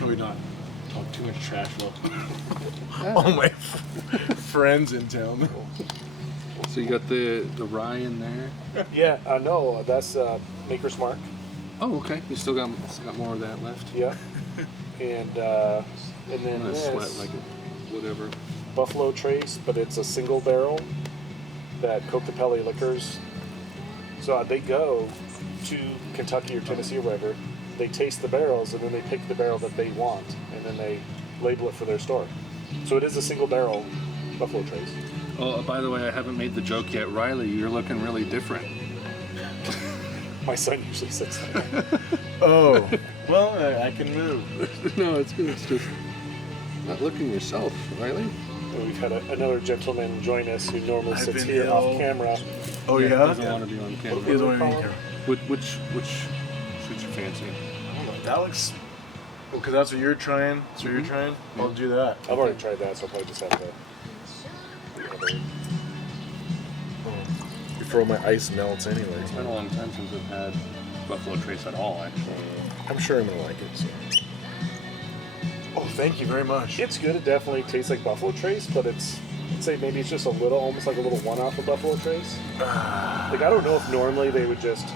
probably not talk too much trash about all my friends in town. So you got the rye in there? Yeah, no, that's Maker's Mark. Oh, okay. You still got more of that left? Yeah. And then I'm gonna this sweat like it, whatever. Buffalo Trace, but it's a single barrel that Cocopelli Liquors. So they go to Kentucky or Tennessee or wherever. They taste the barrels and then they pick the barrel that they want and then they label it for their store. So it is a single barrel Buffalo Trace. Oh, by the way, I haven't made the joke yet. Riley, you're looking really different. My son usually sits there. Oh, well, I can move. No, it's good. It's just not looking yourself, Riley. And we've had another gentleman join us who normally I've sits been here ill. off camera. Oh, yeah? Doesn't want to be on camera. He doesn't want to be here. Which suits your fancy? That looks... Well, because that's what you're trying. That's what you're trying? I'll do that. I've already tried that, so I'll probably just have to... Before my ice melts anyway. It's been a long time since I've had Buffalo Trace at all, actually. I'm sure I'm going to like it. So. Oh, thank you very much. It's good. It definitely tastes like Buffalo Trace, but I'd say maybe it's just a little, almost like a little one-off of Buffalo Trace. Like, I don't know if normally they would just,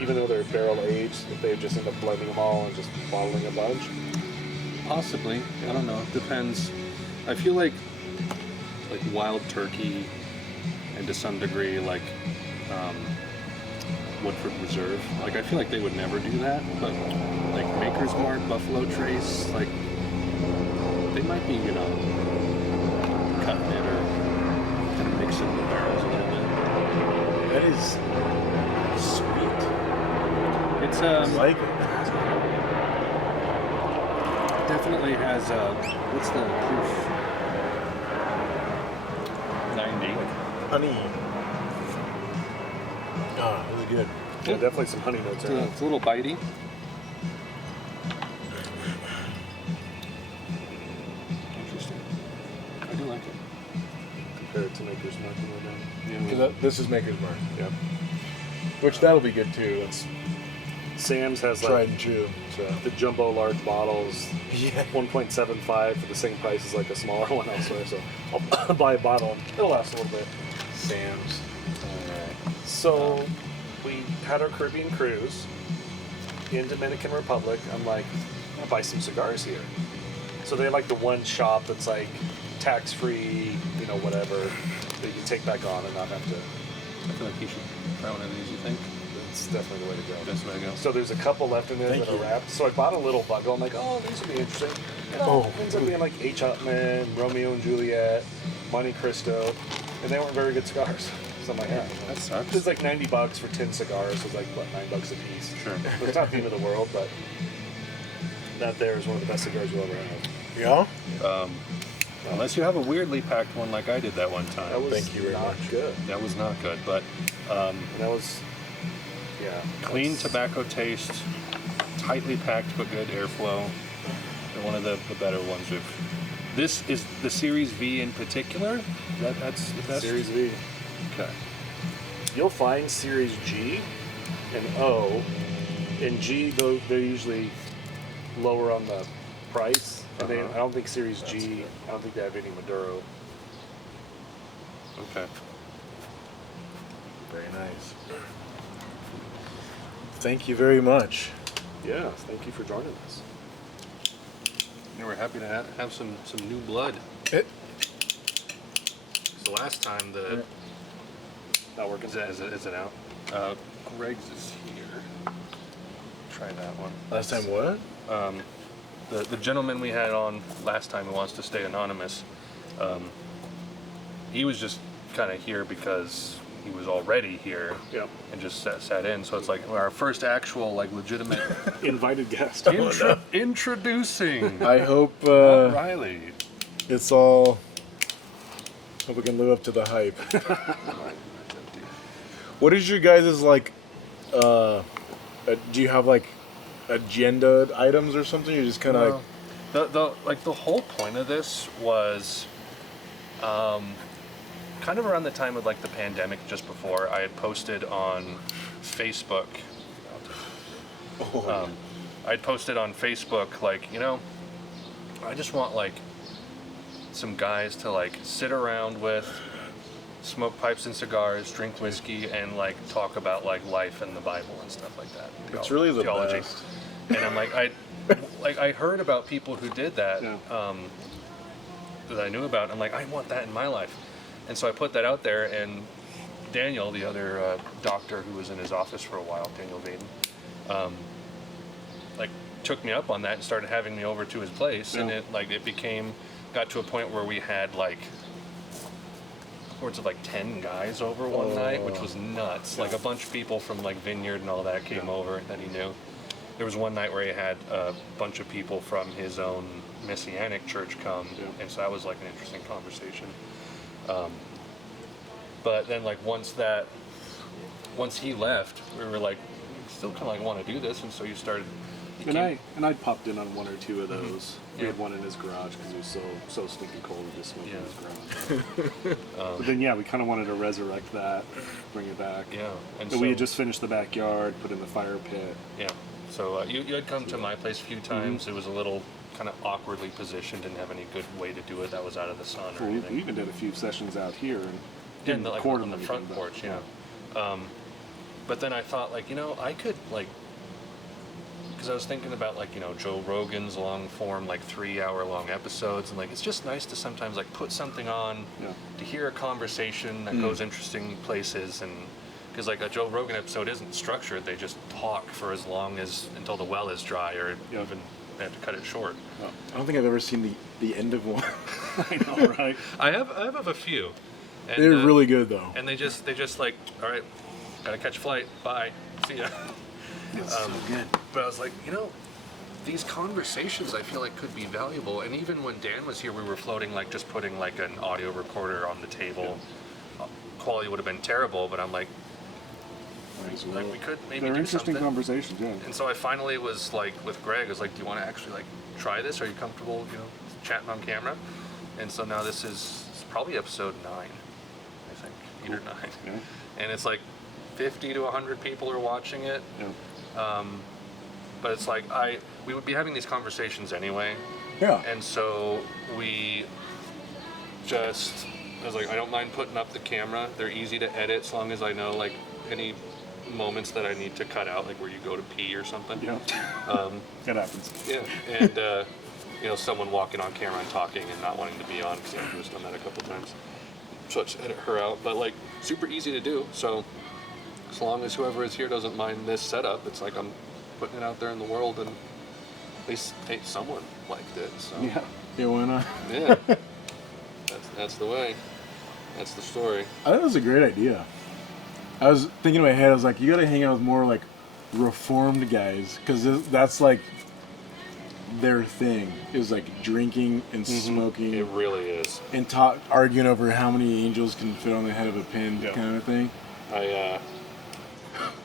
even though they're barrel aged, if they would just end up blending them all and just bottling a bunch. Possibly. I don't know. It depends. I feel like Wild Turkey and to some degree like Woodford Reserve. Like I feel like they would never do that, but like Maker's Mark, Buffalo Trace, like they might be, cutting it or kind of mixing the barrels a little bit. That is sweet. It's I like it. definitely has what's the proof? 90. Honey. Ah, really good. Yeah, definitely some honey notes in it. It's a little bitey. Interesting. I do like it. Compare it to Maker's Mark and whatnot. Because this is Maker's Mark. Yeah. Which that'll be good too. That's Sam's has tried like and true. So. the jumbo large bottles, Yeah. 1.75 for the same price as like a smaller one elsewhere. So I'll buy a bottle and it'll last a little bit. Sam's. So we had our Caribbean cruise in Dominican Republic. I'm like, I'm gonna buy some cigars here. So they have like the one shop that's like tax-free, whatever, that you can take back on and not have to. I feel like you should try one of these, you think? That's definitely the way to go. That's the way to go. So there's a couple left in there Thank that are you. wrapped. So I bought a little bundle. I'm like, oh, these would be interesting. It ends up being like H. Upman, Romeo and Juliet, Monte Cristo, and they weren't very good cigars. So I'm like, yeah, That sucks. it's like $90 for 10 cigars. So it's like, what, $9 a piece? Sure. So it's not the end of the world, but that there is one of the best cigars you'll ever have. Yeah? Unless you have a weirdly packed one like I did that one time. That was Thank you very not much. good. That was not good, but And that was, yeah. clean that's- tobacco taste, tightly packed but good airflow, and one of the better ones this is the Series V in particular. That's the best. Series V. Okay. You'll find Series G and O. And G, though, they're usually lower on the price. And I don't think Series G, I don't think they have any Maduro. Okay. Very nice. Thank you very much. Yeah, thank you for joining us. Yeah, we're happy to have some new blood. It, So last time the Not working. is it out? Greg's is here. Try that one. last time what? The gentleman we had on last time who wants to stay anonymous, he was just kind of here because he was already here Yep. and just sat in. So it's like our first actual like legitimate Invited guest. introducing I hope Riley. it's all. Hope we can live up to the hype. What is your guys' like? Do you have like agenda items or something? You're just kind of like. The whole point of this was kind of around the time of like the pandemic, just before I had posted on Facebook I'd posted on Facebook, like, you know, I just want, like, some guys to, like, sit around with, smoke pipes and cigars, drink whiskey, and, like, talk about, like, life and the Bible and stuff like that. It's really the theology. best. And I'm like, I heard about people who did that, that I knew about. I'm like, I want that in my life. And so I put that out there, and Daniel, the other doctor who was in his office for a while, Daniel Vaden, like, took me up on that and started having me over to his place, and it got to a point where we had, like, upwards of, like, 10 guys over one night, which was nuts. Like, a bunch of people from, like, Vineyard and all that came over that he knew. There was one night where he had a bunch of people from his own Messianic church come, and so that was, like, an interesting conversation. But then, like, once he left, we were like, we still kind of, like, want to do this, and so you started. And I popped in on one or two of those. We had one in his garage because it was so stinking cold we just smoked in his garage. But then we kind of wanted to resurrect that, bring it back. Yeah, and so we had just finished the backyard, put in the fire pit. Yeah. So you had come to my place a few times. It was a little kind of awkwardly positioned, didn't have any good way to do it that was out of the sun or anything. We even did a few sessions out here and didn't like, record on the front porch, but then I thought, like, you know, I could, like, because I was thinking about, like, you know, Joe Rogan's long form, like, 3-hour-long episodes, and, like, it's just nice to sometimes, like, put something on to hear a conversation that goes interesting places, and because, like, a Joe Rogan episode isn't structured, they just talk for as long as until the well is dry, or even they have to cut it short. I don't think I've ever seen the end of one. I know, right? I have a few. And, they're really good though. And they just like, all right, gotta catch a flight. Bye. See ya. It's so good. But I was like, you know, these conversations I feel like could be valuable. And even when Dan was here, we were floating, like, just putting, like, an audio recorder on the table. Quality would have been terrible, but I'm like, we could maybe they're do interesting something. Conversations, yeah. And so I finally was like, with Greg, I was like, do you want to actually, like, try this? Are you comfortable, you know, chatting on camera? And so now this is probably episode 9, I think, 8 or 9. Yeah. And it's like 50 to 100 people are watching it. Yeah. But it's like, we would be having these conversations anyway. Yeah. And so I was like, I don't mind putting up the camera. They're easy to edit as long as I know, like, any moments that I need to cut out, like where you go to pee or something. Yeah. That happens. Yeah. And, you know, someone walking on camera and talking and not wanting to be on, because Andrew's done that a couple times. So I just edit her out. But, like, super easy to do. So as long as whoever is here doesn't mind this setup, it's like I'm putting it out there in the world, and at least someone liked it. So Yeah, why not? yeah. That's the way. That's the story. I thought it was a great idea. I was thinking in my head, I was like, you gotta hang out with more, like, reformed guys, because that's, like, their thing, is, like, drinking and smoking. It really is. And arguing over how many angels can fit on the head of a pin, kind of thing.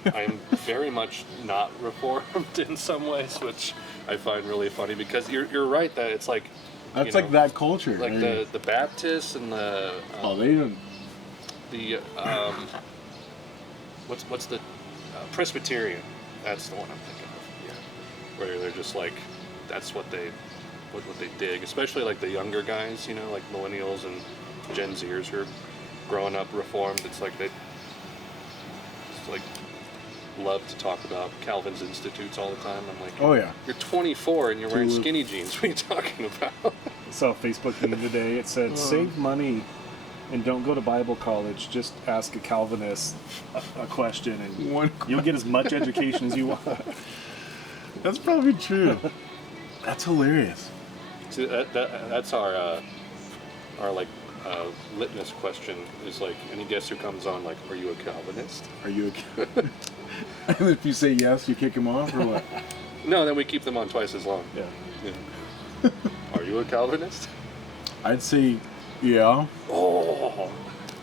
I'm very much not reformed in some ways, which I find really funny, because you're right that it's like, that's like that culture. Like the Baptists and the they don't. The what's the Presbyterian? That's the one I'm thinking of. Yeah, where they're just like, that's what they dig, especially like the younger guys, you know, like millennials and Gen Zers who are growing up reformed. It's like they just like love to talk about Calvin's Institutes all the time. I'm like, oh yeah, you're 24 and you're wearing skinny jeans. What are you talking about? I saw a Facebook meme today. It said, save money and don't go to Bible college. Just ask a Calvinist a question, and you'll get as much education as you want. That's probably true. That's hilarious. So that's our like litmus question is like, any guest who comes on, like, are you a Calvinist? Are you a And if you say yes, you kick him off, or what? No, then we keep them on twice as long. Yeah. Are you a Calvinist? I'd say, yeah. Oh.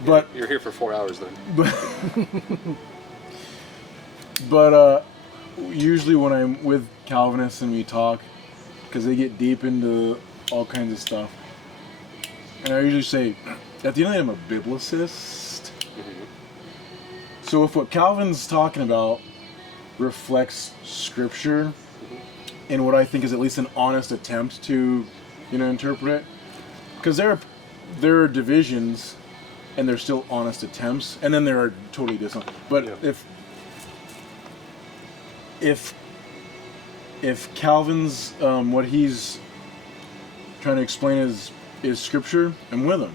But you're here for 4 hours then. But usually when I'm with Calvinists and we talk, because they get deep into all kinds of stuff, and I usually say, at the end of the day, I'm a biblicist. So if what Calvin's talking about reflects Scripture in what I think is at least an honest attempt to, interpret it. Because there are divisions, and there's still honest attempts, and then there are totally dishonest. But if Calvin's what he's trying to explain is Scripture, I'm with him.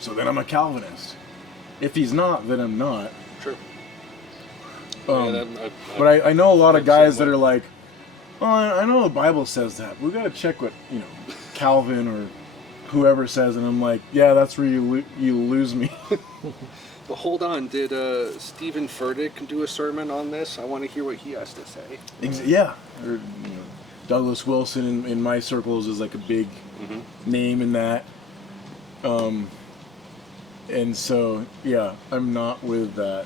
So then I'm a Calvinist. If he's not, then I'm not. Sure. But I know a lot of guys that are like, oh, I know the Bible says that. We got to check what Calvin or whoever says, and I'm like, yeah, that's where you lose me. But hold on, did Stephen Furtick do a sermon on this? I want to hear what he has to say. Yeah, or Douglas Wilson in my circles is like a big name in that. And so yeah, I'm not with that.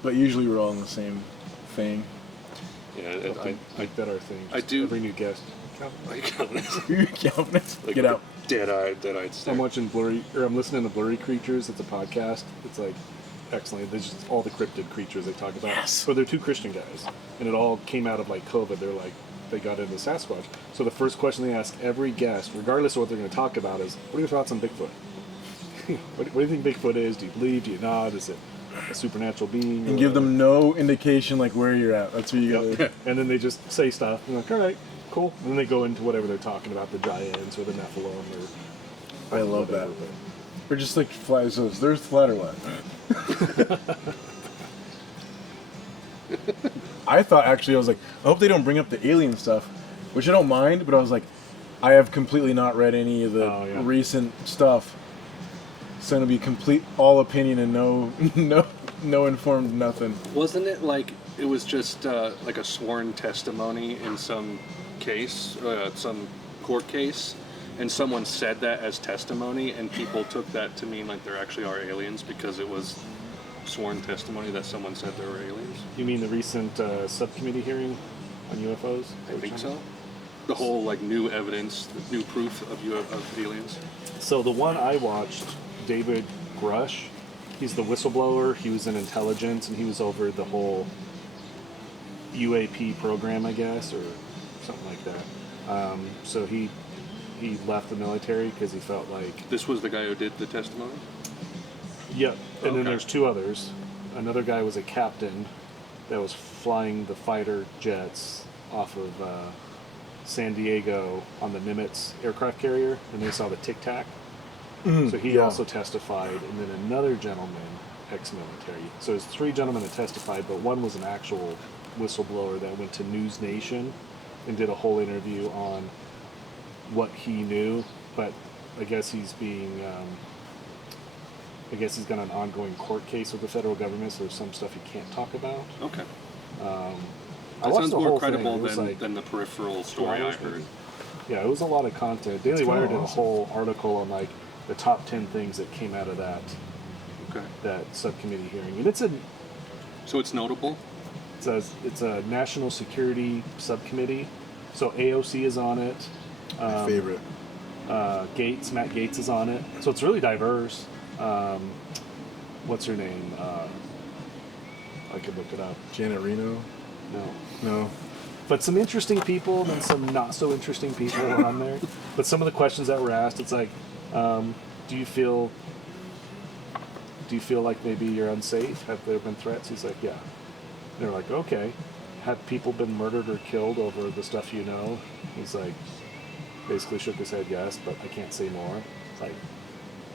But usually we're all in the same thing. Yeah, I bet our thing. I do. Every new guest. You're Calvinist. Like, Get out. Dead-eyed stare. I'm listening to Blurry Creatures. It's a podcast. It's like excellent. There's just all the cryptid creatures they talk about. Yes. But they're two Christian guys, and it all came out of like COVID. They're like they got into Sasquatch. So the first question they ask every guest, regardless of what they're going to talk about, is, "What are your thoughts on Bigfoot? What do you think Bigfoot is? Do you believe? Do you not? Is it a supernatural being?" And give them no indication like where you're at. That's what you got. And then they just say stuff. And you're like, all right, cool. And then they go into whatever they're talking about, the giants or the Nephilim or... I love that. We're just like flat. So there's flat or what? I thought actually, I was like, I hope they don't bring up the alien stuff, which I don't mind, but I was like, I have completely not read any of the recent stuff. So it'll be complete all opinion and no informed nothing. Wasn't it like it was just like a sworn testimony in some case, some court case, and someone said that as testimony, and people took that to mean like there actually are aliens because it was sworn testimony that someone said there were aliens? You mean the recent subcommittee hearing on UFOs? I think so. The whole like new evidence, new proof of aliens. So the one I watched, David Grush, he's the whistleblower. He was in intelligence, and he was over the whole UAP program, I guess, or something like that. So he left the military because he felt like... This was the guy who did the testimony? Yep. And then Okay. there's two others. Another guy was a captain that was flying the fighter jets off of San Diego on the Nimitz aircraft carrier, and they saw the Tic Tac. So he also testified, and then another gentleman, ex-military. So there's three gentlemen that testified, but one was an actual whistleblower that went to News Nation and did a whole interview on what he knew. But I guess he's being, he's got an ongoing court case with the federal government, so there's some stuff he can't talk about. Okay. I That watched sounds the more whole credible thing. than the peripheral story I heard. Yeah, it was a lot of content. Daily Wire did a awesome. whole article on like the top 10 things that came out of that Okay. subcommittee hearing, and it's So it's notable? it's a national security subcommittee. So AOC is on it. My favorite. Matt Gaetz is on it. So it's really diverse. What's her name? I could look it up. Janet Reno? No. But some interesting people and then some not so interesting people were on there. But some of the questions that were asked, it's like, do you feel like maybe you're unsafe? Have there been threats? He's like, yeah. And they're like, okay. Have people been murdered or killed over the stuff you know? He's like, basically shook his head yes, but I can't say more. It's like,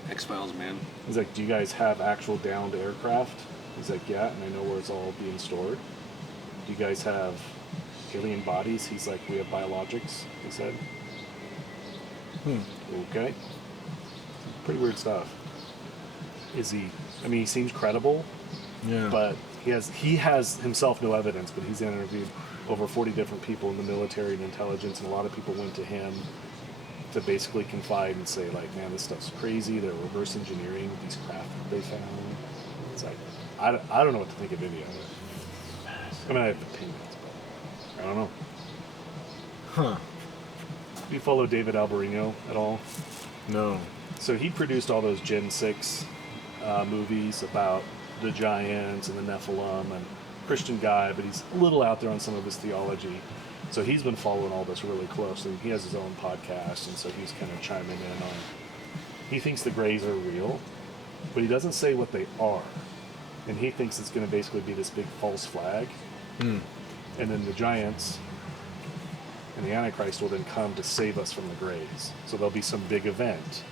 X-Files, man. he's like, do you guys have actual downed aircraft? He's like, yeah, and I know where it's all being stored. Do you guys have alien bodies? He's like, we have biologics, he said. Okay. Pretty weird stuff. He seems credible, Yeah. but he has himself no evidence, but he's interviewed over 40 different people in the military and intelligence, and a lot of people went to him to basically confide and say, like, man, this stuff's crazy. They're reverse engineering these craft that they found. It's like, I don't know what to think of any of it. I mean, I have opinions, but I don't know. Huh. Do you follow David Alberino at all? No. So he produced all those Gen 6 movies about the giants and the Nephilim, and Christian guy, but he's a little out there on some of his theology. So he's been following all this really closely. He has his own podcast, and so he's kind of chiming in on. He thinks the Greys are real, but he doesn't say what they are, and he thinks it's going to basically be this big false flag, and then the giants and the Antichrist will then come to save us from the Greys. So there'll be some big event.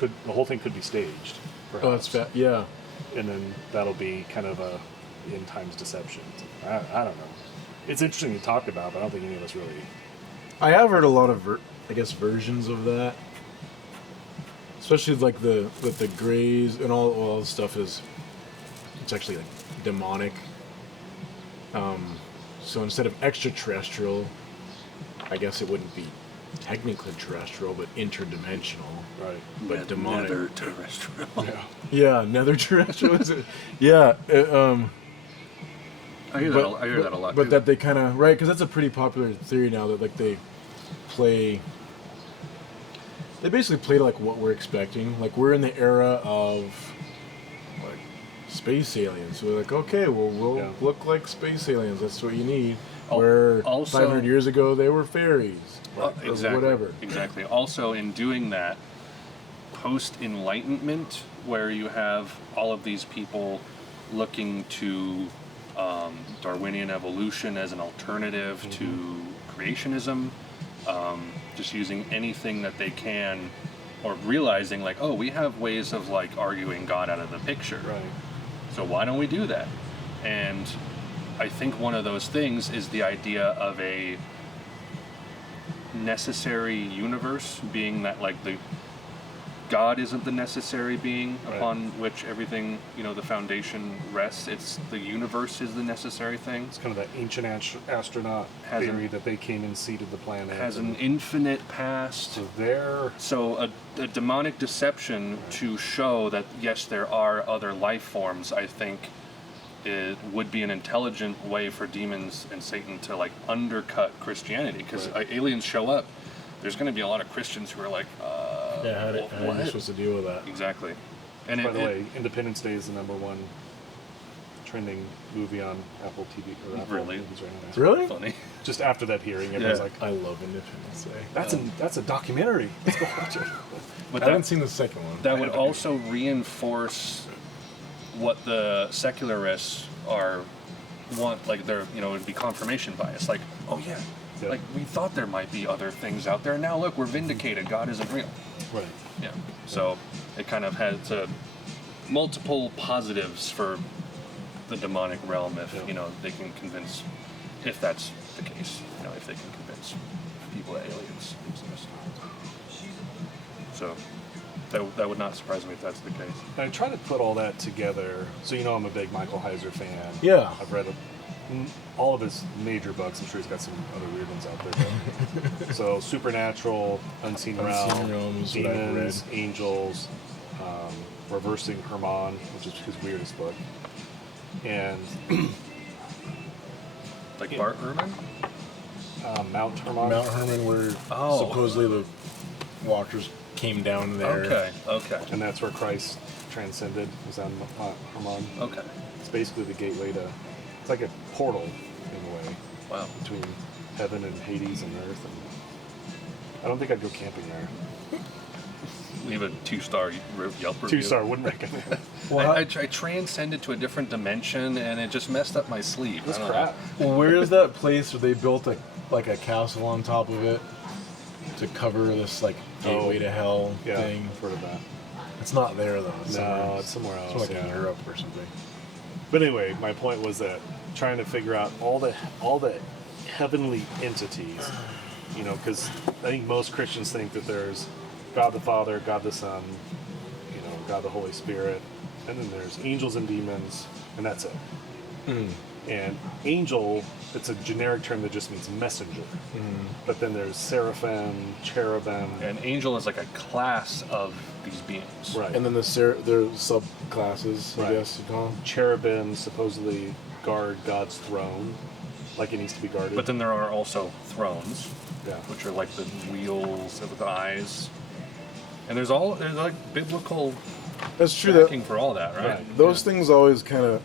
The whole thing could be staged. Perhaps. Oh, that's yeah. And then that'll be kind of a end times deception. I don't know. It's interesting to talk about, but I don't think any of us really. I have heard a lot of versions of that, especially like with the Greys and all the stuff it's actually like demonic. So instead of extraterrestrial, I guess it wouldn't be technically terrestrial, but interdimensional. Right. But demonic. Nether terrestrial. Yeah, nether terrestrial. Is it? Yeah. I hear that a lot. But too. that they kind of because that's a pretty popular theory now that like they basically play to like what we're expecting. Like we're in the era of like space aliens. So we're like, okay, well we'll look like space aliens. That's what you need. Where also, 500 years ago they were fairies. Exactly. Or whatever. Exactly. Also, in doing that, post-Enlightenment, where you have all of these people looking to Darwinian evolution as an alternative to creationism, just using anything that they can, or realizing like, oh, we have ways of like arguing God out of the picture. Right. So why don't we do that? And I think one of those things is the idea of a necessary universe, being that like the God isn't the necessary being upon which everything, the foundation rests. It's the universe is the necessary thing. It's kind of that ancient astronaut theory that they came and seeded the planet. Has an infinite past. So a demonic deception to show that yes, there are other life forms, I think it would be an intelligent way for demons and Satan to like undercut Christianity, because aliens show up. There's going to be a lot of Christians who are like, how are you supposed to deal with that? Exactly. And by the way, Independence Day is the #1 trending movie on Apple TV or Apple Really? Movies right now. Really? funny. Just after that hearing, everyone's like, I love Independence Day. "That's a documentary. Let's go watch it." But I haven't seen the second one. That would also reinforce what the secularists want, like they're, it would be confirmation bias. Like, oh yeah, like we thought there might be other things out there. Now look, we're vindicated. God isn't real. Right. Yeah. So it kind of has multiple positives for the demonic realm if they can convince, if that's the case, if they can convince people that aliens exist. So that would not surprise me if that's the case. I try to put all that together. So I'm a big Michael Heiser fan. Yeah. I've read all of his major books. I'm sure he's got some other weird ones out there. But, so Supernatural, Unseen Realms, Demons, Angels, Reversing Herman, which is his weirdest book. And like Bart Ehrman? Mount Herman. Mount Herman, where supposedly the walkers came down there. Okay. And that's where Christ transcended, was on Mount Herman. Okay. It's basically the gateway to, it's like a portal in a way. Wow. Between heaven and Hades and earth. And I don't think I'd go camping there. Leave a 2-star Yelp review. 2-star, wouldn't recommend it. I transcended to a different dimension, and it just messed up my sleep. It's crap. Well, where is that place where they built a castle on top of it to cover this like gateway to hell thing? I've heard of that. It's not there though. It's somewhere else. It's like in Europe or something. But anyway, my point was that trying to figure out all the heavenly entities, because I think most Christians think that there's God the Father, God the Son, God the Holy Spirit, and then there's angels and demons, and that's it. And angel, it's a generic term that just means messenger. But then there's seraphim, cherubim. An angel is like a class of these beings. Right. And then there's subclasses, I guess you call them. Cherubim supposedly guard God's throne, like it needs to be guarded. But then there are also thrones, yeah, which are like the wheels with the eyes. And there's like biblical That's true. backing for all that, right? Those things always kind of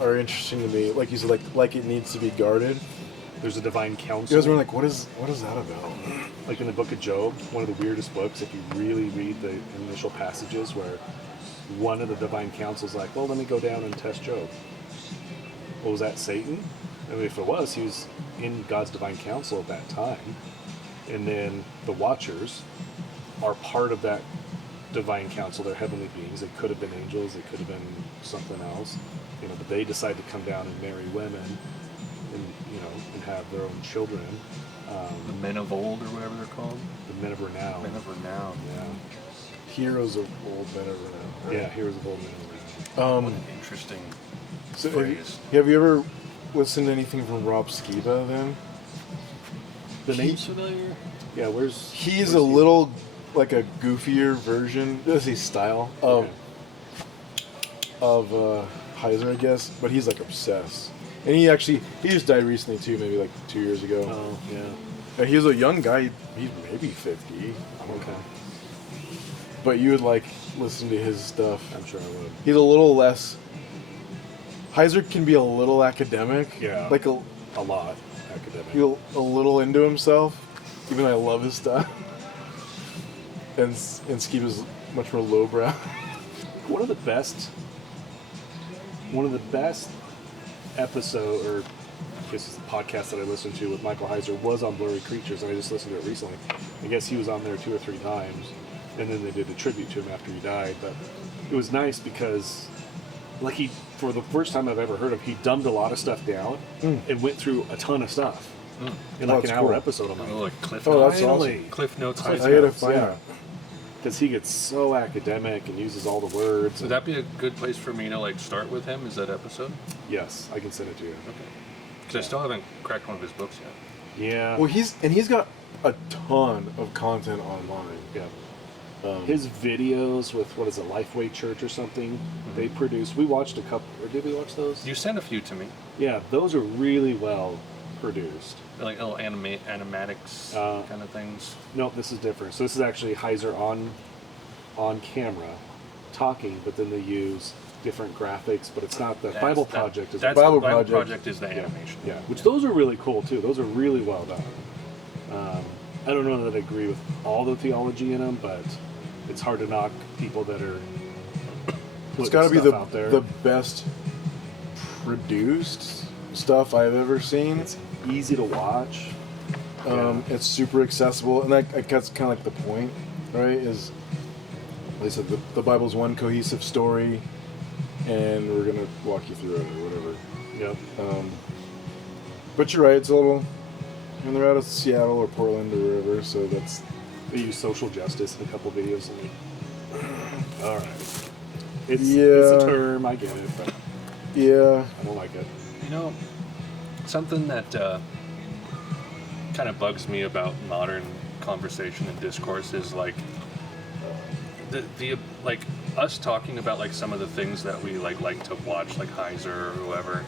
are interesting to me. Like you said, like it needs to be guarded. There's a divine You counsel. guys were like, what is that about? Like in the book of Job, one of the weirdest books, if you really read the initial passages where one of the divine counsels like, well, let me go down and test Job. Well, was that Satan? I mean, if it was, he was in God's divine counsel at that time. And then the Watchers are part of that divine counsel. They're heavenly beings. They could have been angels. They could have been something else. But they decide to come down and marry women and, and have their own children. The men of old, or whatever they're called. The men of renown. Men of renown. Yeah. Heroes of old men of renown. Right? Yeah, heroes of old men of renown. What an interesting So phrase. have you ever listened to anything from Rob Skiba then? The Name's name? familiar? Yeah, where's... He's a little like a goofier version, let's say style of Heiser, I guess, but he's like obsessed. And he just died recently too, maybe like 2 years ago. Oh, yeah. And he was a young guy, he's maybe 50. Okay. But you would like listen to his stuff. I'm sure I would. He's a little less. Heiser can be a little academic. Yeah. Like a lot academic. a little into himself. Even though I love his stuff. And Skiba's much more lowbrow. One of the best episode, or I guess it's a podcast that I listened to with Michael Heiser, was on Blurry Creatures, and I just listened to it recently. I guess he was on there 2 or 3 times, and then they did a tribute to him after he died. But it was nice because, like, for the first time I've ever heard of, he dumbed a lot of stuff down and went through a ton of stuff in like an hour episode. I'm like, Like Cliff Oh, Notes. that's awesome. Cliff Notes. Cliff I gotta Notes, find yeah. that. Because he gets so academic and uses all the words. Would that be a good place for me to like start with him? Is that episode? Yes, I can send it to you. Okay. Because I still haven't cracked one of his books yet. Yeah. Well, he's got a ton of content online. Yeah. His videos with, what is it, Lifeway Church or something, they produce. We watched a couple, or did we watch those? You sent a few to me, Yeah, those are really well produced. like little animatics kind of things. No, this is different. So this is actually Heiser on camera talking, but then they use different graphics, but it's not the Bible Project. That's Bible the Bible Project. Project is the animation. Yeah, which those are really cool too. Those are really well done. I don't know that I agree with all the theology in them, but it's hard to knock people that are It's putting got to be stuff out there. the best produced stuff I've ever seen. It's easy to watch. It's super accessible, and that's kind of like the point, right? Is they said the Bible's one cohesive story, and we're gonna walk you through it or whatever. Yep. But you're right; it's a little, and they're out of Seattle or Portland or wherever, so that's. They use social justice in a couple videos. All right. It's a term, I get it, but Yeah. I don't like it. You know, something that kind of bugs me about modern conversation and discourse is like the like us talking about like some of the things that we like to watch, like Heiser or whoever.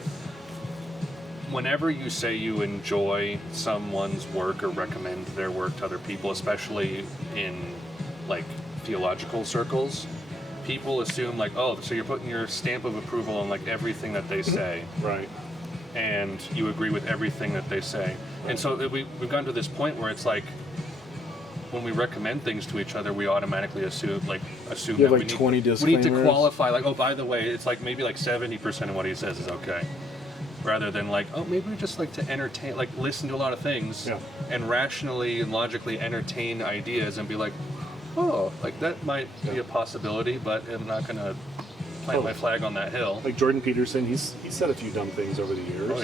Whenever you say you enjoy someone's work or recommend their work to other people, especially in like theological circles, people assume like, oh, so you're putting your stamp of approval on like everything that they say. Right. And you agree with everything that they say. And so we've gotten to this point where it's like, when we recommend things to each other, we automatically assume You that have like 20 we need to disclaimers. qualify, like, oh, by the way, it's like maybe like 70% of what he says is okay. Rather than like, oh, maybe we just like to entertain, like listen to a lot of things and rationally and logically entertain ideas and be like, oh, like that might be a possibility, but I'm not going to plant my flag on that hill. Like Jordan Peterson, he's said a few dumb things over the years. Oh,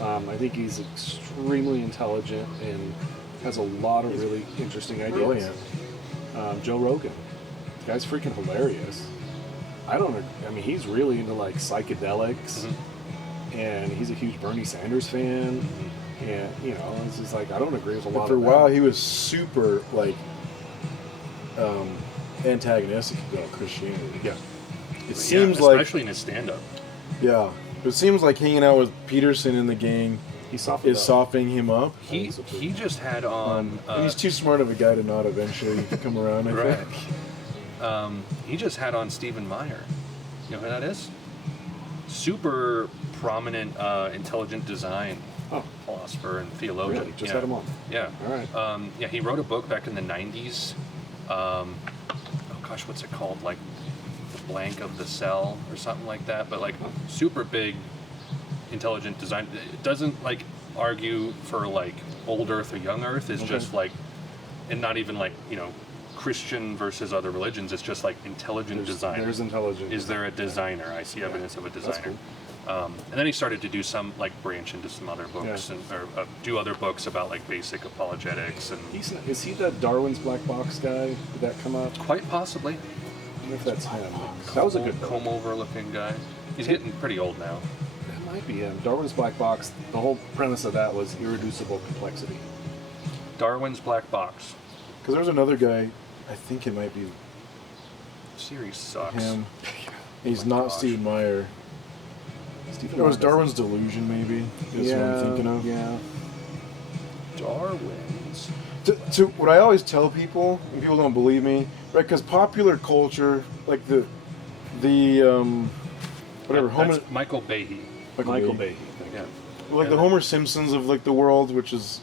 yeah. I think he's extremely intelligent and has a lot of really interesting ideas. Joe Rogan, the guy's freaking hilarious. I mean, he's really into like psychedelics, and he's a huge Bernie Sanders fan. And it's just like I don't agree with a lot. For a of while, that. he was super like antagonistic about Christianity. Yeah. It seems like, especially in his stand-up. yeah, it seems like hanging out with Peterson in the gang He's softened is up. softening him up. He just had on. And he's too smart of a guy to not eventually come around. I Right. think. he just had on Stephen Meyer. You know who that is? Super prominent, intelligent design philosopher and theologian. Really? Just had him on. Yeah. All right. Yeah, he wrote a book back in the 90s. Oh gosh, what's it called? Like The Blank of the Cell or something like that. But like super big, intelligent design. It doesn't like argue for like old Earth or young Earth. It's just like, and not even like, you know, Christian versus other religions. It's just like intelligent design. There's intelligent. Is there a designer? I see evidence of a designer. Cool. And then he started to do some, like, branch into some other books or do other books about like basic apologetics and. Is he the Darwin's Black Box guy? Did that come up? Quite possibly. I wonder if that's him. That was a good book. comb-over looking guy. He's getting pretty old now. That might be him. Darwin's Black Box. The whole premise of that was irreducible complexity. Darwin's Black Box. Because there's another guy, I think it might be Series sucks. him. He's not gosh. Stephen Meyer. Stephen It was Meyer Darwin's Delusion, maybe. Is what I'm thinking of. Yeah. Darwin's. To what I always tell people, and people don't believe me, right? Because popular culture, like the whatever, That's Michael Behe. Michael Behe. Yeah. like the Homer Simpsons of like the world, which is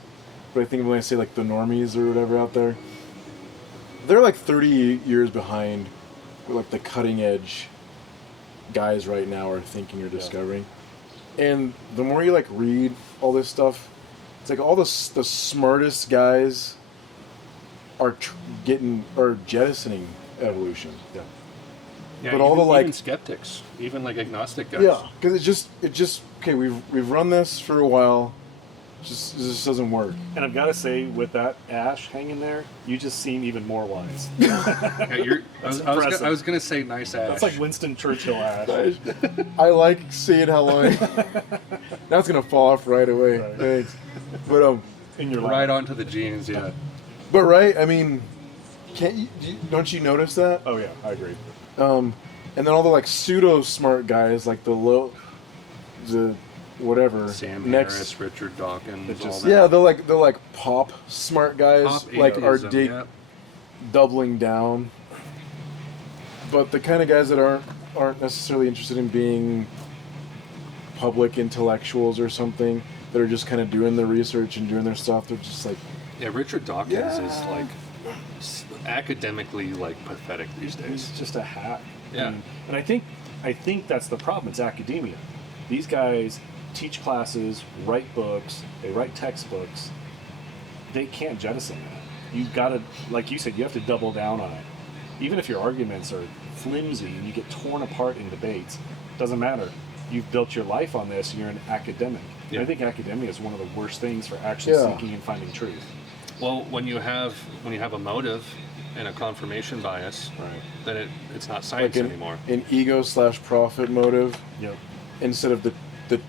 what I think when I say like the normies or whatever out there. They're like 30 years behind what like the cutting edge guys right now are thinking or discovering. And the more you like read all this stuff, it's like all the smartest guys are jettisoning evolution. Yeah. Yeah, But all the, like- even skeptics, even like agnostic guys. Yeah, because it just okay. We've run this for a while. It just doesn't work. And I've got to say, with that ash hanging there, you just seem even more wise. Yeah, impressive. I was gonna say nice ash. That's like Winston Churchill ash. I like seeing how long. That's gonna fall off right away. Right. Thanks. But In your right life. onto the jeans. Yeah. but right. I mean, don't you notice that? Oh yeah, I agree. And then all the like pseudo smart guys, like the whatever Sam next. Harris, Richard Dawkins, It just- all that. Yeah, they're like pop smart guys, Pop like are atheism, yeah. doubling down. But the kind of guys that aren't necessarily interested in being public intellectuals or something, that are just kind of doing the research and doing their stuff, they're just like, Yeah, Richard Dawkins Yeah. is like academically like pathetic these days. He's just a hack. Yeah. And I think that's the problem. It's academia. These guys teach classes, write books, they write textbooks. They can't jettison that. You've got to, like you said, you have to double down on it. Even if your arguments are flimsy and you get torn apart in debates, doesn't matter. You've built your life on this and you're an academic. Yeah. And I think academia is one of the worst things for actually Yeah. seeking and finding truth. Well, when you have a motive and a confirmation bias, Right. then it's not science like anymore. an ego/profit motive Yep. instead of the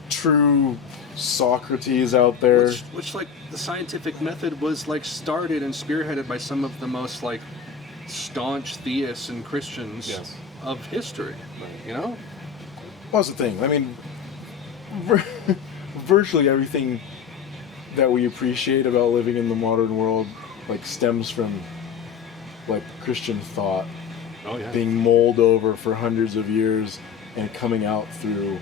true Socrates out there. Which like the scientific method was like started and spearheaded by some of the most like staunch theists and Christians Yes. of history. You know? What's the thing? I mean, virtually everything that we appreciate about living in the modern world, like, stems from, like, Christian thought Oh yeah. being mulled over for hundreds of years and coming out through.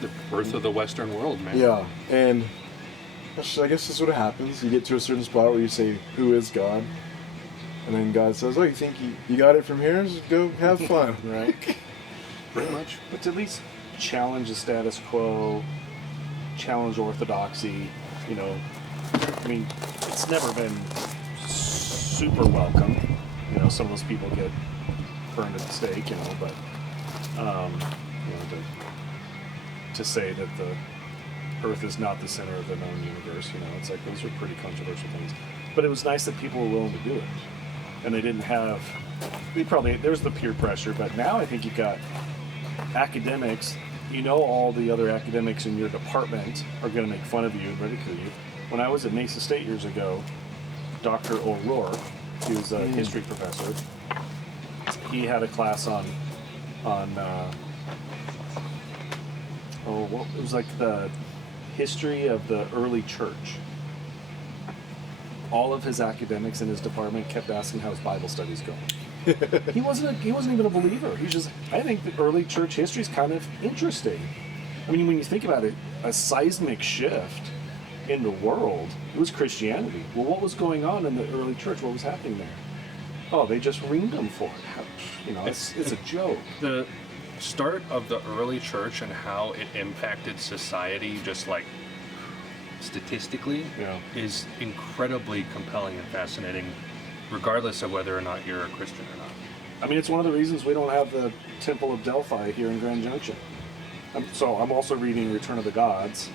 The birth of the Western world, man. Yeah, and I guess that's what happens. You get to a certain spot where you say, "Who is God?" And then God says, "Oh, you think you got it from here? Just go have fun." Right. Pretty much. But to at least challenge the status quo, challenge orthodoxy, you know. I mean, it's never been super welcome. You know, some of those people get burned at the stake, you know, but, you know, to say that the Earth is not the center of the known universe, you know, it's like those are pretty controversial things. But it was nice that people were willing to do it. And they didn't have, there's the peer pressure, but now I think you've got academics, you know, all the other academics in your department are going to make fun of you and ridicule you. When I was at Mesa State years ago, Dr. O'Rourke, he was a history professor, he had a class on it was like the history of the early church. All of his academics in his department kept asking how his Bible studies going. He wasn't even a believer. He's just. I think the early church history is kind of interesting. I mean, when you think about it, a seismic shift in the world, it was Christianity. Well, what was going on in the early church? What was happening there? Oh, they just reamed them for it. You know, it's a joke. The start of the early church and how it impacted society, just like statistically, is incredibly compelling and fascinating, regardless of whether or not you're a Christian or not. I mean, it's one of the reasons we don't have the Temple of Delphi here in Grand Junction. I'm also reading Return of the Gods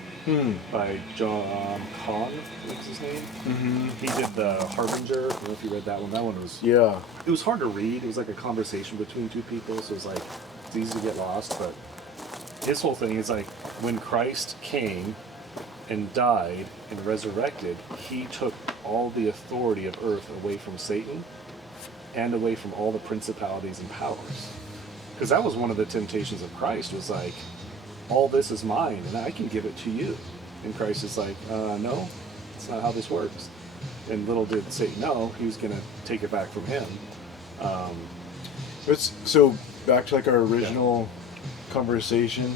by John Kahn, I think is his name. Mm-hmm. He did the Harbinger. I don't know if you read that one. That one was... Yeah. It was hard to read. It was like a conversation between two people, so it was like, it's easy to get lost, but his whole thing is like, when Christ came and died and resurrected, he took all the authority of earth away from Satan and away from all the principalities and powers. Because that was one of the temptations of Christ, was like, all this is mine and I can give it to you. And Christ is like, no, that's not how this works. And little did Satan know, he was going to take it back from him. So back to like our original conversation.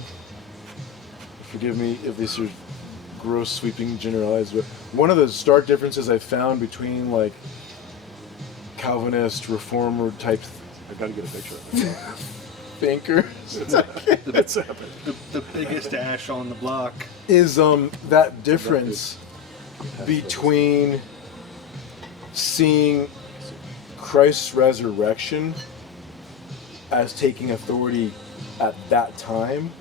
Forgive me if these are gross, sweeping, generalized, but one of the stark differences I found between like Calvinist, Reformer type, I've got to get a picture of it. thinkers, The biggest ash on the block is that difference between seeing Christ's resurrection as taking authority at that time,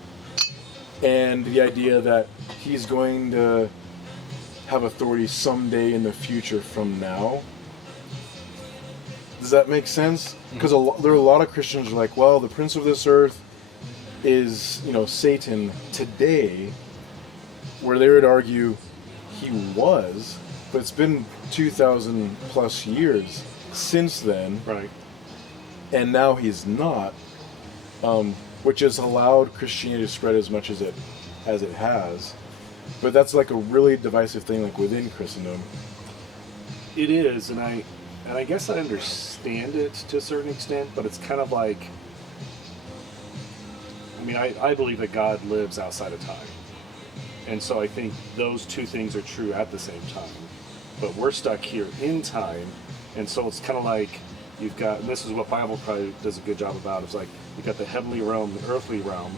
and the idea that he's going to have authority someday in the future from now. Does that make sense? Because there are a lot of Christians who are like, well, the prince of this earth is, Satan today, where they would argue he was, but it's been 2,000 plus years since then, Right. and now he's not, which has allowed Christianity to spread as much as it has. But that's like a really divisive thing, like within Christendom. It is, and I guess I understand it to a certain extent, but it's kind of like, I mean, I believe that God lives outside of time. And so I think those two things are true at the same time. But we're stuck here in time, and so it's kind of like you've got, and this is what Bible probably does a good job about, it's like you've got the heavenly realm, the earthly realm,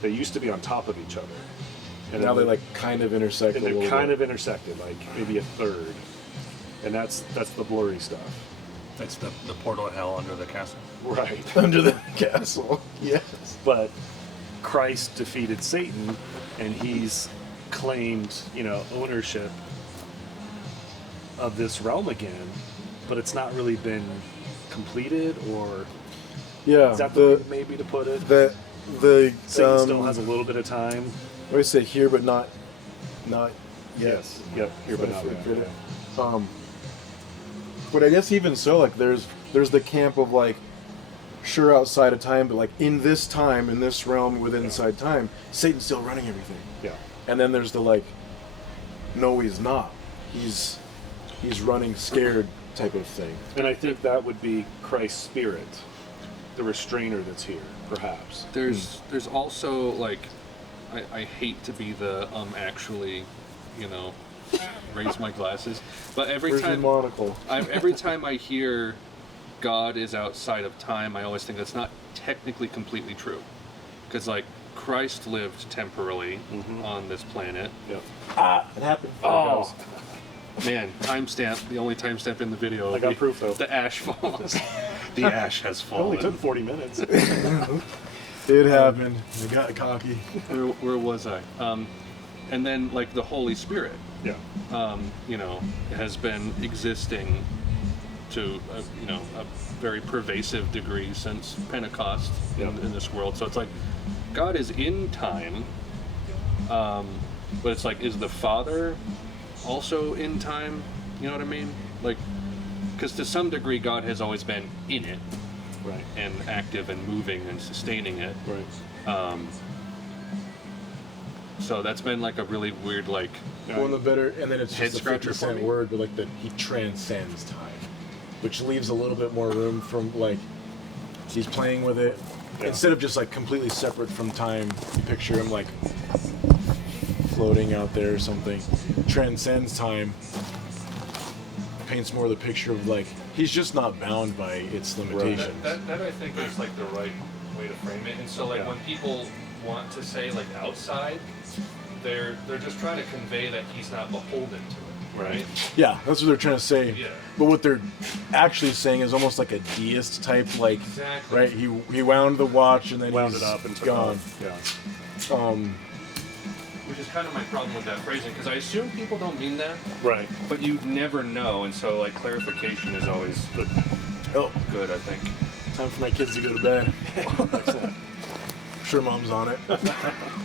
that used to be on top of each other. And now they like kind of intersect and a little they're kind bit. of intersected, like maybe a third. And that's the blurry stuff. That's the portal of hell under the castle. Right. Under the castle, yes. But Christ defeated Satan, and he's claimed, ownership of this realm again, but it's not really been completed, or Yeah. is that the way maybe to put it? the Satan still has a little bit of time. What do you say, here but not yet? Yes. Yep. Here but not there. Yeah. But I guess even so, like there's the camp of like, sure, outside of time, but like in this time, in this realm, within inside time, Satan's still running everything. Yeah. And then there's the like, no, he's not. He's running scared type of thing. And I think that would be Christ's spirit, the restrainer that's here, perhaps. There's also like, I hate to be the actually, raise my glasses, but every Where's your time monocle? every time I hear God is outside of time, I always think that's not technically completely true, because like Christ lived temporally on this planet. Yep. It happened. Oh, Man, timestamp, the only timestamp in the video. I got proof though. The ash falls. The ash has It fallen. only took 40 minutes. It happened. I got cocky. Where was I? And then like the Holy Spirit, Yeah. has been existing to a very pervasive degree since Pentecost in this world. So it's like God is in time, but it's like, is the Father also in time? You know what I mean? Like, because to some degree God has always been in it, Right. and active and moving and sustaining it. Right. So that's been like a really weird like. One of the better, and then it's Head just a scratcher for 50-cent me. word, but like that he transcends time. which leaves a little bit more room from like he's playing with it. Yeah. Instead of just like completely separate from time, you picture him like floating out there or something. Transcends time. Paints more the picture of like he's just not bound by its limitations. That I think is like the right way to frame it. And so like when people want to say like outside, they're just trying to convey that he's not beholden to it, right? Yeah, that's what they're trying to say. Yeah. But what they're actually saying is almost like a deist type, like Exactly. right. He wound the watch and then Wound he's it up and took gone. off. Yeah. Which is kind of my problem with that phrasing, because I assume people don't mean that, Right. but you never know, and so like clarification is always good, Oh, I think. time for my kids to go to bed. I'm sure mom's on it.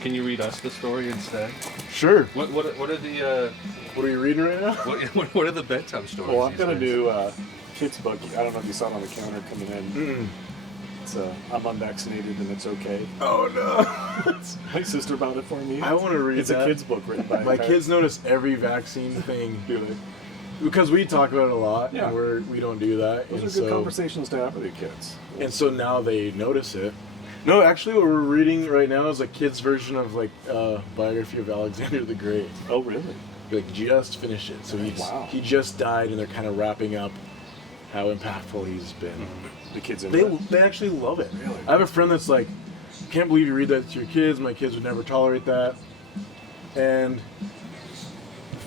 Can you read us the story instead? Sure. What are the What are you reading right now? what are the bedtime stories? Well, I've these got a days? new kids book. I don't know if you saw it on the counter coming in. It's I'm unvaccinated and it's okay. Oh no. My sister bought it for me. I want to read It's that. a kids book written by My kids notice every vaccine thing do it. because we talk about it a lot, Yeah. and we don't do that. Those and are good conversations to have with your kids. And so now they notice it. No, actually, what we're reading right now is a kid's version of like biography of Alexander the Great. Oh, really? Like just finished it, so Wow. he just died, and they're kind of wrapping up how impactful he's been. The kids in They actually love it. Really? I have a friend that's like, can't believe you read that to your kids. My kids would never tolerate that. And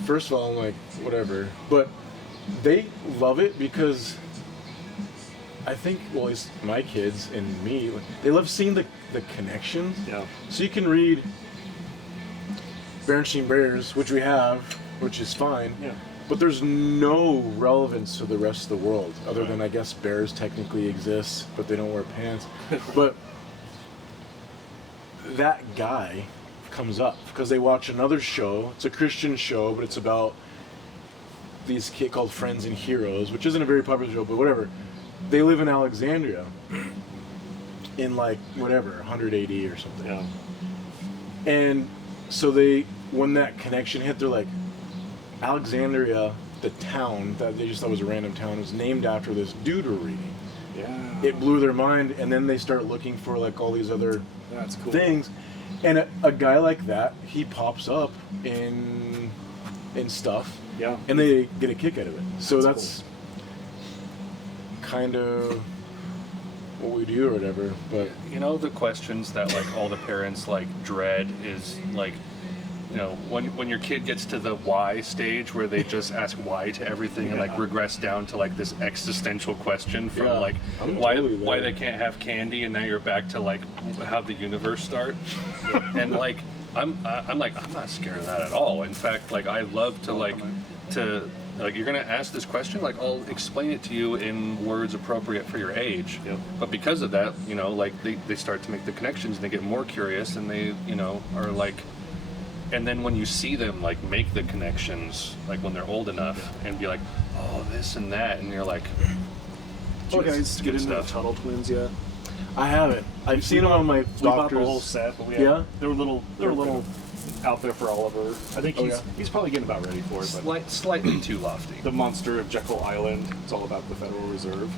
first of all, I'm like, whatever. But they love it because I think, well, at least my kids and me, like, they love seeing the connections. Yeah. So you can read Berenstain Bears, which we have, which is fine. Yeah. But there's no relevance to the rest of the world, other Right. than I guess bears technically exist, but they don't wear pants. But that guy comes up because they watch another show. It's a Christian show, but it's about these kids called Friends and Heroes, which isn't a very popular show, but whatever. They live in Alexandria in like whatever 100 AD or something. Yeah. And so when that connection hit, they're like, Alexandria, the town that they just thought was a random town, was named after this dude we're reading. Yeah. It blew their mind, and then they start looking for like all these other That's cool. things. And a guy like that, he pops up in stuff, Yeah. and they get a kick out of it. So That's that's kind of what we do or whatever. But You know, the questions that like all the parents like dread is like, you know, when your kid gets to the why stage where they just ask why to everything and like regress down to like this existential question from Yeah, like I'm why totally there. why they can't have candy, and now you're back to like how the universe start. And like I'm like, I'm not scared of that at all. In fact, like I love to like you're gonna ask this question, like I'll explain it to you in words appropriate for your age. Yep. But because of that, you know, like they start to make the connections and they get more curious, and they, you know, are like, and then when you see them like make the connections, like when they're old enough, and be like, oh, this and that, and you're like, Did you okay, guys it's get good into the stuff. Tuttle twins yet? I haven't. I've seen them on my We bought the whole doctor's. set, but Yeah? they were a little out there for Oliver. I think Oh, he's yeah. he's probably getting about ready for it. But Slightly too lofty. the monster of Jekyll Island. It's all about the Federal Reserve.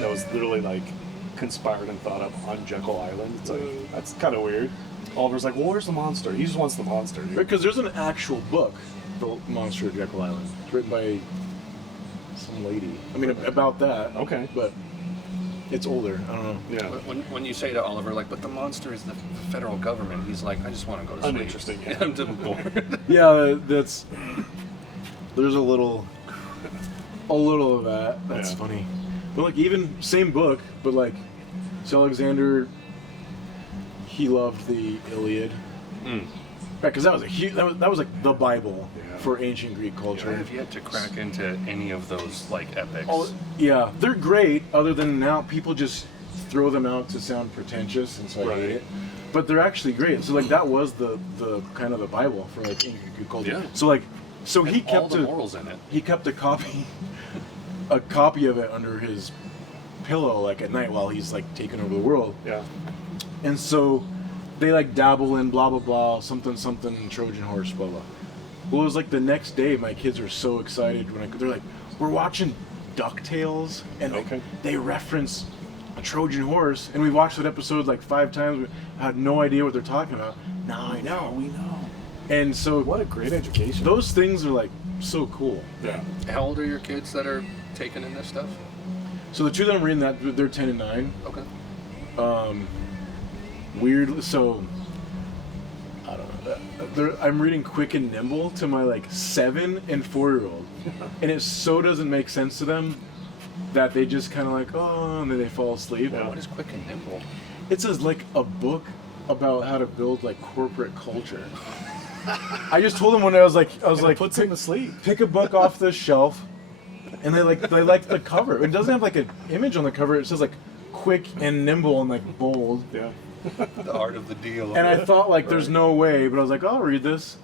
That was literally like conspired and thought up on Jekyll Island. It's like that's kind of weird. Oliver's like, well, where's the monster? He just wants the monster, dude. Because there's an actual book, The Monster of Jekyll Island. It's written by some lady. I mean, about that. Okay. But it's older. I don't know. Yeah. When you say to Oliver, like, but the monster is the federal government, he's like, I just want to go to sleep. Uninteresting, yeah. I'm just bored. Yeah, that's. There's a little of that. That's Yeah. funny. But like, even same book, but like, so Alexander, he loved the Iliad. Right, because that was a huge. That was like the Bible Yeah. for ancient Greek I culture. have yet to crack into any of those like epics. Oh, yeah, they're great. Other than now, people just throw them out to sound pretentious, and so I Right. hate it. But they're actually great. So like that was the kind of the Bible for like ancient Greek culture. Yeah. So like, so And he all kept the morals in it. he kept a copy of it under his pillow like at night while he's like taking over the world. Yeah. And so they like dabble in blah blah blah something Trojan horse blah blah. Well, it was like the next day my kids are so excited when they're like, we're watching DuckTales, and like, Okay. they reference a Trojan horse, and we watched that episode like 5 times. I had no idea what they're talking about. Now I know. We know. And so What a great education. those things are like so cool. Yeah. How old are your kids that are taking in this stuff? So the two that I'm reading, that they're 10 and 9. Okay. Weird. So I don't know. I'm reading Quick and Nimble to my like 7 and 4-year-old, and it so doesn't make sense to them that they just kind of like, oh, and then they fall asleep. Yeah. What is Quick and Nimble? It's like a book about how to build like corporate culture. I just told them when I was like, puts them to sleep. pick a book off the shelf, and they like the cover. It doesn't have like an image on the cover. It says like Quick and Nimble and like bold. Yeah. The art of the deal. And I thought like, there's no way, but I was like, I'll read this.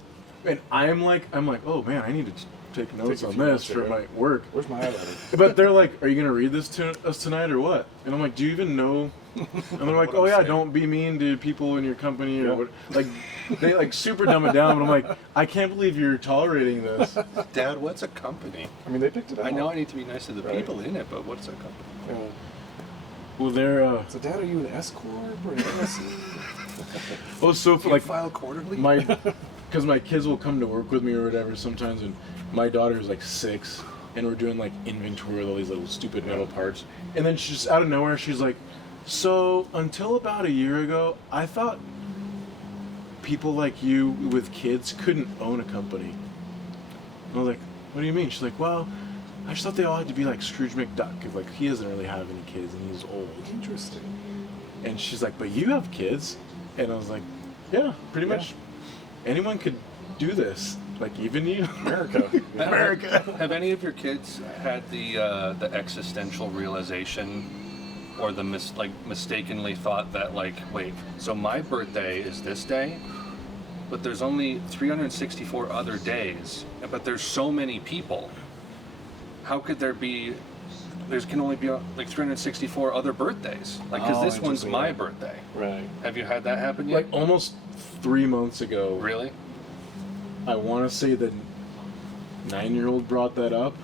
And I'm like, oh man, I need to take notes a on few this notes for here. my work. Where's my highlighter? But they're like, are you gonna read this to us tonight or what? And I'm like, do you even know? And they're like, oh yeah, don't be mean to people in your company or Yeah. what. Like, they like super dumb it down. But I'm like, I can't believe you're tolerating this. Dad, what's a company? I mean, they picked it up. I know I need to be nice to the Right. people in it, but what's a company? Yeah. Well, they're So, Dad, are you an S corp or an LLC? oh so Do you like file quarterly? because my kids will come to work with me or whatever sometimes, and my daughter's like 6, and we're doing like inventory of all these little stupid metal parts, and then she's out of nowhere, she's like, so until about a year ago, I thought people like you with kids couldn't own a company. And I was like, what do you mean? She's like, well, I just thought they all had to be like Scrooge McDuck, if like he doesn't really have any kids and he's old. Interesting. And she's like, but you have kids. And I was like, yeah, pretty much anyone could do this. Like, even you. America. America. Have any of your kids had the existential realization or the mistakenly thought that like, wait, so my birthday is this day, but there's only 364 other days, but there's so many people. How could there be? There can only be like 364 other birthdays. Like, because this one's interesting. my birthday. Right. Have you had that happen yet? Like, almost 3 months ago, Really? I want to say the 9-year-old brought that up.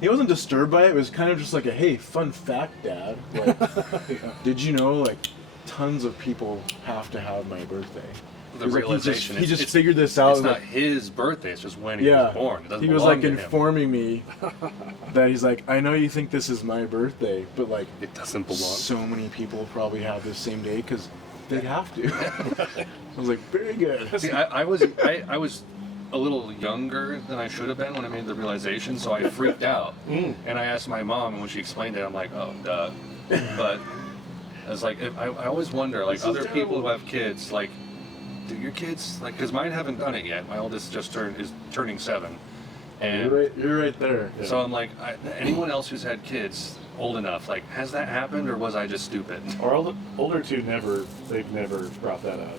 He wasn't disturbed by it. It was kind of just like a, hey, fun fact, Dad. Like, did you know, like, tons of people have to have my birthday? The He was like, realization. he just it's- figured this out. It's like, not his birthday. It's just when he yeah, was born. It doesn't he was belong like to him. informing me that he's like, I know you think this is my birthday, but like, It doesn't belong. so many people probably have this same day because they have to. I was like, very good. See, I was a little younger than I should have been when I made the realization, so I freaked out. And I asked my mom, and when she explained it, I'm like, oh, duh. But I was like, I always wonder, like, other people who have kids, like, do your kids, like, because mine haven't done it yet. My oldest is turning 7. And You're right there. so I'm like, anyone else who's had kids old enough, like, has that happened, or was I just stupid? Our older two they've never brought that up.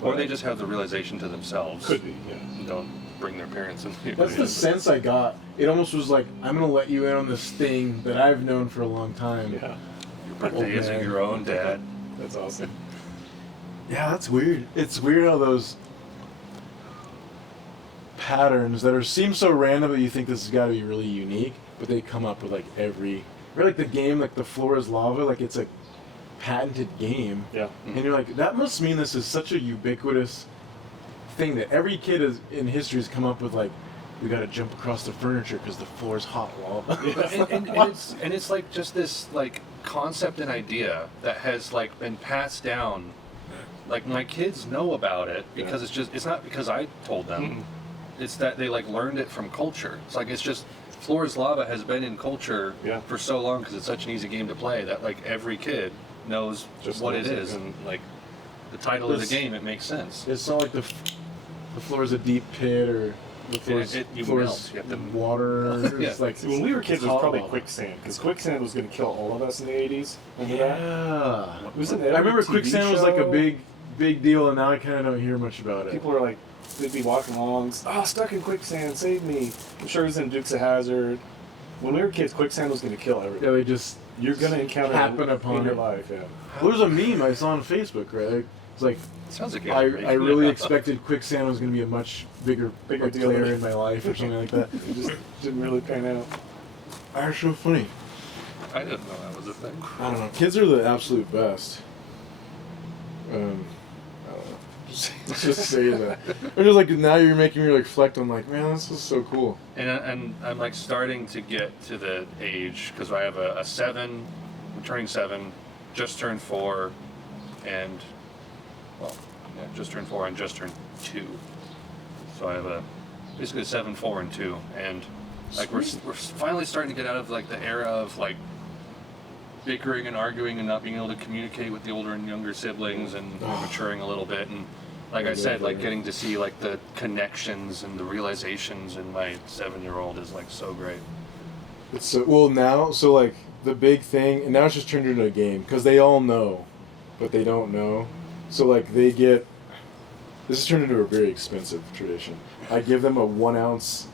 Or they just have the realization to themselves. Could be, yeah. And don't bring their parents in. That's the sense I got. It almost was like, I'm going to let you in on this thing that I've known for a long time. Yeah. Your birthday Old isn't man. your own, Dad. That's awesome. Yeah, that's weird. It's weird how those patterns that seem so random that you think this has got to be really unique, but they come up with like every, or like the game, like the floor is lava, like it's a patented game. Yeah. And you're like, that must mean this is such a ubiquitous thing that every kid in history has come up with, like, we got to jump across the furniture because the floor is hot lava. and it's like just this like concept and idea that has like been passed down. Like, my kids know about it because it's not because I told them. It's that they like learned it from culture. It's like, it's just floor is lava has been in culture for so long because it's such an easy game to play that like every kid knows Just what it knows it, is, yeah. and like the title of the game, it makes sense. It's not like the floor is a deep pit or the floor is, you floor melt. is You have to- water. Yeah. It's like, See, when we were kids, it was probably hollow. quicksand, because quicksand was going to kill all of us in the 80s. Remember that? Yeah. It was an I remember TV quicksand was like a show. big deal, and now I kind of don't hear much about it. People were like, they'd be walking along, oh, stuck in quicksand, save me. I'm sure it was in Dukes of Hazzard. When we were kids, quicksand was going to kill everybody. Yeah, they just You're going to encounter happen it upon in your it. life, yeah. Well, there's a meme I saw on Facebook, right? It's like, Sounds like I really expected quicksand was going to be a much bigger Bigger like, deal player than- in my life or something like that. It just didn't really pan out. are so funny. I didn't know that was a thing. I don't know. Kids are the absolute best. I don't know. Let's just say that. Or just like now you're making me reflect on like, man, this is so cool. And I'm like starting to get to the age, because I have a 7, I'm turning 7, just turned 4, and just turned 4 and just turned 2. So I have basically a 7, 4, and 2, and like we're finally starting to get out of like the era of like bickering and arguing and not being able to communicate with the older and younger siblings, and we're maturing a little bit, and like I said, like getting to see like the connections and the realizations in my 7-year-old is like so great. It's so well now. So like the big thing, and now it's just turned into a game because they all know, but they don't know. So like they get. This has turned into a very expensive tradition. I give them a 1 ounce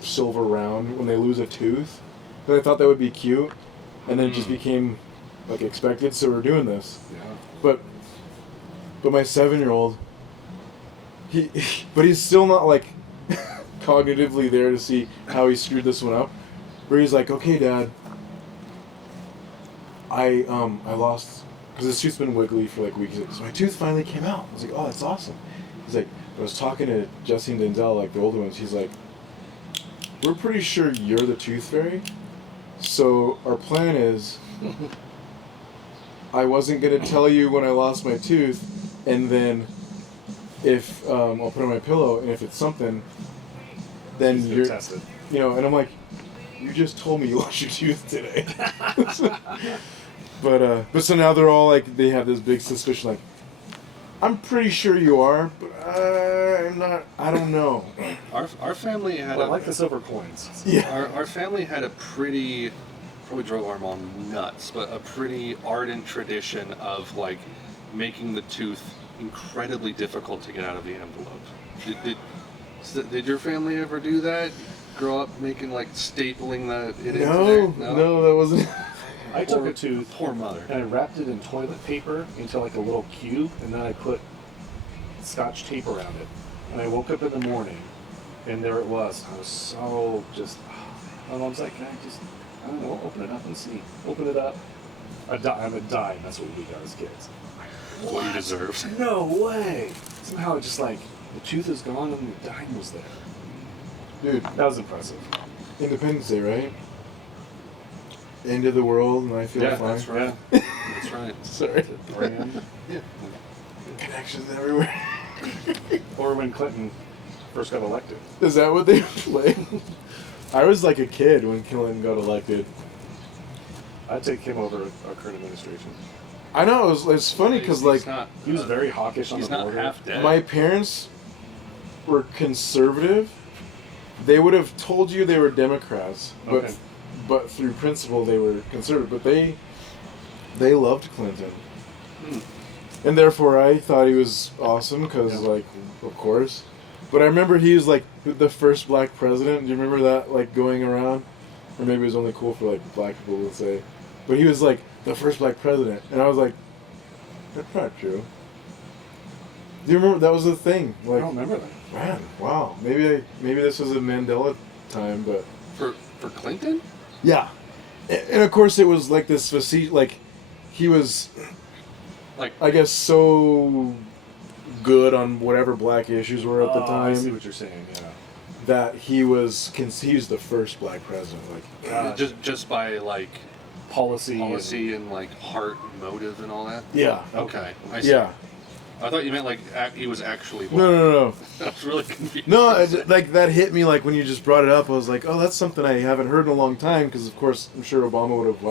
silver round when they lose a tooth, but I thought that would be cute, and then it just became like expected. So we're doing this. Yeah. But my 7-year-old, but he's still not like cognitively there to see how he screwed this one up. Where he's like, okay, Dad, I lost, because his tooth's been wiggly for like weeks. So my tooth finally came out. I was like, oh, that's awesome. He's like, I was talking to Jesse and Denzel, like the older ones. He's like, we're pretty sure you're the tooth fairy. So our plan is, I wasn't gonna tell you when I lost my tooth, and then if I'll put it on my pillow, and if it's something, then you're tested. You know, and I'm like, you just told me you lost your tooth today. But so now they're all like, they have this big suspicion, like, I'm pretty sure you are, but I'm not. I don't know. Our family had I like the silver coins. Yeah. Our family had a pretty, probably drove our mom nuts, but a pretty ardent tradition of like making the tooth incredibly difficult to get out of the envelope. Did your family ever do that? Grow up making like stapling it into there? No, that wasn't. I took a tooth, Poor mother. and I wrapped it in toilet paper into like a little cube, and then I put Scotch tape around it. And I woke up in the morning, and there it was. I was so just. My mom's like, can I just, I don't know, open it up and see. Open it up. I'm a dime. That's what we got as kids. What you deserved. No way. Somehow, just like the tooth is gone and the dime was there. Dude, That was impressive. Independence Day, right? End of the world, and I feel fine. That's right. That's right. Sorry. Brand. Yeah. Connections everywhere. Or when Clinton first got elected. Is that what they play? I was like a kid when Clinton got elected. I'd take him over our current administration. I know, it's funny because like He was very hawkish on He's the not border. half dead. my parents were conservative. They would have told you they were Democrats, Okay. but through principle they were conservative. But they loved Clinton, and therefore I thought he was awesome because like of course. But I remember he was like the first black president. Do you remember that like going around? Or maybe it was only cool for like black people to say. But he was like the first black president, and I was like, that's not true. Do you remember that was the thing? I Like, don't remember that. man, wow. Maybe this was a Mandela time, but For Clinton? yeah. And of course it was like this facetious, like he was, Like I guess, so good on whatever black issues were at the time. I see what you're saying. Yeah. That he was the first black president. Like, just by like Policy. and like heart and motive and all that. yeah, Okay. I see. yeah. I thought you meant like he was actually black. No. I was really confused. No, like that hit me like when you just brought it up. I was like, oh, that's something I haven't heard in a long time. Because of course, I'm sure Obama would have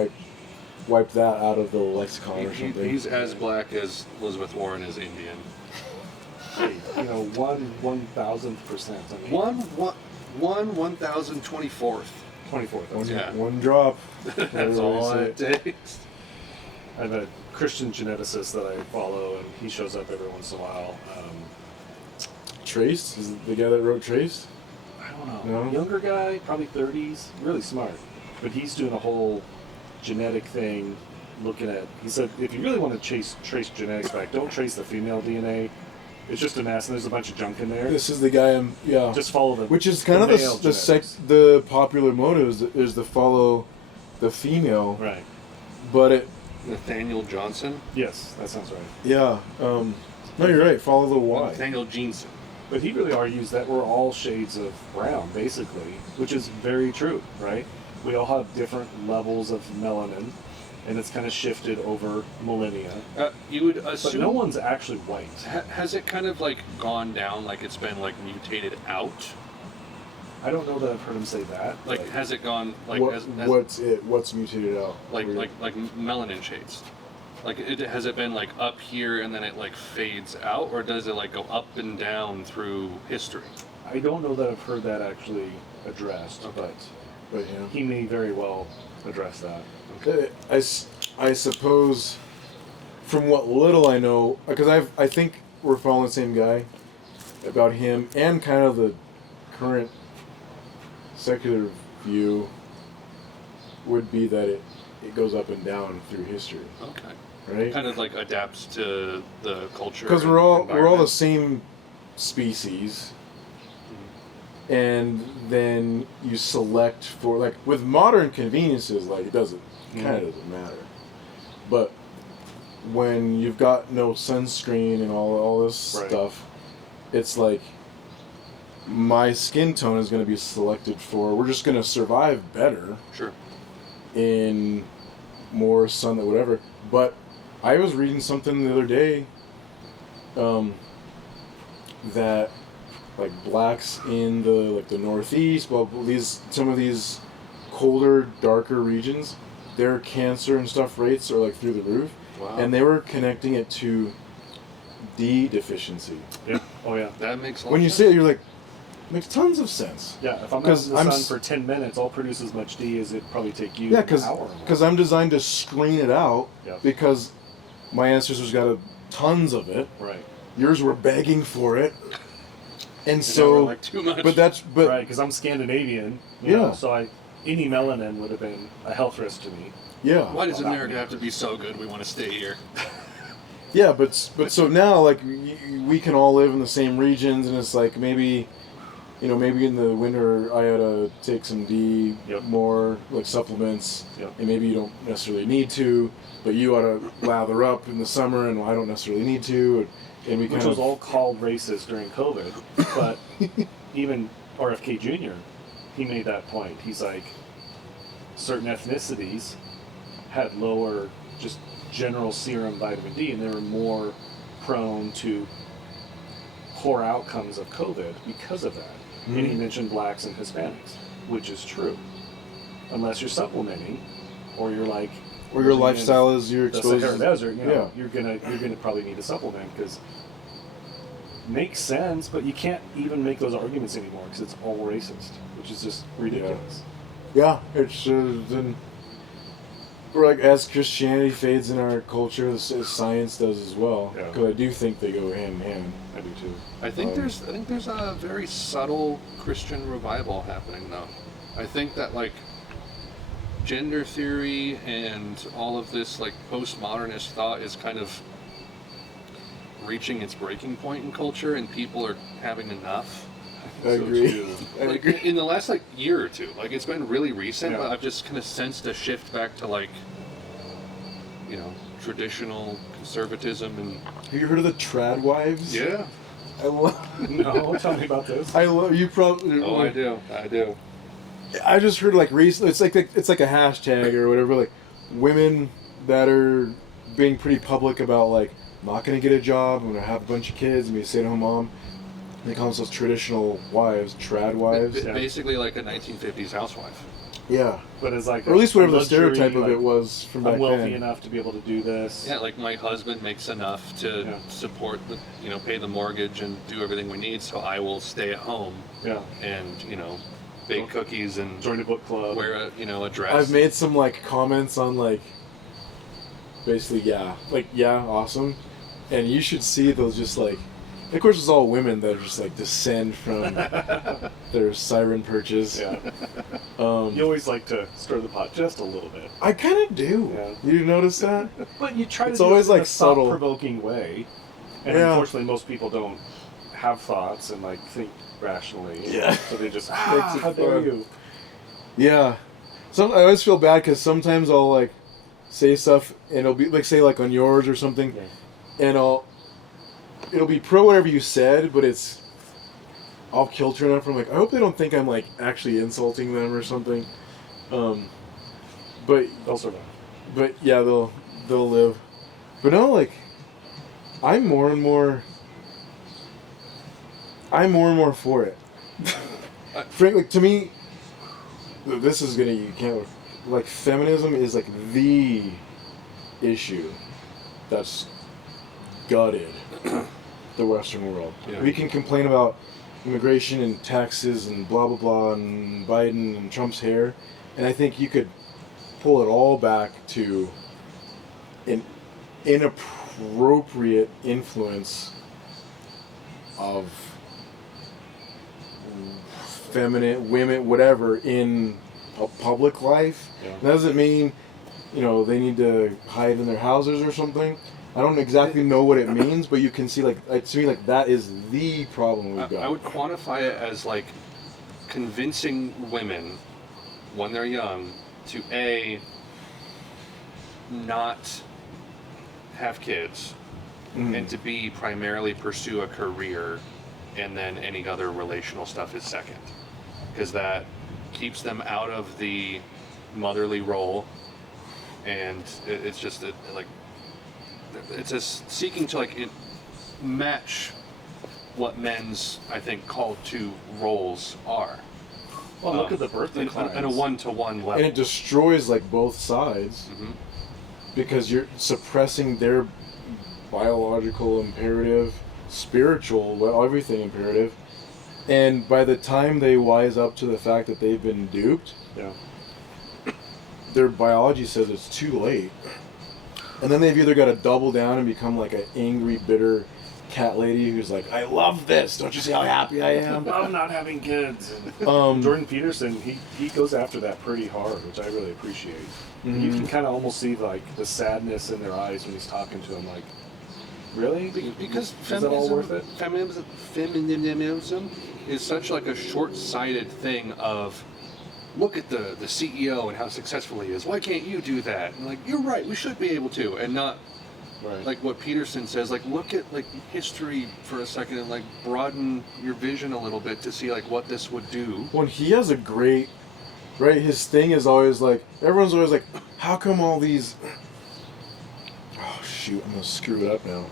wiped that out of the lexicon or something. He's as black as Elizabeth Warren is Indian. Hey, 1,000%. I mean, 1,024th. 24th. That's Yeah. One drop. That's all it takes. I have a Christian geneticist that I follow, and he shows up every once in a while. Trace is the guy that wrote Trace. I don't know. No? Younger guy, probably 30s, really smart. But he's doing a whole genetic thing, looking at. He said, if you really want to trace genetics back, don't trace the female DNA, It's just a mess, and there's a bunch of junk in there. This is the guy Just follow the. which is kind of male the popular motto is to follow the female. Right. But it. Nathaniel Johnson. Yes, that sounds right. Yeah. No, you're right. Follow the Y. Nathaniel Jensen. But he really argues that we're all shades of brown, basically, which is very true, right? We all have different levels of melanin, and it's kind of shifted over millennia. You would But assume no one's actually white. has it kind of like gone down, like it's been like mutated out? I don't know that I've heard him say that. Like, but- has it gone like What's mutated out? like melanin shades? Like, has it been like up here and then it like fades out, or does it like go up and down through history? I don't know that I've heard that actually addressed, Okay. But yeah. he may very well address that. I suppose, from what little I know, because I think we're following the same guy about him, and kind of the current secular view would be that it goes up and down through history, Okay. right? Kind of like adapts to the culture. Because and we're all the environment. same species, and then you select for, like, with modern conveniences, like, it doesn't kind of doesn't matter, but when you've got no sunscreen and all this Right. stuff, it's like my skin tone is going to be selected for. We're just going to survive better Sure. in more sun than whatever. But I was reading something the other day that, like, blacks in the Northeast, well, some of these colder, darker regions, their cancer and stuff rates are like through the roof. Wow. And they were connecting it to D deficiency. Yeah. Oh yeah. That makes a lot When of you sense. say it, you're like, makes tons of sense. Yeah. If I'm out 'Cause in the I'm sun s- for 10 minutes, I'll produce as much D as it probably take you Yeah, an hour. or more. because I'm designed to screen it out, Yeah. because my ancestors got tons of it. Right. Yours were begging for it, and You so. never like too much. But Right, because I'm Scandinavian. You Yeah. know, so any melanin would have been a health risk to me. yeah, Why does America have to be so good? We want to stay here. yeah, but so now, like, we can all live in the same regions, and it's like maybe in the winter I ought to take some D Yep. more, like supplements, Yep. and maybe you don't necessarily need to, but you ought to lather up in the summer, and I don't necessarily need to, and we Which kind was of all called racist during COVID. But even RFK Jr., he made that point. He's like, certain ethnicities had lower just general serum vitamin D, and they were more prone to poor outcomes of COVID because of that. And he mentioned blacks and Hispanics, which is true. Unless you're supplementing, or you're like, or your living in lifestyle is you're the exposed. Sahara Desert, yeah. you're gonna probably need a supplement, because makes sense, but you can't even make those arguments anymore because it's all racist, which is just ridiculous. Yeah, it's then. Or, like, as Christianity fades in our culture, as science does as well. Yeah. Because I do think they go hand in hand. I do too. I think there's a very subtle Christian revival happening though. I think that, like, gender theory and all of this, like, postmodernist thought is kind of reaching its breaking point in culture, and people are having enough. I agree. too. I Like, agree. in the last, like, year or two, like, it's been really recent, Yeah. but I've just kind of sensed a shift back to, like, traditional conservatism and Have you heard of the trad wives? yeah. I love. No, tell me about this. I love you. Probably. Oh, I do. I just heard, like, recently. It's like a hashtag or whatever. Like, women that are being pretty public about, like, I'm not gonna get a job. I'm gonna have a bunch of kids and be a stay-at-home mom. They call themselves traditional wives, trad wives. Yeah. Basically like a 1950s housewife. Yeah. But it's like, Or at least whatever the luxury, stereotype of like, it was from back I'm wealthy then. enough to be able to do this. Yeah, like, my husband makes enough to Yeah. support the, pay the mortgage and do everything we need, so I will stay at home Yeah. and, bake cookies and Join a book club. wear a dress. I've made some, like, comments on, like, basically, awesome. And you should see those, just, like, of course it's all women that are just, like, descend from their siren perches. Yeah. You always like to stir the pot just a little bit. I kind of do. Yeah. You notice that? But you try It's to do always, it in like, a subtle. thought-provoking way. And Yeah. unfortunately, most people don't have thoughts and like think rationally. Yeah. So they just, Makes it how dare fun. you? Yeah. I always feel bad because sometimes I'll like say stuff and it'll be like say like on yours or something, Yeah. and it'll be pro whatever you said, but it's off kilter enough. I'm like, I hope they don't think I'm like actually insulting them or something. But They'll survive. But yeah, they'll live. But no, like I'm more and more for it. Frankly, to me, this is gonna you can't like feminism is like the issue that's gutted the Western world. Yeah. We can complain about immigration and taxes and blah blah blah and Biden and Trump's hair, and I think you could pull it all back to an inappropriate influence of feminine women, whatever, in a public life. Yeah. That doesn't mean, they need to hide in their houses or something. I don't exactly know what it means, but you can see, to me, that is the problem we've got. I would quantify it as like convincing women when they're young to not have kids and to B, primarily pursue a career, and then any other relational stuff is second, because that keeps them out of the motherly role, and it's just it's just seeking to match what men's, I think, called to roles are. Well, look at the birth declines. At a one-to-one level. And it destroys both sides because you're suppressing their biological imperative, spiritual, everything imperative. And by the time they wise up to the fact that they've been duped, Yeah. their biology says it's too late. And then they've either got to double down and become like an angry, bitter cat lady who's like, I love this. Don't you see how happy I am? I'm not having kids. Jordan Peterson, he goes after that pretty hard, which I really appreciate. You can kind of almost see the sadness in their eyes when he's talking to him. Like, really? Because is that all worth it? Feminism is such a short-sighted thing of, look at the CEO and how successful he is. Why can't you do that? And you're right, we should be able to, and not Right. what Peterson says. Look at history for a second and broaden your vision a little bit to see what this would do. Well, he has a great, right? His thing is always everyone's always how come all these? Oh shoot! I'm gonna screw it up now.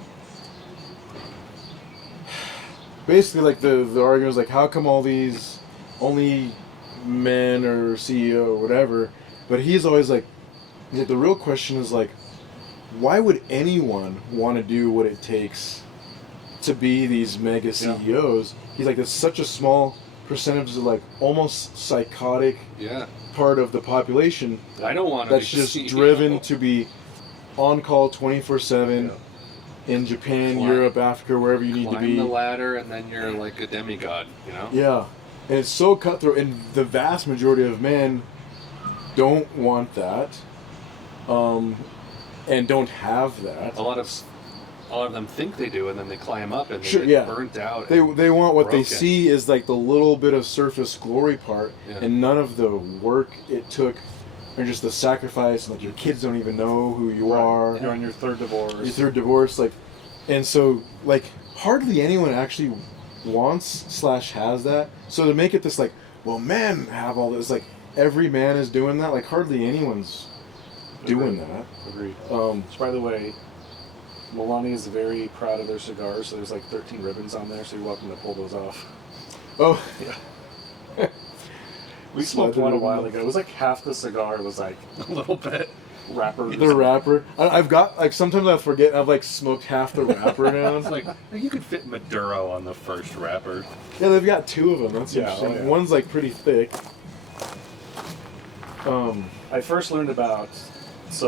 Basically, the argument is how come all these only men or CEO or whatever? But he's always the real question is why would anyone want to do what it takes to be these mega CEOs? He's there's such a small percentage of almost psychotic part of the population I don't want to that's be just CEO. driven to be on call 24/7 in Japan, Europe, Africa, wherever you need to Climb be. the ladder and then you're a demigod, Yeah, and it's so cutthroat, and the vast majority of men don't want that, and don't have that. A lot of them think they do, and then they climb up and they Sure, get burnt out. They want what they broken. see is the little bit of surface glory part, and none of the work it took, or just the sacrifice. Your kids don't even know who you are. You're on your third divorce. Your third divorce, and so hardly anyone actually wants / has that. So to make it this well, men have all this, every man is doing that. Hardly anyone's doing that. Agreed. So by the way, Melania is very proud of their cigars. So there's 13 ribbons on there, so you're welcome to pull those off. Oh, Yeah. We smoked one a while ago. It was half the cigar was a little bit. wrapper. the wrapper. I've got sometimes I forget I've smoked half the wrapper now. It's you could fit Maduro on the first wrapper. Yeah, they've got two of them. That's interesting. yeah. One's pretty thick. I first learned about, it's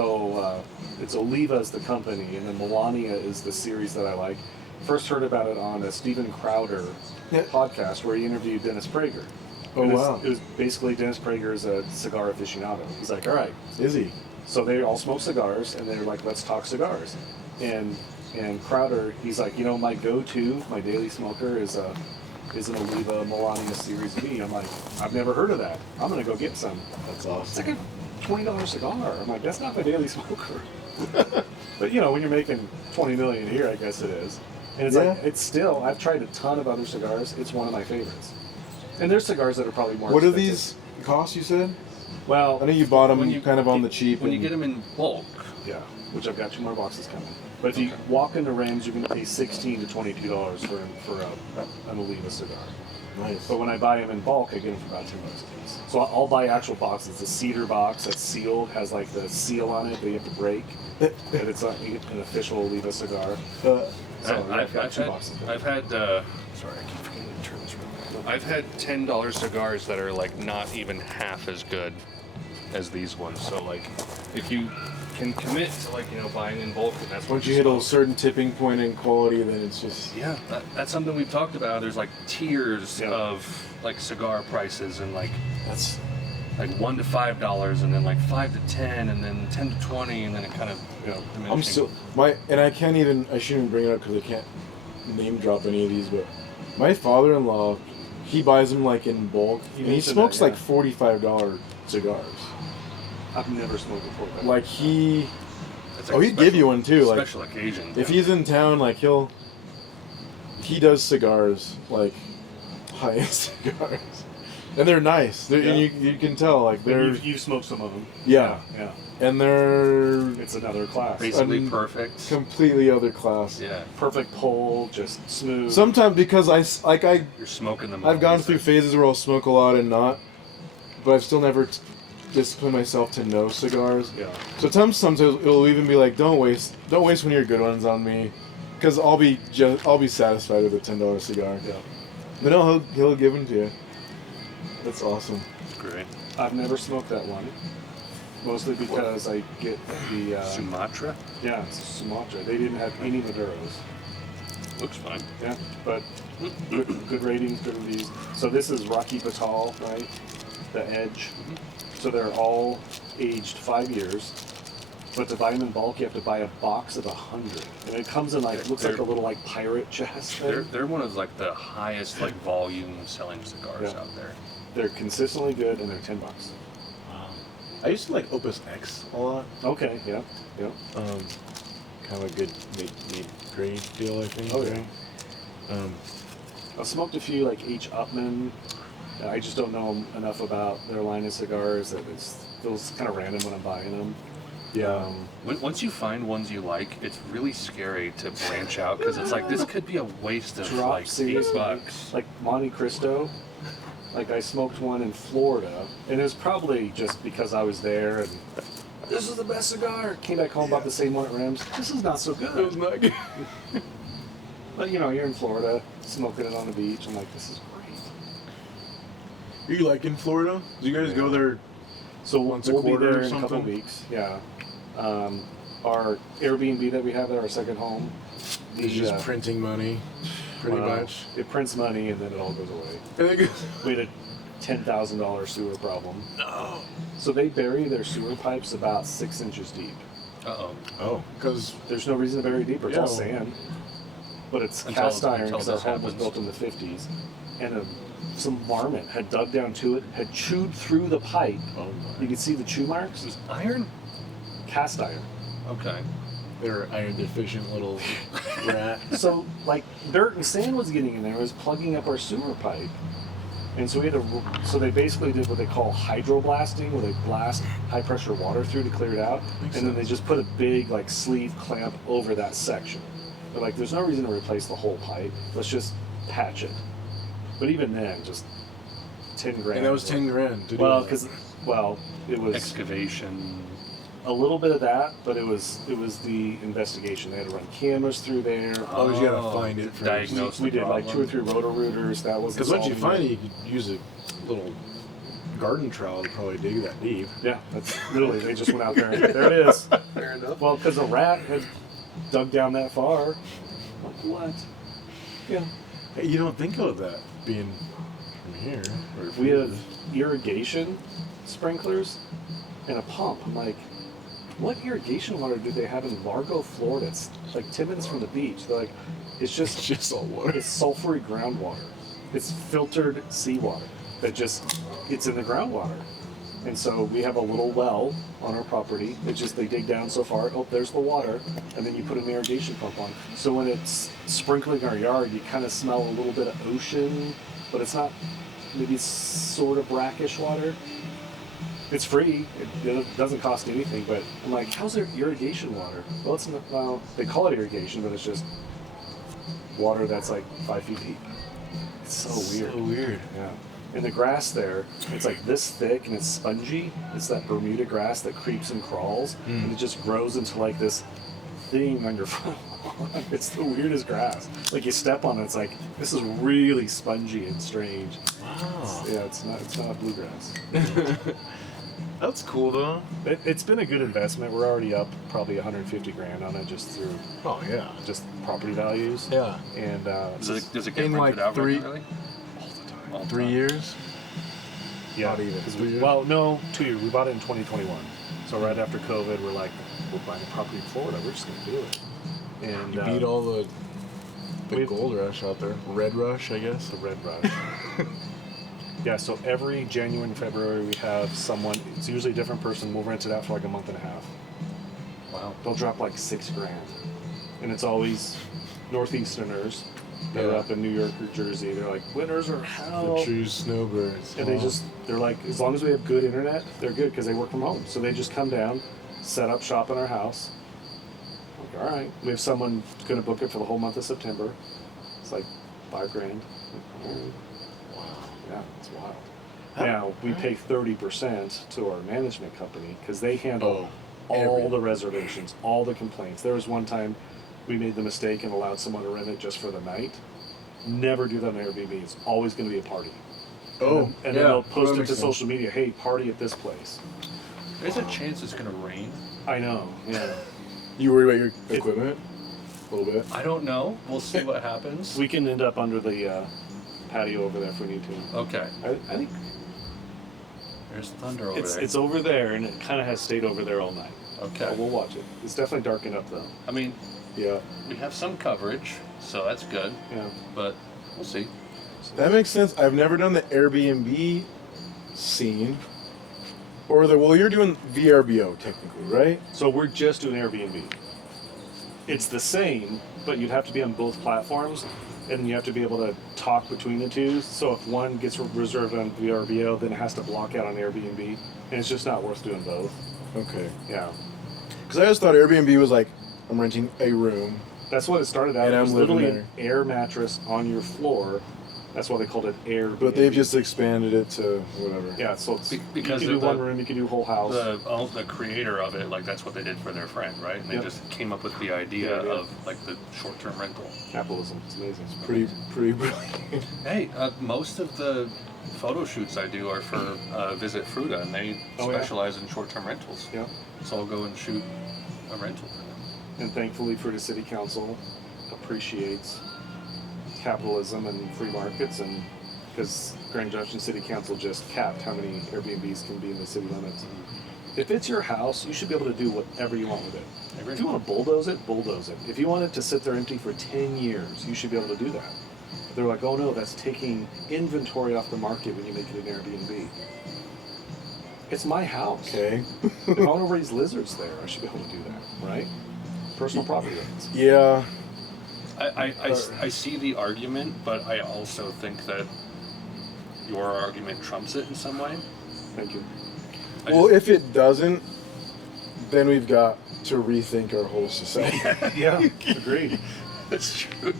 Oliva is the company, and then Melania is the series that I like. First heard about it on a Steven Crowder podcast where he interviewed Dennis Prager. Oh, wow. It was basically Dennis Prager is a cigar aficionado. He's all right. Is he? So they all smoke cigars, and they're let's talk cigars. And And Crowder, he's like, you know, my go-to, my daily smoker is an Oliva Melania Series B. I'm like, I've never heard of that. I'm gonna go get some. That's It's awesome. like a $20 cigar. I'm like, that's not my daily smoker. But you know, when you're making 20 million here, I guess it is. And it's like, it's still, I've tried a ton of other cigars. It's one of my favorites. And there's cigars that are probably more What do expensive. these cost, you said? Well, I know you bought them When you- kind of on the cheap. When you and- get them in bulk, yeah, which I've got 2 more boxes coming. But if you walk into Rams, you're going to pay $16 to $22 for an Oliva cigar. Nice. But when I buy them in bulk, I get them for about $10 a piece. So I'll buy actual boxes. The cedar box that's sealed has like the seal on it that you have to break. And it's an official Oliva cigar. So I've got 2 boxes. I've had sorry, I keep forgetting to turn this around. I've had $10 cigars that are like not even half as good as these ones. So like, if you can commit to like, you know, buying in bulk, and that's what Once you hit a smoke. certain tipping point in quality, then it's just Yeah, that's something we've talked about. There's like tiers Yeah. of like cigar prices, and like that's $1 to $5, and then like $5 to $10, and then $10 to $20, and then it kind of, you know, I'm diminishing. still and I shouldn't bring it up because I can't name drop any of these, but my father-in-law, he buys them like in bulk, and he mentioned smokes that, like $45 cigars. I've never smoked before. But Like he, That's oh, like he'd give you one too. Like special occasion. if he's in town, like he does cigars, like high-end cigars, and they're nice. And you can tell, like they're you've smoked some of them. yeah, and they're It's another class. basically perfect. completely other class. Yeah, Perfect pull, just smooth. Sometimes because you're smoking them. I've gone through phases where I'll smoke a lot and not, but I've still never disciplined myself to no cigars. Yeah. So sometimes it'll even be like, don't waste one of your good ones on me, because I'll be satisfied with a $10 cigar. Yeah. But no, he'll give them to you. That's awesome. Great. I've never smoked that one. Mostly because I get the Sumatra it's Sumatra. They didn't have any Maduros. looks fine. Yeah, but good ratings, good reviews. So this is Rocky Batal, right? The Edge. So they're all aged 5 years. But to buy them in bulk, you have to buy a box of 100, and it comes in like looks like a little like pirate chest. They're one of like the highest like volume selling cigars Yeah. out there. They're consistently good, and they're $10. I used to like Opus X a lot. Okay, yeah. Kind of a good mid grade deal, I think. Oh, yeah. Um, I've smoked a few like H. Upman. I just don't know enough about their line of cigars. That it feels kind of random when I'm buying them. yeah. Once you find ones you like, it's really scary to branch out because it's like this could be a waste of Drop like seriously. $8. Like Monte Cristo. Like I smoked one in Florida, and it was probably just because I was there and this is the best cigar. Came back home about the same one at Rams. This is not so good. It was not good. But you know, you're in Florida, smoking it on the beach. I'm like, this is great. Are you like in Florida? Do you guys go there? So Once a we'll be quarter there or in a couple something? weeks. Yeah. Our Airbnb that we have there, our second home. It's just printing money, pretty well, much. It prints money and then it all goes away. And it goes, We had a $10,000 sewer problem. no. So they bury their sewer pipes about 6 inches deep. Oh, because There's no reason to bury deeper. It's all Yeah. sand. But it's Until- cast iron until because our this home was happens. built in the 50s. And some varmint had dug down to it, had chewed through the pipe. oh You my, can see the chew marks. Is iron? Cast iron. Okay. they're iron deficient little rat. So, like, dirt and sand was getting in there. It was plugging up our sewer pipe. And so we had to, so they basically did what they call hydroblasting, where they blast high pressure water through to clear it out. Makes And then they sense. just put a big, like, sleeve clamp over that section. They're like, there's no reason to replace the whole pipe. Let's just patch it. But even then, just 10 grand. And that was 10 grand to do Well, that. because, it was Excavation. a little bit of that, but it was the investigation. They had to run cameras through there. Oh, you gotta find it first. Diagnose We the did like 2 or problem. 3 roto-rooters. That was Because once you find it, you could use a little garden trowel to probably dig that deep. Yeah, that's literally, they just went out there and there it is. Fair enough. Well, because a rat had dug down that far. Like, what? Yeah. Hey, you don't think of that being from here. Or We have irrigation sprinklers and a pump. I'm like, what irrigation water do they have in Largo, Florida? It's like 10 minutes from the beach. They're like, it's just salt water. It's sulfury groundwater. It's filtered seawater that just, it's in the groundwater. And so we have a little well on our property. It's just they dig down so far, oh, there's the water, and then you put an irrigation pump on. So when it's sprinkling our yard, you kind of smell a little bit of ocean, but it's not maybe sort of brackish water. It's free. It doesn't cost anything, but I'm like, how's their irrigation water? Well, it's not, well, they call it irrigation, but it's just water that's like 5 feet deep. It's so weird. So weird. Yeah. And the grass there, it's like this thick and it's spongy. It's that Bermuda grass that creeps and crawls, and it just grows into like this thing on your front lawn. It's the weirdest grass. Like you step on it, it's like, this is really spongy and strange. Wow. It's not bluegrass. That's cool though. It's been a good investment. We're already up probably 150 grand on it just through Oh yeah. just property values. Yeah. And Does it get In, rented like, out 3 regularly? all the time. All the 3 time. years. Yeah, Not even. 'cause 2 years? well, no, 2 years. We bought it in 2021. So right after COVID, we're like, we're buying a property in Florida. We're just gonna do it. And You beat all the we've- gold rush out there. Red rush, I guess. the red rush. Yeah, so every January and February we have someone. It's usually a different person. We'll rent it out for like a month and a half. Wow. They'll drop like $6 grand, and it's always Northeasterners. They're Yeah. up in New York or Jersey. They're like, winters are hell. The true snowbirds. And they're like, as long as we have good internet, they're good because they work from home. So they just come down, set up shop in our house. Like, all right, we have someone going to book it for the whole month of September. It's like $5 grand. Like, all right. Wow. Yeah, it's wild. Now we pay 30% to our management company because they handle all the reservations, all the complaints. There was one time we made the mistake and allowed someone to rent it just for the night. Never do that on Airbnb. It's always going to be a party. Oh, And then they'll post it to social media. Hey, party at this place. There's a chance it's gonna rain. I know. Yeah. You worried about your equipment? A little bit. I don't know. We'll see what happens. We can end up under the patio over there if we need to. Okay. I think There's thunder over there. it's over there, and it kind of has stayed over there all night. Okay. But we'll watch it. It's definitely darkened up though. I mean, Yeah. we have some coverage, so that's good. Yeah. But we'll see. That makes sense. I've never done the Airbnb scene. Or you're doing VRBO technically, right? So we're just doing Airbnb. It's the same, but you'd have to be on both platforms, and you have to be able to talk between the two. So if one gets reserved on VRBO, then it has to block out on Airbnb, and it's just not worth doing both. Okay. Yeah, Because I just thought Airbnb was like, I'm renting a room. that's what it started out. And It I'm was living literally there. an air mattress on your floor. That's why they called it Airbnb. But they've just expanded it to whatever. yeah. So it's, Because you can do of one room, you can do whole house. The creator of it, like that's what they did for their friend, right? And they Yep. just came up with the idea Yeah, yeah. of like the short-term rental. Capitalism. It's amazing. Pretty brilliant. Hey, most of the photo shoots I do are for Visit Fruta, and they Oh, yeah. specialize in short-term rentals. Yeah. So I'll go and shoot a rental for them. And thankfully, Fruta City Council appreciates capitalism and free markets, and because Grand Junction City Council just capped how many Airbnbs can be in the city limits. If it's your house, you should be able to do whatever you want with it. If you want to bulldoze it, bulldoze it. If you want it to sit there empty for 10 years, you should be able to do that. They're like, oh no, that's taking inventory off the market when you make it an Airbnb. It's my house. Okay. If I want to raise lizards there, I should be able to do that, right? Personal property rights. Yeah. I see the argument, but I also think that your argument trumps it in some way. Thank you. Well, if it doesn't, then we've got to rethink our whole society. Yeah, agreed. That's true.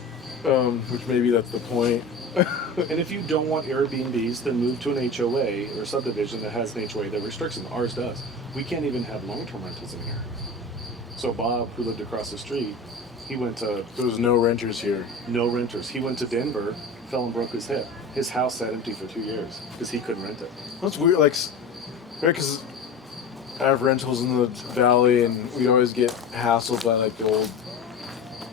Which maybe that's the point. And if you don't want Airbnbs, then move to an HOA or subdivision that has an HOA that restricts them. Ours does. We can't even have long-term rentals in here. So Bob, who lived across the street, he went to There's no renters here. no renters. He went to Denver, fell and broke his hip. His house sat empty for 2 years because he couldn't rent it. That's weird. Like, because I have rentals in the valley, and we always get hassled by like the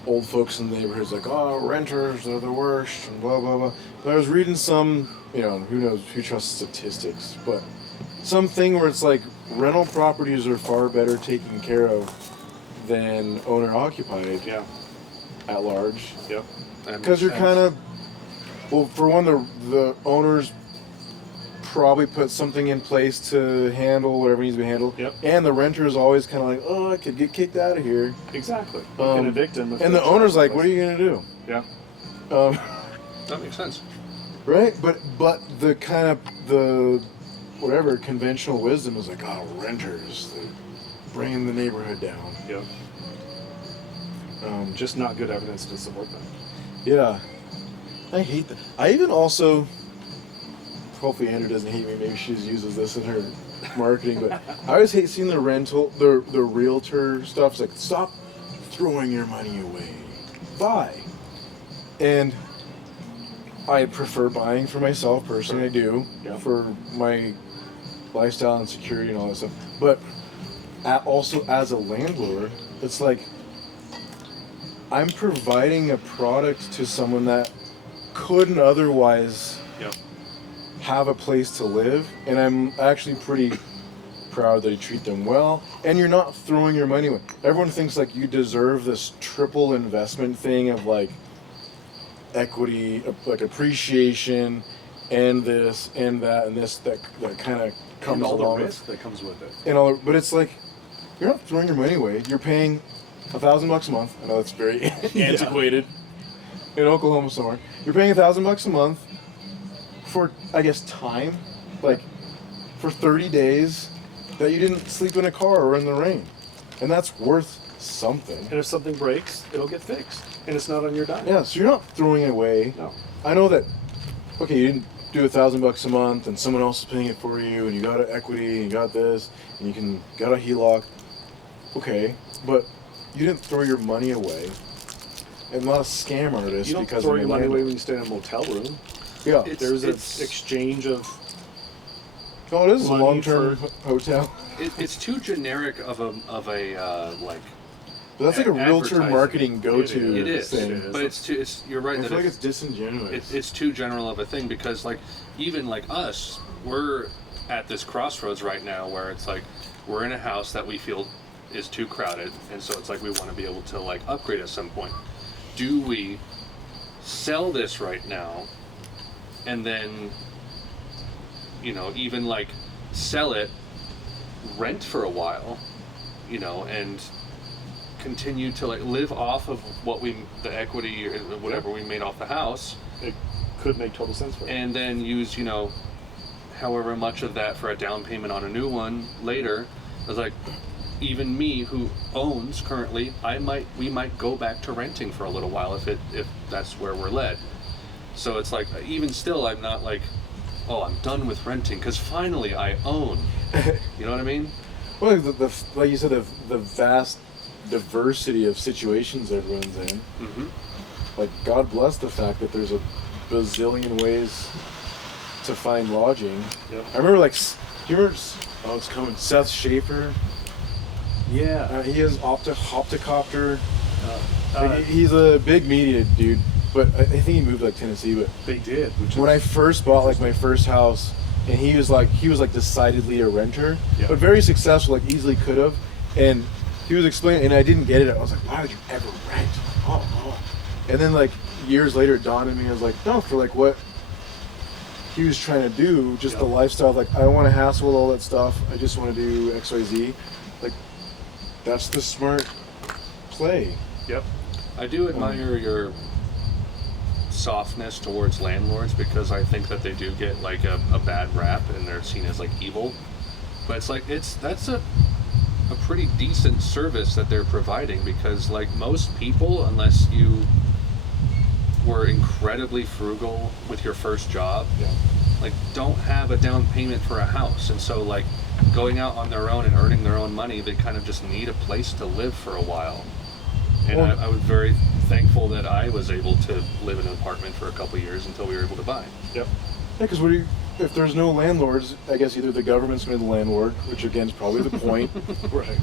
old folks in the neighborhoods, like, oh, renters are the worst, and blah blah blah. But I was reading some, who knows, who trusts statistics, but something where it's like rental properties are far better taken care of than owner occupied Yeah. at large. Yep. Because you're kind of, well, for one, the owners probably put something in place to handle whatever needs to be handled. Yep. And the renter is always kind of like, oh, I could get kicked out of here. Exactly. You can evict them. And the owner's like, what are you going to do? Yeah. That makes sense. Right? But the kind of, the whatever conventional wisdom is like, oh, renters, they're bringing the neighborhood down. Yep. Just not good evidence to support that. Yeah. I hate that. I even also, hopefully Andrew doesn't hate me, maybe she just uses this in her marketing, but I always hate seeing the realtor stuff. It's like, stop throwing your money away. Buy. And I prefer buying for myself personally, I do, Yeah. for my lifestyle and security and all that stuff. But also as a landlord, it's like, I'm providing a product to someone that couldn't otherwise Yep. have a place to live, and I'm actually pretty proud that you treat them well, and you're not throwing your money away. Everyone thinks like you deserve this triple investment thing of like equity, like appreciation, and this and that and this that kind of comes And all along the with- risk that comes with it. and all, but it's like you're not throwing your money away. You're paying $1,000 a month. I know that's very antiquated in Oklahoma somewhere. You're paying $1,000 a month for, I guess, time, like for 30 days that you didn't sleep in a car or in the rain, and that's worth something. And if something breaks, it'll get fixed, and it's not on your dime. Yeah, so you're not throwing it away. No. I know that. Okay, you didn't do $1,000 a month, and someone else is paying it for you, and you got an equity, and you got this, and you got a HELOC. Okay, but you didn't throw your money away. I'm not a scam artist You don't because throw I'm your a money away landlord. when you stay in a motel room. Yeah, There's an It's- exchange of oh, it is a money long-term hotel. It's too generic of a like. But that's like a realtor Advertising. marketing go-to It is, thing. It is. but it's too. You're right I that feel like it's disingenuous. it's too general of a thing because like even like us, we're at this crossroads right now where it's like we're in a house that we feel is too crowded, and so it's like we want to be able to like upgrade at some point. Do we sell this right now and then even like sell it, rent for a while, and continue to like live off of the equity or whatever we made off the house, it could make total sense for you. and then use however much of that for a down payment on a new one later. I was like, even me who owns currently, we might go back to renting for a little while if that's where we're led. So it's like, even still, I'm not like, oh, I'm done with renting because finally I own. You know what I mean? Well, like you said, the vast diversity of situations everyone's in. Mm-hmm. Like, God bless the fact that there's a bazillion ways to find lodging. Yep. I remember, like, do you remember, oh, it's coming, Seth Schaefer. Yeah. He has Opticopter. He's a big media dude, but I think he moved to, like, Tennessee. But They did. Which when I first bought, like, my first house, and he was decidedly a renter, Yeah. but very successful, like, easily could have. And he was explaining, and I didn't get it. I was like, why would you ever rent? Oh. And then, like, years later, it dawned on me, I was like, no, for, like, what he was trying to do, just the lifestyle, like, I don't want to hassle with all that stuff. I just want to do X, Y, Z. Like, that's the smart play. Yep. I do admire your softness towards landlords because I think that they do get like a bad rap and they're seen as like evil. But it's like that's a pretty decent service that they're providing because like most people, unless you were incredibly frugal with your first job, like don't have a down payment for a house, and so like going out on their own and earning their own money, they kind of just need a place to live for a while. And I was very thankful that I was able to live in an apartment for a couple of years until we were able to buy. Yep. Yeah, because if there's no landlords, I guess either the government's going to be the landlord, which again is probably the point, Right.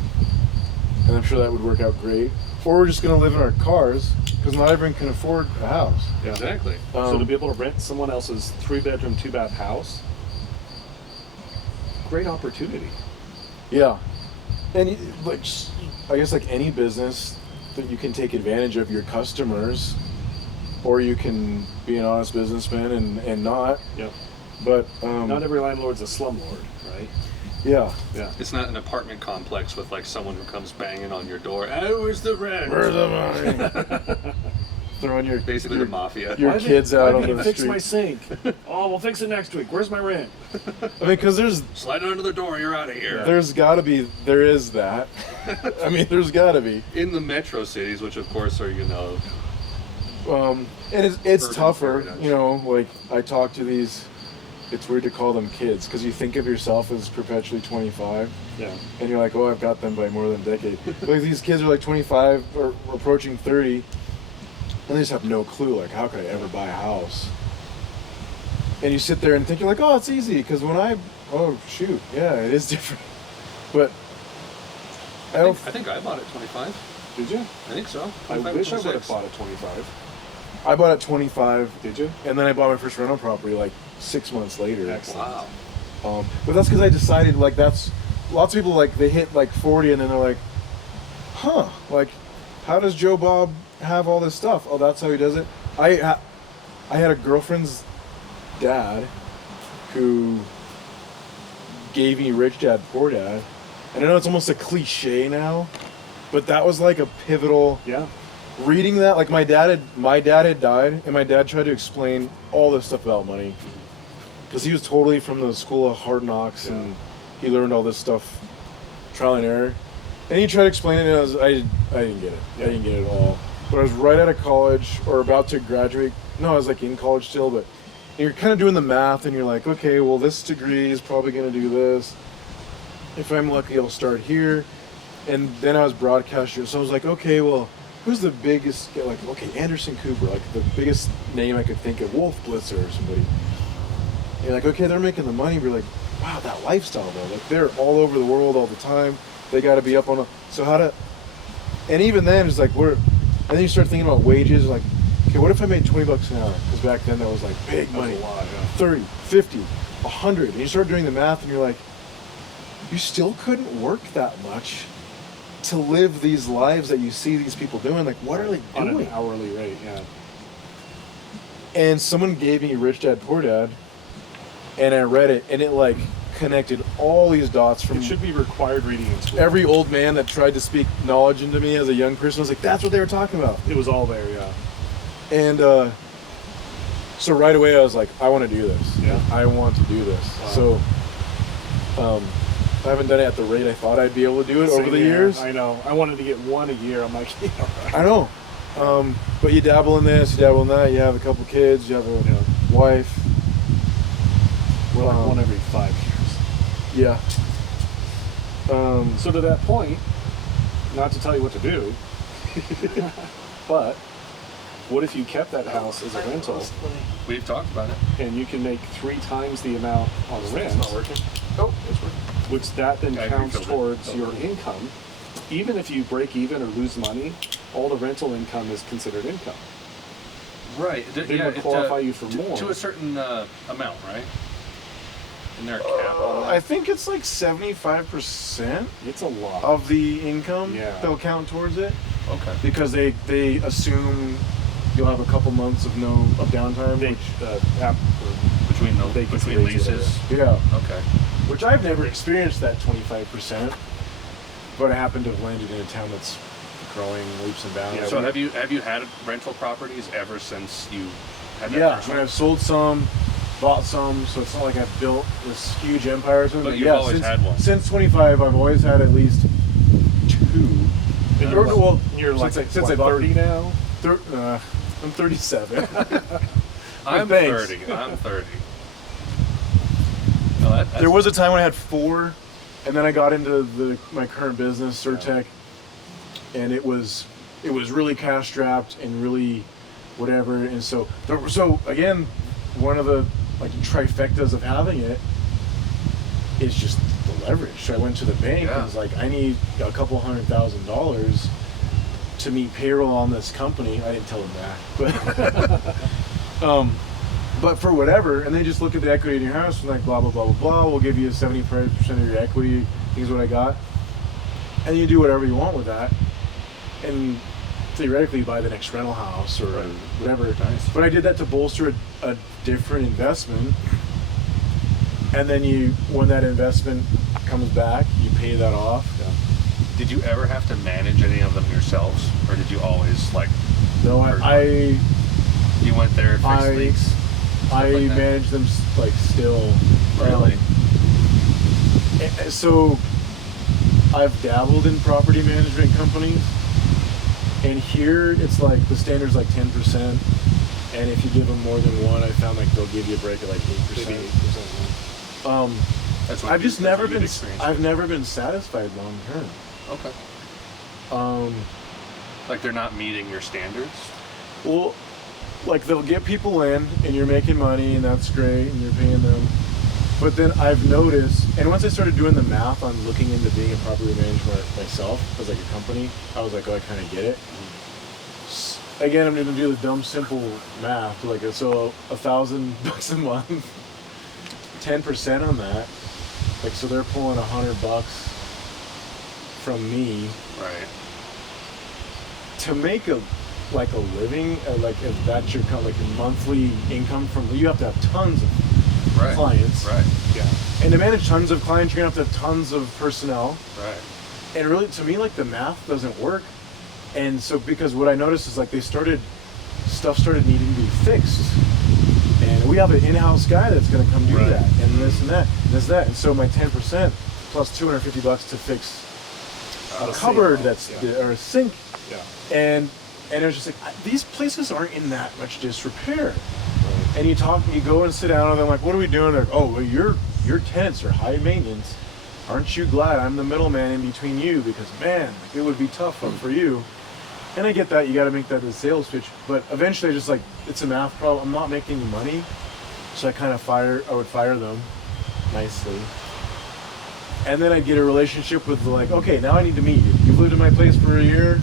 and I'm sure that would work out great, or we're just going to live in our cars, because not everyone can afford a house. Yeah. Exactly. So to be able to rent someone else's 3-bedroom, 2-bath house, great opportunity. Yeah, and like I guess like any business that you can take advantage of your customers, or you can be an honest businessman and not. Yep. But Not every landlord's a slumlord, right? yeah. Yeah. It's not an apartment complex with like someone who comes banging on your door. Oh, where's the rent? Where's the money? Throwing your Basically the mafia. your kids out on the fix street. my sink. Oh, we'll fix it next week. Where's my rent? I mean, because Slide under the door, you're out of here. there is that. I mean, there's got to be. In the metro cities, which of course are, And it's Urban tougher, paradise. you know. Like I talk to these. It's weird to call them kids because you think of yourself as perpetually 25. Yeah. And you're like, oh, I've got them by more than a decade. Like these kids are like 25 or approaching 30, and they just have no clue. Like, how could I ever buy a house? And you sit there and think, you're like, oh, it's easy because oh shoot, yeah, it is different. But I think I bought it 25. Did you? I think so. I 25, wish I would have 26. bought at 25. I bought at 25, Did you? and then I bought my first rental property like 6 months later. Excellent. Wow. But that's because I decided like that's lots of people like they hit like 40 and then they're like, huh, like how does Joe Bob have all this stuff? Oh, that's how he does it. I had a girlfriend's dad who gave me Rich Dad Poor Dad, and I know it's almost a cliche now, but that was like a pivotal. Yeah. Reading that, like my dad had died, and my dad tried to explain all this stuff about money, because he was totally from the school of hard knocks, and he learned all this stuff, trial and error, and he tried to explain it, and I didn't get it. I didn't get it at all. But I was right out of college, or about to graduate. No, I was like in college still, but you're kind of doing the math, and you're like, okay, well this degree is probably going to do this. If I'm lucky, I'll start here, and then I was broadcaster, so I was like, okay, well. Who's the biggest, like, okay, Anderson Cooper, like the biggest name I could think of, Wolf Blitzer or somebody. And you're like, okay, they're making the money. We're like, wow, that lifestyle though. Like they're all over the world all the time. They got to be up on so how to, and even then it's like, and then you start thinking about wages, like, okay, what if I made $20 an hour? Because back then that was like big money. That was a lot, yeah. 30, 50, 100. And you start doing the math and you're like, you still couldn't work that much to live these lives that you see these people doing. Like, what are they doing? On an hourly rate, yeah. And someone gave me Rich Dad Poor Dad, and I read it, and it like connected all these dots from It should be required reading in school. every old man that tried to speak knowledge into me as a young person. I was like, that's what they were talking about. It was all there, yeah. And so right away I was like, I want to do this. Yeah. I want to do this. Wow. So I haven't done it at the rate I thought I'd be able to do it over Same the here. years. I know. I wanted to get one a year. I'm like, yeah, right. I know. But you dabble in this, you dabble in that, you have a couple kids, you have a wife. We're like one every 5 years. Yeah. So to that point, not to tell you what to do, but what if you kept that house as a rental We've talked about it. and you can make 3 times the amount on rent? It's not working. Oh, it's working. Which that then I counts refilled it. towards your income. Even if you break even or lose money, all the rental income is considered income. Right. They would qualify you for more. To a certain amount, right? Isn't there a cap on that? I think it's like 75% It's a lot. of the income Yeah. they'll count towards it, Okay. because they assume you'll have a couple months of downtime. They, They can Between raise it, leases. Yeah, Okay. which I've never experienced that 25%, but I happen to have landed in a town that's growing leaps and bounds. Yeah, So have you had rental properties ever since you had that Yeah, first I mean, one? I've sold some, bought some, so it's not like I've built this huge empire or something. But you've yeah, always had one. Since 25, I've always had at least 2. And Or, well, you're like since I what, bought 30 now? I'm 37. I'm Thanks. 30. I'm 30. No, that's There was a time when I had 4, and then I got into my current business, Surtech, and it was really cash strapped and really whatever. And so again, one of the like trifectas of having it is just the leverage. So I went to the bank and was like, I need a couple $100,000 to meet payroll on this company. I didn't tell them that, but But for whatever, and they just look at the equity in your house and like blah blah blah blah blah. We'll give you 75% of your equity. Here's what I got, and you do whatever you want with that, and theoretically buy the next rental house or whatever. Nice. But I did that to bolster a different investment, and then when that investment comes back, you pay that off. Yeah. Did you ever have to manage any of them yourselves, or did you always like? No, You went there, fixed leaks. I like manage them like still. Really? So I've dabbled in property management companies, and here it's like the standard's like 10%, and if you give them more than one, I found like they'll give you a break at like 8%. Maybe 8%. That's what I've just never been. experienced. I've never been satisfied long term. Okay. Like they're not meeting your standards. Well, like they'll get people in, and you're making money, and that's great, and you're paying them. But then I've noticed, and once I started doing the math on looking into being a property manager myself as like a company, I was like, oh, I kind of get it. Again, I'm going to do the dumb, simple math. Like, so $1,000 a month, 10% on that. Like, so they're pulling $100 from me. Right. To make a living, like if that's your like a monthly income from, you have to have tons of clients. Right. Yeah. And to manage tons of clients, you're gonna have to have tons of personnel. Right. And really, to me, like the math doesn't work. And so, because what I noticed is like stuff started needing to be fixed. And we have an in-house guy that's gonna come do that, and this and that, and this and that. And so my 10% plus $250 to fix a cupboard or a sink. Yeah. And it was just like, these places aren't in that much disrepair. And you go and sit down, and I'm like, what are we doing? They're like, oh, well, your tenants are high maintenance. Aren't you glad I'm the middleman in between you? Because man, it would be tough for you. And I get that, you got to make that a sales pitch. But eventually, I just like, it's a math problem. I'm not making any money, so I would fire them nicely. And then I'd get a relationship with like, okay, now I need to meet you. You've lived in my place for a year.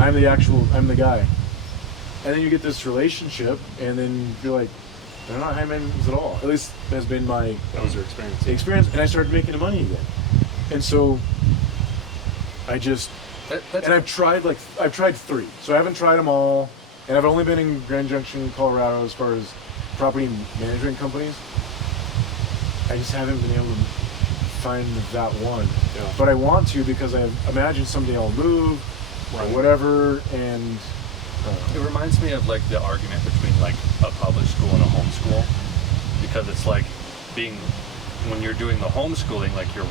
I'm the guy. And then you get this relationship, and then you're like, they're not high maintenance at all. At least that's been that was your experience. And I started making the money again. And so I just, I've tried 3. So I haven't tried them all. And I've only been in Grand Junction, Colorado, as far as property management companies. I just haven't been able to find that one. Yeah. But I want to, because I imagine someday I'll move or whatever, and it reminds me of like the argument between like a public school and a homeschool, because it's like when you're doing the homeschooling, like you're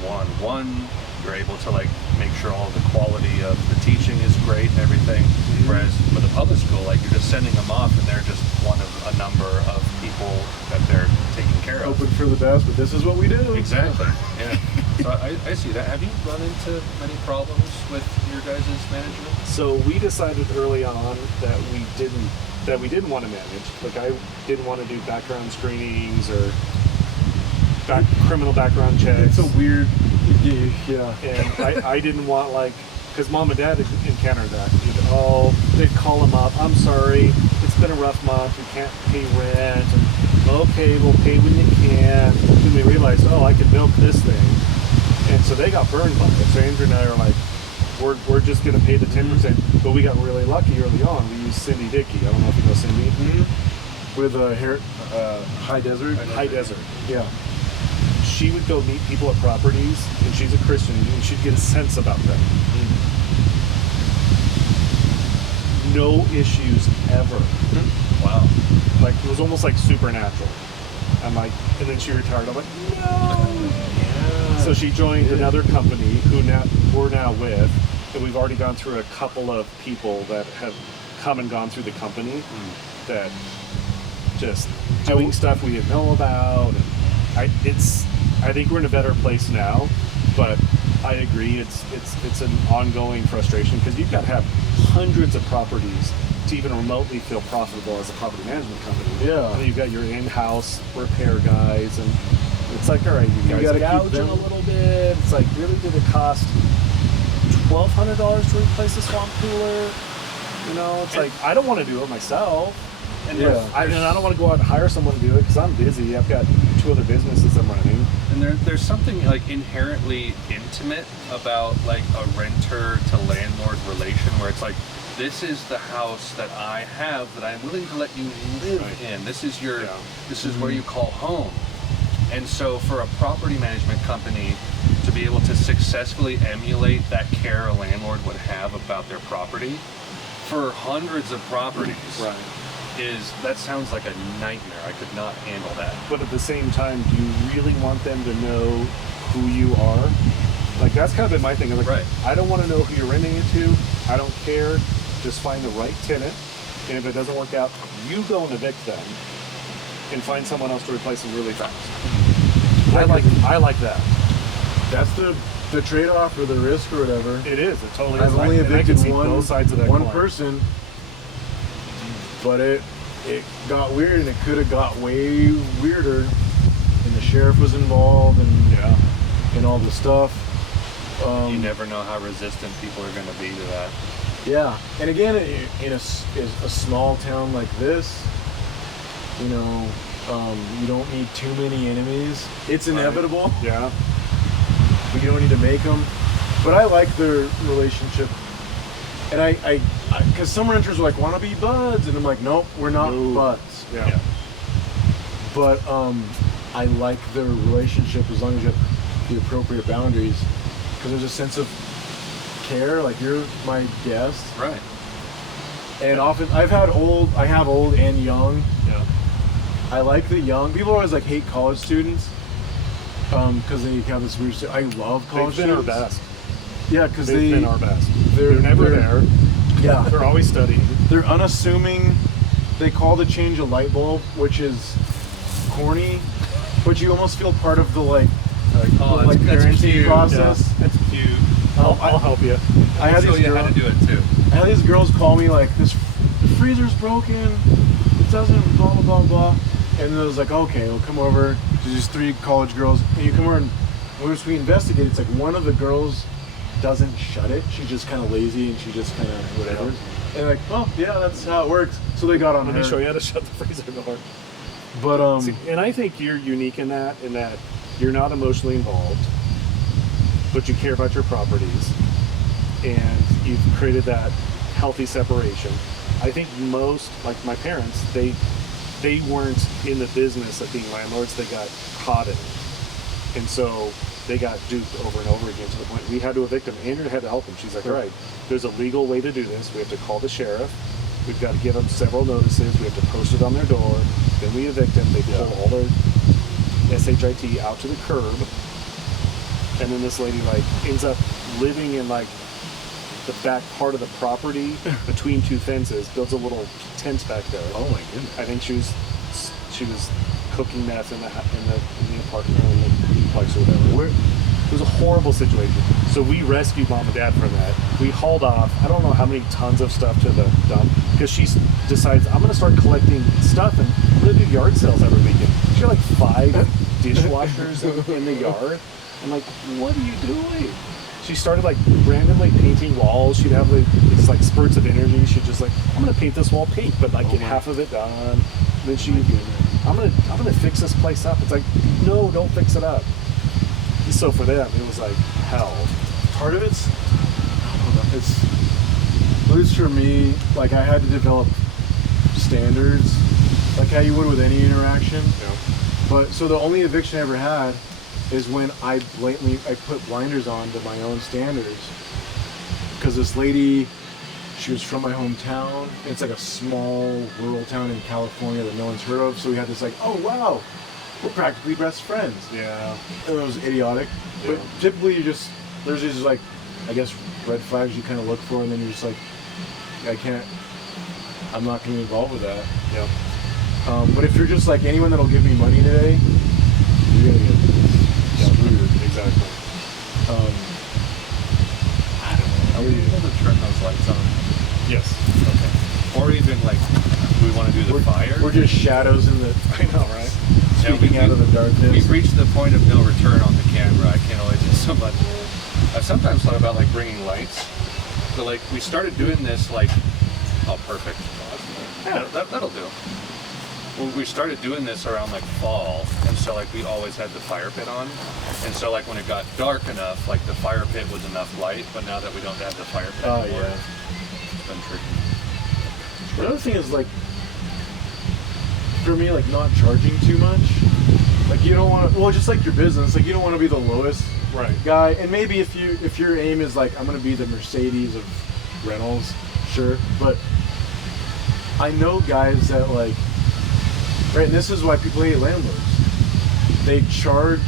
you're able to like make sure all the quality of the teaching is great and everything. Whereas with a public school, like you're just sending them off, and they're just one of a number of people that they're taking care of. Hoping for the best, but this is what we do. Exactly. Yeah. So I see that. Have you run into many problems with your guys' management? So we decided early on that we didn't want to manage. Like I didn't want to do background screenings or criminal background checks. It's a weird, yeah. And I didn't want because mom and dad encountered that. They'd call them up. I'm sorry, it's been a rough month. We can't pay rent. And, okay, we'll pay when you can. Then they realized, I can milk this thing. And so they got burned by it. So Andrew and I are like, we're just going to pay the 10%. But we got really lucky early on. We used Cindy Dickey. I don't know if you know Cindy. Mm-hmm. With High Desert. High Desert. Yeah. She would go meet people at properties, and she's a Christian, and she'd get a sense about them. No issues ever. Wow. Like, it was almost like supernatural. I'm like, and then she retired. I'm like, no. Yeah. So she joined another company we're now with, and we've already gone through a couple of people that have come and gone through the company that just doing stuff we didn't know about. And I think we're in a better place now, but I agree it's an ongoing frustration, because you've got to have hundreds of properties to even remotely feel profitable as a property management company. Yeah. And you've got your in-house repair guys, and it's like, all right, you guys gotta gouging keep them a little bit. It's like, really, did it cost $1,200 to replace the swamp cooler? It's like, I don't want to do it myself. And Yeah. And I don't want to go out and hire someone to do it because I'm busy. I've got 2 other businesses I'm running. And there's something like inherently intimate about like a renter to landlord relation where it's like, this is the house that I have that I'm willing to let you live in. This is your, this is where you call home. And so for a property management company to be able to successfully emulate that care a landlord would have about their property for hundreds of properties, that sounds like a nightmare. I could not handle that. But at the same time, do you really want them to know who you are? Like, that's kind of been my thing. I'm like, I don't want to know who you're renting it to. I don't care. Just find the right tenant. And if it doesn't work out, you go and evict them and find someone else to replace them really fast. I like that. That's the trade-off or the risk or whatever. It is. It totally I've is. only And I can evicted see both sides of that one coin. person, but it got weird, and it could have got way weirder. And the sheriff was involved, and all the stuff. You never know how resistant people are going to be to that. Yeah, and again, in a small town like this, you know, you don't need too many enemies. It's inevitable. Yeah. But you don't need to make them. But I like their relationship. And I because some renters are like, want to be buds? And I'm like, nope, we're not buds. Yeah. But I like their relationship as long as you have the appropriate boundaries. Because there's a sense of care, like you're my guest. Right. And often, I have old and young. Yeah. I like the young. People always like hate college students. Because they have this weird. I love college They've been students. our best. Yeah, because They've been our best. They're never there. Yeah, They're always studying. they're unassuming. They call to change a light bulb, which is corny, but you almost feel part of the that's parenting cute. process. Yeah, that's cute. I'll help you. I had I'll show these you how to do it too. I had these girls call me like, the freezer's broken. It doesn't blah blah blah blah. And then I was like, okay, we'll come over. There's these 3 college girls, and you come over and once we investigate, it's like one of the girls doesn't shut it. She's just kind of lazy, and she just kind of whatever. And like, oh yeah, that's how it works. So they got on Let her. me show you how to shut the freezer door. But See, and I think you're unique in that you're not emotionally involved, but you care about your properties, and you've created that healthy separation. I think most, like my parents, they weren't in the business of being landlords. They got caught in it, and so they got duped over and over again to the point we had to evict them. Andrew had to help them. She's like, all right, there's a legal way to do this. We have to call the sheriff. We've got to give them several notices. We have to post it on their door. Then we evict them. They pull all their SHIT out to the curb. And then this lady ends up living in the back part of the property between 2 fences, builds a little tent back there. oh my goodness. I think she was cooking meth in the apartment or in the duplex or whatever. It was a horrible situation. So we rescued mom and dad from that. We hauled off, I don't know how many tons of stuff to the dump, because she decides, I'm going to start collecting stuff and I'm going to do yard sales every weekend. She had 5 dishwashers in the yard. I'm like, what are you doing? She started randomly painting walls. She'd have these spurts of energy. She'd just I'm going to paint this wall pink, but get half of it done. And then I'm gonna fix this place up. It's like, no, don't fix it up. So for them, it was hell. Part of it's at least for me, I had to develop standards, like how you would with any interaction. Yeah. But so the only eviction I ever had is when I put blinders on to my own standards, because this lady, she was from my hometown. It's a small rural town in California that no one's heard of. So we had this oh wow, we're practically best friends. Yeah. And it was idiotic. Yeah. But typically there's just I guess red flags you kind of look for, and then you're just I'm not going to be involved with that. Yeah. But if you're just anyone that'll give me money today, you're going to get screwed. Exactly. I don't know. Are we able to turn those lights on? Yes. Okay. Or even we want to do the fire? We're just shadows in the. I know, right? Speaking out of the darkness. We've reached the point of no return on the camera. I can only do so much. I've sometimes thought about bringing lights, but we started doing this oh, perfect. Yeah, that'll do. Well, we started doing this around like fall, and so like we always had the fire pit on, and so like when it got dark enough, like the fire pit was enough light. But now that we don't have the fire pit anymore, it's been tricky. The other thing is like, for me, like not charging too much. Like you don't want to, well, just like your business, like you don't want to be the lowest guy. And maybe if your aim is like, I'm gonna be the Mercedes of rentals, sure. But I know guys that like, right, and this is why people hate landlords. They charge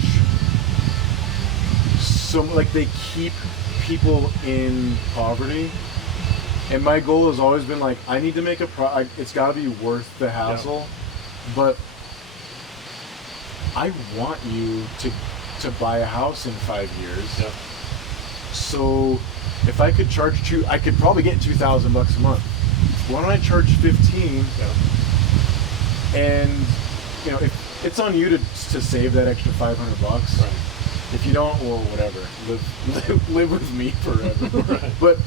so, like they keep people in poverty. And my goal has always been like, I need to make it's gotta be worth the hassle. But I want you to buy a house in 5 years. Yeah. So if I could charge you, I could probably get $2,000 a month. Why don't I charge 15? Yeah. And you know, if it's on you to save that extra $500. Right. If you don't, well, whatever. Live with me forever. Right. But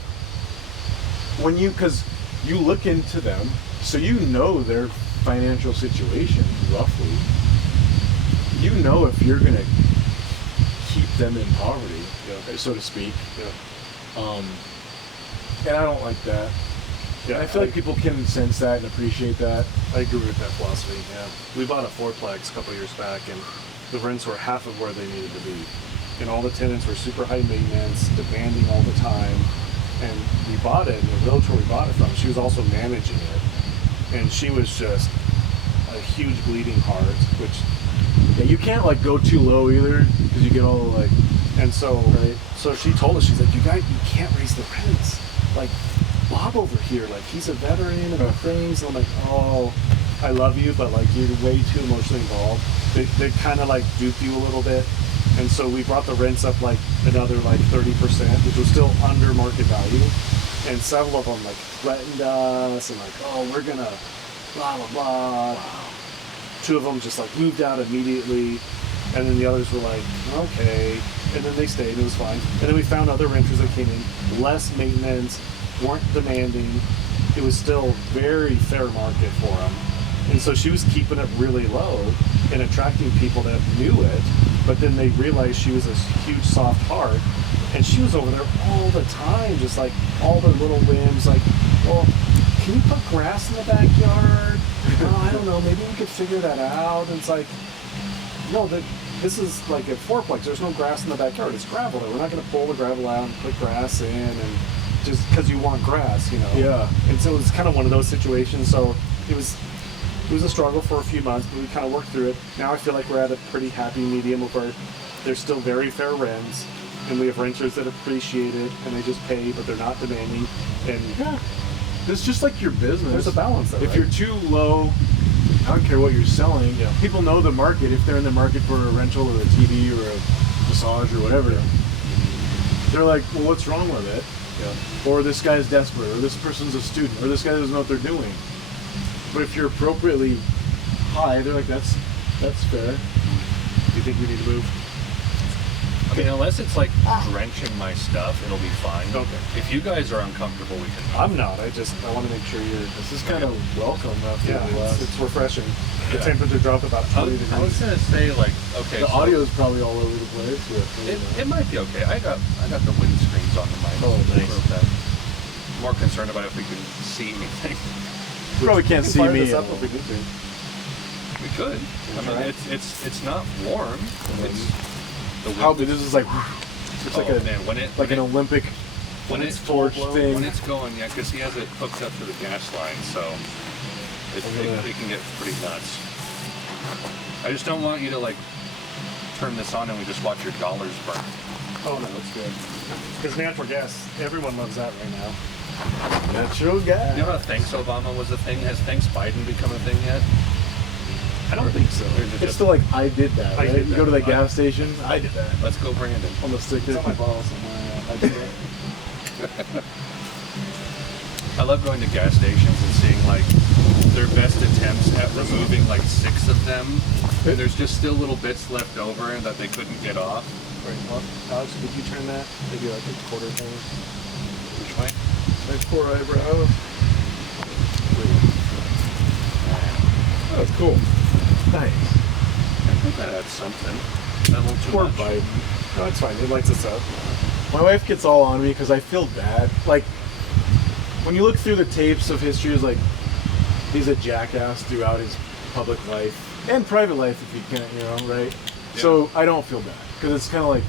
because you look into them, so you know their financial situation roughly. You know if you're gonna keep them in poverty, so to speak. Yeah. And I don't like that. Yeah, and I feel like people can sense that and appreciate that. I agree with that philosophy. Yeah, we bought a fourplex a couple years back, and the rents were half of where they needed to be, and all the tenants were super high maintenance, demanding all the time. And we bought it, and the realtor we bought it from, she was also managing it, and she was just a huge bleeding heart, which. Yeah, you can't like go too low either, because you get all the like. And so, so she told us, she's like, you can't raise the rents. Like, Bob over here, like he's a veteran and the things. And I'm like, oh, I love you, but like you're way too emotionally involved. They kind of like dupe you a little bit. And so we brought the rents up like another like 30%, which was still under market value. And several of them like threatened us and like, oh, we're gonna blah, blah, blah. Wow. 2 of them just like moved out immediately. And then the others were like, okay. And then they stayed, it was fine. And then we found other renters that came in, less maintenance, weren't demanding. It was still very fair market for them. And so she was keeping it really low and attracting people that knew it. But then they realized she was a huge soft heart. And she was over there all the time, just like all their little whims, like, well, can you put grass in the backyard? Oh, I don't know, maybe we could figure that out. And it's like, no, this is like a fourplex. There's no grass in the backyard. It's gravel. We're not going to pull the gravel out and put grass in, and just because you want grass, you know. Yeah. And so it was kind of one of those situations. So it was a struggle for a few months, but we kind of worked through it. Now I feel like we're at a pretty happy medium where there's still very fair rents, and we have renters that appreciate it, and they just pay, but they're not demanding. And yeah, it's just like your business. There's a balance there. If you're too low, I don't care what you're selling. Yeah. People know the market. If they're in the market for a rental or a TV or a massage or whatever, they're like, well, what's wrong with it? Yeah. Or this guy's desperate, or this person's a student, or this guy doesn't know what they're doing. But if you're appropriately high, they're like, that's fair. Do you think we need to move? I mean, unless it's like drenching my stuff, it'll be fine. Okay. If you guys are uncomfortable, we can. I'm not. I want to make sure you're. This is kind of welcome after the last. It's refreshing. The temperature dropped about 20 degrees. I was gonna say like, okay. The audio is probably all over the place. It might be okay. I got the windscreens on the mic. Oh, nice. Okay. More concerned about if we can see anything. You probably can't see me. This up if we need to. We could. I mean, it's not warm. This is like it's like an Olympic when it's torch thing. When it's going, yeah, because he has it hooked up to the gas line, so it can get pretty nuts. I just don't want you to like turn this on and we just watch your dollars burn. Oh no, it's good. Because natural gas, everyone loves that right now. Natural gas. You know how Thanks Obama was a thing? Has Thanks Biden become a thing yet? I don't think so. It's still like, I did that, right? You go to the gas station, I did that. Let's go, Brandon. On the sticker. It's on my bottle somewhere. I did it. I love going to gas stations and seeing like their best attempts at removing like 6 of them, and there's just still little bits left over that they couldn't get off. Right, well, Alex, could you turn that? Maybe like a quarter thing. Which way? My poor eyebrow. Oh, that's cool. Nice. I think that adds something. A little too Poor much. Biden. No, it's fine. He lights us up. My wife gets all on me because I feel bad. Like, when you look through the tapes of history, it's like, he's a jackass throughout his public life and private life, if you can, you know, right? Yeah. So I don't feel bad because it's kind of like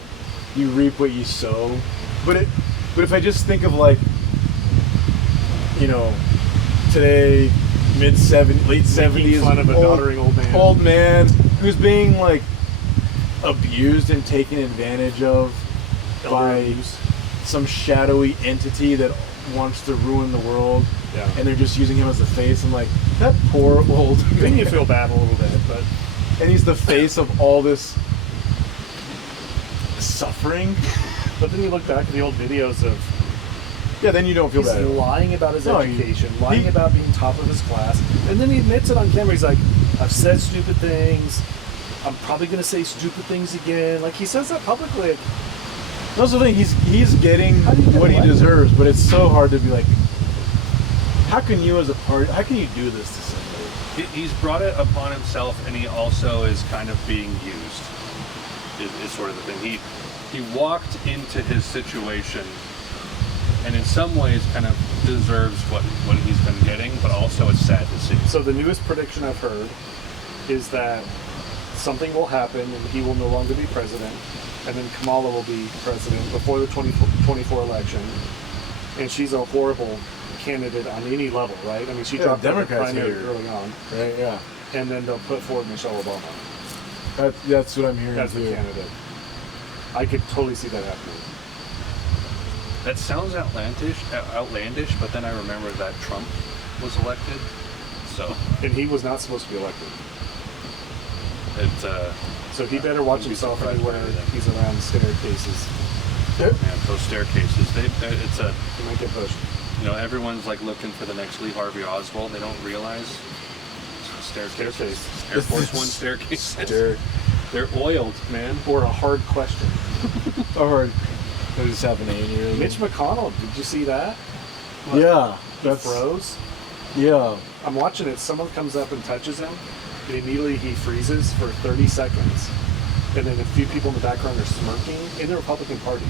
you reap what you sow. But if I just think of like, you know, today, late 70s, fun of a doddering old man. who's being like abused and taken advantage of by abuse. some shadowy entity that wants to ruin the world. Yeah. And they're just using him as the face. I'm like, that poor old Then man. you feel bad a little bit, but And he's the face of all this suffering. but then you look back at the old videos of Yeah, then you don't feel he's bad. lying about his No, education, lying about being top of his class, and then he admits it on camera. He's like, I've said stupid things. I'm probably going to say stupid things again. Like, he says that publicly. That's the thing. He's getting How do you get what he elected? deserves, but it's so hard to be like, how can you as a party? How can you do this to somebody? He's brought it upon himself, and he also is kind of being used. Is sort of the thing. He walked into his situation, and in some ways, kind of deserves what he's been getting, but also it's sad to see. So the newest prediction I've heard is that something will happen and he will no longer be president, and then Kamala will be president before the 2024 election, and she's a horrible candidate on any level, right? I mean, she dropped out of the Democrats primary hate her. early on, Right? Yeah. and then they'll put forward Michelle Obama. That's what I'm hearing That's too. the candidate. I could totally see that happening. That sounds outlandish, but then I remember that Trump was elected, so And he was not supposed to be elected. it's So he better watch Wouldn't be himself surprised anywhere by that. he's around staircases. man, those staircases. It's a He might get pushed. everyone's like looking for the next Lee Harvey Oswald. They don't realize staircases. Staircase. Air Force One staircases. Jared. They're oiled, man. Or a hard question. Or what just happened to you? Mitch McConnell, did you see that? Yeah. He That's froze. yeah. I'm watching it. Someone comes up and touches him, and immediately he freezes for 30 seconds. And then a few people in the background are smirking in the Republican Party.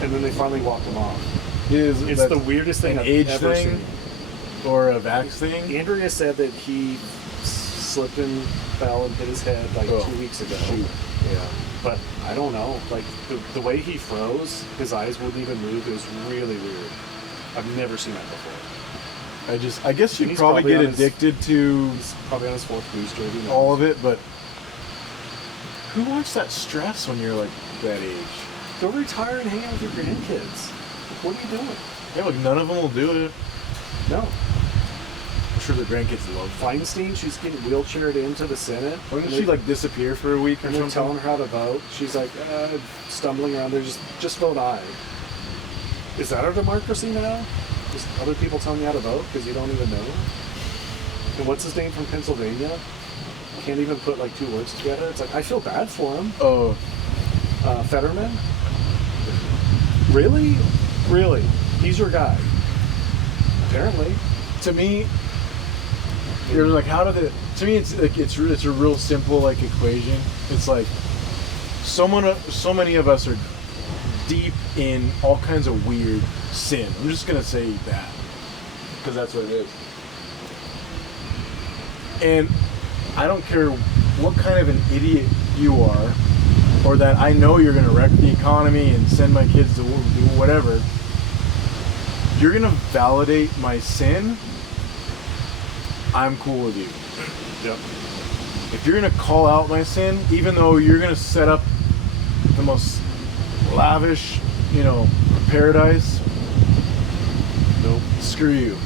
And then they finally walk him off. It's That's the weirdest thing an I've age ever thing seen. or a vax thing. Andrea said that he slipped and fell and hit his head like 2 weeks ago. Shoot. Yeah. But I don't know. Like the way he froze, his eyes wouldn't even move. It was really weird. I've never seen that before. I guess you He's probably probably get on his- addicted to He's probably on his fourth booster. Who knows? all of it, but who wants that stress when you're like that age? Go retire and hang out with your grandkids. Like, what are you doing? Yeah, like none of them will do it. No. I'm sure the grandkids love. Feinstein, she's getting wheelchaired into the Senate. Wouldn't and she they- like disappear for a week or And they're telling something? her how to vote. She's like stumbling around there. Just vote aye. Is that our democracy now? Just other people telling you how to vote because you don't even know? And what's his name from Pennsylvania? Can't even put like two words together. It's like, I feel bad for him. Oh, Fetterman? Really? Really? He's your guy. Apparently. to me, you're like, how did it? To me, it's like it's a real simple like equation. It's like so many of us are deep in all kinds of weird sin. I'm just gonna say that because that's what it is. And I don't care what kind of an idiot you are, or that I know you're gonna wreck the economy and send my kids to do whatever. You're gonna validate my sin. I'm cool with you. Yep. If you're gonna call out my sin, even though you're gonna set up the most lavish, paradise, Nope. screw you.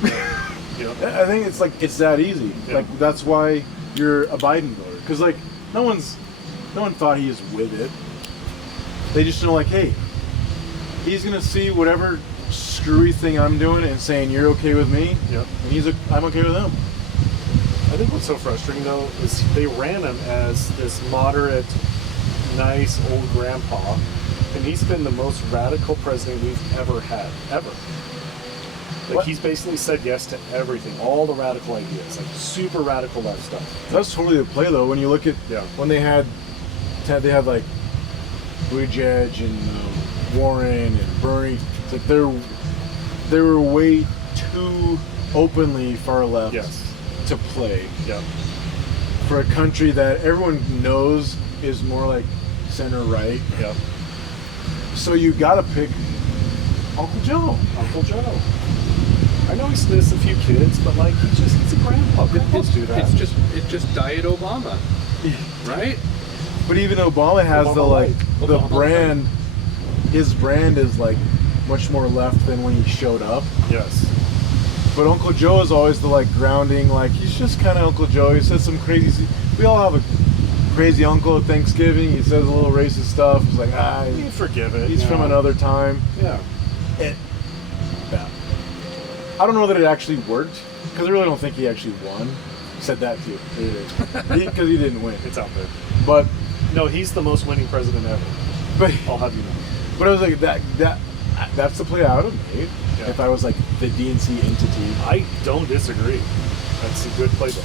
Yep. I think it's like it's that easy. Yeah. Like that's why you're a Biden voter, because like no one thought he was with it. They just know like, hey, he's gonna see whatever screwy thing I'm doing and saying you're okay with me, Yep. and I'm okay with him. I think what's so frustrating though is they ran him as this moderate, nice old grandpa, and he's been the most radical president we've ever had, ever. Like he's basically said yes to everything, all the radical ideas, like super radical left stuff. That's totally the play, though. When you look at when they had like Buttigieg and Warren and Bernie, it's like they were way too openly far left to play. Yeah. For a country that everyone knows is more like center right. Yeah. So you gotta pick Uncle Joe. Uncle Joe. I know he's missed a few kids, but like he's a grandpa. Grandpas do that. It's just Diet Obama, right? But even Obama has the brand. His brand is like much more left than when he showed up. Yes. But Uncle Joe is always the like grounding. Like he's just kind of Uncle Joe. He says some crazy. We all have a crazy uncle at Thanksgiving. He says a little racist stuff. He's like you forgive it. He's from another time. Yeah. I don't know that it actually worked because I really don't think he actually won. He said that too, because he didn't win. It's out there. But no, he's the most winning president ever. But I'll have you know. But I was like that's the play I would have made if I was like the DNC entity. I don't disagree. That's a good playbook.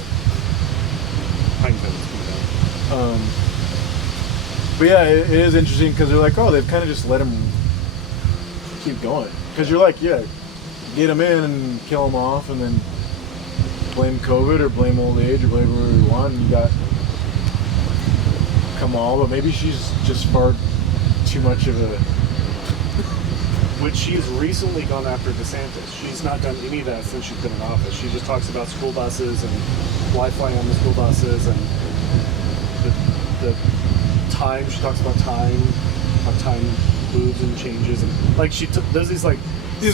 But yeah, it is interesting because they're like, oh, they've kind of just let him keep going. Because you're like, get him in and kill him off, and then blame COVID or blame old age or blame whatever you want. And you got Kamal, but maybe she's just far too much of a. Which she's recently gone after DeSantis. She's not done any of that since she's been in office. She just talks about school buses and Wi-Fi on the school buses and the time. She talks about time, how time moves and changes, and like she does these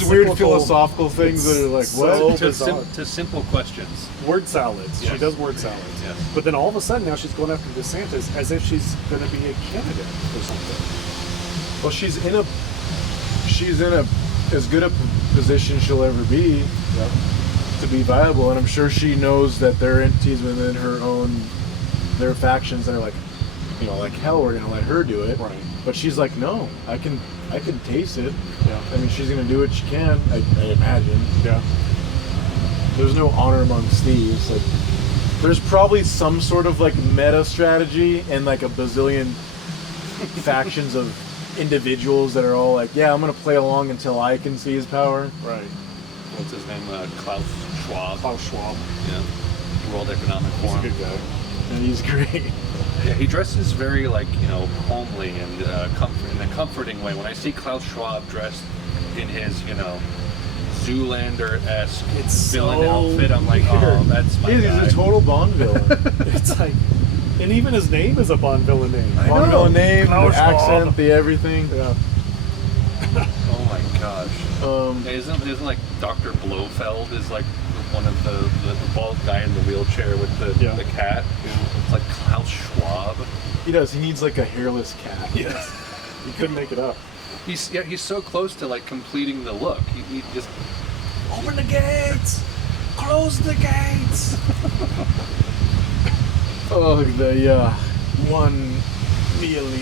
weird philosophical things that are like what? To simple questions. Word salads. Yes. She does word salads. Yes. But then all of a sudden now she's going after DeSantis as if she's going to be a candidate or something. Well, she's in as good a position she'll ever be to be viable, and I'm sure she knows that there are entities within their factions that are like, like hell, we're gonna let her do it. Right. But she's like, no, I can taste it. Yeah. I mean, she's gonna do what she can. I imagine. Yeah. There's no honor amongst thieves. Like, there's probably some sort of like meta strategy and like a bazillion factions of individuals that are all like, yeah, I'm gonna play along until I can seize power. Right. What's his name? Klaus Schwab. Klaus Schwab. Yeah. World Economic Forum. He's a good guy. And he's great. Yeah, he dresses very homely and in a comforting way. When I see Klaus Schwab dressed in his, Zoolander-esque villain outfit, I'm like, oh, that's my guy. He's a total Bond villain. It's like, and even his name is a Bond villain name. Bond villain name, Klaus the accent, the everything. Yeah. Oh my gosh. Isn't like Dr. Blofeld is like one of the bald guy in the wheelchair with the cat? It's like Klaus Schwab. He does. He needs like a hairless cat. Yes. You couldn't make it up. He's so close to like completing the look. He just open the gates, close the gates. Oh, the $1 million.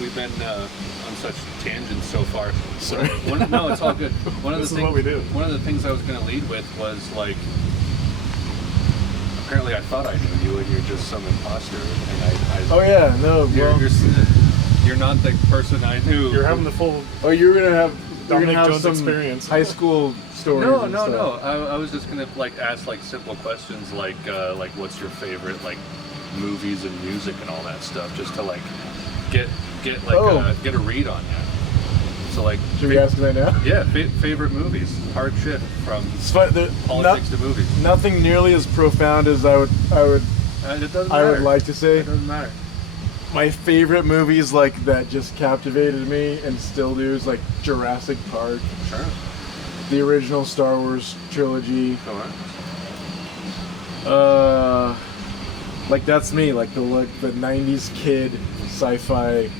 We've been on such tangents so far. Sorry. No, it's all good. This is what we do. One of the things I was going to lead with was like, apparently I thought I knew you and you're just some imposter. And oh yeah, no. You're not the person I knew. You're having the full. Oh, you're gonna have Jones some experience. High school stories. No. I was just gonna like ask like simple questions like what's your favorite like movies and music and all that stuff, just to like get a read on you. So like, should we ask that now? Yeah, favorite movies. Hard shift from politics to movies. Nothing nearly as profound as I would it doesn't matter. I would like to say. It doesn't matter. My favorite movies like that just captivated me and still do is like Jurassic Park. Sure. The original Star Wars trilogy. Sure. Like that's me, like the 90s kid sci-fi.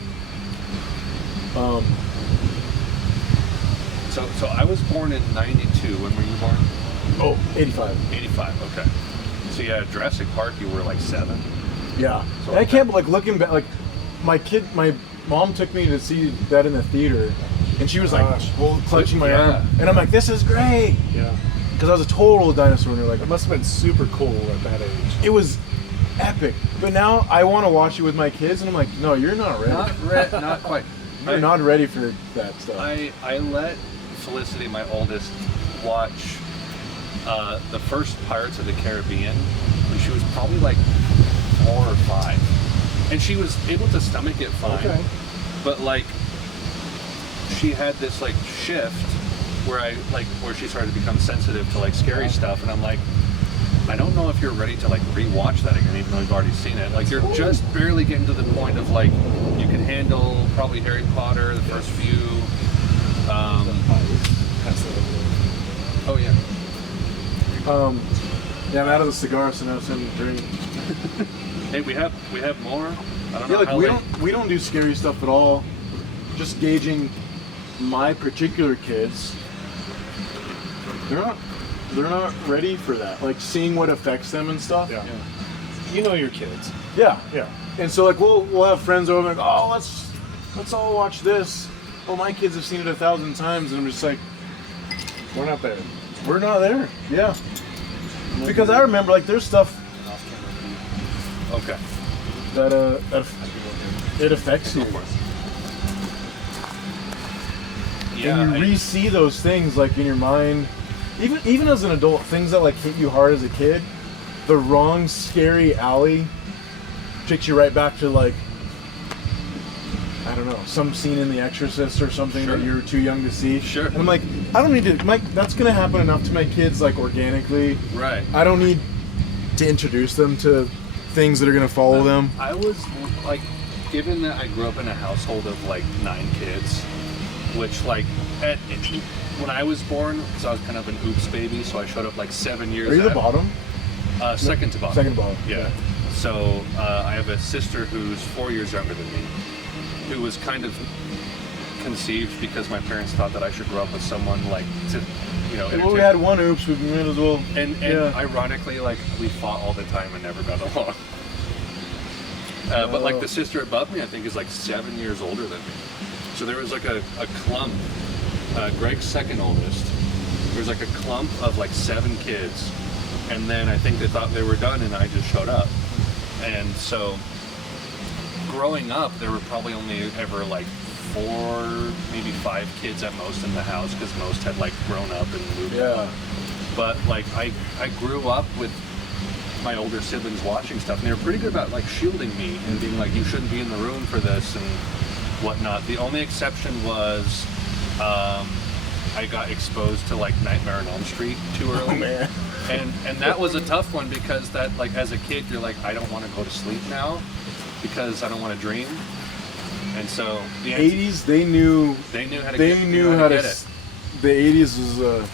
So I was born in 92. When were you born? Oh, 85. 85, okay. So yeah, Jurassic Park, you were like 7? Yeah. So and I can't, like looking back, like my mom took me to see that in the theater, And she was like, Gosh. clutching my Yeah. arm. And I'm like, this is great. Yeah. Because I was a total dinosaur nerd. Like, It must have been super cool at that age. it was epic. But now I want to watch it with my kids, and I'm like, no, you're not ready. Not quite. You're not ready for that stuff. I let Felicity, my oldest, watch the first Pirates of the Caribbean when she was probably like 4 or 5, and she was able to stomach it fine. Okay. But like, she had this like shift where she started to become sensitive to like scary stuff, and I'm like, I don't know if you're ready to like rewatch that again, even though you've already seen it. Like, you're just barely getting to the point of like you can handle probably Harry Potter, the first few. Oh yeah. Yeah, I'm out of the cigar, so now it's time to drink. Hey, we have more. I don't Yeah, know like how we don't do scary stuff at all. Just gauging my particular kids. They're not ready for that. Like, seeing what affects them and stuff. Yeah. You know your kids. Yeah. Yeah. And so like we'll have friends over and oh, let's all watch this. Oh, my kids have seen it 1,000 times, and I'm just like, We're not there. we're not there. Yeah. Because I remember like there's stuff Okay. that it affects you. Yeah. And you re-see those things like in your mind, even as an adult, things that like hit you hard as a kid. The wrong scary alley takes you right back to like, I don't know, some scene in The Exorcist or something Sure. that you were too young to see. Sure. And I'm like, I don't need to. That's gonna happen enough to my kids like organically. Right. I don't need to introduce them to things that are gonna follow them. I was like, given that I grew up in a household of like 9 kids, which like when I was born, because I was kind of an oops baby, so I showed up like 7 years. Are you the after- bottom? Second to bottom. Second to bottom. Yeah. So I have a sister who's 4 years younger than me, who was kind of conceived because my parents thought that I should grow up with someone like to, Well, we entertain- had one oops. We might as well. And yeah. ironically, like, we fought all the time and never got along. But like the sister above me, I think, is like 7 years older than me. So there was like a clump. Greg's second oldest. There was like a clump of like 7 kids, and then I think they thought they were done, and I just showed up. And so, growing up, there were probably only ever like 4, maybe 5 kids at most in the house, because most had like grown up and moved Yeah. on. But like I grew up with my older siblings watching stuff, and they were pretty good about like shielding me and being like, you shouldn't be in the room for this and whatnot. The only exception was I got exposed to like Nightmare on Elm Street too early. Oh man. And that was a tough one, because that, like, as a kid, you're like, I don't want to go to sleep now because I don't want to dream. And so the 80s, they knew how to they get, knew how to get it. The 80s was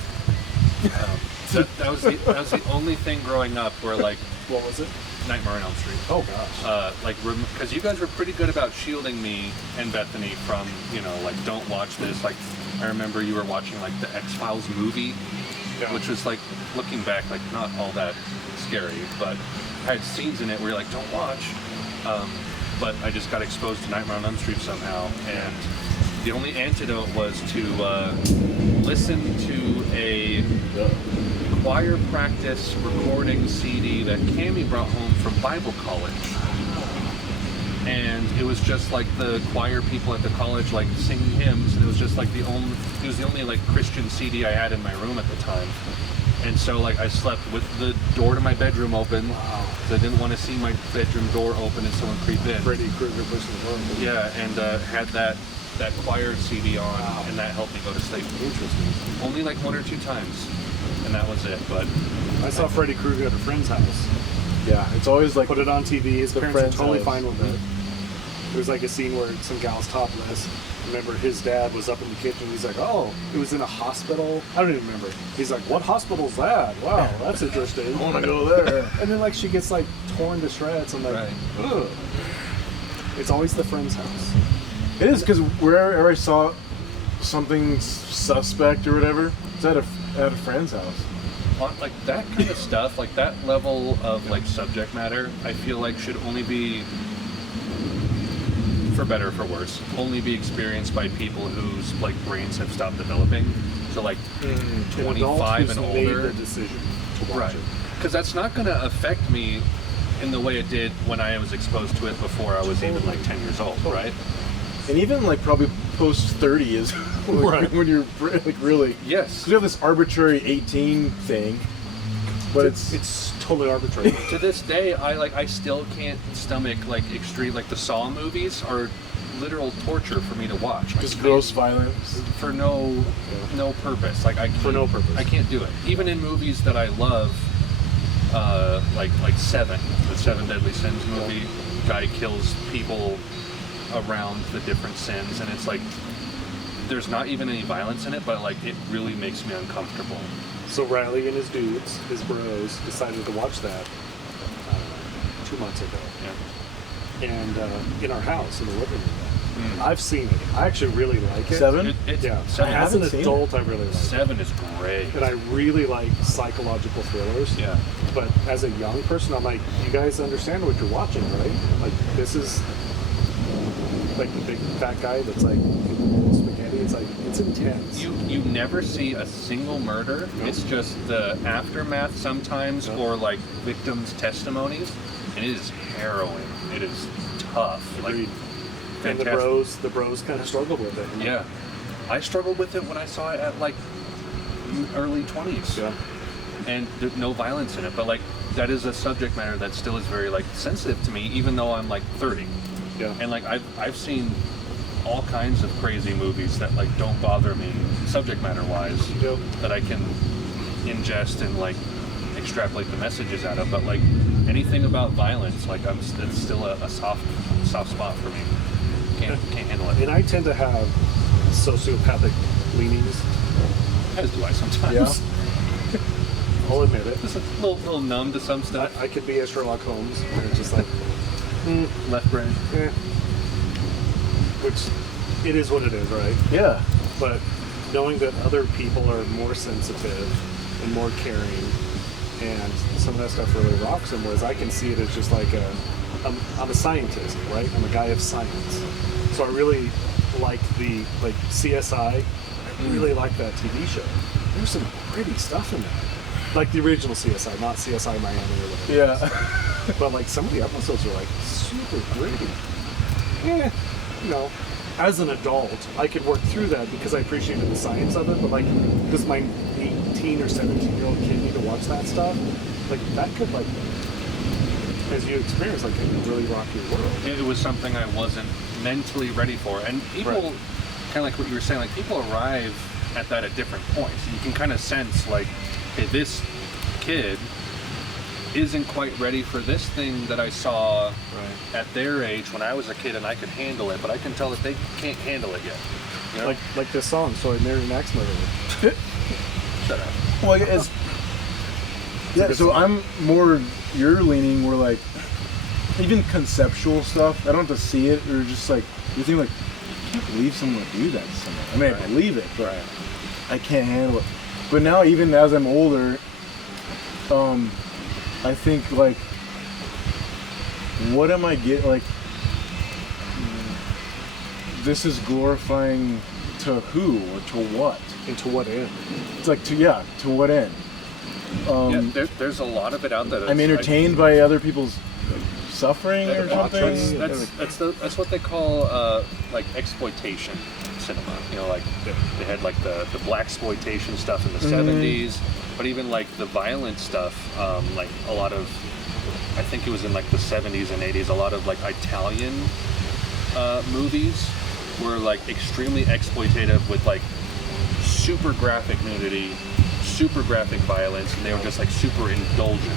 That was the only thing growing up where like What was it? Nightmare on Elm Street. Oh gosh. Like, because you guys were pretty good about shielding me and Bethany from, like, don't watch this. Like, I remember you were watching like the X-Files movie, Yeah. which was like, looking back, like not all that scary, but had scenes in it where you're like, don't watch. But I just got exposed to Nightmare on Elm Street somehow, and the only antidote was to listen to a choir practice recording CD that Cammie brought home from Bible college. And it was just like the choir people at the college like singing hymns, and it was just like the only like Christian CD I had in my room at the time. And so like I slept with the door to my bedroom open, because I didn't want to see my bedroom door open and someone creep in. Freddy Krueger pushing the door. Yeah, and had that choir CD on, and that helped me go to sleep. Interesting. Only like 1 or 2 times, and that was it. But I saw Freddy Krueger at a friend's house. yeah. It's always like Put it on TV. His The parents were friend's totally house. fine with it. There was like a scene where some gal's topless. Remember, his dad was up in the kitchen. He's like, "Oh, it was in a hospital." I don't even remember. He's like, "What hospital's that? Wow, that's interesting." I want to go there. And then like she gets like torn to shreds. I'm like, Right. ugh. It's always the friend's house. It is, because wherever I saw something suspect or whatever, it's at a friend's house. like that kind of stuff, like that level of like subject matter, I feel like should only be for better or for worse, only be experienced by people whose like brains have stopped developing. So like An adult 25 who's and made older. the decision to watch Right. it. Because that's not going to affect me in the way it did when I was exposed to it before I was even like 10 years old, right? And even like probably post 30 is Right. when you're like really. Yes. Because we have this arbitrary 18 thing, but It's totally arbitrary. To this day, I still can't stomach like extreme, like the Saw movies are literal torture for me to watch. just gross violence. For no purpose. Like I can't, For no purpose. I can't do it. Even in movies that I love, like Seven, the Seven Deadly Sins movie. Guy kills people around the different sins, and it's like there's not even any violence in it, but like it really makes me uncomfortable. So Riley and his dudes, his bros, decided to watch that 2 months ago. Yeah. And in our house, in the living room. I've seen it. I actually really like it. Seven? It's Yeah. Seven, As an haven't seen adult, I really like it. Seven is great. And I really like psychological thrillers. Yeah. But as a young person, I'm like, you guys understand what you're watching, right? Like, this is like the big fat guy that's like spaghetti. It's like, it's intense. You never see a single murder. No. It's just the aftermath sometimes, No. or like victims' testimonies, and it is harrowing. It is tough. Agreed. And fantastic. the bros kind of struggled with it. Yeah, I struggled with it when I saw it at like early 20s. Yeah. And there's no violence in it, but like that is a subject matter that still is very like sensitive to me, even though I'm like 30. Yeah. And like I've seen all kinds of crazy movies that like don't bother me subject matter wise, Yep. that I can ingest and like extrapolate the messages out of. But like anything about violence, like it's still a soft spot for me. Can't handle it. And I tend to have sociopathic leanings. As do I sometimes. Yeah. I'll admit it. Just a little numb to some stuff. I could be a Sherlock Holmes, and it's just like, Left brain. eh. Which, it is what it is, right? Yeah. But knowing that other people are more sensitive and more caring, and some of that stuff really rocks them, whereas I can see it as just like I'm a scientist, right? I'm a guy of science. So I really like like CSI. I really like that TV show. There's some pretty stuff in that. Like the original CSI, not CSI Miami or whatever. Yeah. But like some of the episodes are like super gritty. Yeah, you know, as an adult, I could work through that because I appreciated the science of it. But like, does my 18 or 17-year-old kid need to watch that stuff? Like that could like, as you experience, like, it really rock your world. It was something I wasn't mentally ready for. And people, Right. kind of like what you were saying, like people arrive at that at different points. You can kind of sense like, hey, this kid isn't quite ready for this thing that I saw Right. at their age when I was a kid and I could handle it, but I can tell that they can't handle it yet. You know? Like this song, So I Married an Axe Murderer. Shut up. Well, it's yeah. good So song. I'm more. You're leaning more like even conceptual stuff. I don't have to see it, or just like you think like I can't believe someone would do that to someone. I mean, I Right. believe it, but I can't handle it. But now, even as I'm older, I think like, what am I getting? Like, this is glorifying to who or to what? And to what end? It's like to what end? There's a lot of it out there. I'm entertained by other people's suffering or debauchery. something. That's what they call like exploitation cinema. You know, like they had like the blaxploitation stuff in the 70s, but even like the violent stuff, like a lot of, I think it was in like the 70s and 80s, a lot of like Italian movies were like extremely exploitative with like super graphic nudity, super graphic violence, and they were just like super indulgent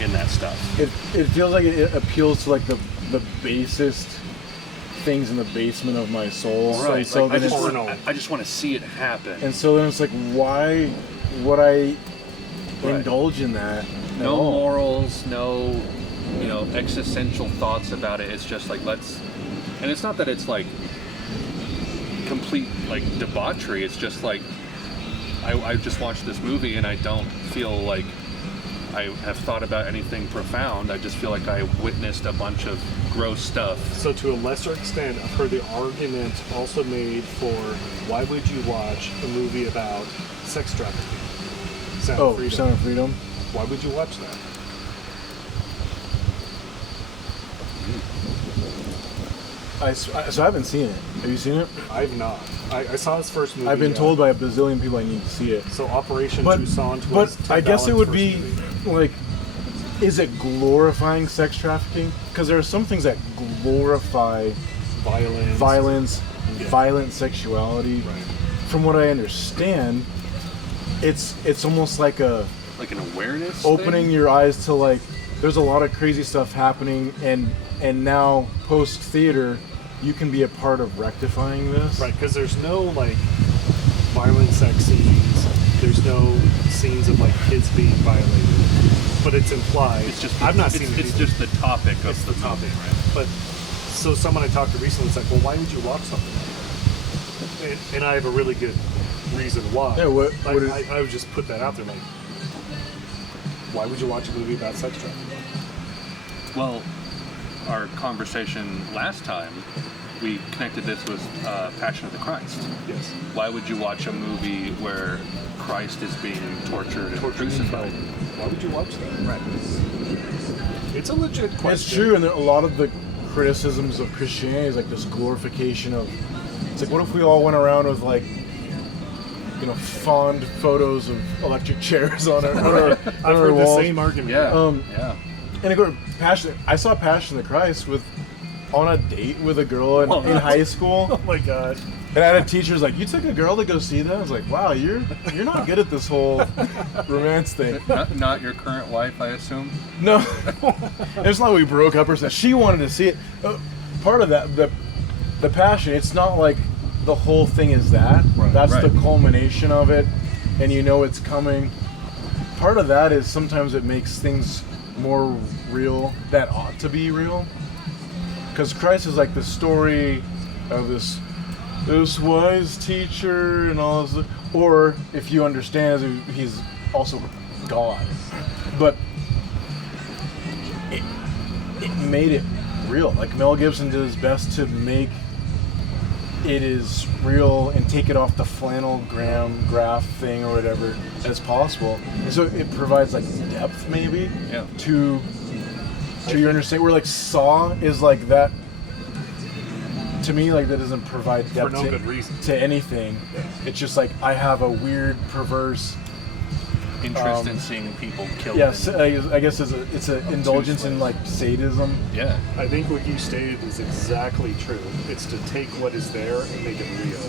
in that stuff. It feels like it appeals to like the basest things in the basement of my soul. Right. So Like, then it's, I just want to see it happen. and so then it's like, why would I Right. indulge in that? at No all? morals, no, existential thoughts about it. It's just like and it's not that it's like complete like debauchery. It's just like I just watched this movie and I don't feel like I have thought about anything profound. I just feel like I witnessed a bunch of gross stuff. So to a lesser extent, I've heard the argument also made for why would you watch a movie about sex trafficking? Sound of Freedom. Sound of Freedom. Why would you watch that? So I haven't seen it. Have you seen it? I've not. I saw his first movie. I've been told by a bazillion people I need to see it. So Operation Toussaint was But I guess it would $10 be first movie. like, is it glorifying sex trafficking? Because there are some things that glorify violence, violent sexuality. Right. From what I understand, it's almost like an awareness opening thing? your eyes to like, there's a lot of crazy stuff happening, and now post theater, you can be a part of rectifying this. Right, because there's no like violent sex scenes. There's no scenes of like kids being violated, but it's implied. It's just I've not seen it. It's just the topic of It's the the topic, movie. right? But so someone I talked to recently was like, "Well, why would you watch something like that?" And I have a really good reason why. Yeah, I would just put that out there, like, why would you watch a movie about sex trafficking? Well, our conversation last time, we connected this with Passion of the Christ. Yes. Why would you watch a movie where Christ is being tortured and crucified? Why would you watch that? Right. It's a legit question. It's true, and a lot of the criticisms of Christianity is like this glorification of. It's like, what if we all went around with like, fond photos of electric chairs on our I've heard the walls. same argument. Yeah. And I go to I saw Passion of the Christ on a date with a girl in high school. Oh my god. And I had a teacher who's like, "You took a girl to go see that?" I was like, "Wow, you're not good at this whole romance thing." Not your current wife, I assume? No, it's not like we broke up or something. She wanted to see it. Part of that, the passion. It's not like the whole thing is that. Right, That's right. the culmination of it, and it's coming. Part of that is sometimes it makes things more real that ought to be real. Because Christ is like the story of this wise teacher and all this, or if you understand, he's also God. But it made it real. Like Mel Gibson did his best to make it as real and take it off the flannel graph thing or whatever as possible. And so it provides like depth maybe to your understanding. Where like Saw is like that. To me, like that doesn't provide depth For no good reason. to anything. Yeah. It's just like I have a weird, perverse Interest in seeing people killed. Yes, I guess it's an indulgence in like sadism. Yeah. I think what you stated is exactly true. It's to take what is there and make it real.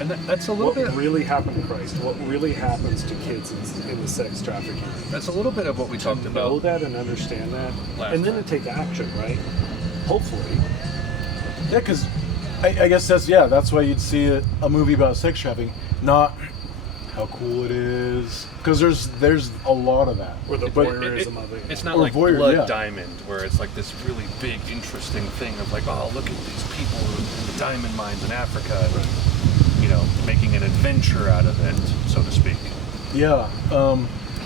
And that's a little What bit. really happened to Christ? What really happens to kids in the sex trafficking? That's a little bit of what we talked Know about. that and understand that, Last and then time. to take action, right? Hopefully. Yeah, because I guess that's why you'd see a movie about sex trafficking, not how cool it is, because there's a lot of that. Or the But voyeurism of it. It's not Or like voyeur, Blood yeah. Diamond, where it's like this really big, interesting thing of like, oh, look at these people in the diamond mines in Africa, and, making an adventure out of it, so to speak. Yeah,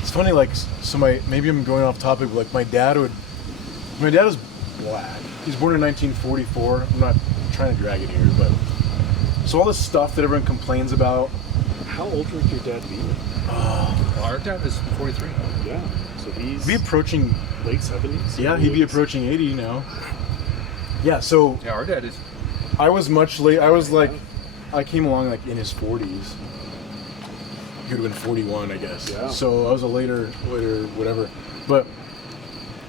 it's funny. Like, so maybe I'm going off topic, but like my dad is black. He's born in 1944. I'm not trying to drag it here, but so all this stuff that everyone complains about. How old would your dad be? Our dad is 43. Yeah. So he's Be approaching. late 70s. Yeah, he'd be approaching 80 now. Yeah, so Yeah, our dad is. I was much late. I was like, I came along like in his 40s. He would have been 41, I guess. Yeah. So I was a later, whatever. But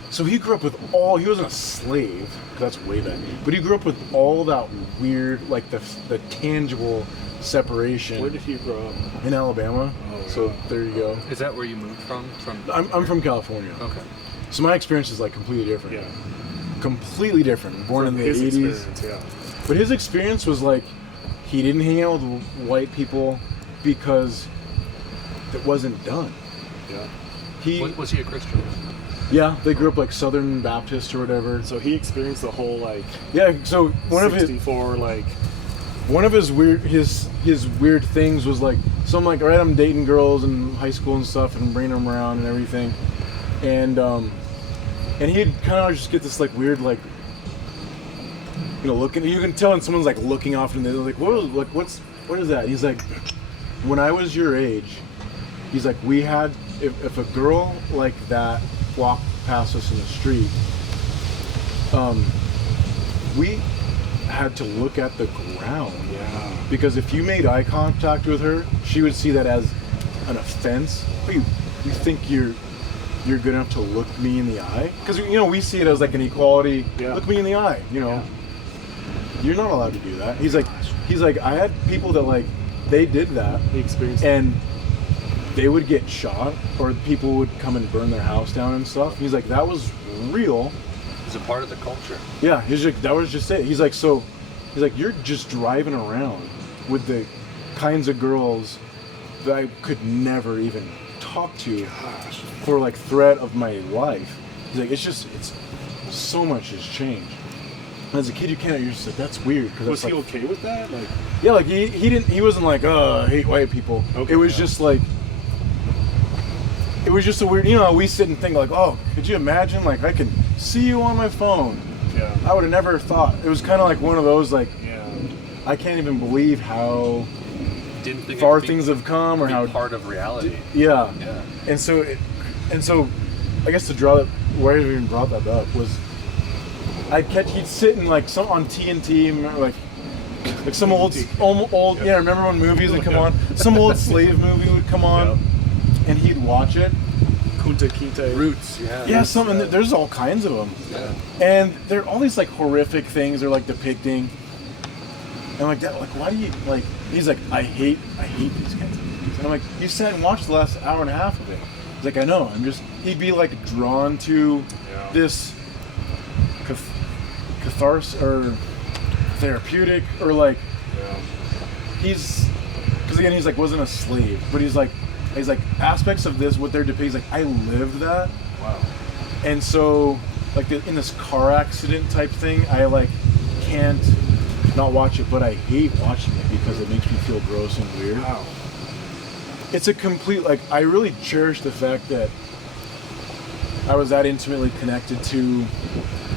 so he grew up with he wasn't a slave, 'cause that's way back. But he grew up with all that weird, like the tangible separation. Where did he grow up? In Alabama. Oh, So yeah. there you go. Is that where you moved from? I'm from California. Okay. So my experience is like completely different. Yeah. Completely different. Born From in the his 80s. experience, yeah. But his experience was like, he didn't hang out with white people because it wasn't done. Yeah. Was he a Christian? Yeah, they grew up like Southern Baptist or whatever. So he experienced the whole like Yeah, so one of 64 like his weird things was like, so I'm like, all right, I'm dating girls in high school and stuff and bringing them around and everything. and he'd kind of just get this like weird like, you know, looking. You can tell when someone's like looking off, and they're like, what is that? He's like, when I was your age, he's like, we had if a girl like that walked past us in the street, we had to look at the ground. Yeah. Because if you made eye contact with her, she would see that as an offense. You think you're good enough to look me in the eye? Because, you know, we see it as like an equality. Yeah. Look me in the eye, you know. Yeah. You're not allowed to do that. He's like, I had people that like, they did that. He experienced and they would get shot, or people would come and burn their house down and stuff. He's like, that was real. It's a part of the culture. Yeah, he's like, that was just it. He's like, you're just driving around with the kinds of girls that I could never even talk to for like threat of my life. He's like, it's so much has changed. And as a kid, you're just like, that's weird. Was he like, okay with that? Like, yeah, like he wasn't like, oh, I hate white people. Okay, it was just like, it was just a weird, you know, we sit and think like, oh, could you imagine, like, I can see you on my phone. yeah. I would have never thought. It was kind of like one of those, like, Yeah. I can't even believe how Didn't think far it would things have come, or be how part of reality. yeah. Yeah. And so I guess to draw that, where I even brought that up was, he'd sit in like some on TNT, like some old yeah. Remember when movies would come on? Some old slave movie would come on, and he'd watch it. Kunta Kinte. Roots. Yeah. Yeah, there's all kinds of them. Yeah. And they're all these like horrific things they're like depicting. And like that, like, why do you like? He's like, I hate these kinds of movies. And I'm like, you sat and watched the last hour and a half of it. He's like, I know. He'd be like drawn to this catharsis or therapeutic, or like because again, he's like, wasn't a slave, but he's like aspects of this, what they're depicting. He's like, I lived that. Wow. And so, like, in this car accident type thing, I like can't not watch it, but I hate watching it because it makes me feel gross and weird. Wow. It's a complete, like, I really cherish the fact that I was that intimately connected to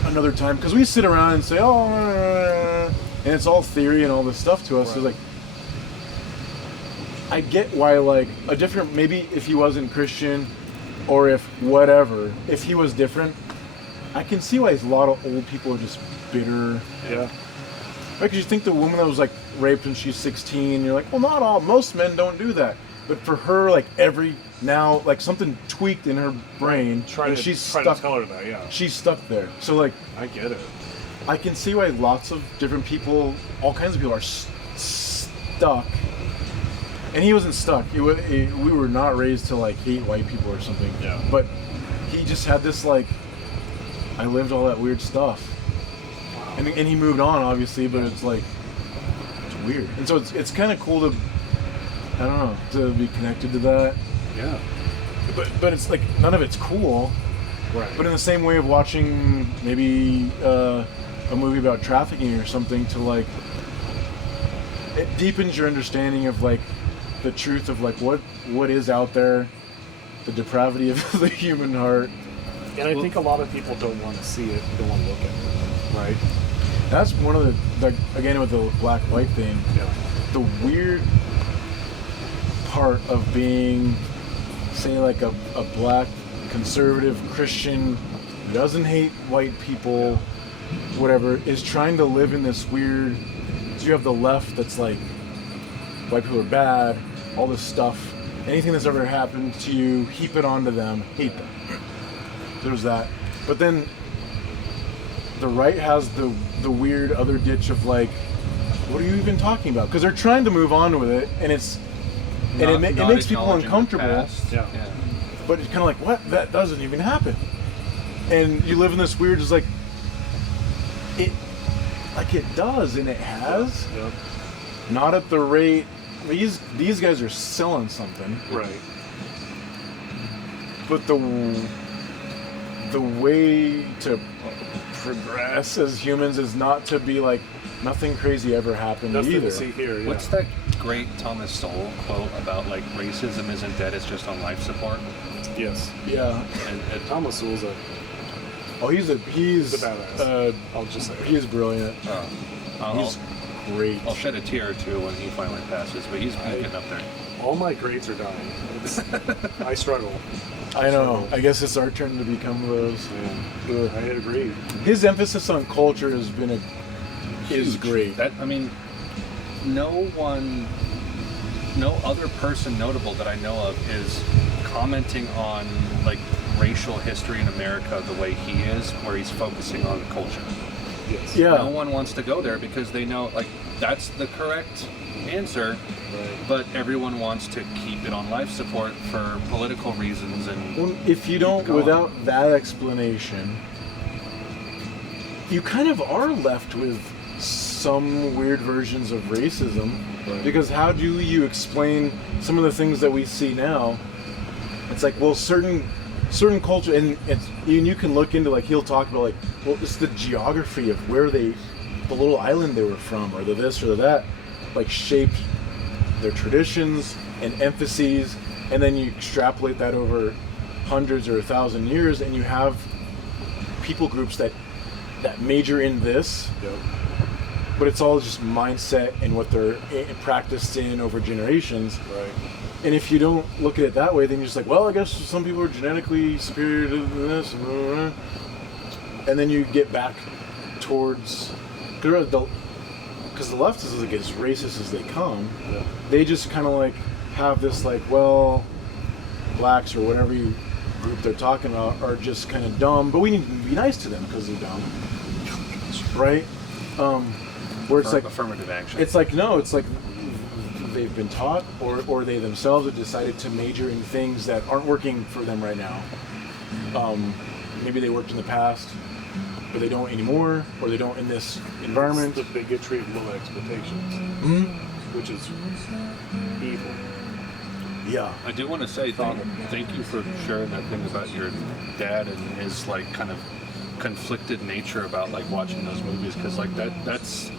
another time, because we sit around and say, oh, and it's all theory and all this stuff to us. Right. So like, I get why, like, a different, maybe if he wasn't Christian, or if whatever, if he was different, I can see why a lot of old people are just bitter. Yeah. Right, because you think the woman that was like raped when she's 16, you're like, well, not all, most men don't do that. But for her, like, now, like, something tweaked in her brain, and she's trying stuck. to tell her that, yeah. She's stuck there. So, like, I get it. I can see why lots of different people, all kinds of people, are stuck. And he wasn't stuck. We were not raised to like hate white people or something. Yeah. But he just had this like, I lived all that weird stuff. Wow. And he moved on, obviously, but it's like, it's weird. And so it's kind of cool to, I don't know, to be connected to that. Yeah. But it's like, none of it's cool. Right. But in the same way of watching maybe a movie about trafficking or something, to like, it deepens your understanding of like the truth of like what is out there, the depravity of the human heart. And I think a lot of people don't want to see it, don't want to look at it, right? That's one of the again with the black-white thing, Yeah. the weird part of being, say, like a black conservative Christian who doesn't hate white people, whatever, is trying to live in this weird, so you have the left that's like, white people are bad, all this stuff, anything that's ever happened to you, heap it onto them, hate them. There's that. But then the right has the weird other ditch of like, what are you even talking about? Because they're trying to move on with it, and it makes people uncomfortable. Yeah. But it's kind of like, what? That doesn't even happen. And you live in this weird, just like, it does, and it has. Yep. Not at the rate. These guys are selling something. Right. But the way to progress as humans is not to be like, nothing crazy ever happened Nothing either. to see here. Yeah. What's that great Thomas Sowell quote about like racism isn't dead, it's just on life support? Yes. Yeah. And Thomas Sewell's a Oh, he's He's a badass. I'll just say he's brilliant. He's great. I'll shed a tear or two when he finally passes, but he's getting up there. all my grades are dying. I struggle. I know. I guess it's our turn to become those. Yeah. I agree. His emphasis on culture has been is great. That I mean, no other person notable that I know of is commenting on like racial history in America the way he is, where he's focusing on culture. Yes. Yeah. No one wants to go there because they know like that's the correct answer, but everyone wants to keep it on life support for political reasons. And Well, if you don't, without that explanation, you kind of are left with some weird versions of racism. Right. Because how do you explain some of the things that we see now? It's like, well, certain culture, and you can look into, like, he'll talk about, like, well, it's the geography of where the little island they were from, or the this or the that, like, shaped their traditions and emphases, and then you extrapolate that over hundreds or 1,000 years, and you have people groups that major in this, Yep. but it's all just mindset and what they're practiced in over generations. Right. And if you don't look at it that way, then you're just like, well, I guess some people are genetically superior to this, and then you get back towards, because the left is like as racist as they come. Yeah. They just kind of like have this like, well, blacks or whatever group they're talking about are just kind of dumb, but we need to be nice to them because they're dumb, right? Where it's like affirmative action. it's like no, it's like they've been taught, or they themselves have decided to major in things that aren't working for them right now. Maybe they worked in the past, but they don't anymore, or they don't in this environment. It's the bigotry of low expectations, which is evil. Yeah. I do want to say thank you for sharing that thing about your dad and his like kind of conflicted nature about like watching those movies, because like that's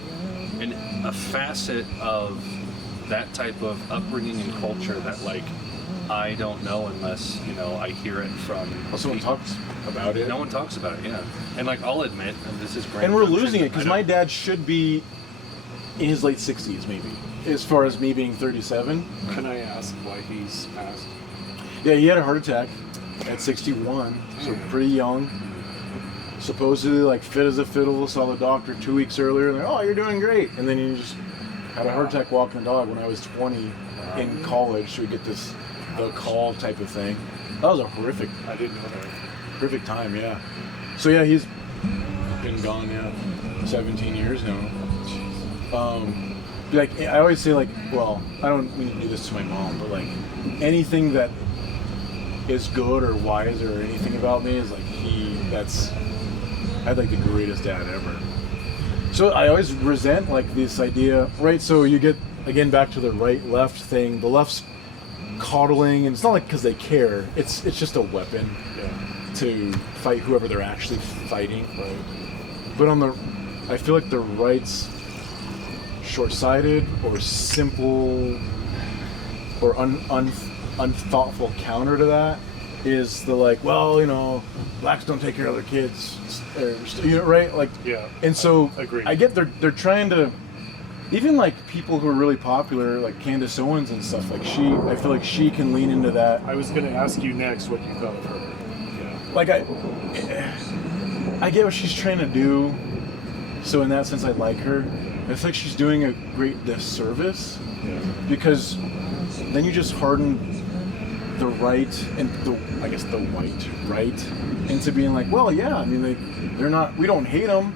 a facet of that type of upbringing and culture that like I don't know unless I hear it from Someone people. talks about it. No one talks about it, yeah. And like I'll admit, and this is great. And we're losing it because my dad should be in his late 60s, maybe, as far as me being 37. Can I ask why he's passed? Yeah, he had a heart attack at 61, so pretty young. Supposedly, like, fit as a fiddle. Saw the doctor 2 weeks earlier. Like, oh, you're doing great. And then he just had a heart attack walking the dog when I was 20 in college. So we get the call type of thing. That was a horrific time, yeah. So yeah, he's been gone now 17 years now. Like I always say, like, well, I don't mean to do this to my mom, but like anything that is good or wise or anything about me is like I had like the greatest dad ever. So I always resent like this idea, right? So you get again back to the right-left thing. The left's coddling, and it's not like because they care. It's just a weapon to fight whoever they're actually fighting. Right. But I feel like the right's short-sighted or simple or unthoughtful counter to that is the like, well, blacks don't take care of their kids, right? Like, Yeah. And so agreed. I get they're trying to, even like people who are really popular, like Candace Owens and stuff. Like I feel like she can lean into that. I was going to ask you next what you thought of her. Yeah. Like I get what she's trying to do. So in that sense, I like her. I feel like she's doing a great disservice because then you just harden the right and the white right into being like, well, yeah, I mean they're not. We don't hate them,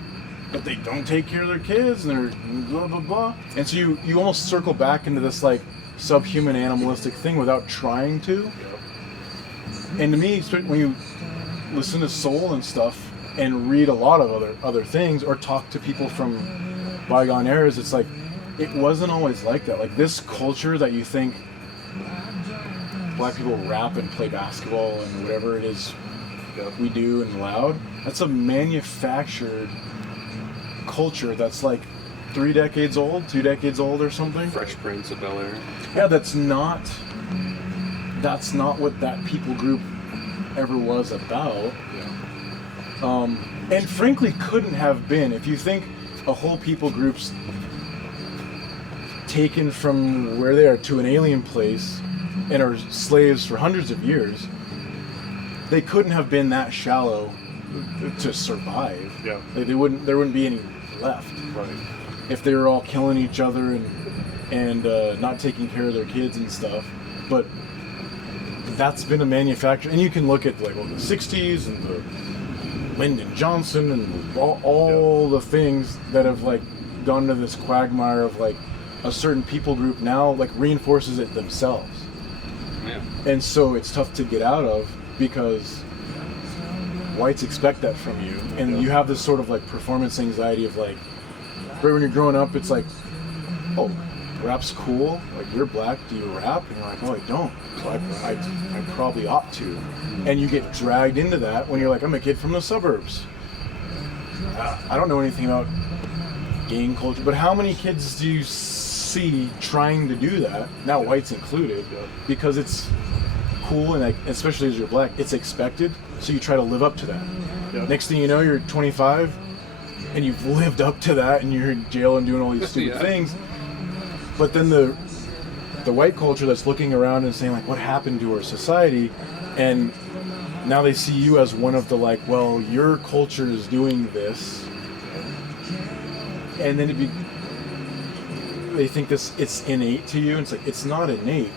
but they don't take care of their kids and they're blah blah blah. And so you almost circle back into this like subhuman animalistic thing without trying to. And to me, when you listen to soul and stuff and read a lot of other things or talk to people from bygone eras, it's like it wasn't always like that. Like this culture that you think black people rap and play basketball and whatever it is we do and loud, that's a manufactured culture that's like 3 decades old, 2 decades old or something. Fresh Prince of Bel-Air. Yeah, that's not what that people group ever was about. Yeah. And frankly couldn't have been. If you think a whole people group's taken from where they are to an alien place and are slaves for hundreds of years, they couldn't have been that shallow to survive. Yeah. Like there wouldn't be any left. Right. If they were all killing each other and not taking care of their kids and stuff. But that's been a manufacture, and you can look at like the 60s and the Lyndon Johnson and all the things that have like gone to this quagmire of like a certain people group now like reinforces it themselves. Yeah. And so it's tough to get out of because whites expect that from you, and you have this sort of like performance anxiety of like, right when you're growing up, it's like, oh, rap's cool. Like, you're black, do you rap? And you're like, oh, I don't. So I probably ought to. And you get dragged into that when you're like, I'm a kid from the suburbs. I don't know anything about gang culture, but how many kids do you see trying to do that, now whites included, because it's cool, and like, especially as you're black, it's expected, so you try to live up to that. Yeah. Next thing you know, you're 25, and you've lived up to that, and you're in jail and doing all these stupid things. But then the white culture that's looking around and saying like, what happened to our society? And now they see you as one of the like, well, your culture is doing this, and then they think it's innate to you, and it's like, it's not innate.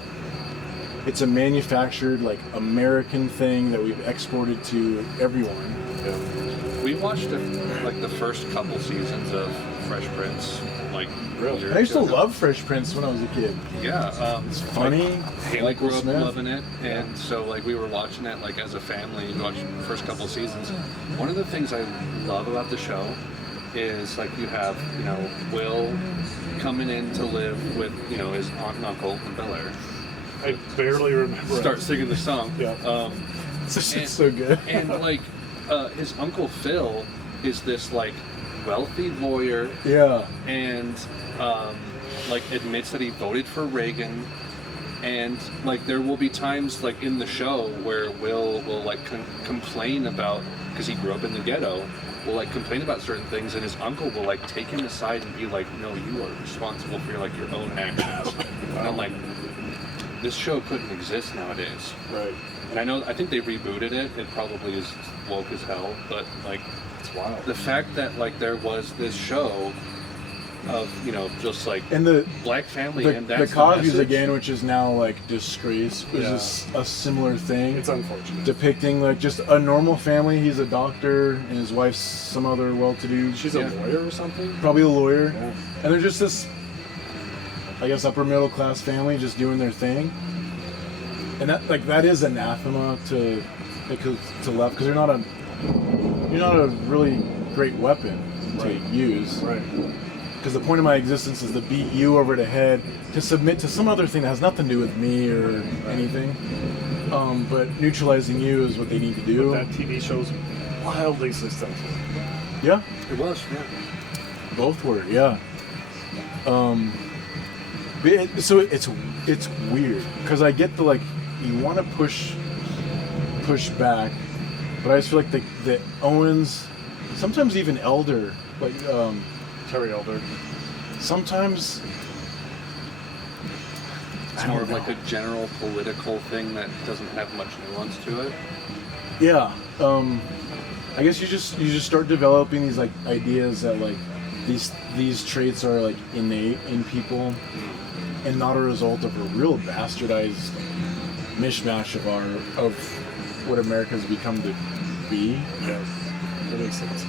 It's a manufactured like American thing that we've exported to everyone. Yeah. We watched like the first couple seasons of Fresh Prince. Like, Really? I used to love Fresh Prince when I was a kid. Yeah, It's funny. Haley grew up Smith. loving it, and so like we were watching it like as a family. We watched the first couple seasons. One of the things I love about the show is like you have Will coming in to live with his aunt and uncle in Bel Air. I barely remember. Start singing the song. Yeah. It's so good. And like his uncle Phil is this like wealthy lawyer. Yeah. And like admits that he voted for Reagan, and like there will be times like in the show where Will like complain about, because he grew up in the ghetto, will like complain about certain things, and his uncle will like take him aside and be like, no, you are responsible for like your own actions. And I'm like, this show couldn't exist nowadays. Right. And I think they rebooted it. It probably is woke as hell, but like, It's wild. the fact that like there was this show of just like And the black family, and the that's Cosby's message. again, which is now like disgraced, was a similar thing. It's unfortunate. Depicting like just a normal family. He's a doctor, and his wife's some other well-to-do. She's a lawyer or something? Probably a lawyer. Yeah. And they're just this, I guess, upper middle class family just doing their thing. And that is anathema to left, because you're not a really great weapon to use. Right. Because the point of my existence is to beat you over the head, to submit to some other thing that has nothing to do with me or anything. But neutralizing you is what they need to do. That TV show's wildly successful. Yeah, It was, yeah. both were. Yeah. So it's weird because I get the like, you want to push back, but I just feel like the Owens, sometimes even Elder, like Terry Elder. sometimes It's more of like a general political thing that doesn't have much nuance to it. yeah. I guess you just start developing these like ideas that like these traits are like innate in people and not a result of a real bastardized mishmash of what America's become to be. Yeah. That makes sense.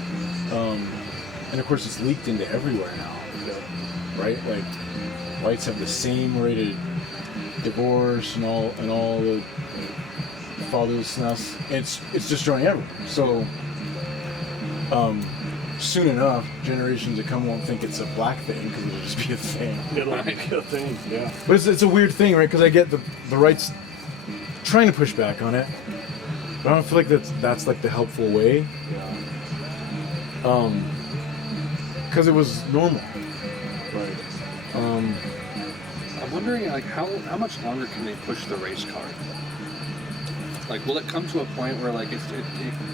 And of course it's leaked into everywhere now, Yeah. right? Like whites have the same rate of divorce and all the fatherlessness. It's destroying everything. So soon enough, generations to come won't think it's a black thing because it'll just be a thing. It'll be a thing, yeah. But it's a weird thing, right? Because I get the right's trying to push back on it, but I don't feel like that's like the helpful way. Yeah. Because it was normal. Right. I'm wondering like how much longer can they push the race card? Like, will it come to a point where like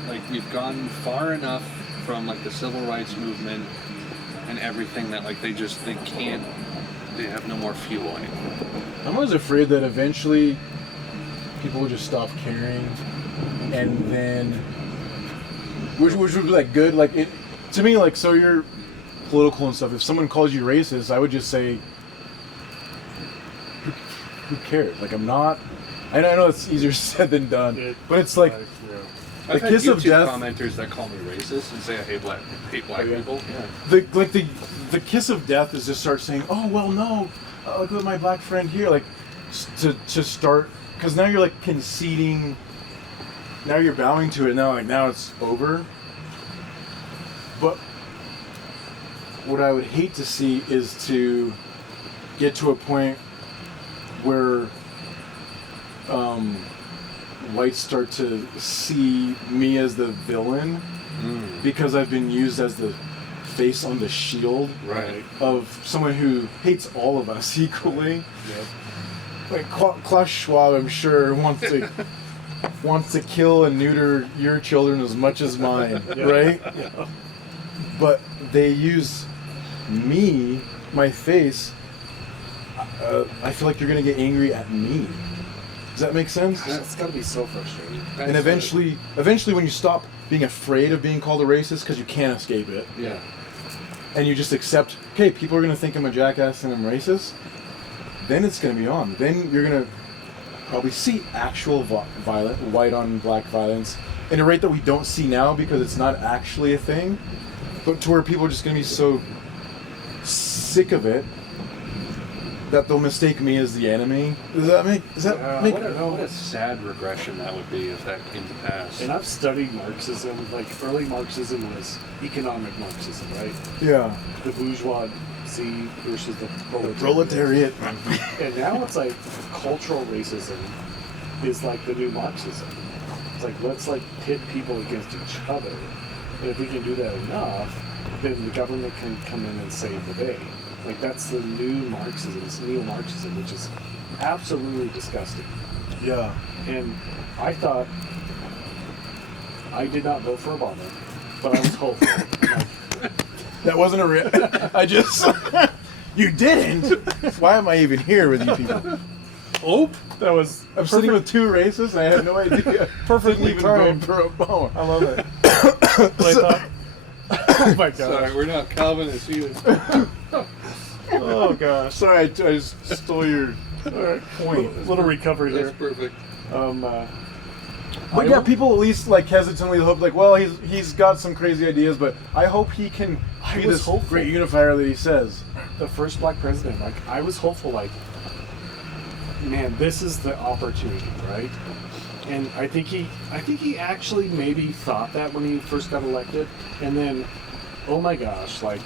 like we've gone far enough from like the civil rights movement and everything that like they have no more fuel anymore? I'm always afraid that eventually people will just stop caring, and then which would be like good. Like it to me, like, so you're political and stuff. If someone calls you racist, I would just say, who cares? Like, I'm not. I know it's easier said than done, but it's like I've the had kiss of YouTube death. commenters that call me racist and say I hate black people. Yeah. The kiss of death is just start saying, oh well, no, look at my black friend here, like to start, because now you're like conceding. Now you're bowing to it. Now it's over. But what I would hate to see is to get to a point where whites start to see me as the villain because I've been used as the face on the shield of someone who hates all of us equally. Yep. Like Klaus Schwab, I'm sure wants to kill and neuter your children as much as mine, right? Yeah. But they use me, my face. I feel like you're gonna get angry at me. Does that make sense? It's gotta be so frustrating. And eventually, when you stop being afraid of being called a racist because you can't escape it, Yeah. and you just accept, okay, people are gonna think I'm a jackass and I'm racist, then it's gonna be on. Then you're gonna probably see actual violent white on black violence in a rate that we don't see now because it's not actually a thing, but to where people are just gonna be so sick of it that they'll mistake me as the enemy. Does that make What a sad regression that would be if that came to pass. And I've studied Marxism. Like, early Marxism was economic Marxism, right? Yeah. The bourgeoisie versus the proletariat. Proletariat. And now it's like cultural racism is like the new Marxism. It's like, let's like pit people against each other. And if we can do that enough, then the government can come in and save the day. Like, that's the new Marxism. It's neo-Marxism, which is absolutely disgusting. Yeah. And I thought, I did not vote for Obama, but I was hopeful. Like, That wasn't a real. I just. You didn't? Why am I even here with you people? hope? That was I'm sitting with two racists and I had no idea. Perfectly Even timed. vote for Obama. I love it. I thought, oh my gosh. Sorry, we're not Calvinists either. Oh gosh. Sorry, I just stole your point. Little recovery That's here. perfect. But yeah, people at least like hesitantly hope like, well, he's got some crazy ideas, but I hope he can be was this hopeful. great unifier that he says. The first black president, like, I was hopeful, like, man, this is the opportunity, right? And I think he actually maybe thought that when he first got elected, and then, oh my gosh, like,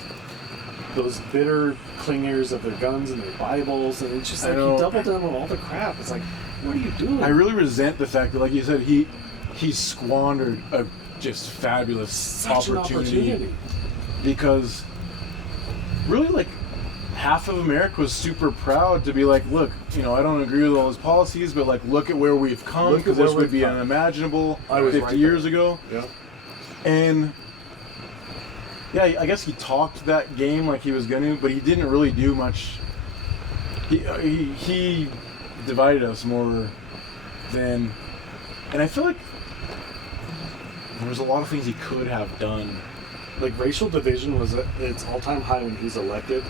those bitter clingers of their guns and their Bibles, and it's just like he doubled down on all the crap. It's like, what are you doing? I really resent the fact that, like you said, he squandered a just fabulous Such an opportunity. Because really, like, half of America was super proud to be like, look, you know, I don't agree with all his policies, but like, look at where we've come, Look at because where this would we've be come. unimaginable I was 50 right years there. ago. Yeah. And yeah, I guess he talked that game like he was gonna, but he didn't really do much. He divided us more than, and I feel like there was a lot of things he could have done. Like, racial division was at its all-time high when he was elected.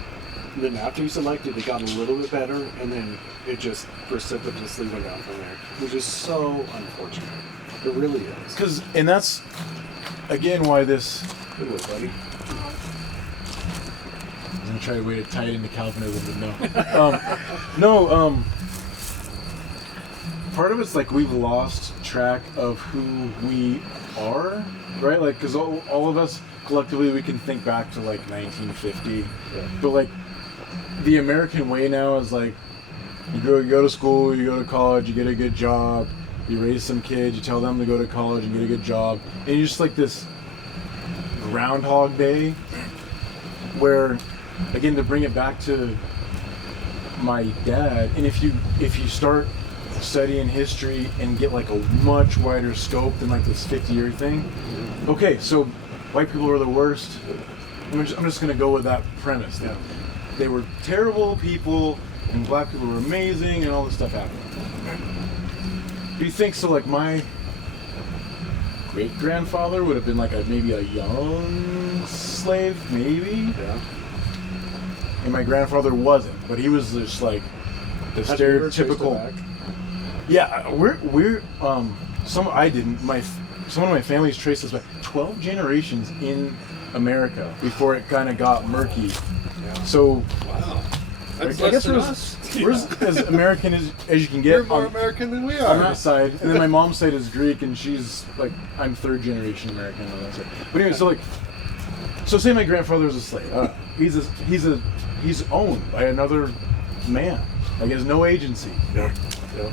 And then after he was elected, it got a little bit better, and then it just precipitously went down from there, which is so unfortunate. It really is. And that's again why this. Good work, buddy. I was gonna try to way to tie it into Calvinism, but no. Part of it's like we've lost track of who we are, right? Like, because all of us collectively, we can think back to like 1950, but like the American way now is like you go to school, you go to college, you get a good job, you raise some kids, you tell them to go to college and get a good job, and you're just like this Groundhog Day, where, again, to bring it back to my dad, and if you start studying history and get like a much wider scope than like this 50-year thing. Okay, so white people are the worst. I'm just gonna go with that premise. Yeah. They were terrible people, and black people were amazing, and all this stuff happened. Do you think so? Like my great-grandfather would have been like maybe a young slave, maybe. Yeah. And my grandfather wasn't, but he was just like the Have you ever traced it stereotypical. back? Yeah, we're I didn't. Some of my family's traced us back 12 generations in America before it kind of got murky. Yeah. So Wow. That's I guess less than we're us. as American as you can get We're more on, American than we on are. that side. And then my mom's side is Greek, and she's like, I'm third generation American on that side. But anyway, so say my grandfather was a slave. He's owned by another man. Like he has no agency. Yeah. Yeah.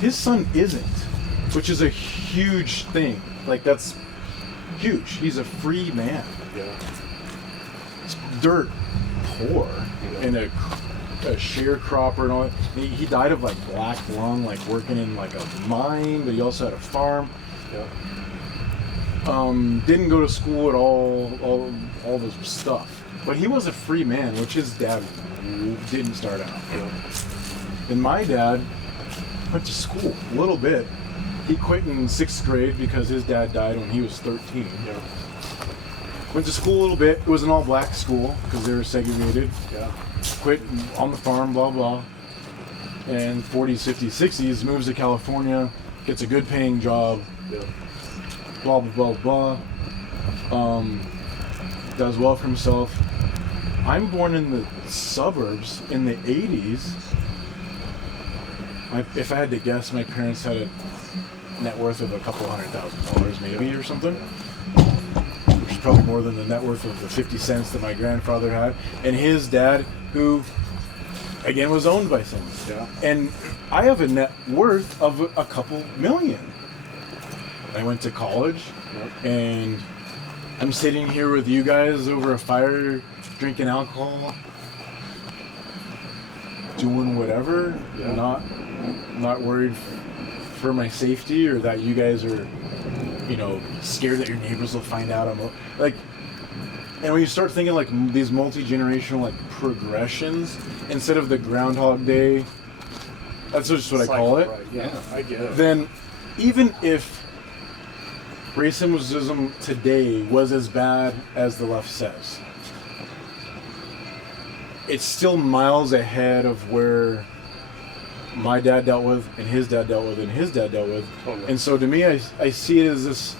His son isn't, which is a huge thing. Like that's huge. He's a free man. Yeah. It's dirt poor and a sharecropper and all that. He died of like black lung, like working in like a mine, but he also had a farm. Yeah. Didn't go to school at all this stuff. But he was a free man, which his dad didn't start out. Yeah. And my dad went to school a little bit. He quit in 6th grade because his dad died when he was 13. Yeah. Went to school a little bit. It was an all-black school because they were segregated. Yeah. Quit on the farm, blah, blah. And 40s, 50s, 60s, moves to California, gets a good paying job, Yeah. blah, blah, blah, blah. Does well for himself. I'm born in the suburbs in the 80s. If I had to guess, my parents had a net worth of a couple $100,000 maybe or something. Which is probably more than the net worth of the 50 cents that my grandfather had. And his dad, who, again, was owned by someone. Yeah. And I have a net worth of a couple million. I went to college, and I'm sitting here with you guys over a fire, drinking alcohol, doing whatever, Yeah. not worried for my safety or that you guys are, scared that your neighbors will find out. And when you start thinking like these multi-generational like progressions instead of the Groundhog Day, that's just what I call it. Right. Yeah. I get it. Then even if racism today was as bad as the left says, it's still miles ahead of where my dad dealt with, and his dad dealt with, and his dad dealt with. Totally. And so to me, I see it as this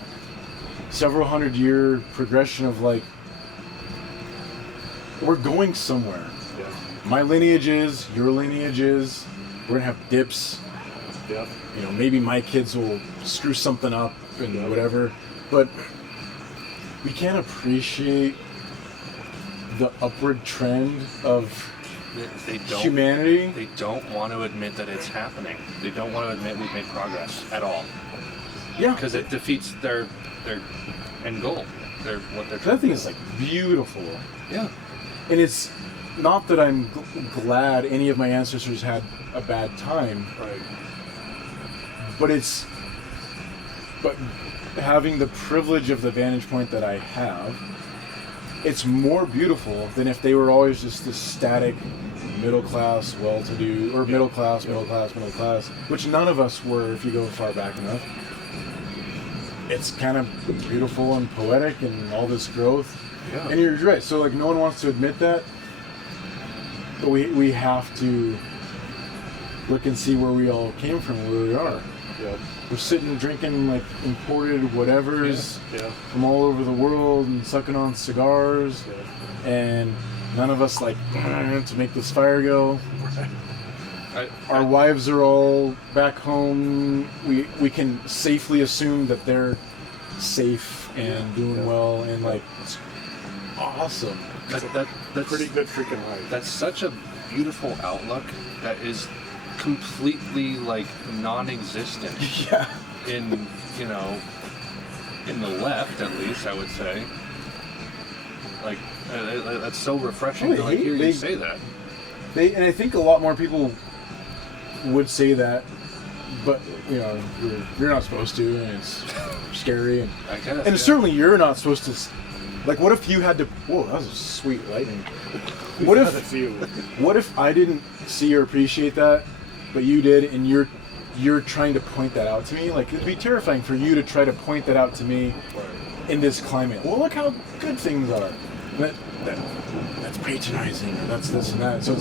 several 100-year progression of like, we're going somewhere. Yeah. My lineage is, your lineage is, we're gonna have dips. Yeah. Maybe my kids will screw something up and whatever, but we can't appreciate the upward trend of They don't. humanity. They don't want to admit that it's happening. They don't want to admit we've made progress at all Yeah, because it defeats their end goal. What they're. that thing is like beautiful, Yeah. and it's not that I'm glad any of my ancestors had a bad time, Right. but having the privilege of the vantage point that I have, it's more beautiful than if they were always just this static middle class, well-to-do, or middle class, which none of us were if you go far back enough. It's kind of beautiful and poetic and all this growth. Yeah. And you're right. So like no one wants to admit that, but we have to look and see where we all came from, where we are. Yeah. We're sitting drinking like imported whatevers Yeah. from all over the world and sucking on cigars, Yeah. and none of us like to make this fire go. Our I- wives are all back home. We can safely assume that they're safe and doing well, and like it's awesome. That's Pretty good freaking life. That's such a beautiful outlook that is completely like non-existent Yeah. in in the left, at least I would say. Like that's so refreshing Oh, to like hear they- you say that. And I think a lot more people would say that, but you know, you're not supposed to, and it's scary, and I guess, and certainly you're not supposed to. Like, what if you had to? Whoa, that was a sweet lightning. What if I didn't see or appreciate that, but you did, and you're trying to point that out to me? Like, it'd be terrifying for you to try to point that out to me in this climate. Well, look how good things are. That's patronizing, or that's this and that. So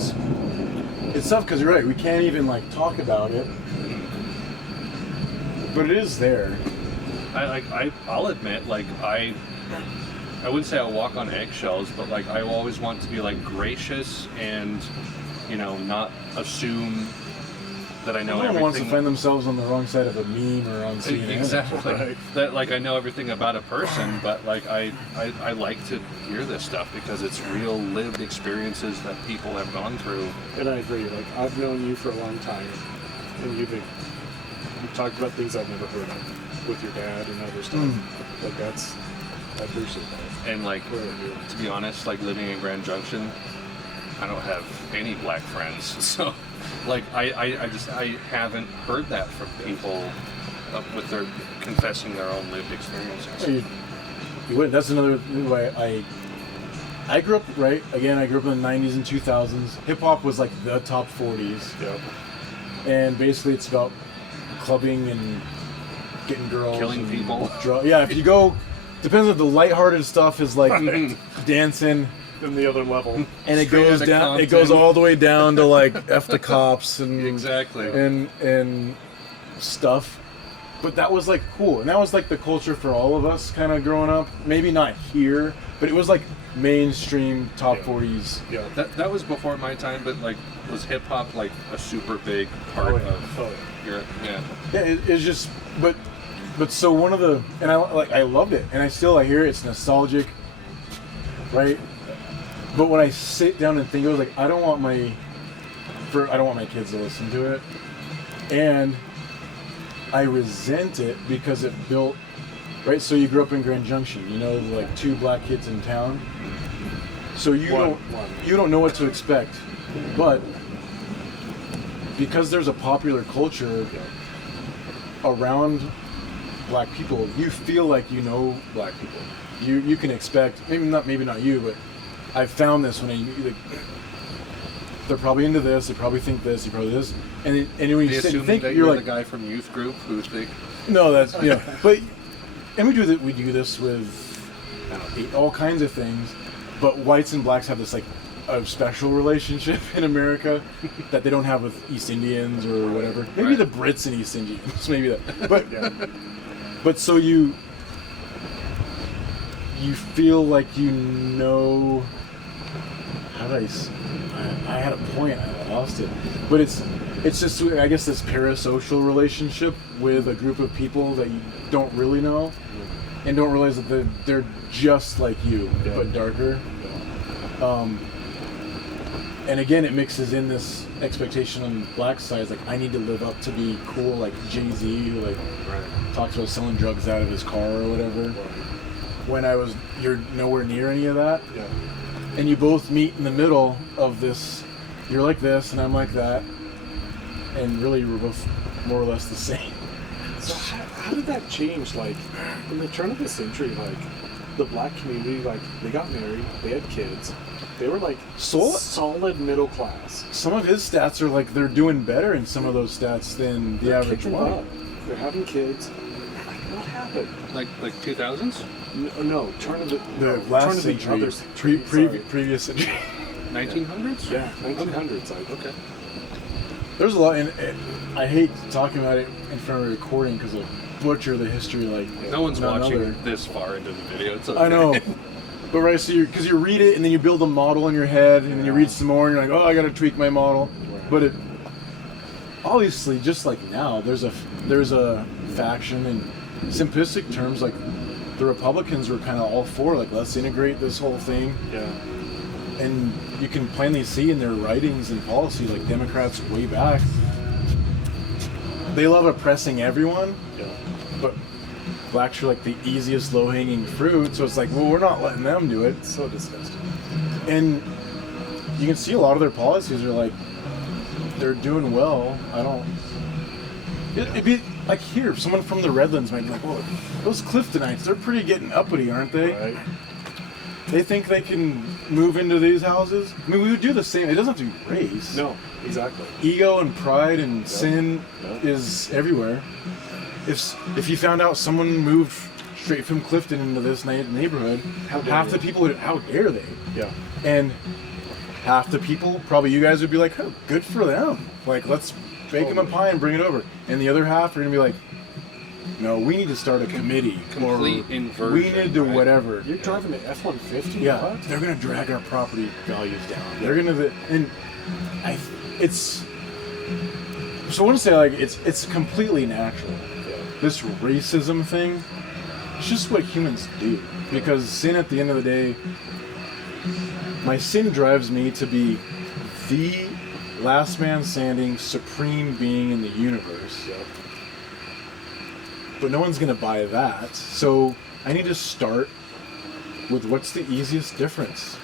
it's tough because you're right. We can't even like talk about it, but it is there. I'll admit, like I wouldn't say I'll walk on eggshells, but like I always want to be like gracious and, you know, not assume that I know everything. No one wants to find themselves on the wrong side of a meme or on CNN. Exactly. Right. That like I know everything about a person, but like I like to hear this stuff because it's real lived experiences that people have gone through. And I agree. Like, I've known you for a long time, and you've talked about things I've never heard of with your dad and other stuff. Like, I appreciate that. And like, to be honest, like living in Grand Junction, I don't have any black friends. So like I haven't heard that from people with their confessing their own lived experiences. You wouldn't. That's another why I grew up, right? Again, I grew up in the 90s and 2000s. Hip hop was like the top 40s. Yeah. And basically it's about clubbing and getting girls. Killing people. Yeah, if you go, depends if the lighthearted stuff is like dancing. In the other level. And it Straight goes outta down. Compton. It goes all the way down to like F the cops and Exactly. and stuff. But that was like cool, and that was like the culture for all of us, kind of growing up. Maybe not here, but it was like mainstream top 40s. Yeah. That was before my time, but like, was hip hop like a super big part of your? Yeah. Yeah, it's just, but so one of the, and I loved it, and I hear it, it's nostalgic, right? But when I sit down and think, I was like, I don't want my kids to listen to it, and I resent it because it built, right? So you grew up in Grand Junction, you know, like 2 black kids in town, so you don't know what to expect, but because there's a popular culture around black people, you feel like you know black people. You can expect, maybe not you, but I've found this when they're probably into this, they probably think this, they probably this, and when you sit and think, you're like the guy from youth group who think. No, that's but and we do this with all kinds of things, but whites and blacks have this like a special relationship in America that they don't have with East Indians or whatever. Maybe the Brits and East Indians, maybe that, but so you feel like you know. How did I had a point, I lost it. But it's just, I guess, this parasocial relationship with a group of people that you don't really know and don't realize that they're just like you, but darker. And again, it mixes in this expectation on the black side, like, I need to live up to be cool, like Jay-Z, who like talks about selling drugs out of his car or whatever. When you're nowhere near any of that. Yeah. And you both meet in the middle of this. You're like this, and I'm like that, and really we're both more or less the same. So how did that change? Like, in the turn of the century, like, the black community, like, they got married, they had kids, they were like solid middle class. Some of his stats are like they're doing better in some of those stats than the average white. They're having kids. Like, what happened? Like 2000s? No, turn of the last century, previous century. 1900s? Yeah, 1900s. Okay. There's a lot, and I hate talking about it in front of a recording because I'll butcher the history. Like no one's watching this far into the video. It's okay. I know, but right, so you read it and then you build a model in your head, and then you read some more, and you're like, oh, I got to tweak my model. But it obviously, just like now, there's a faction in simplistic terms, like the Republicans were kind of all for, like, let's integrate this whole thing. Yeah. And you can plainly see in their writings and policy, like Democrats way back, they love oppressing everyone, but blacks are like the easiest low-hanging fruit, so it's like, well, we're not letting them do it. It's so disgusting. And you can see a lot of their policies are like, they're doing well. I don't. It'd be like here, someone from the Redlands might be like, "Well, those Cliftonites, they're pretty getting uppity, aren't they?" Right. They think they can move into these houses. I mean, we would do the same. It doesn't have to be race. No, exactly. Ego and pride and sin is everywhere. If you found out someone moved straight from Clifton into this neighborhood, half the people would, how dare they? Yeah. And half the people, probably you guys would be like, oh, good for them. Like, let's bake them a pie and bring it over. And the other half are going to be like, no, we need to start a committee. Complete or inversion. We need to right? whatever. You're driving an F-150? Yeah, What? they're going to drag our property values down. They're going to, and it's, so I want to say, like, it's completely natural. Yeah. This racism thing, it's just what humans do. Because sin, at the end of the day, my sin drives me to be the last man standing, supreme being in the universe. Yeah. But no one's going to buy that. So I need to start with what's the easiest difference.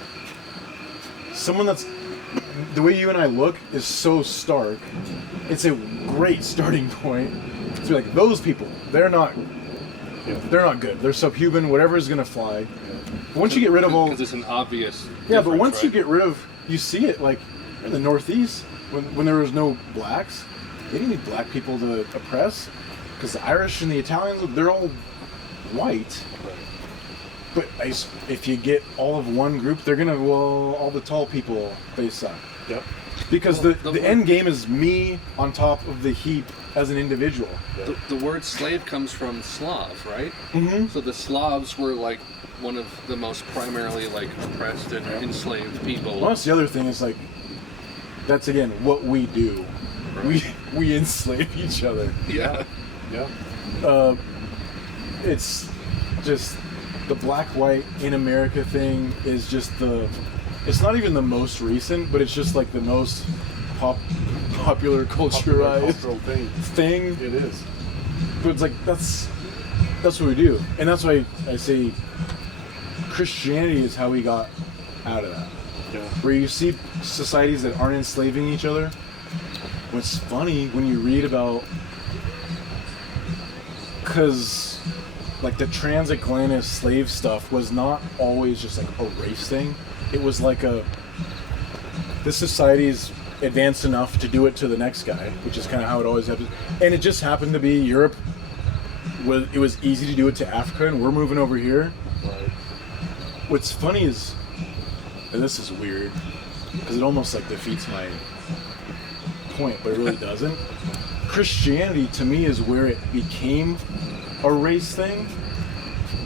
Someone that's, the way you and I look is so stark. It's a great starting point to be like, those people, they're not good. They're subhuman, whatever is going to fly. But once you get rid of all... Because it's an obvious Yeah, but once right? you get rid of... You see it, like, in the Northeast, when there was no blacks, they didn't need black people to oppress. Because the Irish and the Italians, they're all white. But if you get all of one group, they're going to... Well, all the tall people, they suck. Yep. Because the end game is me on top of the heap as an individual. The word slave comes from Slav, right? Mm-hmm. So the Slavs were like one of the most primarily like oppressed and enslaved people. Well, that's the other thing is like, that's again what we do. Right. We enslave each other. Yeah. Yeah. It's just the black-white in America thing is just it's not even the most recent, but it's just like the most popular culturalized Cultural thing. It is. But it's like that's what we do, and that's why I say Christianity is how we got out of that. Yeah. Where you see societies that aren't enslaving each other. What's funny when you read about, because like the transatlantic slave stuff was not always just like a race thing. It was like this society's advanced enough to do it to the next guy, which is kind of how it always happens. And it just happened to be Europe. It was easy to do it to Africa, and we're moving over here. Right. What's funny is, and this is weird, because it almost like defeats my point, but it really doesn't. Christianity to me is where it became a race thing,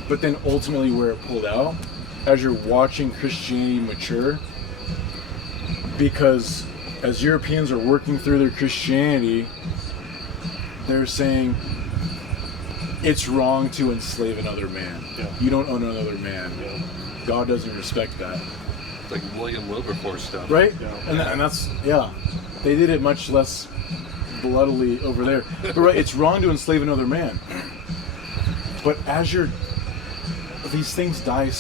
but then ultimately where it pulled out as you're watching Christianity mature. Because as Europeans are working through their Christianity, they're saying it's wrong to enslave another man. Yeah. You don't own another man. Yeah. God doesn't respect that. It's like William Wilberforce stuff. Right? Yeah. And that's, they did it much less bloodily over there. But right, it's wrong to enslave another man. But as these things die,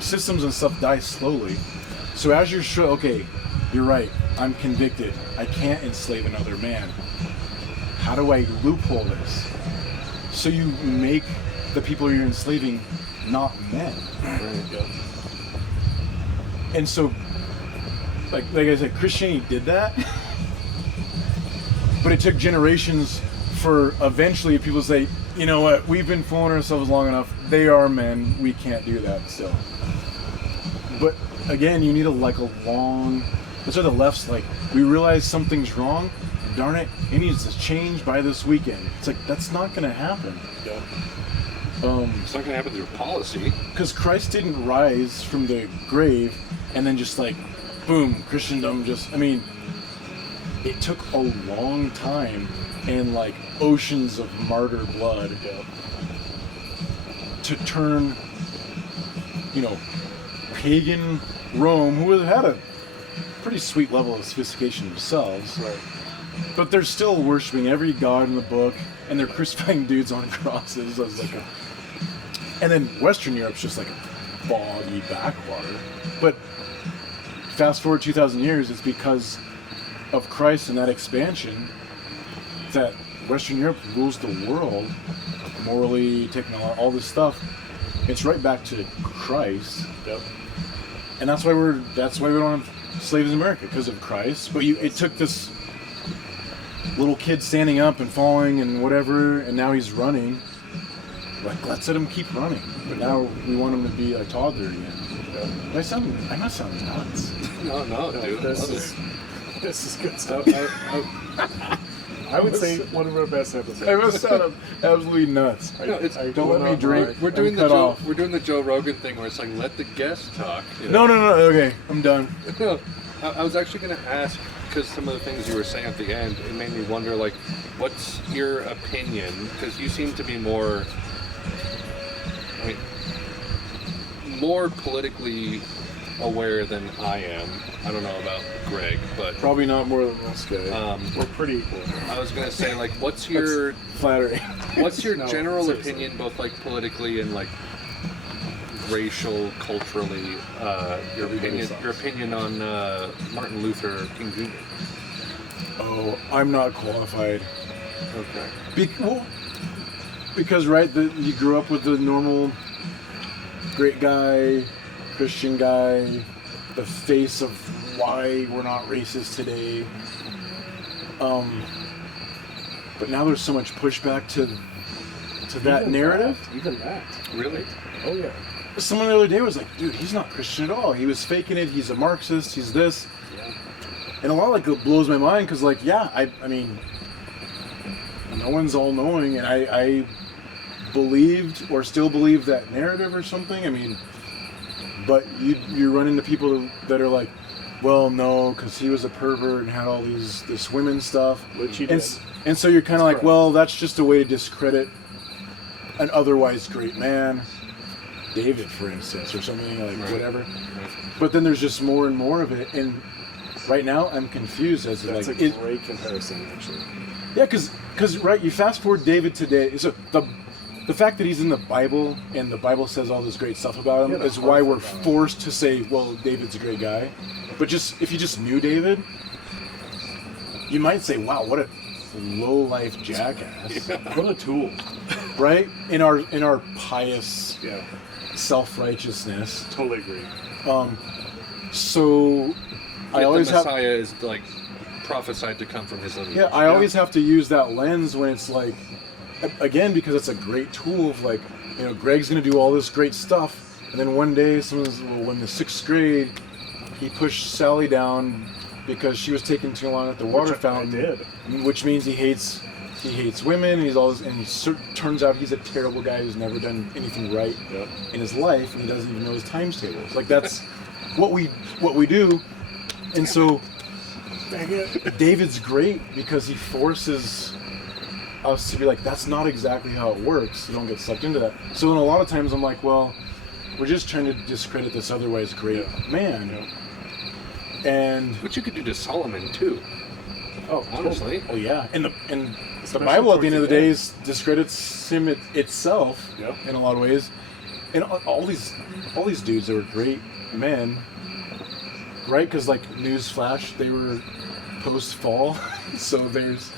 systems and stuff die slowly. So as you're sure, okay, you're right, I'm convicted, I can't enslave another man. How do I loophole this? So you make the people you're enslaving not men. Right. Yeah. And so, like I said, Christianity did that, but it took generations for eventually people to say, you know what, we've been fooling ourselves long enough, they are men, we can't do that still. But again, you need a long, that's why the left's like, we realize something's wrong, darn it, it needs to change by this weekend. It's like, that's not going to happen. Yeah. It's not going to happen through policy. Because Christ didn't rise from the grave and then just like, boom, Christendom just, it took a long time and like oceans of martyr blood to turn, pagan Rome, who had a pretty sweet level of sophistication themselves, Right. but they're still worshiping every god in the book, and they're crucifying dudes on crosses as like and then Western Europe's just like a boggy backwater. But fast forward 2,000 years, it's because of Christ and that expansion, that Western Europe rules the world, morally, technology, all this stuff. It's right back to Christ. Yep. And that's why we don't have slaves in America, because of Christ. But it took this little kid standing up and falling and whatever, and now he's running. Like, let's let him keep running. But now we want him to be a toddler again. Yeah. I'm not sounding nuts. No, dude. This is good stuff. I would say one of our best episodes. I must sound absolutely nuts. Don't let me drink. We're doing the Joe Rogan thing where it's like, let the guest talk. You know? No. Okay, I'm done. No, I was actually going to ask, because some of the things you were saying at the end, it made me wonder, like, what's your opinion? Because you seem to be more politically aware than I am. I don't know about Greg, but Probably not more than this guy. We're pretty equal. I was gonna say, like, what's your Flattering. what's your No, general seriously. opinion, both like politically and like racial, culturally? Your opinion on Martin Luther King Jr. Oh, I'm not qualified. Okay. Because you grew up with the normal great guy, Christian guy, the face of why we're not racist today. But now there's so much pushback to that Even narrative. Even that. Really? Oh yeah. Someone the other day was like, dude, he's not Christian at all. He was faking it. He's a Marxist. He's this. Yeah. And a lot it blows my mind because, like, yeah, I mean, no one's all knowing, and I believed or still believe that narrative or something. I mean, but you run into people that are like, well, no, because he was a pervert and had all this women stuff. Which he did. And so you're kind of like, correct. well, that's just a way to discredit an otherwise great man, David, for instance, or something like Right. whatever. But then there's just more and more of it, and right now I'm confused as to That's like, a great comparison, actually. yeah, because right, you fast forward David today, so the fact that he's in the Bible and the Bible says all this great stuff about him Yeah, is the why heart we're about it. forced to say, well, David's a great guy. But if you just knew David, you might say, wow, what a low-life jackass. What a tool. Right? In our pious Yeah. self-righteousness. Totally agree. So I Yet always the have Messiah is like prophesied to come from his lineage. Yeah, I always have to use that lens when it's like, again, because it's a great tool of like, Greg's going to do all this great stuff, and then one day someone's, well, in the 6th grade, he pushed Sally down because she was taking too long at the water fountain. did. Which means he hates women, turns out he's a terrible guy who's never done anything right Yep. in his life, and he doesn't even know his times tables. Like, that's what we do. And so Dang it. David's great because he forces us to be like, that's not exactly how it works. You don't get sucked into that. So then a lot of times I'm like, well, we're just trying to discredit this otherwise great man. Yeah. And Which you could do to Solomon too. Oh, Honestly. oh yeah, and the Especially Bible at the end of the day towards discredits him itself Yep. in a lot of ways. And all these dudes that were great men, right? Because like newsflash, they were post-fall, so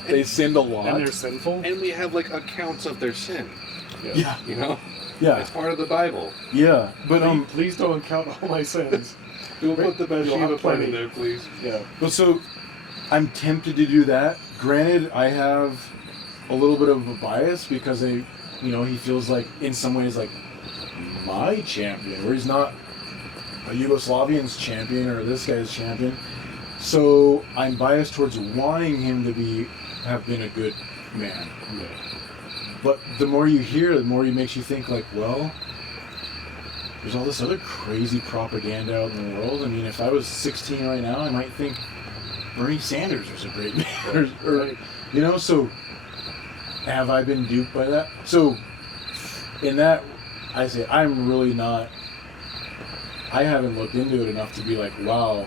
they sinned a lot. And they're sinful. And we have like accounts of their sin. Yeah, You know? yeah, It's part of the Bible. yeah. But Please don't count all my sins. We'll put the You'll Bathsheba have part plenty. in there, please. Yeah. But so I'm tempted to do that. Granted, I have a little bit of a bias because he feels like in some ways like my champion, where he's not a Yugoslavian's champion or this guy's champion. So I'm biased towards wanting him to have been a good man. Yeah. But the more you hear, the more it makes you think like, well, there's all this other crazy propaganda out in the world. I mean, if I was 16 right now, I might think Bernie Sanders was a great man. or so have I been duped by that? So in that, I say I'm really not, I haven't looked into it enough to be like, wow,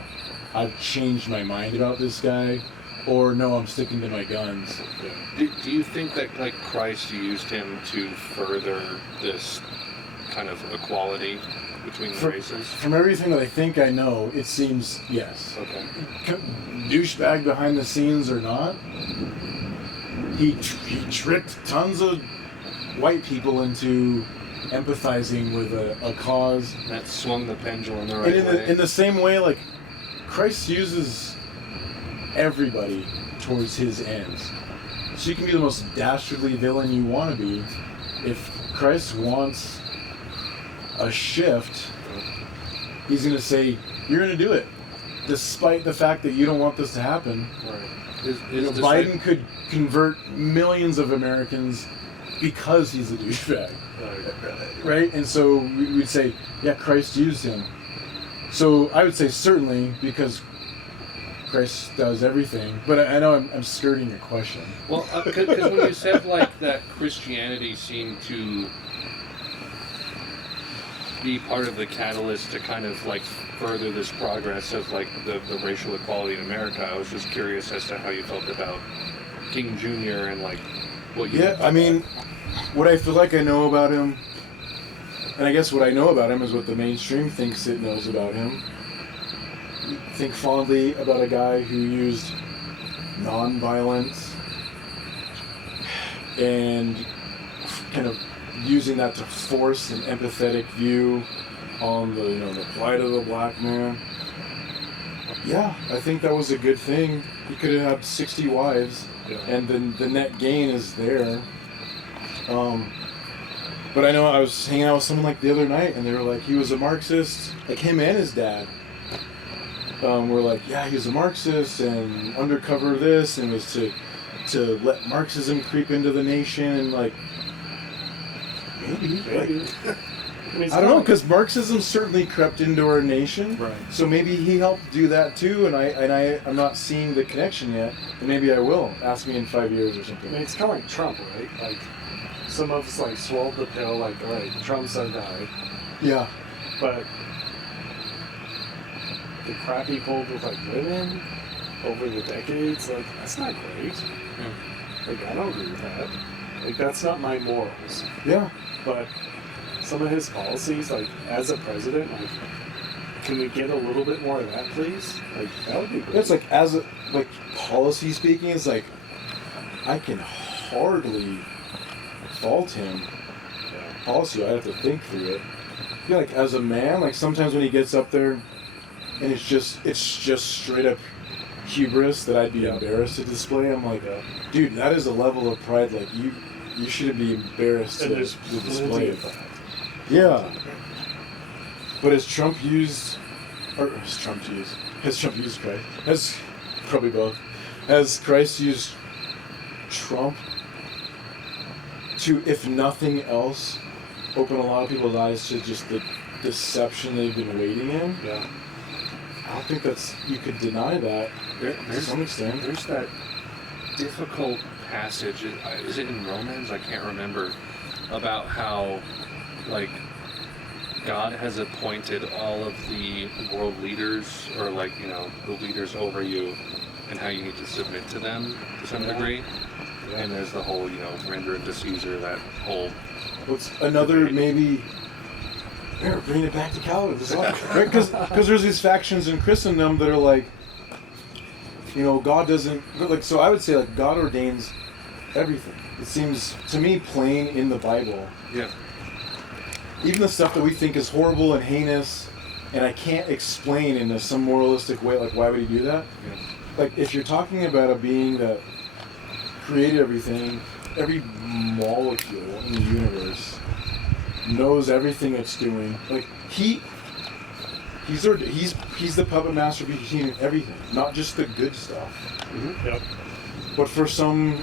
I've changed my mind about this guy. Or no, I'm sticking to my guns. Do you think that like Christ used him to further this kind of equality between the races? From everything that I think I know, it seems yes. Okay. Douchebag behind the scenes or not, he tricked tons of white people into empathizing with a cause. That swung the pendulum the right And way. in the same way, like, Christ uses everybody towards his ends. So you can be the most dastardly villain you want to be. If Christ wants a shift, he's going to say, you're going to do it. Despite the fact that you don't want this to happen. Right. Biden could convert millions of Americans because he's a douchebag. Right? And so we'd say, yeah, Christ used him. So I would say certainly because Christ does everything. But I know I'm skirting your question. Well, because when you said like that Christianity seemed to be part of the catalyst to kind of like further this progress of like the racial equality in America, I was just curious as to how you felt about King Jr. and like what you... Yeah, I mean, what I feel like I know about him, and I guess what I know about him is what the mainstream thinks it knows about him. Think fondly about a guy who used non-violence and kind of using that to force an empathetic view on the plight of the black man. Yeah, I think that was a good thing. He could have had 60 wives, and then the net gain is there. But I know I was hanging out with someone like the other night, and they were like, he was a Marxist, like him and his dad. Were like, yeah, he was a Marxist and undercover this, and was to let Marxism creep into the nation, and like, maybe. I don't know, because Marxism certainly crept into our nation. Right. So maybe he helped do that too, and I'm not seeing the connection yet. And maybe I will. Ask me in 5 years or something. I mean, it's kind of like Trump, right? Like, some of us like swallowed the pill, like, all right, Trump's our guy. Yeah. But the crap he pulled with like women over the decades, like, that's not great. Like, I don't agree with that. Like, that's not my morals. Yeah. But some of his policies, like, as a president, like, can we get a little bit more of that, please? Like, that would be great. It's like, policy speaking, it's like, I can hardly fault him. Policy, I have to think through it. I feel like as a man, like sometimes when he gets up there and it's just straight up hubris that I'd be embarrassed to display, I'm like, dude, that is a level of pride, like you shouldn't be embarrassed to display it. Yeah. But has Trump used Christ? Has probably both. Has Christ used Trump to, if nothing else, open a lot of people's eyes to just the deception they've been waiting in? Yeah. I don't think you could deny that to some extent. There's that difficult passage, is it in Romans? I can't remember, about how, like, God has appointed all of the world leaders, or like, the leaders over you, and how you need to submit to them to some degree. Yeah. And there's the whole, render it to Caesar, that whole... What's another maybe... Here, bring it back to Calvinism. Right? Because there's these factions in Christendom that are like, God doesn't... Like, so I would say, like, God ordains everything. It seems, to me, plain in the Bible. Yeah. Even the stuff that we think is horrible and heinous, and I can't explain in some moralistic way, like, why would he do that? Yeah. Like, if you're talking about a being that created everything, every molecule in the universe, knows everything it's doing, like, he's the puppet master behind everything, not just the good stuff. Mm-hmm. Yep. But for some,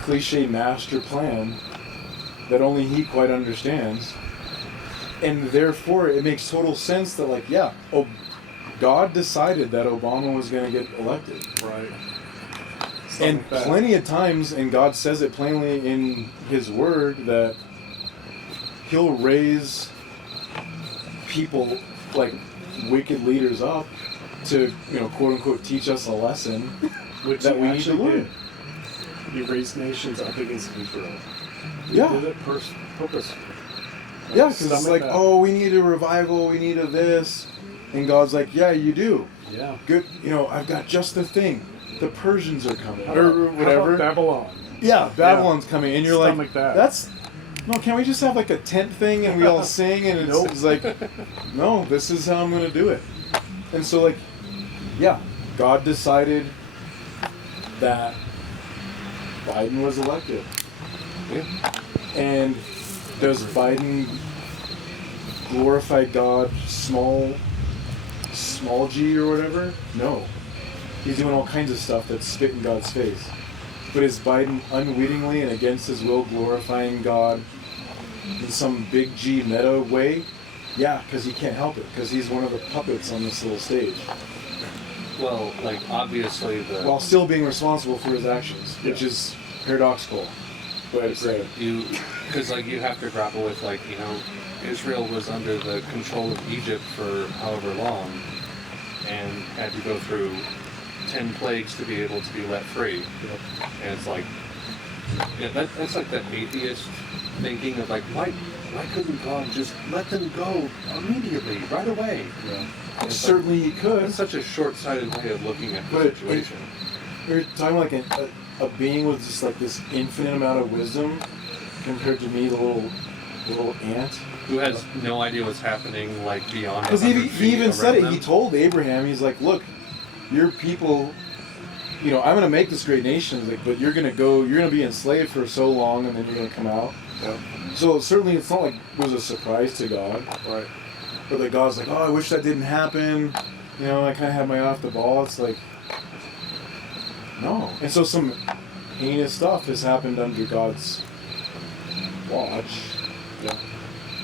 cliche master plan that only he quite understands, and therefore it makes total sense that, like, God decided that Obama was going to get elected. Right. And plenty of times, and God says it plainly in His Word, that He'll raise people, like wicked leaders, up to, quote unquote, teach us a lesson that we need to learn. He raised nations up against Israel. He Yeah. did it purposefully. Yeah, because it's Stomach like, that. oh, we need a revival, we need a this. And God's like, yeah, you do. Yeah. Good, I've got just the thing. The Persians are coming, How or about whatever. Babylon. Yeah, Babylon's coming, and you're Stomach like, that. no, can't we just have like a tent thing and we all sing and Nope. it's like, no, this is how I'm going to do it. And so like, yeah, God decided that Biden was elected. Yeah. And does Biden glorify God small g or whatever? No. He's doing all kinds of stuff that's spit in God's face. But is Biden unwittingly and against his will glorifying God in some big G meta way? Yeah, because he can't help it, because he's one of the puppets on this little stage. Well, like obviously the While still being responsible for his actions, which is paradoxical. But it's great. because like you have to grapple with like Israel was under the control of Egypt for however long, and had to go through 10 plagues to be able to be let free. And it's like, that's like that atheist thinking of like, why couldn't God just let them go immediately, right away? Yeah. Certainly he could. It's such a short-sighted way of looking at the But situation. You're talking like a being with just like this infinite amount of wisdom compared to me, the little ant. Who has no idea what's happening, like beyond. Because 100 he feet even said it. around He them. told Abraham, he's like, look, your people, I'm going to make this great nation, he's like, but you're going to be enslaved for so long, and then you're going to come out. Yeah. So certainly it's not like it was a surprise to God. Right. But like God's like, oh, I wish that didn't happen. I kind of had my eye off the ball. It's like, no. And so some heinous stuff has happened under God's watch. Yeah.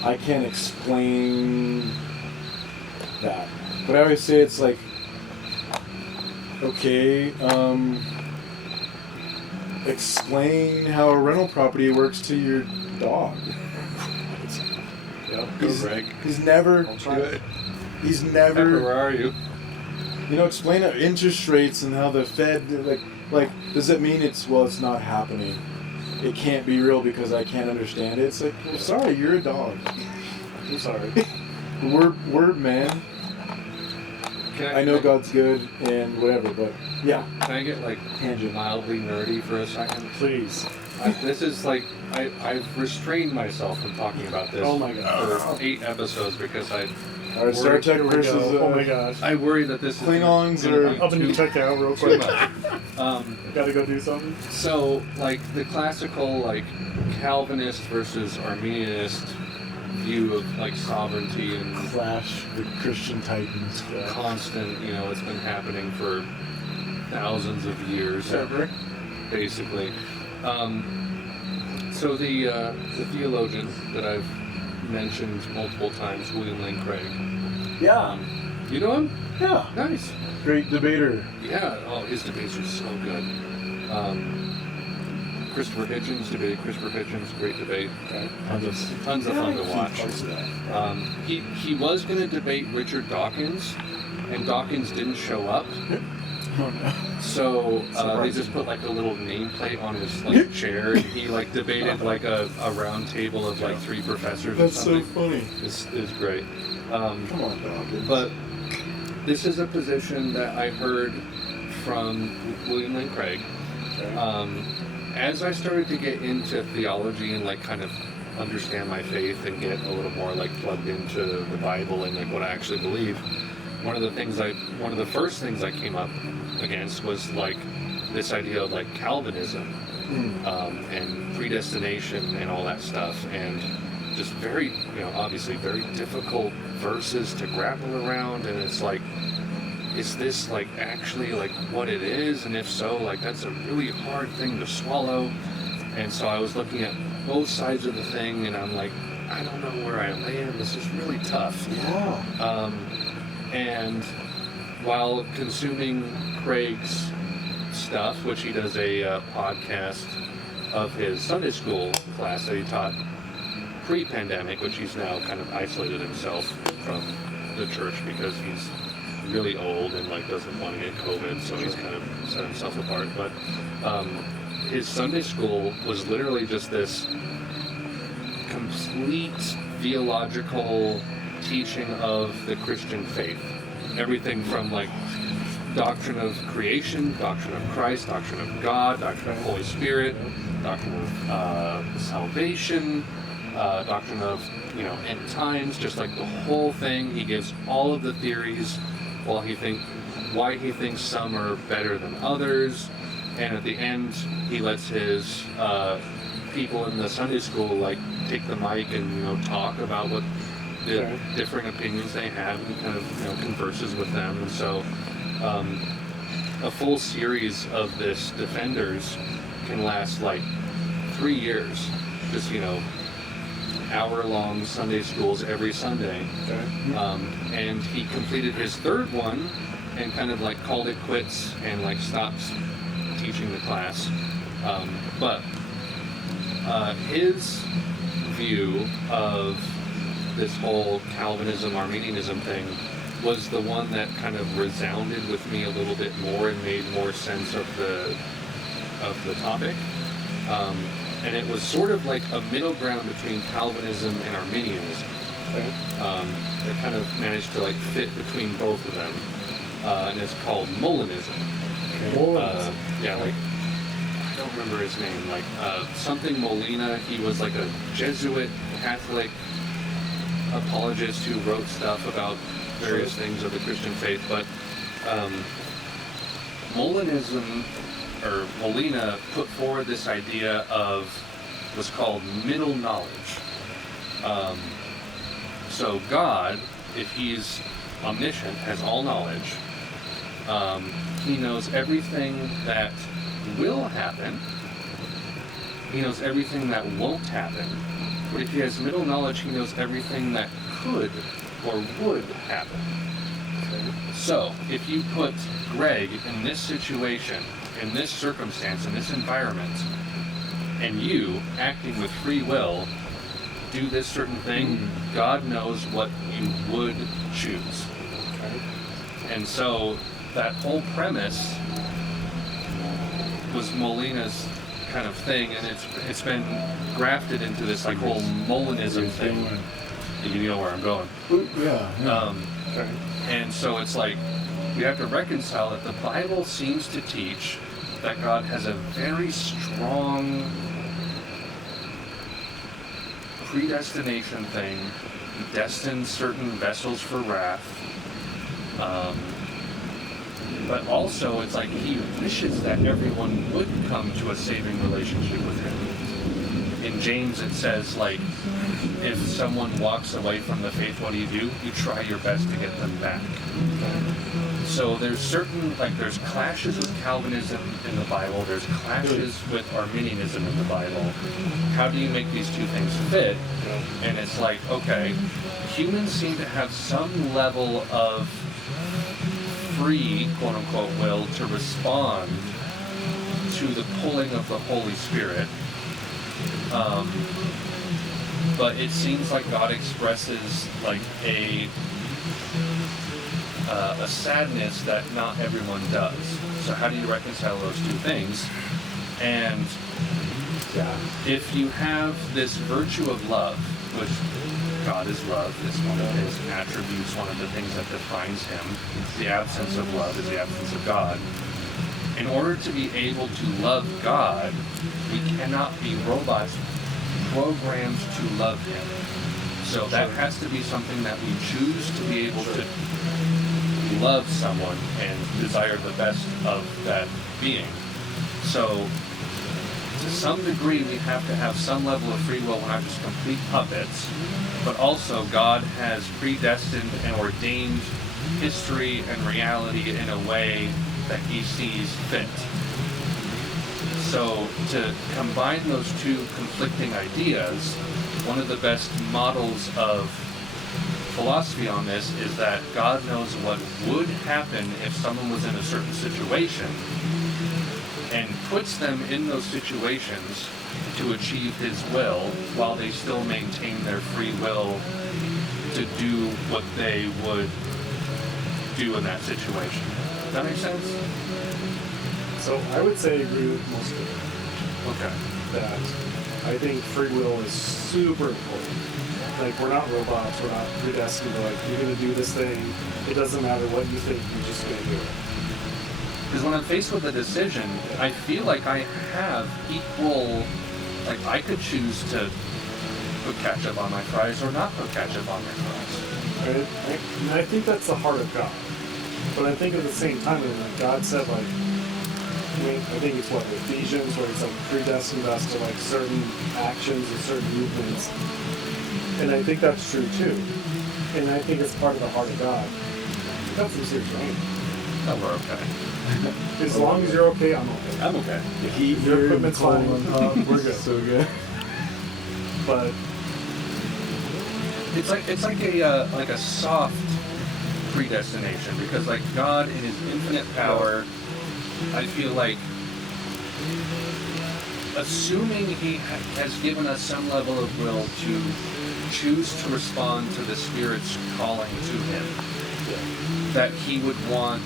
I can't explain that. But I always say it's like, okay, explain how a rental property works to your dog. Yeah. He's never, I'll try it. he's Pepper, never, where are you? explain how interest rates and how the Fed, like, does it mean it's not happening? It can't be real because I can't understand it. It's like, well, sorry, you're a dog. I'm sorry. Word man. I know God's good and whatever, but yeah. Can I get like Tangent. mildly nerdy for a second? Please. This is like I've restrained myself from talking about this Oh my God. for 8 episodes because Alright, Star Trek Here we versus go. Oh my gosh. I worry that this Klingons is gonna be Up and too- check out real too quick. much. Gotta go do something. So like the classical like Calvinist versus Arminianist view of like sovereignty and Clash the Christian Titans. constant, it's been happening for thousands of years, Ever. basically. So the theologian that I've mentioned multiple times, William Lane Craig. Yeah. You know him? Yeah. Nice. Great debater. Yeah. Oh, his debates are so good. Christopher Hitchens debated Christopher Hitchens. Great debate. Tons of fun to watch. He was going to debate Richard Dawkins, and Dawkins didn't show up. Oh no. So they just put like a little nameplate on his like chair, and he like debated like a round table of like 3 professors. That's or so something. funny. It's great. Come on, Dawkins. But this is a position that I heard from William Lane Craig. As I started to get into theology and like kind of understand my faith and get a little more like plugged into the Bible and like what I actually believe, one of the first things I came up against was like this idea of like Calvinism and predestination and all that stuff, and just very, obviously very difficult verses to grapple around. And it's like, is this like actually like what it is? And if so, like that's a really hard thing to swallow. And so I was looking at both sides of the thing, and I'm like, I don't know where I land. This is really tough. Yeah. And while consuming Craig's stuff, which he does a podcast of his Sunday school class that he taught pre-pandemic, which he's now kind of isolated himself from the church because he's really old and like doesn't want to get COVID, so he's kind of set himself apart. But his Sunday school was literally just this complete theological teaching of the Christian faith. Everything from like doctrine of creation, doctrine of Christ, doctrine of God, doctrine of Holy Spirit, doctrine of salvation, doctrine of end times, just like the whole thing. He gives all of the theories, why he thinks some are better than others, and at the end he lets his people in the Sunday school like take the mic and talk about what the differing opinions they have, and kind of converses with them. And so a full series of this Defenders can last like 3 years, just hour-long Sunday schools every Sunday. And he completed his third one and kind of like called it quits and like stopped teaching the class. But his view of this whole Calvinism, Arminianism thing was the one that kind of resounded with me a little bit more and made more sense of the topic. And it was sort of like a middle ground between Calvinism and Arminianism. It kind of managed to like fit between both of them. And it's called Molinism. Yeah, like, I don't remember his name, like something Molina. He was like a Jesuit Catholic apologist who wrote stuff about various things of the Christian faith. But Molinism, or Molina, put forward this idea of what's called middle knowledge. So God, if he's omniscient, has all knowledge, he knows everything that will happen, he knows everything that won't happen, but if he has middle knowledge, he knows everything that could or would happen. So, if you put Greg in this situation, in this circumstance, in this environment, and you, acting with free will, do this certain thing, God knows what you would choose. And so, that whole premise was Molina's kind of thing, and it's been grafted into this like whole Molinism thing. You know where I'm going. Yeah. And so it's like, we have to reconcile that the Bible seems to teach that God has a very strong predestination thing. He destines certain vessels for wrath. But also, it's like he wishes that everyone would come to a saving relationship with him. In James, it says, like, if someone walks away from the faith, what do? You try your best to get them back. So there's certain, like, there's clashes with Calvinism in the Bible, there's clashes with Arminianism in the Bible. How do you make these two things fit? And it's like, okay, humans seem to have some level of free, quote-unquote, will to respond to the pulling of the Holy Spirit. But it seems like God expresses like a sadness that not everyone does. So how do you reconcile those two things? And if you have this virtue of love, which God is love, it's one of his attributes, one of the things that defines him. The absence of love is the absence of God. In order to be able to love God, we cannot be robots programmed to love him. So that has to be something that we choose to be able to love someone and desire the best of that being. So to some degree, we have to have some level of free will. We're not just complete puppets, but also God has predestined and ordained history and reality in a way that he sees fit. So to combine those two conflicting ideas, one of the best models of philosophy on this is that God knows what would happen if someone was in a certain situation and puts them in those situations to achieve his will while they still maintain their free will to do what they would do in that situation. Does that make sense? So I would say I agree with most of it. Okay. That I think free will is super important. Like, we're not robots, we're not predestined to, like, you're going to do this thing. It doesn't matter what you think, you're just going to do it. Because when I'm faced with a decision, I feel like I have equal, like I could choose to put ketchup on my fries or not put ketchup on my fries. Right? And I think that's the heart of God. But I think at the same time, like God said, like, I think it's what, Ephesians, where it's like predestined us to like certain actions and certain movements. And I think that's true too. And I think it's part of the heart of God. That's some serious rain. No, we're okay. As long as you're okay, I'm okay. I'm okay. The heat, Your equipment's fine. We're good. So good. But It's like a soft predestination, because like God in His infinite power, I feel like, assuming He has given us some level of will to choose to respond to the Spirit's calling to Him, that He would want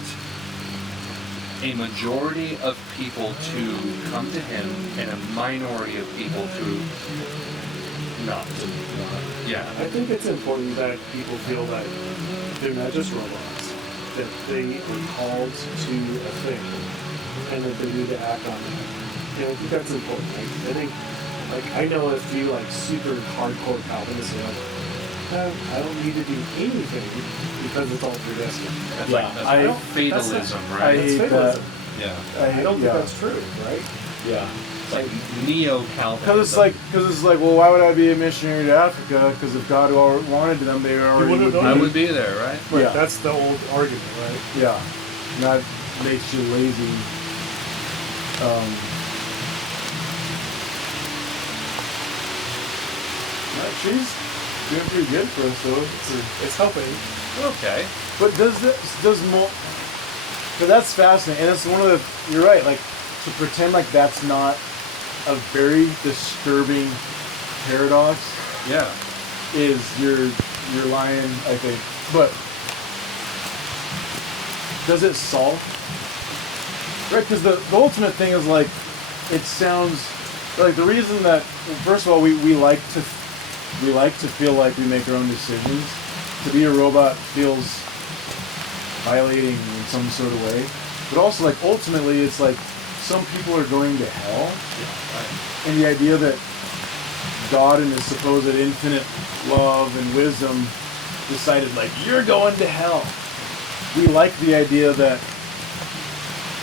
a majority of people to come to Him and a minority of people to not. Yeah. I think it's important that people feel that they're not just robots, that they are called to a thing, and that they need to act on it. And I think that's important. I think, like, I know a few like super hardcore Calvinists who are like, I don't need to do anything because it's all predestined. That's Yeah, like, I- that's fatalism, I right? hate that. fatalism. Yeah. I don't think yeah. that's true, right? Yeah. It's like neo-Calvinism. Because it's like, well, why would I be a missionary to Africa? Because if God wanted them, they already wouldn't would have be. I would be there, right? Right. Yeah. That's the old argument, right? Yeah, and that makes you lazy. She's doing pretty good for us, though. It's helping. Okay. But but that's fascinating, and it's one of the. You're right. Like, to pretend like that's not a very disturbing paradox Yeah. is you're lying, I think. But does it solve? Right, because the ultimate thing is like, it sounds like the reason that, first of all, we like to feel like we make our own decisions. To be a robot feels violating in some sort of way, but also like ultimately it's like some people are going to hell, and the idea that God in His supposed infinite love and wisdom decided like, you're going to hell. We like the idea that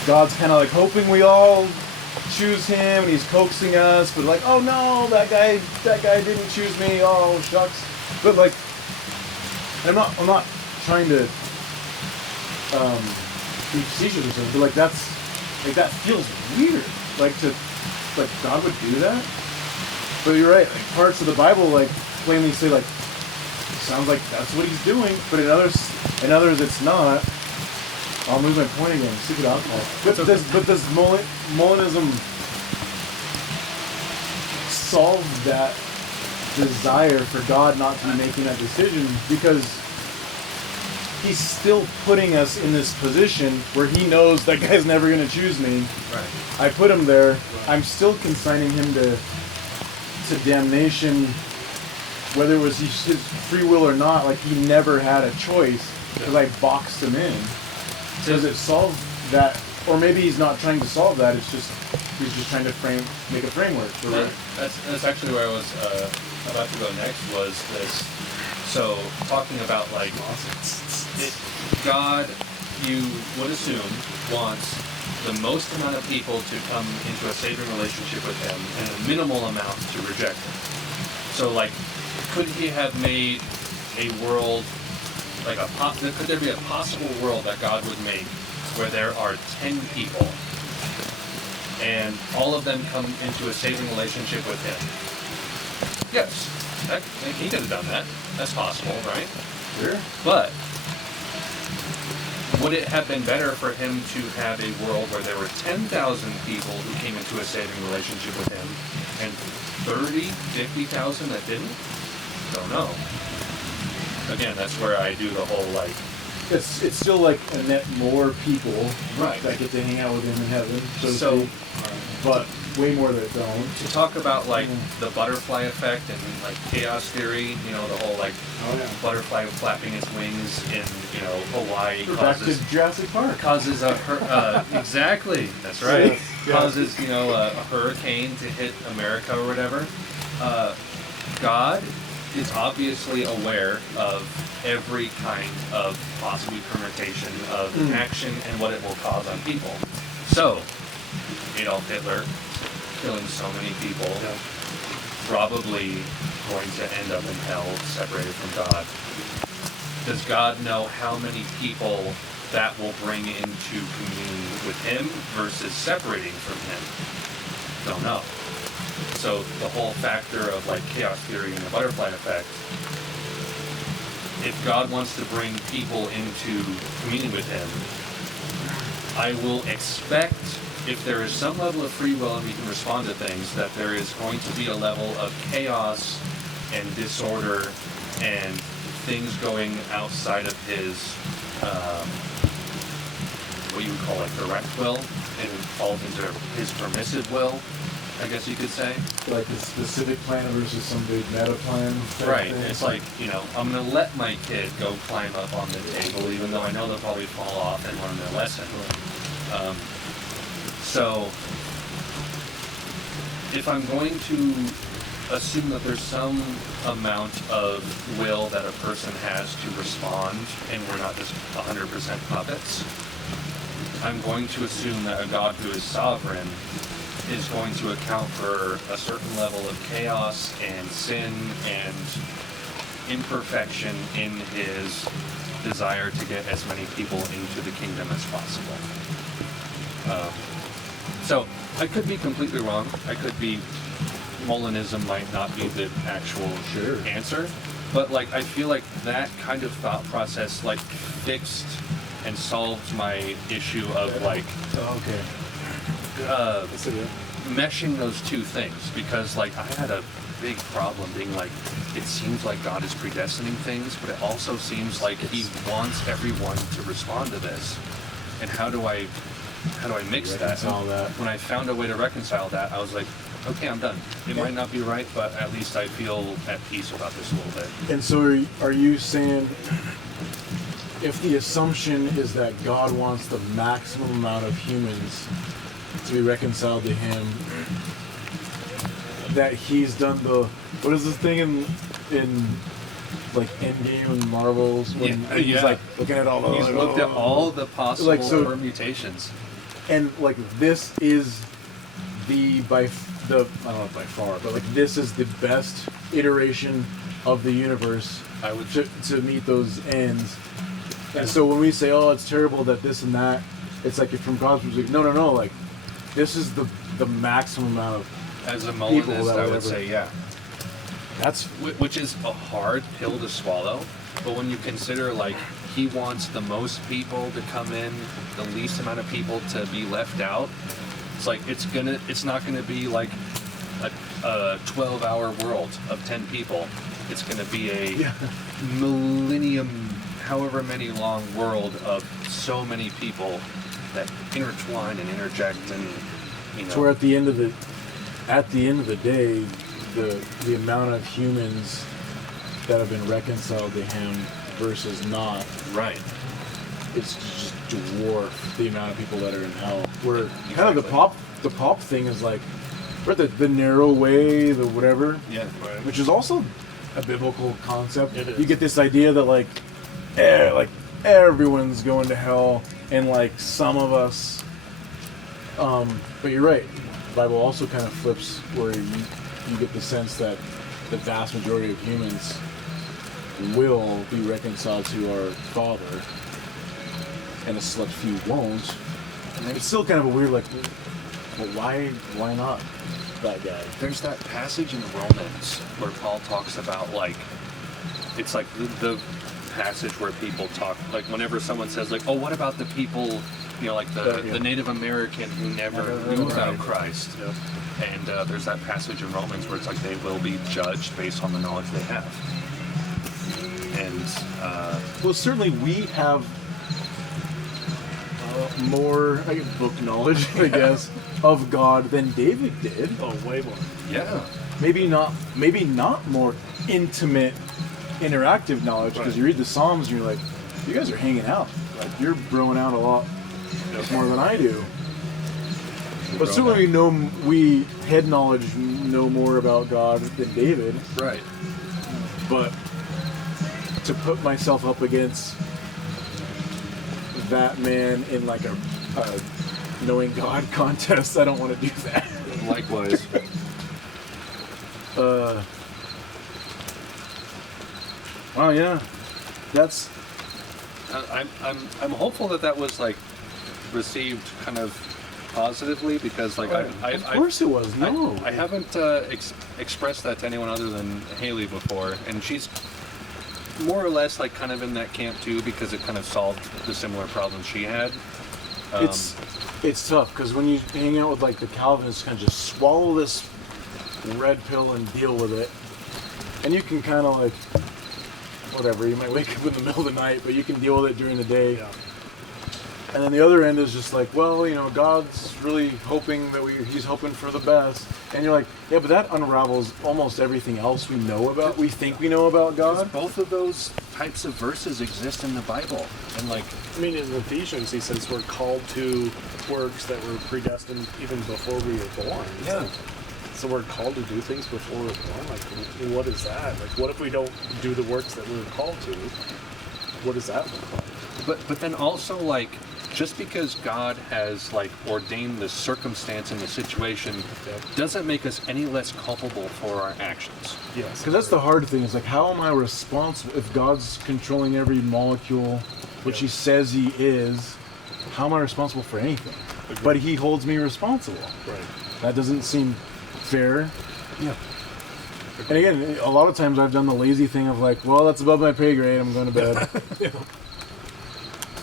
God's kind of like hoping we all choose Him, and He's coaxing us, but like, oh no, that guy didn't choose me. Oh shucks. But like, I'm not trying to be facetious or something, but like that feels weird. Like God would do that. But you're right. Like, parts of the Bible like plainly say like, sounds like that's what He's doing, but in others it's not. I'll move my point again. Stupid alcohol. But does Molinism solve that desire for God not to be making that decision? Because He's still putting us in this position where He knows that guy's never going to choose me. Right. I put him there. I'm still consigning him to damnation, whether it was his free will or not. Like, he never had a choice because I boxed him in. Does it solve that? Or maybe He's not trying to solve that. It's just He's just trying to make a framework. That's actually where I was about to go next, was this. So talking about like God, you would assume, wants the most amount of people to come into a saving relationship with Him and a minimal amount to reject Him. So like, could He have made a world, like could there be a possible world that God would make where there are 10 people and all of them come into a saving relationship with Him? Yes, He could have done that. That's possible, right? Sure. But would it have been better for Him to have a world where there were 10,000 people who came into a saving relationship with Him and 50,000 that didn't? Don't know. Again, that's where I do the whole like, it's still like a net more people Right. that get to hang out with him in heaven. So, So, but way more that don't. to talk about like the butterfly effect and like chaos theory, you know, the whole like Oh yeah. butterfly flapping its wings in, you know, Hawaii We're back to causes Jurassic Park. causes exactly, that's right. Yes, yes. Causes, you know, a hurricane to hit America or whatever. God is obviously aware of every kind of possible permutation of action and what it will cause on people. So, Adolf Hitler killing so many people, probably going to end up in hell, separated from God. Does God know how many people that will bring into communion with him versus separating from him? Don't know. So the whole factor of like chaos theory and the butterfly effect, if God wants to bring people into communion with him, I will expect, if there is some level of free will and we can respond to things, that there is going to be a level of chaos and disorder and things going outside of his, what you would call like direct will, and falls into his permissive will, I guess you could say. Like the specific plan versus some big meta plan. type Right. thing. It's like, you know, I'm going to let my kid go climb up on the table, even though I know they'll probably fall off and learn their lesson. So, if I'm going to assume that there's some amount of will that a person has to respond, and we're not just 100% puppets, I'm going to assume that a God who is sovereign is going to account for a certain level of chaos and sin and imperfection in his desire to get as many people into the kingdom as possible. So I could be completely wrong. I could be, Molinism might not be the actual answer, but like I feel like that kind of thought process like fixed and solved my issue of like Okay. That's it. meshing those two things, because like I had a big problem being like, it seems like God is predestining things, but it also seems like he wants everyone to respond to this. And how do I mix that? Reconcile that. When I found a way to reconcile that, I was like, okay, I'm done. It might not be right, but at least I feel at peace about this a little bit. And so are you saying if the assumption is that God wants the maximum amount of humans to be reconciled to him, that he's done the, what is this thing in like Endgame and Marvels when he's like looking at all the, He's looked at all the possible Like, so- permutations. and like this is the I don't know if by far, but like this is the best iteration of the universe I would to meet those ends. And so when we say, oh, it's terrible that this and that, it's like if from God's perspective, no, like this is the maximum amount of as a people Molinist, that I would would ever- say, yeah. that's Which is a hard pill to swallow, but when you consider like he wants the most people to come in, the least amount of people to be left out, it's like it's not gonna be like a 12-hour world of 10 people. It's gonna be a millennium, however many long world of so many people that intertwine and interject, and you know. so we're at the end of the day, the amount of humans that have been reconciled to him versus not, Right. it's just dwarf the amount of people that are in hell. Where kind of the pop thing is like, we're the narrow way, the whatever, Yeah. which is also a biblical concept. It is. You get this idea that like everyone's going to hell, and like some of us. But you're right. The Bible also kind of flips where you get the sense that the vast majority of humans will be reconciled to our Father, and a select few won't. And it's still kind of a weird, like, well, why not that guy? There's that passage in Romans where Paul talks about like, it's like the passage where people talk, like whenever someone says like, oh, what about the people, you know, like the Native American who never knew about Christ. Yep. And there's that passage in Romans where it's like they will be judged based on the knowledge they have. And Well, certainly we have more book knowledge, I guess, of God than David did. Oh, way more. yeah, Maybe not more intimate, interactive knowledge, because Right. you read the Psalms and you're like, you guys are hanging out. Like, you're broing out a lot more than I do. But certainly we head knowledge know more about God than David. right. But to put myself up against that man in like a knowing God contest, I don't want to do that. Likewise. Wow, yeah, that's I'm hopeful that was like received kind of positively, because like of course it was. No, I haven't expressed that to anyone other than Haley before, and she's more or less like kind of in that camp too, because it kind of solved the similar problems she had. It's tough because when you hang out with like the Calvinists, kind of just swallow this red pill and deal with it, and you can kind of like whatever. You might wake up in the middle of the night, but you can deal with it during the day. Yeah. And then the other end is just like, well, you know, God's really hoping that he's hoping for the best. And you're like, yeah, but that unravels almost everything else we know about, we think we know about God. Both of those types of verses exist in the Bible, and like, I mean, in Ephesians, he says we're called to works that were predestined even before we were born. yeah, So we're called to do things before we're born. Like, what is that? Like, what if we don't do the works that we're called to? What does that look like? but then also like, just because God has like ordained the circumstance and the situation Yep. doesn't make us any less culpable for our actions. Yes. Because that's the hard thing. Is like, how am I responsible if God's controlling every molecule, which Yeah. he says he is? How am I responsible for anything? Agreed. But he holds me responsible. Right. That doesn't seem fair. Yeah. And again, a lot of times I've done the lazy thing of like, well, that's above my pay grade. I'm going to bed.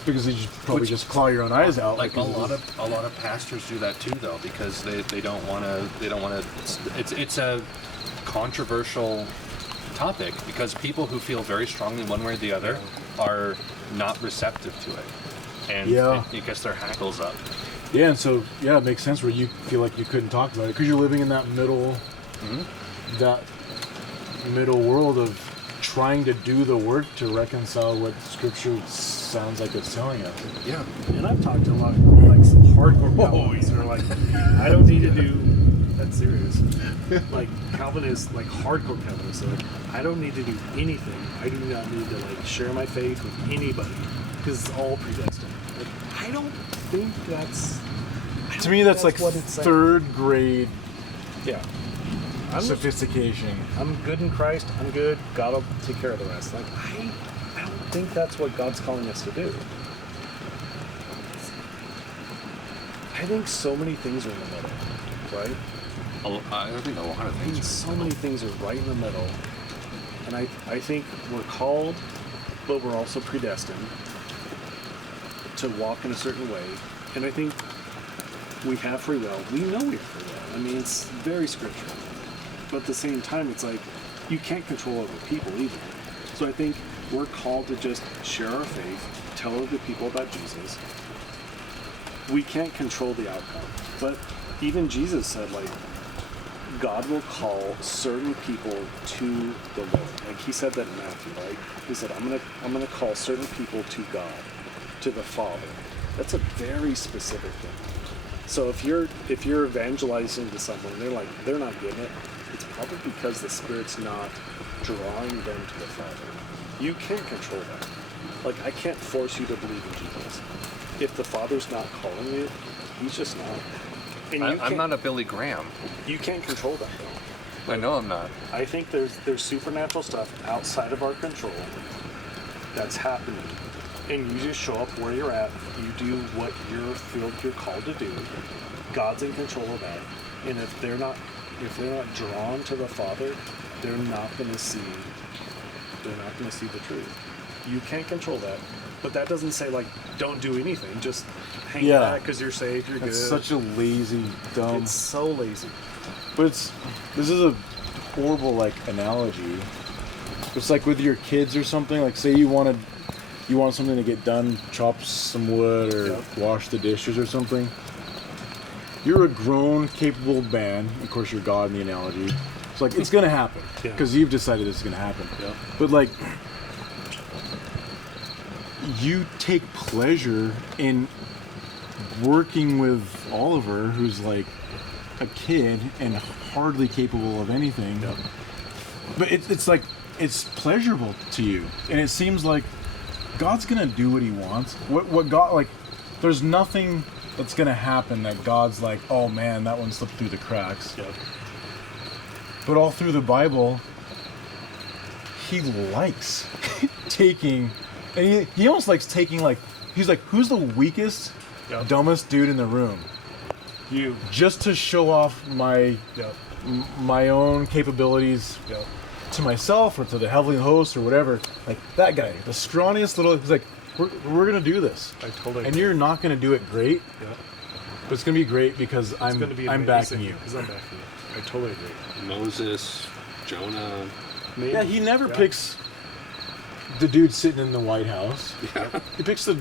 Because you probably just claw your own eyes out. Like a because lot of pastors do that too, though, because they don't want to. It's a controversial topic, because people who feel very strongly one way or the other are not receptive to it, and Yeah. it gets their hackles up. Yeah, and so it makes sense where you feel like you couldn't talk about it because you're living in that middle, world of trying to do the work to reconcile what Scripture sounds like it's telling us. Yeah. And I've talked to a lot of, like, some hardcore Calvinists who are like, I don't need to do, that's serious, like Calvinists, like hardcore Calvinists are like, I don't need to do anything. I do not need to like share my faith with anybody because it's all predestined. Like, I don't think that's, To me, that's like what it's saying. third grade Yeah. I'm sophistication. good in Christ. I'm good. God will take care of the rest. Like, I don't think that's what God's calling us to do. I think so many things are in the middle, right? I think a lot of I think things. so many things are right in the middle. And I think we're called, but we're also predestined to walk in a certain way. And I think we have free will. We know we have free will. I mean, it's very scriptural. But at the same time, it's like you can't control other people either. So I think we're called to just share our faith, tell other people about Jesus. We can't control the outcome. But even Jesus said, like, God will call certain people to the Lord. Like he said that in Matthew, right? He said, I'm gonna call certain people to God, to the Father. That's a very specific thing. So if you're evangelizing to someone, they're not getting it, it's probably because the Spirit's not drawing them to the Father. You can't control that. Like, I can't force you to believe in Jesus. If the Father's not calling you, he's just not. And I'm not a Billy Graham. You can't control that though. I know I'm not. I think there's supernatural stuff outside of our control that's happening. And you just show up where you're at, you do what you feel you're called to do. God's in control of that. And if they're not drawn to the Father, they're not gonna see the truth. You can't control that. But that doesn't say like don't do anything. Just hang back because you're safe, you're It's good. such a lazy, dumb. It's so lazy. But this is a horrible like analogy. It's like with your kids or something. Like, say you want something to get done, chop some wood or wash the dishes or something. You're a grown, capable man. Of course, you're God in the analogy. It's like, it's going to happen because you've decided it's going to happen. Yeah. But like, you take pleasure in working with Oliver, who's like a kid and hardly capable of anything. Yeah. But it's like, it's pleasurable to you. And it seems like God's going to do what he wants. What God, like, there's nothing that's going to happen that God's like, oh man, that one slipped through the cracks. Yeah. But all through the Bible, he likes taking, and he almost likes taking, like, he's like, who's the weakest, dumbest dude in the room? You. Just to show off my own capabilities to myself or to the heavenly host or whatever. Like, that guy, the scrawniest little, he's like, we're going to do this. I totally And you're not going to do it great, but it's going to be great because I'm backing you. Because I'm backing you. I totally agree. Moses, Jonah. Maybe. Yeah, he never picks the dude sitting in the White House. Yeah. He picks the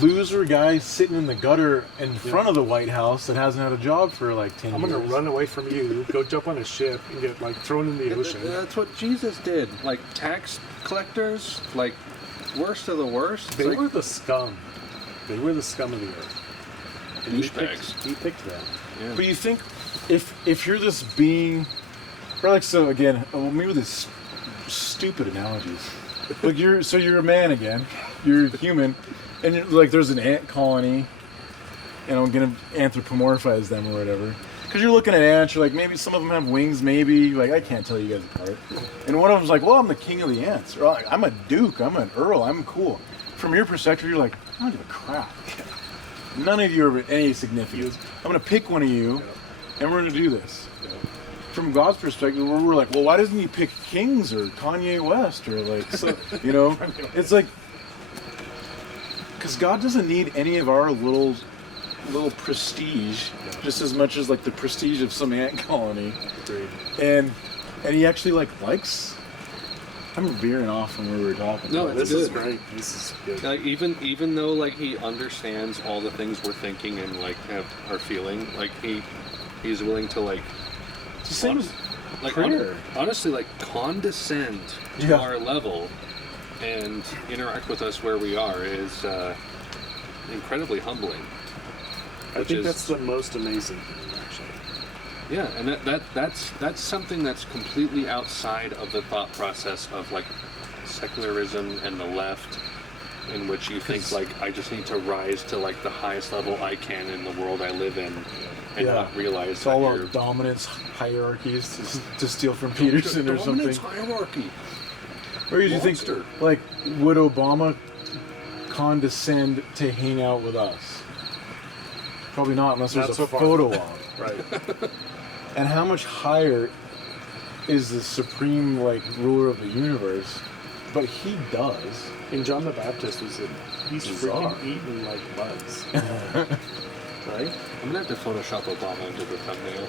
loser guy sitting in the gutter in front of the White House that hasn't had a job for like 10 I'm years. going to run away from you, go jump on a ship, and get like thrown in the ocean. That's what Jesus did. Like tax collectors, like worst of the worst. They It's were like, the scum. They were the scum of the earth. And douchebags. he picked them. Yeah. But you think if you're this being, or like, so again, maybe this stupid analogies. Like you're a man again, you're human, and you're, like there's an ant colony, and I'm gonna anthropomorphize them or whatever. Because you're looking at ants, you're like, maybe some of them have wings, maybe. Like, I can't tell you guys apart. And one of them's like, well, I'm the king of the ants. Or like, I'm a duke, I'm an earl, I'm cool. From your perspective, you're like, I don't give a crap. None of you are of any significance. I'm going to pick one of you, and we're going to do this. From God's perspective, we're like, well, why doesn't he pick Kings or Kanye West or like, so, you know? It's like, because God doesn't need any of our little prestige, just as much as like the prestige of some ant colony. Agreed. And he actually likes. I'm veering off from where we were talking. No, This it's is good. great. This is good. Like even though like he understands all the things we're thinking and like are feeling, like he's willing to like It's the same as like prayer. honestly like condescend to our level and interact with us where we are is incredibly humbling. I think that's the most amazing thing, actually. Yeah, and that's something that's completely outside of the thought process of like secularism and the left, in which you think like I just need to rise to like the highest level I can in the world I live in, and not realize it's that all you're about dominance hierarchies to steal from Peterson or something. dominance hierarchy. Or you think, Monster. like, would Obama condescend to hang out with us? Probably not, unless there's Not a so far. photo op. Right. And how much higher is the supreme, like, ruler of the universe? But he does. And John the Baptist he's Bizarre. freaking eating like bugs. Right? I'm gonna have to Photoshop Obama into the thumbnail.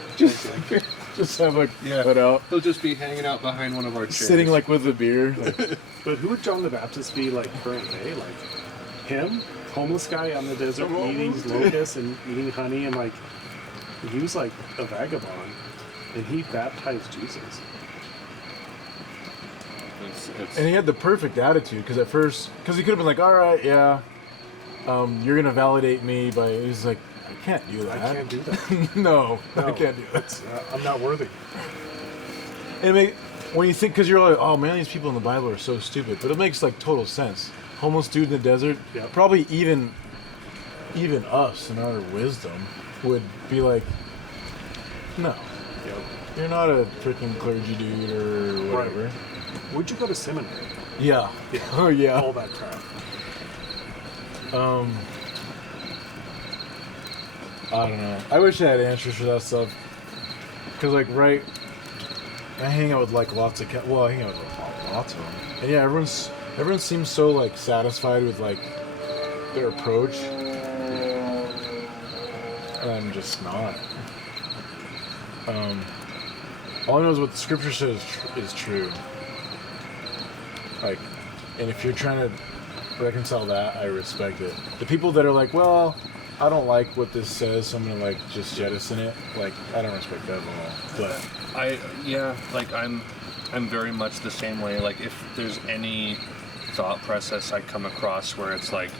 Just have a cut out. He'll just be hanging out behind one of our chairs, Sitting, like, with a beer. Like, But who would John the Baptist be like current day? Like him? Homeless guy on the desert eating locusts and eating honey, and like he was like a vagabond, and he baptized Jesus. and he had the perfect attitude, because at first, because he could have been like, all right, yeah, you're going to validate me, but he's like, I can't do that. I can't do that. No, I No, can't do that. it's, I'm not worthy. And when you think, because you're like, oh man, these people in the Bible are so stupid, but it makes like total sense. Homeless dude in the desert, Yep. probably even us in our wisdom would be like, no, Yep. you're not a freaking clergy dude or whatever. Right. Would you go to seminary? Yeah. Yeah. Oh yeah. All that crap. I don't know. I wish I had answers for that stuff. Because like, right, I hang out with like lots of I hang out with lots of them, and yeah, everyone seems so like satisfied with like their approach, and I'm just not. All I know is what the scripture says is true. Like, and if you're trying to reconcile that, I respect it. The people that are like, well, I don't like what this says, so I'm gonna like just jettison it. Like, I don't respect that at all. But I'm very much the same way. Like, if there's any thought process I come across where it's like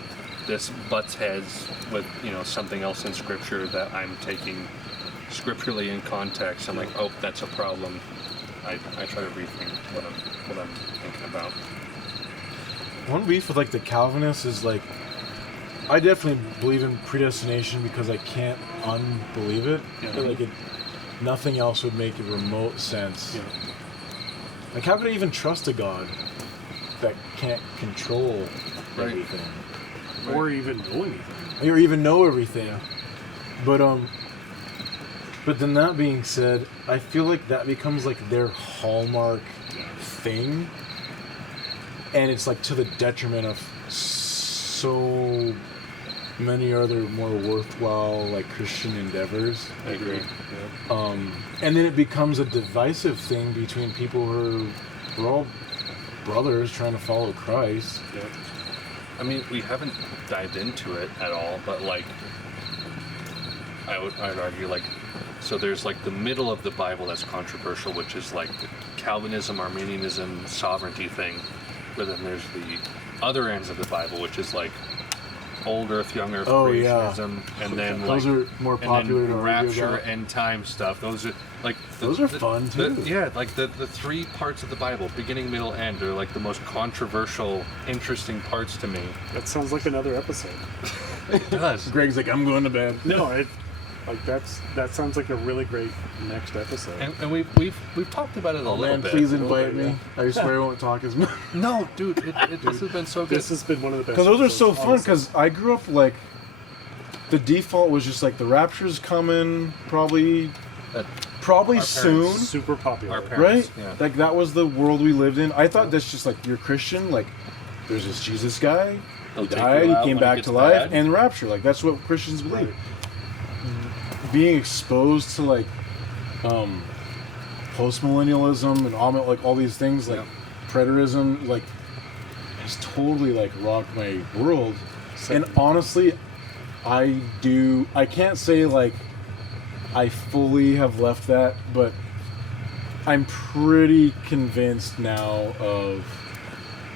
this butts heads with something else in scripture that I'm taking scripturally in context, I'm like, oh, that's a problem. I try to rethink what I'm thinking about. one beef with like the Calvinists is like, I definitely believe in predestination because I can't unbelieve it. Yeah. But like nothing else would make a remote sense. Yeah. Like, how could I even trust a God that can't control Right. everything, Or even know anything. or even know everything? But then that being said, I feel like that becomes like their hallmark thing, and it's like to the detriment of so many other more worthwhile like Christian endeavors. I agree. And then it becomes a divisive thing between people who are all brothers trying to follow Christ. Yeah. I mean, we haven't dived into it at all, but like, I'd argue like, so there's like the middle of the Bible that's controversial, which is like the Calvinism, Arminianism, sovereignty thing, but then there's the other ends of the Bible, which is like old earth, young earth, creationism, and then Those like, are more popular and to then argue rapture, about. end time stuff. Those are like Those are fun, too. Yeah, like the three parts of the Bible, beginning, middle, end, are like the most controversial, interesting parts to me. That sounds like another episode. It does. Greg's like, I'm going to bed. No, that sounds like a really great next episode. And we've talked about it a little Man, bit. please little invite bit, me. I swear I won't talk as much. No, dude, this has been so good. This has been one of the best. Because those are so episodes, fun, honestly. because I grew up like, the default was just like the rapture's coming probably Our soon, super popular. Our parents. right? Yeah. Like that was the world we lived in. I thought that's just like, you're Christian, like there's this Jesus guy, He'll he take died, you he out came when it back gets to life, bad. and rapture. Like that's what Christians believe. Right. Being exposed to like post-millennialism and all these things, like Yeah. preterism, like has totally like rocked my world. Same. And honestly, I can't say like I fully have left that, but I'm pretty convinced now of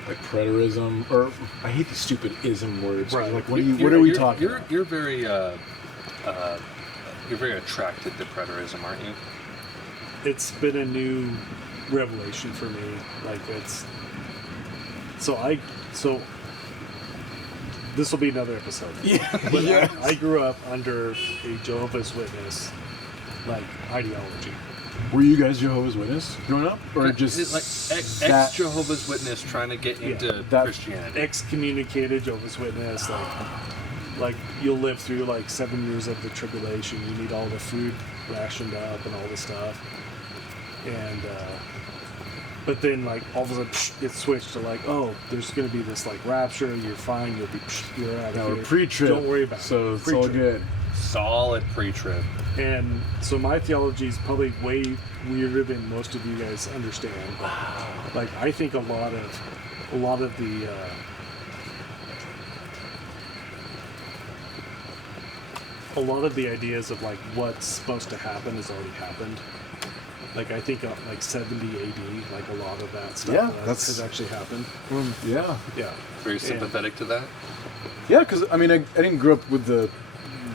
like preterism, or I hate the stupid ism words. Right. Like what are we talking about? You're very attracted to preterism, aren't you? It's been a new revelation for me. Like it's so this will be another episode. Yeah. But Yeah. I grew up under a Jehovah's Witness like ideology. Were you guys Jehovah's Witness growing up, or just Is it like that- ex Jehovah's Witness trying to get into that- Christianity? Excommunicated Jehovah's Witness, like you'll live through like 7 years of the tribulation. You need all the food rationed up and all the stuff. And but then like all of a sudden it switched to like, oh, there's gonna be this like rapture. You're fine. You're out of No, here. we're pre-trip, Don't worry about it. so it's all Pre-trip. good. Solid pre-trip. And so my theology is probably way weirder than most of you guys understand. But like I think a lot of the ideas of like what's supposed to happen has already happened. Like I think like 70 AD, like a lot of that stuff Yeah, has actually happened. Yeah, Yeah. Very sympathetic to that. yeah. Because I mean, I didn't grow up with the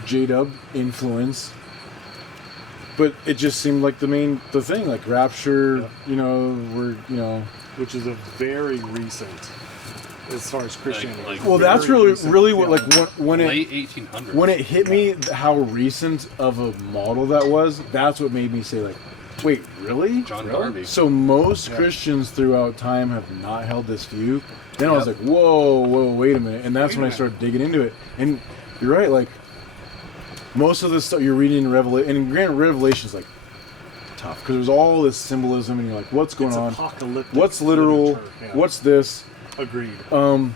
J-Dub influence, but it just seemed like the thing, like rapture. Yeah. Which is a very recent, as far as Christianity. Like- Well, very that's really recent what like theology. when it Late 1800s. when it hit me how recent of a model that was. That's what made me say like, wait, really? John Darby. So most Yeah. Christians throughout time have not held this view. Then I was Yep. like, whoa, wait a minute. And that's Wait a when I minute. started digging into it. And you're right, like, most of the stuff you're reading in Revelation, and granted, Revelation's like tough, because there's all this symbolism, and you're like, what's going It's on? apocalyptic What's literal? literature, yeah. What's this? Agreed. And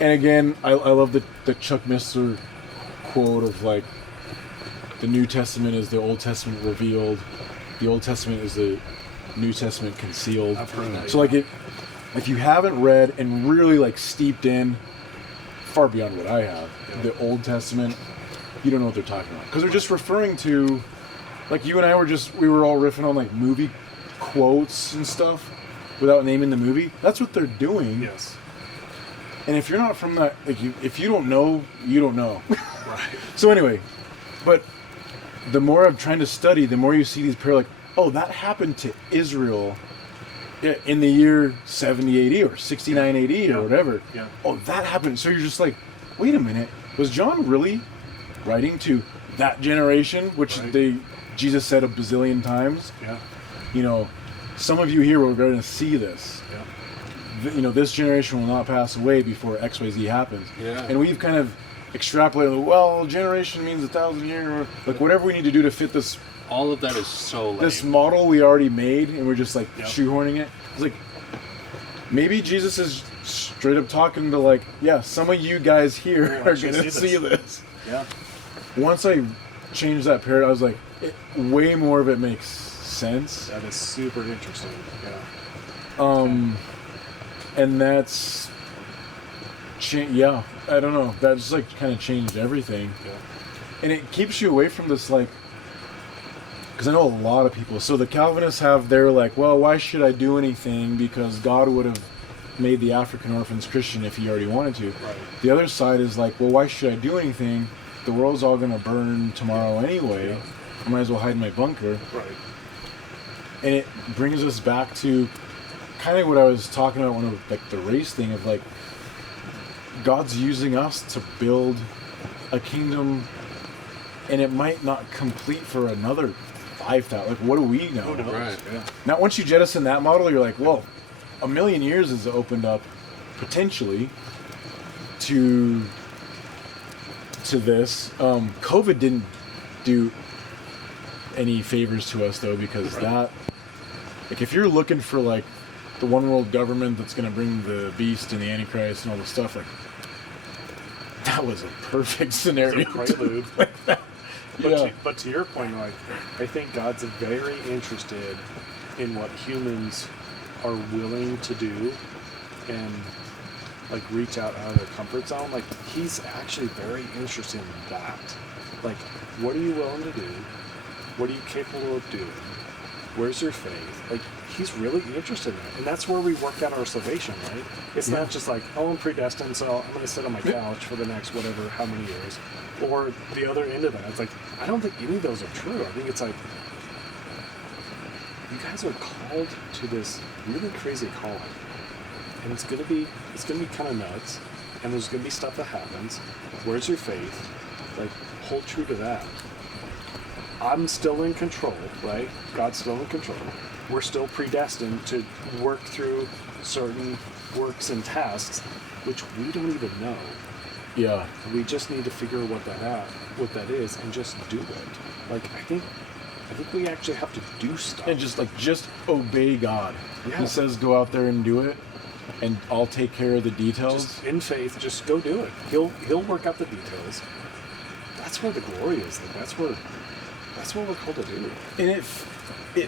again, I love the Chuck Missler quote of like, the New Testament is the Old Testament revealed, the Old Testament is the New Testament concealed. I've heard that. So like if you haven't read and really like steeped in far beyond what I have, the Old Testament, you don't know what they're talking about. Because they're just referring to, like you and I we were all riffing on like movie quotes and stuff without naming the movie. That's what they're doing. Yes. And if you're not from that, like if you don't know, you don't know. Right. So anyway, but the more I'm trying to study, the more you see these like, oh, that happened to Israel in the year 70 AD or 69 AD or whatever. Yeah. Oh, that happened. So you're just like, wait a minute, was John really writing to that generation, which Jesus said a bazillion times? Yeah. You know, some of you here are going to see this. Yeah. You know, this generation will not pass away before XYZ happens. Yeah. And we've kind of extrapolated, well, generation means 1,000 years, or like whatever we need to do to fit this All of that is so lame. this model we already made, and we're just like Yep. shoehorning it. It's like maybe Jesus is straight up talking to like, yeah, some of you guys here are actually gonna see see this. Yeah. Once I changed that paradigm, I was like, way more of it makes sense. That is super interesting. Yeah. And that's, yeah, I don't know. That just like kind of changed everything. Yeah. And it keeps you away from this like, because I know a lot of people. So the Calvinists have their like, well, why should I do anything? Because God would have made the African orphans Christian if he already wanted to. Right. The other side is like, well, why should I do anything? The world's all going to burn tomorrow anyway. Yeah. I might as well hide in my bunker. Right. And it brings us back to kind of what I was talking about when it was, like the race thing of like, God's using us to build a kingdom, and it might not complete for another 5,000. Like, what do we know? Who knows? Right. Yeah. Now, once you jettison that model, you're like, well, 1,000,000 years is opened up potentially to this. COVID didn't do any favors to us though, because that, like, if you're looking for like the one world government that's going to bring the beast and the Antichrist and all this stuff, like, that was a perfect scenario. It's a prelude. Yeah. But to your point, like, I think God's very interested in what humans are willing to do and like reach out of their comfort zone. Like, he's actually very interested in that. Like, what are you willing to do? What are you capable of doing? Where's your faith? Like, he's really interested in it. And that's where we work out our salvation, right? It's not just like, oh, I'm predestined, so I'm going to sit on my couch for the next whatever, how many years. Or the other end of that. It's like, I don't think any of those are true. I think it's like, you guys are called to this really crazy calling. And it's gonna be kind of nuts. And there's gonna be stuff that happens. Where's your faith? Like, hold true to that. I'm still in control, right? God's still in control. We're still predestined to work through certain works and tasks, which we don't even know. Yeah. We just need to figure what that is, and just do it. Like, I think we actually have to do stuff. And just obey God. Yeah. He says go out there and do it, and I'll take care of the details. Just in faith, just go do it. He'll work out the details. That's where the glory is. Like, that's what we're called to do. And it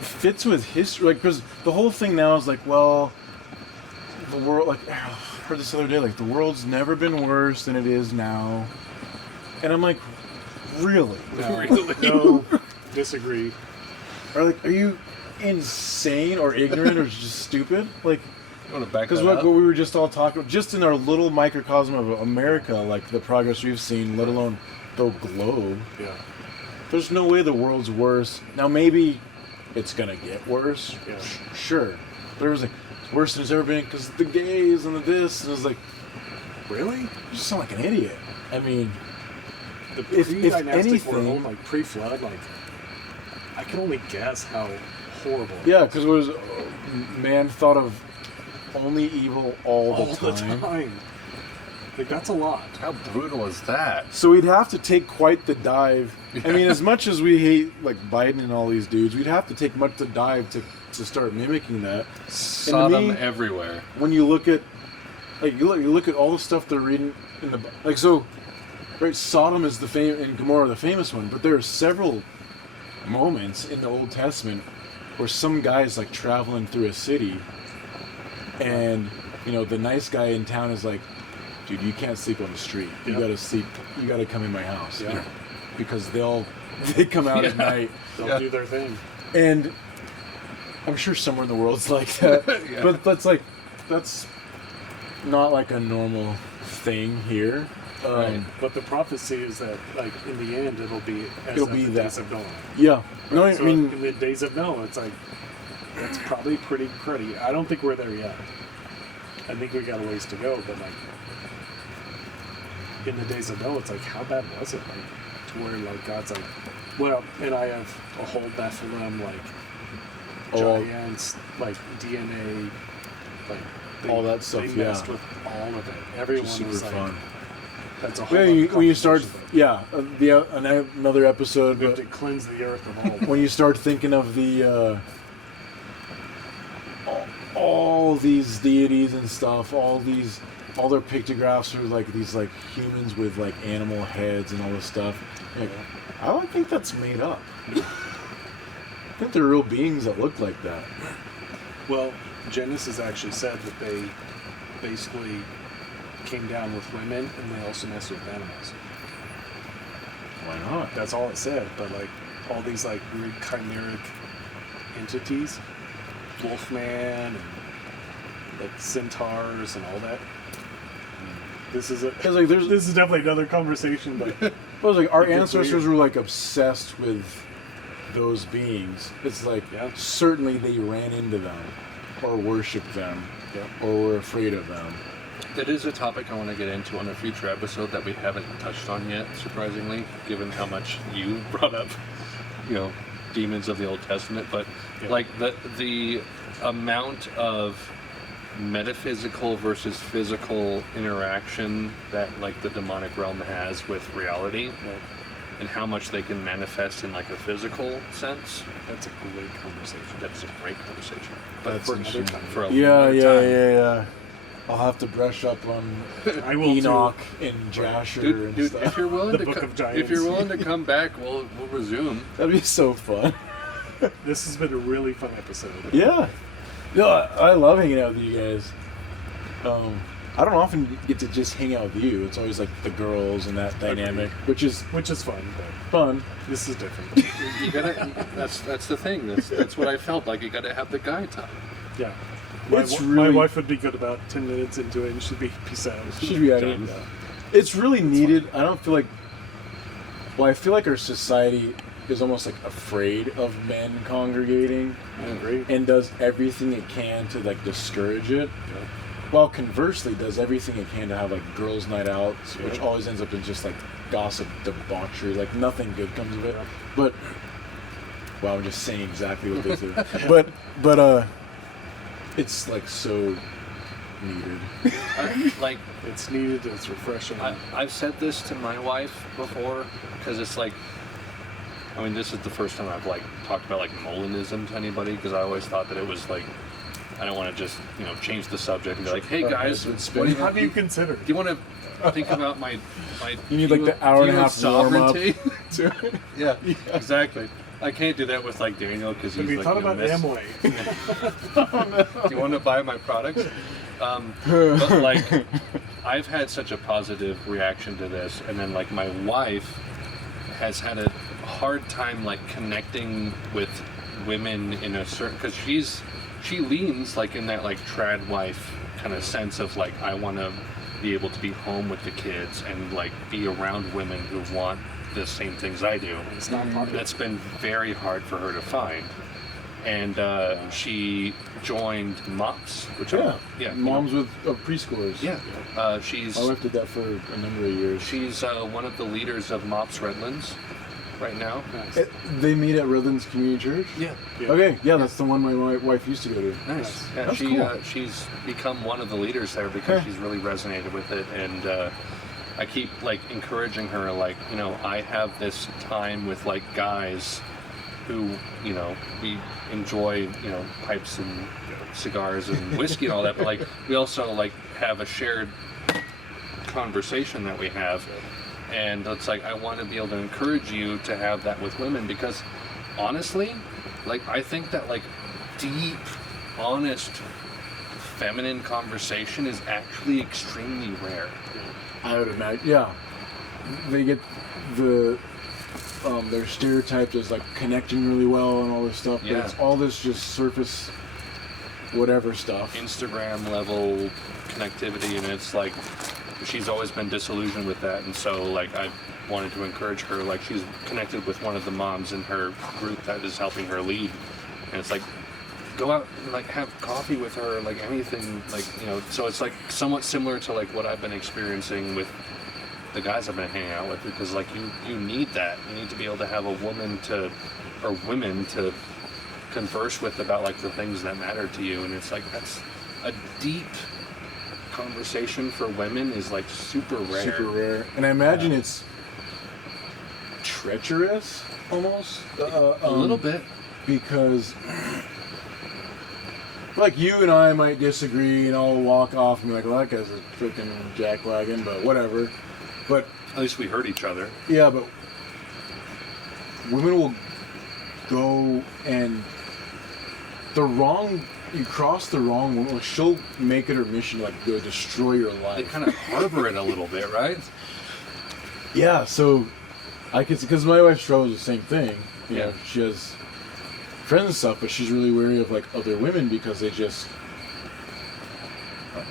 fits with history, like, because the whole thing now is like, well, the world, like, I heard this the other day, like, the world's never been worse than it is now. And I'm like, really? No, disagree. Are you insane or ignorant or just stupid? Like, You want to back because that what up? we were just all talking, just in our little microcosm of America, like the progress we've seen, let alone the globe, Yeah. there's no way the world's worse. Now, maybe it's going to get worse. Yeah. Sure. But it was like, it's worse than it's ever been because the gays and the this. And it was like, Really? you just sound like an idiot. I mean, The If pre-dynastic anything- world, like pre-flood, like, I can only guess how horrible. it yeah, is. because it was, man thought of only evil all the all time. the time. Like, that's a lot. How brutal is that? So we'd have to take quite the dive. I mean, as much as we hate like Biden and all these dudes, we'd have to take much the dive to start mimicking that. Sodom me, everywhere. When you look at, like, you look at all the stuff they're reading in the, like, so, right, Sodom is and Gomorrah the famous one, but there are several moments in the Old Testament where some guy's like traveling through a city And the nice guy in town is like, dude, you can't sleep on the street. You Yep. gotta sleep. You gotta come in my house. Yeah. Because they come out at night. They'll do their thing. And I'm sure somewhere in the world's like that. Yeah. But that's not like a normal thing here. Right. But the prophecy is that, like, in the end, it'll be It'll the be that. days of Noah. Yeah. No, I So mean, in the days of Noah, it's like, it's probably pretty cruddy. I don't think we're there yet. I think we got a ways to go, but like, in the days of Noah, it's like, how bad was it? Like, to where like God's like, well, and I have a whole Nephilim, like Oh. giants, like DNA, like All that stuff, They messed yeah. with all of it. Everyone just super was like, fun. that's a whole. Yeah, other when you start, conversation, another episode. but we have But to cleanse the earth of all. when you start thinking of the all these deities and stuff, all their pictographs are like these like humans with like animal heads and all this stuff. Like, I don't think that's made up. I think they're real beings that look like that. Well, Genesis actually said that they basically came down with women and they also messed with animals. Why not? That's all it said, but like all these like weird chimeric entities, Wolfman and like centaurs and all that. This is Because like there's, this is definitely another conversation, but I was like our It gets ancestors weird. were like obsessed with those beings. It's like Yeah. certainly they ran into them, or worshipped them, yeah. or were afraid of them. That is a topic I want to get into on a future episode that we haven't touched on yet, surprisingly, given how much you brought up, demons of the Old Testament. But Yeah. like the amount of metaphysical versus physical interaction that like the demonic realm has with reality, and how much they can manifest in like a physical sense. That's a great conversation. That's a great conversation. But That's for another interesting. time. For a Yeah, long yeah, time. yeah. I'll have to brush up on I will Enoch and Jasher and Dude, stuff. if you're willing The to Book of Giants. if you're willing to come back, we'll resume. That'd be so fun. too. This has been a really fun episode. Yeah. No, I love hanging out with you guys. I don't often get to just hang out with you. It's always like the girls and that dynamic, which is Which is fun, but fun. this is different. You gotta. That's the thing. That's what I felt like. You gotta have the guy time. Yeah. It's My really- wife would be good about 10 minutes into it and she'd be peace out. Should be out Done. of it. It's really needed. I don't feel like. Well, I feel like our society is almost like afraid of men congregating, I agree. and does everything it can to like discourage it. While conversely does everything it can to have like girls' night outs, which Yeah. always ends up in just like gossip, debauchery, like nothing good comes of it. Yeah. But well, I'm just saying exactly what they do. but it's like so needed. Like It's needed, it's refreshing. I've said this to my wife before because it's like. I mean, this is the first time I've like talked about like Molinism to anybody because I always thought that it was like I don't want to just change the subject and be like, hey guys, It's what do you How want? do you consider? Do you want to think about my You need like the hour and a view of half warm up. sovereignty? to it. Yeah, exactly. I can't do that with like Daniel because he's Have you like, thought you know, about Amway? do you want to buy my products? But like, I've had such a positive reaction to this, and then like my wife has had a hard time like connecting with women in a certain because she leans like in that like trad wife kind of sense of like I want to be able to be home with the kids and like be around women who want the same things I do. It's not popular. That's been very hard for her to find. And she joined MOPS, which Yeah, moms with preschoolers. she's My wife did that for a number of years. she's one of the leaders of MOPS Redlands right now. Nice. They meet at Redlands Community Church. Yeah. Yeah. Okay, yeah, that's the one my wife used to go to. Nice. Yeah, That's she cool. she's become one of the leaders there because Okay. she's really resonated with it, and I keep like encouraging her, like I have this time with like guys who we enjoy pipes and cigars and whiskey and all that, but like we also like have a shared conversation that we have, and it's like I want to be able to encourage you to have that with women because honestly, like I think that like deep, honest, feminine conversation is actually extremely rare. I would imagine, yeah. They get their stereotyped as like connecting really well and all this stuff, but Yeah. it's all this just surface, whatever stuff. Instagram level connectivity, and it's like she's always been disillusioned with that, and so like I wanted to encourage her. Like she's connected with one of the moms in her group that is helping her lead, and it's like go out and like have coffee with her, like anything, like so it's like somewhat similar to like what I've been experiencing with the guys I've been hanging out with, because like you need that. You need to be able to have a woman or women to converse with about like the things that matter to you, and it's like that's a deep conversation for women is like super rare. Super rare. And I imagine it's treacherous almost. A little bit. Because like you and I might disagree and I'll walk off and be like, well, that guy's a freaking jackwagon, but whatever. But At least we heard each other. yeah, but women will go and you cross the wrong woman, like she'll make it her mission to like go destroy your They life. kind of harbor it a little bit, right? Yeah, so I could, because my wife struggles with the same thing. You Yeah. know, she has friends and stuff, but she's really wary of like other women because they just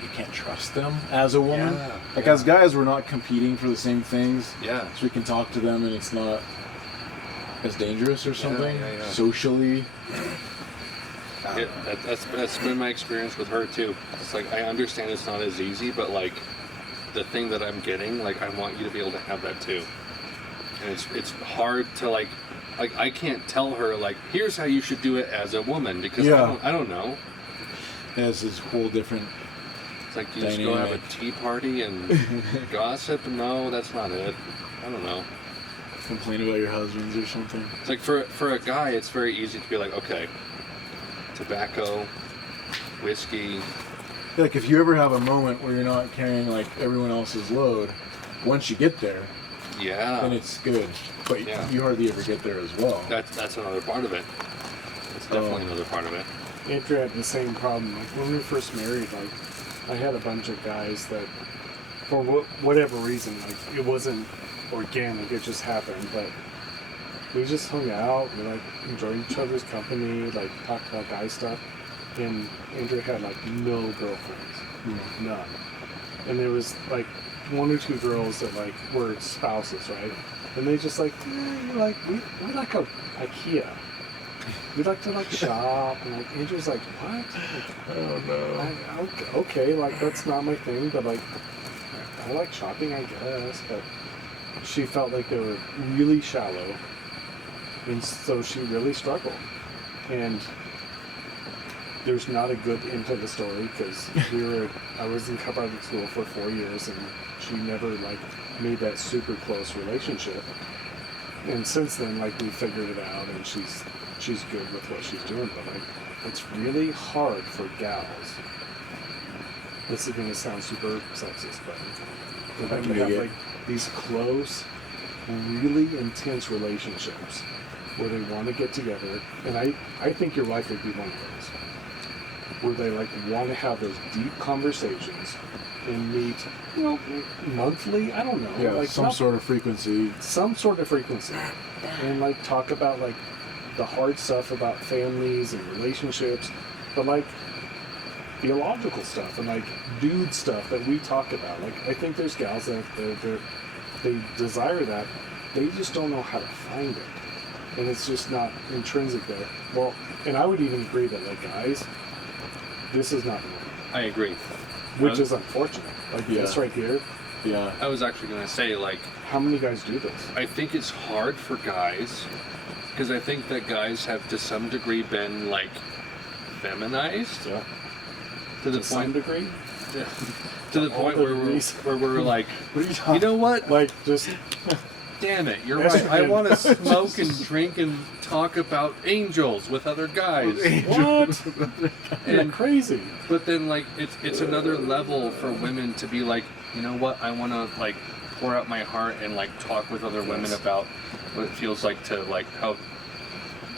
you can't trust them as a woman. Yeah, Like yeah. as guys, we're not competing for the same things, Yeah. so we can talk to them and it's not as dangerous or something yeah. socially. That's been my experience with her too. It's like I understand it's not as easy, but like the thing that I'm getting, like I want you to be able to have that too. And it's hard to like I can't tell her like here's how you should do it as a woman because Yeah. I don't know. It has this whole different. It's like you just go have Dynamic. a tea party and gossip. No, that's not it. I don't know. Complain about your husbands or something. It's like for a guy, it's very easy to be like, okay, tobacco, whiskey. Like if you ever have a moment where you're not carrying like everyone else's load, once you get there, Yeah. then it's good. But Yeah. you hardly ever get there as well. That's another part of it. It's definitely another part of it. Andrew had the same problem. Like when we were first married, like I had a bunch of guys that, for whatever reason, like it wasn't organic, it just happened. But we just hung out, we like enjoyed each other's company, like talked about guy stuff. And Andrew had like no girlfriends, none. And there was like one or two girls that like were spouses, right? And they just like, we like a IKEA. We like to like shop, and like Andrew's like, what? Like, Oh no. okay, like that's not my thing, but like I like shopping, I guess. But she felt like they were really shallow, and so she really struggled. And there's not a good end to the story because I was in public school for 4 years, and she never like made that super close relationship. And since then, like we figured it out, and she's good with what she's doing. But like, it's really hard for gals. This is gonna sound super sexist, but for them to have like these close, really intense relationships where they want to get together, and I think your wife would be one of those, where they like want to have those deep conversations and meet, monthly. I don't know, Yeah, like some sort of frequency. and like talk about like the hard stuff about families and relationships, but like theological stuff and like dude stuff that we talk about. Like I think there's gals that they desire that, they just don't know how to find it, and it's just not intrinsic there. Well, and I would even agree that like guys, this is not normal, I agree. which is unfortunate. Like this right here, Yeah. I was actually gonna say like how many guys do this? I think it's hard for guys because I think that guys have to some degree been like feminized Yeah. to the To some point degree. to the all point the where degrees. we're like, What are you you talking know what? Like just Damn it, you're right. I Estrogen. want to smoke and drink and talk about angels with other guys. what? You're And crazy. but then like it's another level for women to be like, you know what? I want to like pour out my heart and like talk with other women about what it feels like to like how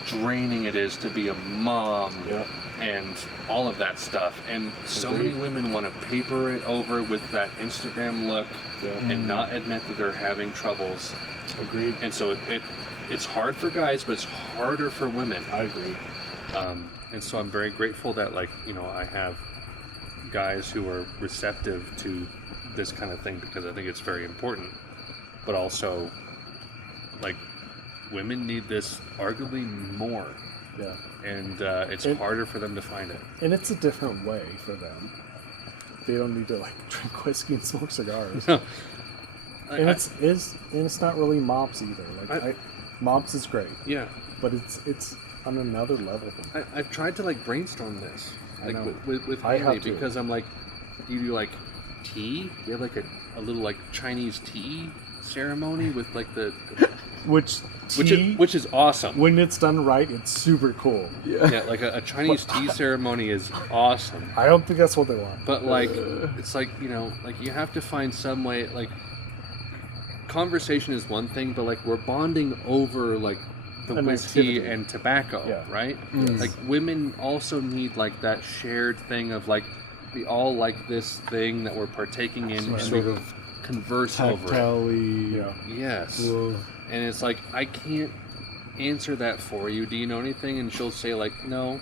draining it is to be a mom Yeah. and all of that stuff. And so many women want to paper it over with that Instagram look and not admit that they're having troubles. Agreed. And so it's hard for guys, but it's harder for women. I agree. And so I'm very grateful that, like, you know, I have guys who are receptive to this kind of thing, because I think it's very important. But also, like, women need this arguably more. Yeah. And it's harder for them to find it. And it's a different way for them. They don't need to, like, drink whiskey and smoke cigars. And it's not really mops either. Like, mops is great. Yeah. But it's on another level. I've tried to, like, brainstorm this, like, know. with I Haley, have to. because I'm like, do you do, like, tea? Do you have, like, a little, like, Chinese tea ceremony with, like, the Which is awesome. when it's done right, it's super cool. Yeah, like a Chinese tea ceremony is awesome. I don't think that's what they want. But, like, it's like, you know, like, you have to find some way, like, conversation is one thing, but, like, we're bonding over, like, the An whiskey activity. and tobacco, Yeah. right? Yes. Like, women also need, like, that shared thing of, like, we all like this thing that we're partaking in, and sort we of converse over it. tactile-y. Yeah. Yes. Well, And it's like, I can't answer that for you. Do you know anything? And she'll say, like, no.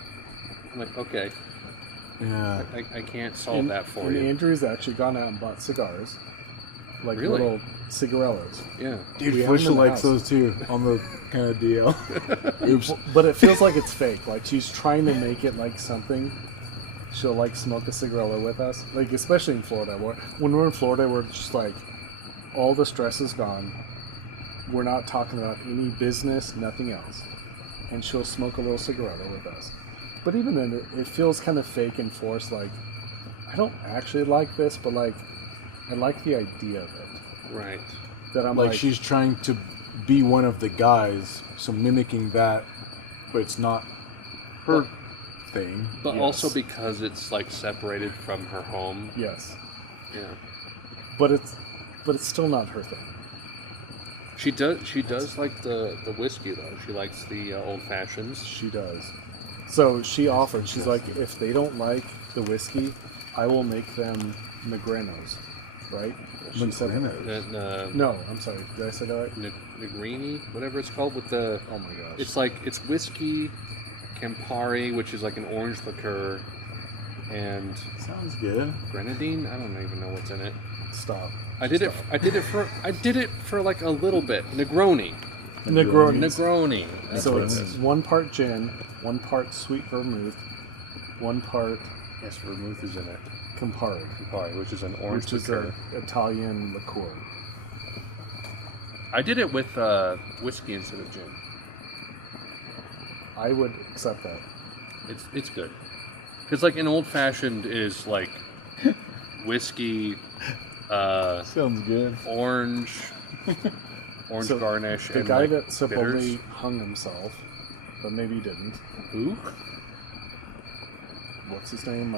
I'm like, okay, yeah. I can't solve that for and you. Andrew's actually gone out and bought cigars. Like Really? little cigarellos. Yeah. Dude, We have them Fisher in the likes house. those too on the kind of deal. Oops. But it feels like it's fake. Like she's trying to make it like something. She'll like smoke a cigarello with us. Like especially in Florida. When we're in Florida, we're just like, all the stress is gone. We're not talking about any business, nothing else. And she'll smoke a little cigarello with us. But even then, it feels kind of fake and forced. Like, I don't actually like this, but like, I like the idea of it. Right. That I'm Like she's trying to be one of the guys, so mimicking that, but it's not her thing. But Yes. also because it's, like, separated from her home. yes, Yeah. but it's still not her thing. She does like the whiskey, though. She likes the old fashions. She does. So she offered. She's like, if they don't like the whiskey, I will make them Negrenos, right? She said that. That, No, I'm sorry. Did I say that right? Negrini, whatever it's called, with the. Oh my gosh. It's like, it's whiskey, Campari, which is like an orange liqueur, and Sounds good. grenadine. I don't even know what's in it. Stop. I did it for like a little bit. Negroni. Negronis. Negroni. That's So what it it's is. 1 part gin, 1 part sweet vermouth, 1 part Yes, vermouth is in it. Campari, Campari, which is an orange which is liqueur. an Italian liqueur. I did it with whiskey instead of gin. I would accept that. It's good. Because, like, an old fashioned is like whiskey, Sounds good. orange So, garnish, The and guy like, that supposedly bitters. hung himself, but maybe he didn't. Who? What's his name?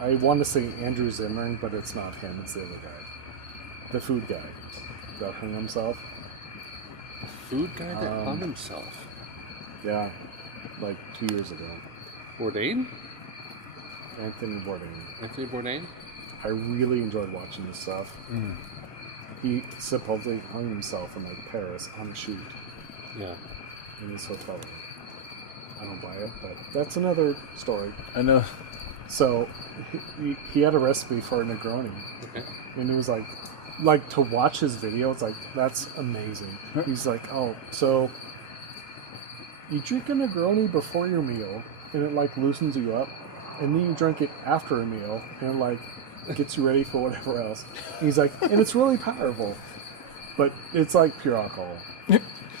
I want to say Andrew Zimmern, but it's not him. It's the other guy, the food guy that hung himself. Food guy that hung himself. Yeah, like 2 years ago. Bourdain? Anthony Bourdain. Anthony Bourdain? I really enjoyed watching this stuff. He supposedly hung himself in like Paris on a shoot Yeah. in his hotel room. I don't buy it, but that's another story. I know. So he had a recipe for a Negroni, Okay. and it was like to watch his video. It's like, that's amazing. He's like, oh, so you drink a Negroni before your meal, and it like loosens you up, and then you drink it after a meal, and it like gets you ready for whatever else. And he's like, and it's really powerful, but it's like pure alcohol.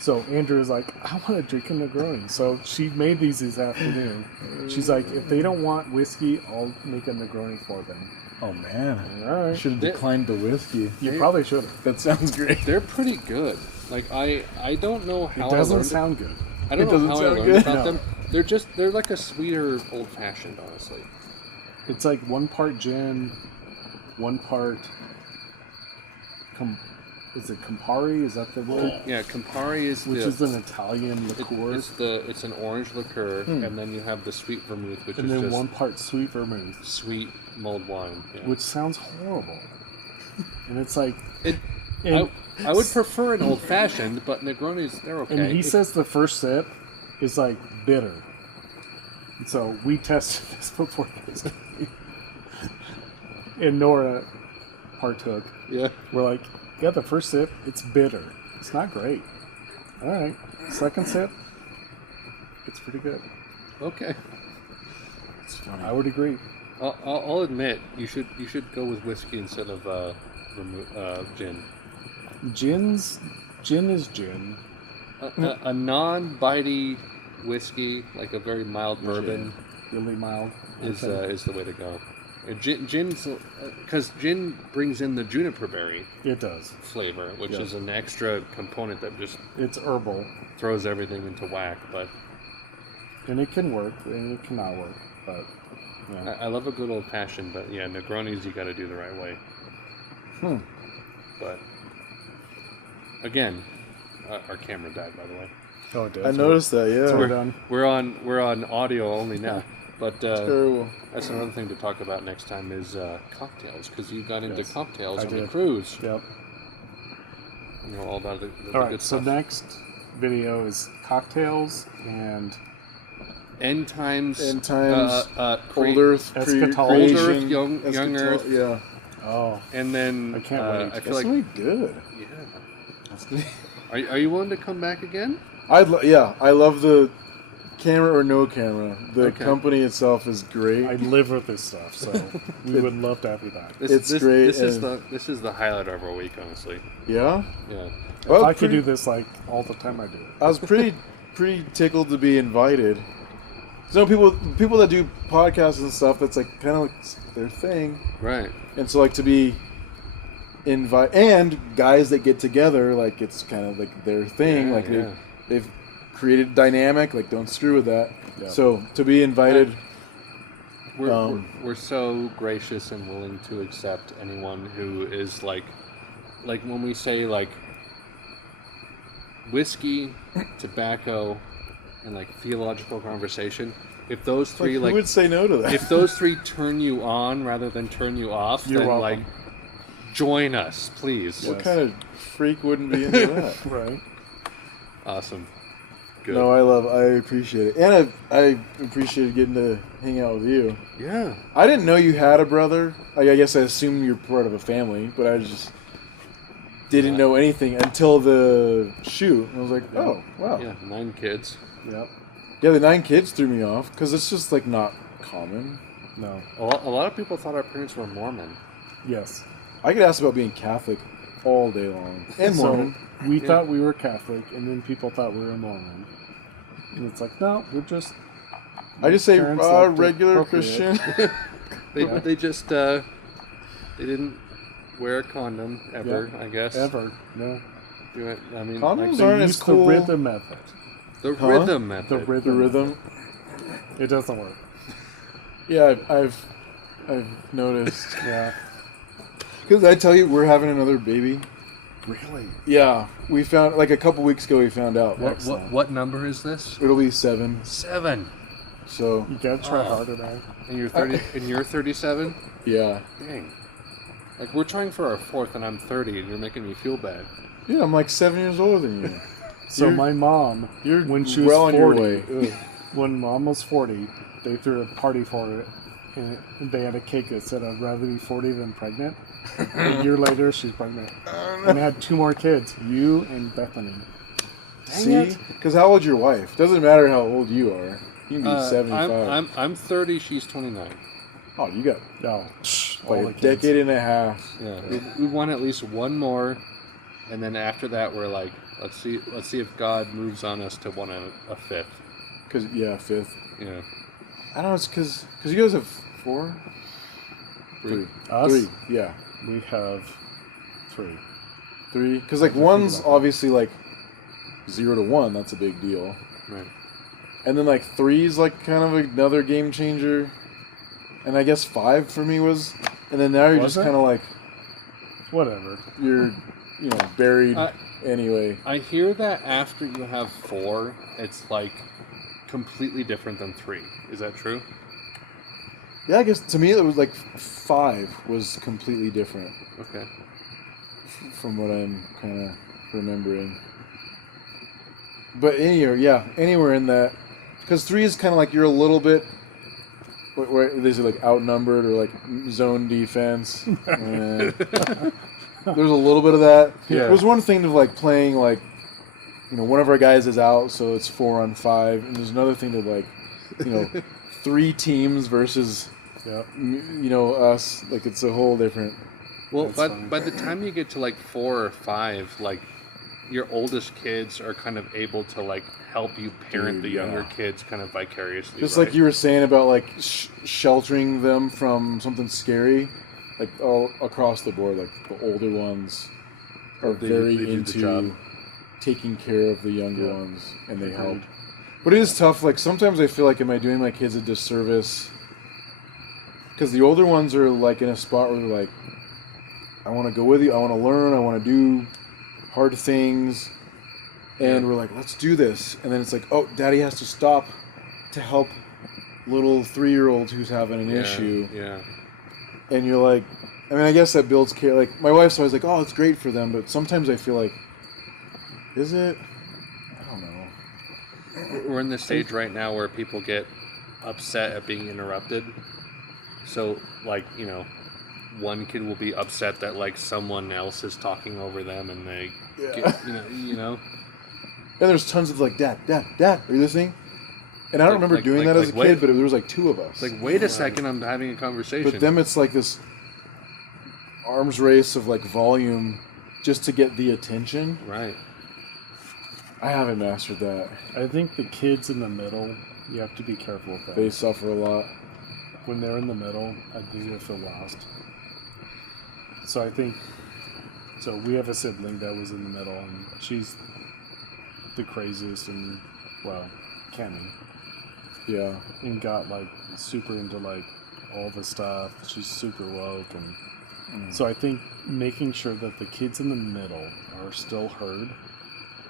So Andrew is like, I want to drink a Negroni. So she made these this afternoon. She's like, if they don't want whiskey, I'll make a Negroni for them. Oh man. All right. Should have declined the whiskey. You probably should have. That sounds great. They're pretty good. Like, I don't know how It I doesn't learned sound good. I don't It know doesn't how I sound learned good. about No. them. They're like a sweeter old fashioned, honestly. It's like 1 part gin, 1 part is it Campari? Is that the word? Yeah, Campari is Which is an Italian it- liqueur. it's an orange liqueur, and then you have the sweet vermouth, which and is then just 1 part sweet vermouth, sweet mulled wine. Yeah. which sounds horrible. And it's like, It, and, I would prefer an old fashioned, but Negronis they're okay. and he says the first sip is like bitter. And so we tested this before this. And Nora partook. yeah. We're like, yeah, the first sip, it's bitter. It's not great. All right. Second sip, it's pretty good. Okay. It's funny. I would agree. I'll admit you should go with whiskey instead of gin. Gin is gin. A non-bitey whiskey, like a very mild bourbon, Really mild. is the way to go. Gin's because gin brings in the juniper berry It does. flavor, which Yeah. is an extra component that just It's herbal. throws everything into whack. But And it can work, and it cannot work. But, yeah. I love a good old fashioned. But yeah, Negronis you got to do the right way. But again, our camera died, by the way. Oh, it does. I noticed that. Yeah. So we're done. We're on audio only now. But Terrible. that's another thing to talk about next time is cocktails, because you got into Yes, cocktails I on the did. cruise. Yep. You know all about the All right, good so stuff. next video is cocktails and End times. End times, cre- Old Earth, Eschatology. creation, Old Earth, young Earth. Yeah. oh, And then I can't wait. I That's feel like gonna be good. yeah. That's gonna Are you willing to come back again? I love the camera or no camera. The Okay. company itself is great. I live with this stuff, so we would love to have you back. It's great, This is and- the highlight of our week, honestly. Yeah. Yeah. Well, If I could do this like all the time, I do it. I was pretty tickled to be invited. So people that do podcasts and stuff, that's like kind of like their thing. Right. And so like to be and guys that get together, like it's kind of like their thing. Yeah, like yeah. they've created dynamic. Like don't screw with that. Yeah. So to be invited, We're so gracious and willing to accept anyone who is like when we say like whiskey, tobacco, and like theological conversation. If those like, three who would say no to that? if those three turn you on rather than turn you off, You're then welcome. like join us, please. What kind of freak wouldn't be into that? Right. Awesome. Good. No, I appreciate it, and I appreciated getting to hang out with you. Yeah. I didn't know you had a brother. I guess I assumed you're part of a family, but I just didn't know anything until the shoot. And I was like, oh, wow. Yeah. 9 kids. Yep. Yeah, the 9 kids threw me off because it's just like not common. No. A lot of people thought our parents were Mormon. Yes. I get asked about being Catholic all day long. And Mormon. So we thought we were Catholic, and then people thought we were Mormon. And it's like, no, we're just. I just say parents like to regular appropriate. Christian. They just they didn't wear a condom ever, Yeah. I guess. Ever. No. Do it. I mean, Condoms like aren't They as use cool. the rhythm method. the Huh? rhythm The method. The rhythm. rhythm. method. It doesn't work. Yeah, I've noticed. Yeah. Because I tell you, we're having another baby. Really? Yeah, we found like a couple weeks ago. We found out. What number is this? It'll be 7. 7. So You gotta try Oh. harder, man. And you're 30. And you're 37. yeah, Dang. Like we're trying for our 4th, and I'm 30, and you're making me feel bad. yeah, I'm like 7 years older than you. So You're- my mom, you're when she was well on your 40, way. when Mom was 40, they threw a party for it, and they had a cake that said, "I'd rather be 40 than pregnant." A year later, she's pregnant, and had 2 more kids, you and Bethany. See, because how old's your wife? Doesn't matter how old you are. You can be 75. I'm 30. She's 29. Oh, you got No, like all a the kids. decade and a half. Yeah. We want at least one more, and then after that, we're like, let's see if God moves on us to want a 5th. Cause yeah, 5th. Yeah. I don't know. It's because you guys have 4, 3, Us? 3. Yeah, We have 3. 3. Because like one's obviously like 0 to 1. That's a big deal. Right. And then like 3's like kind of another game changer. And I guess 5 for me was. And then now you're Was just it? kind of like Whatever. you're buried anyway. I hear that after you have 4, it's like completely different than 3. Is that true? Yeah, I guess to me it was like 5 was completely different Okay. from what I'm kind of remembering. But anywhere in that, because 3 is kind of like you're a little bit, where is it like outnumbered or like zone defense? There's a little bit of that. Yeah. There's one thing to like playing like, one of our guys is out, so it's 4 on 5, and there's another thing to like, 3 teams versus, us. Like it's a whole different. Well, by the time you get to like 4 or 5, like your oldest kids are kind of able to like help you parent the younger kids kind of vicariously. Just right? like you were saying about like sheltering them from something scary, like all across the board, like the older ones are very they do the job. into taking care of the younger ones, and they help. But it is tough. Like sometimes I feel like, am I doing my kids a disservice? Because the older ones are like in a spot where they're like, I want to go with you. I want to learn. I want to do hard things. And we're like, let's do this. And then it's like, oh, Daddy has to stop to help little 3-year-old who's having an issue. Yeah. And you're like, I guess that builds care. Like, my wife's always like, oh, it's great for them. But sometimes I feel like, is it? I don't know. We're in the stage right now where people get upset at being interrupted. So, like, one kid will be upset that, like, someone else is talking over them and they get, And there's tons of like, Dad, are you listening? And I don't remember doing that as a kid, but there was like 2 of us. Like, wait a second, I'm having a conversation. But then it's like this arms race of like volume just to get the attention. Right. I haven't mastered that. I think the kids in the middle, you have to be careful with that. They suffer a lot. When they're in the middle, I think they feel lost. So we have a sibling that was in the middle, and she's the craziest, and Kenny. Yeah. And got like super into like all the stuff. She's super woke, and so I think making sure that the kids in the middle are still heard,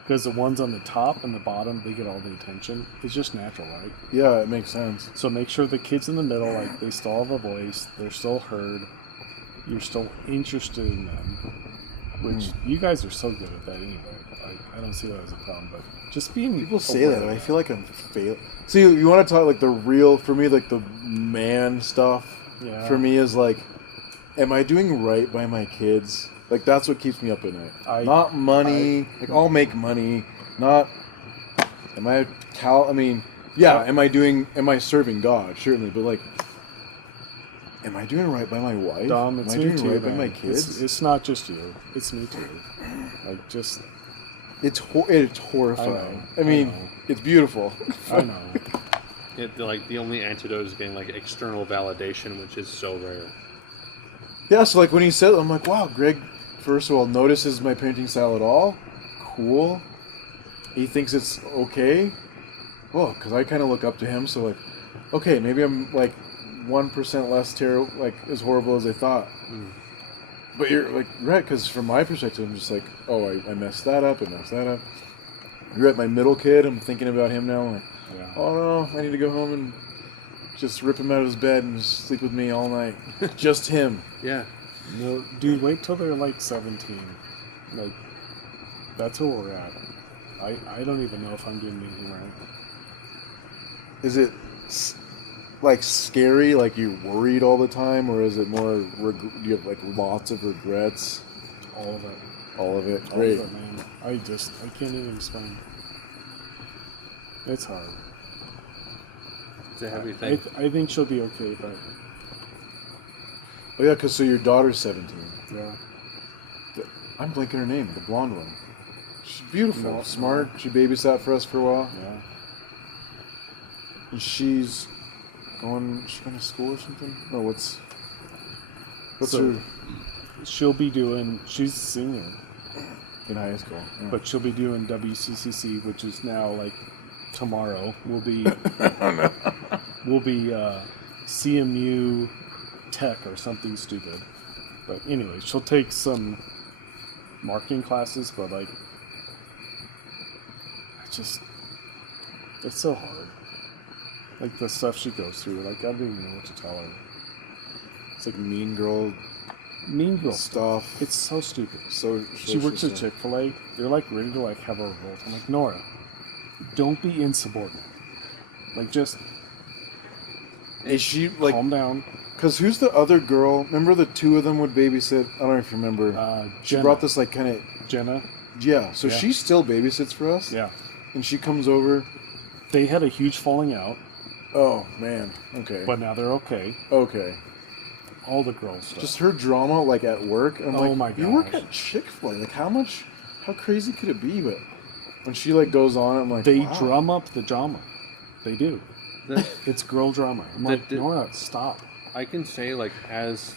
because the ones on the top and the bottom, they get all the attention. It's just natural, right? Yeah, it makes sense. So make sure the kids in the middle, like, they still have a voice, they're still heard, you're still interested in them, which you guys are so good at that anyway. I don't see that as a problem, but just being People say that, and I feel like I'm failing. See, you want to talk like the real, for me, like the man stuff, for me is like, am I doing right by my kids? Like, that's what keeps me up at night. Not money. I'll make money. Not, am I serving God? Certainly. But, like, am I doing right by my wife? Dom, it's am I me doing too, right by man. my kids? It's not just you. It's me too. Like, just... It's horrifying. I mean, it's beautiful. I know. Like, the only antidote is getting, like, external validation, which is so rare. Yeah, so, like, when he said it, I'm like, wow, Greg, first of all, notices my parenting style at all. Cool. He thinks it's okay. Well, because I kind of look up to him, so, like, okay, maybe I'm, like, 1% less terrible, like, as horrible as I thought. But you're, like, right, because from my perspective, I'm just like, oh, I messed that up, You're at my middle kid, I'm thinking about him now, like, oh, no, I need to go home and just rip him out of his bed and just sleep with me all night. Just him. Yeah. No, dude, wait till they're, like, 17. Like, that's where we're at. I don't even know if I'm doing anything right. Is it like scary, like you're worried all the time, or is it more do you have like lots of regrets? All of it. All of it. All Great. of it, man. I can't even explain. It's hard. It's a heavy thing. I think she'll be okay, but Oh yeah, because so your daughter's 17. yeah. I'm blanking her name, the blonde one. She's beautiful, No, smart. She babysat for us for a while. Yeah. And she's going to school or something? No, what's So- her She'll be doing, she's a senior, in high school? Yeah. but she'll be doing WCCC, which is now like tomorrow. We'll be CMU Tech or something stupid. But anyway, she'll take some marketing classes, but like, it's so hard. Like the stuff she goes through, like I don't even know what to tell her. It's like mean girl Stuff. It's so stupid. So she works at Chick-fil-A. They're like ready to like have a revolt. I'm like, Nora, don't be insubordinate. Like just is she like calm down. Because who's the other girl? Remember the two of them would babysit? I don't know if you remember. She Jenna. brought this like kind of Jenna. Yeah. So Yeah. she still babysits for us. Yeah. And she comes over. They had a huge falling out, Oh man. Okay. but now they're okay. Okay. All the girls stuff. Just her drama, like at work. I'm Oh like, my you work gosh. at Chick-fil-A. Like, how crazy could it be? But when she like goes on, I'm like, they wow. drum up the drama. They do. The- It's girl drama. I'm like, Nora, stop. I can say, like, as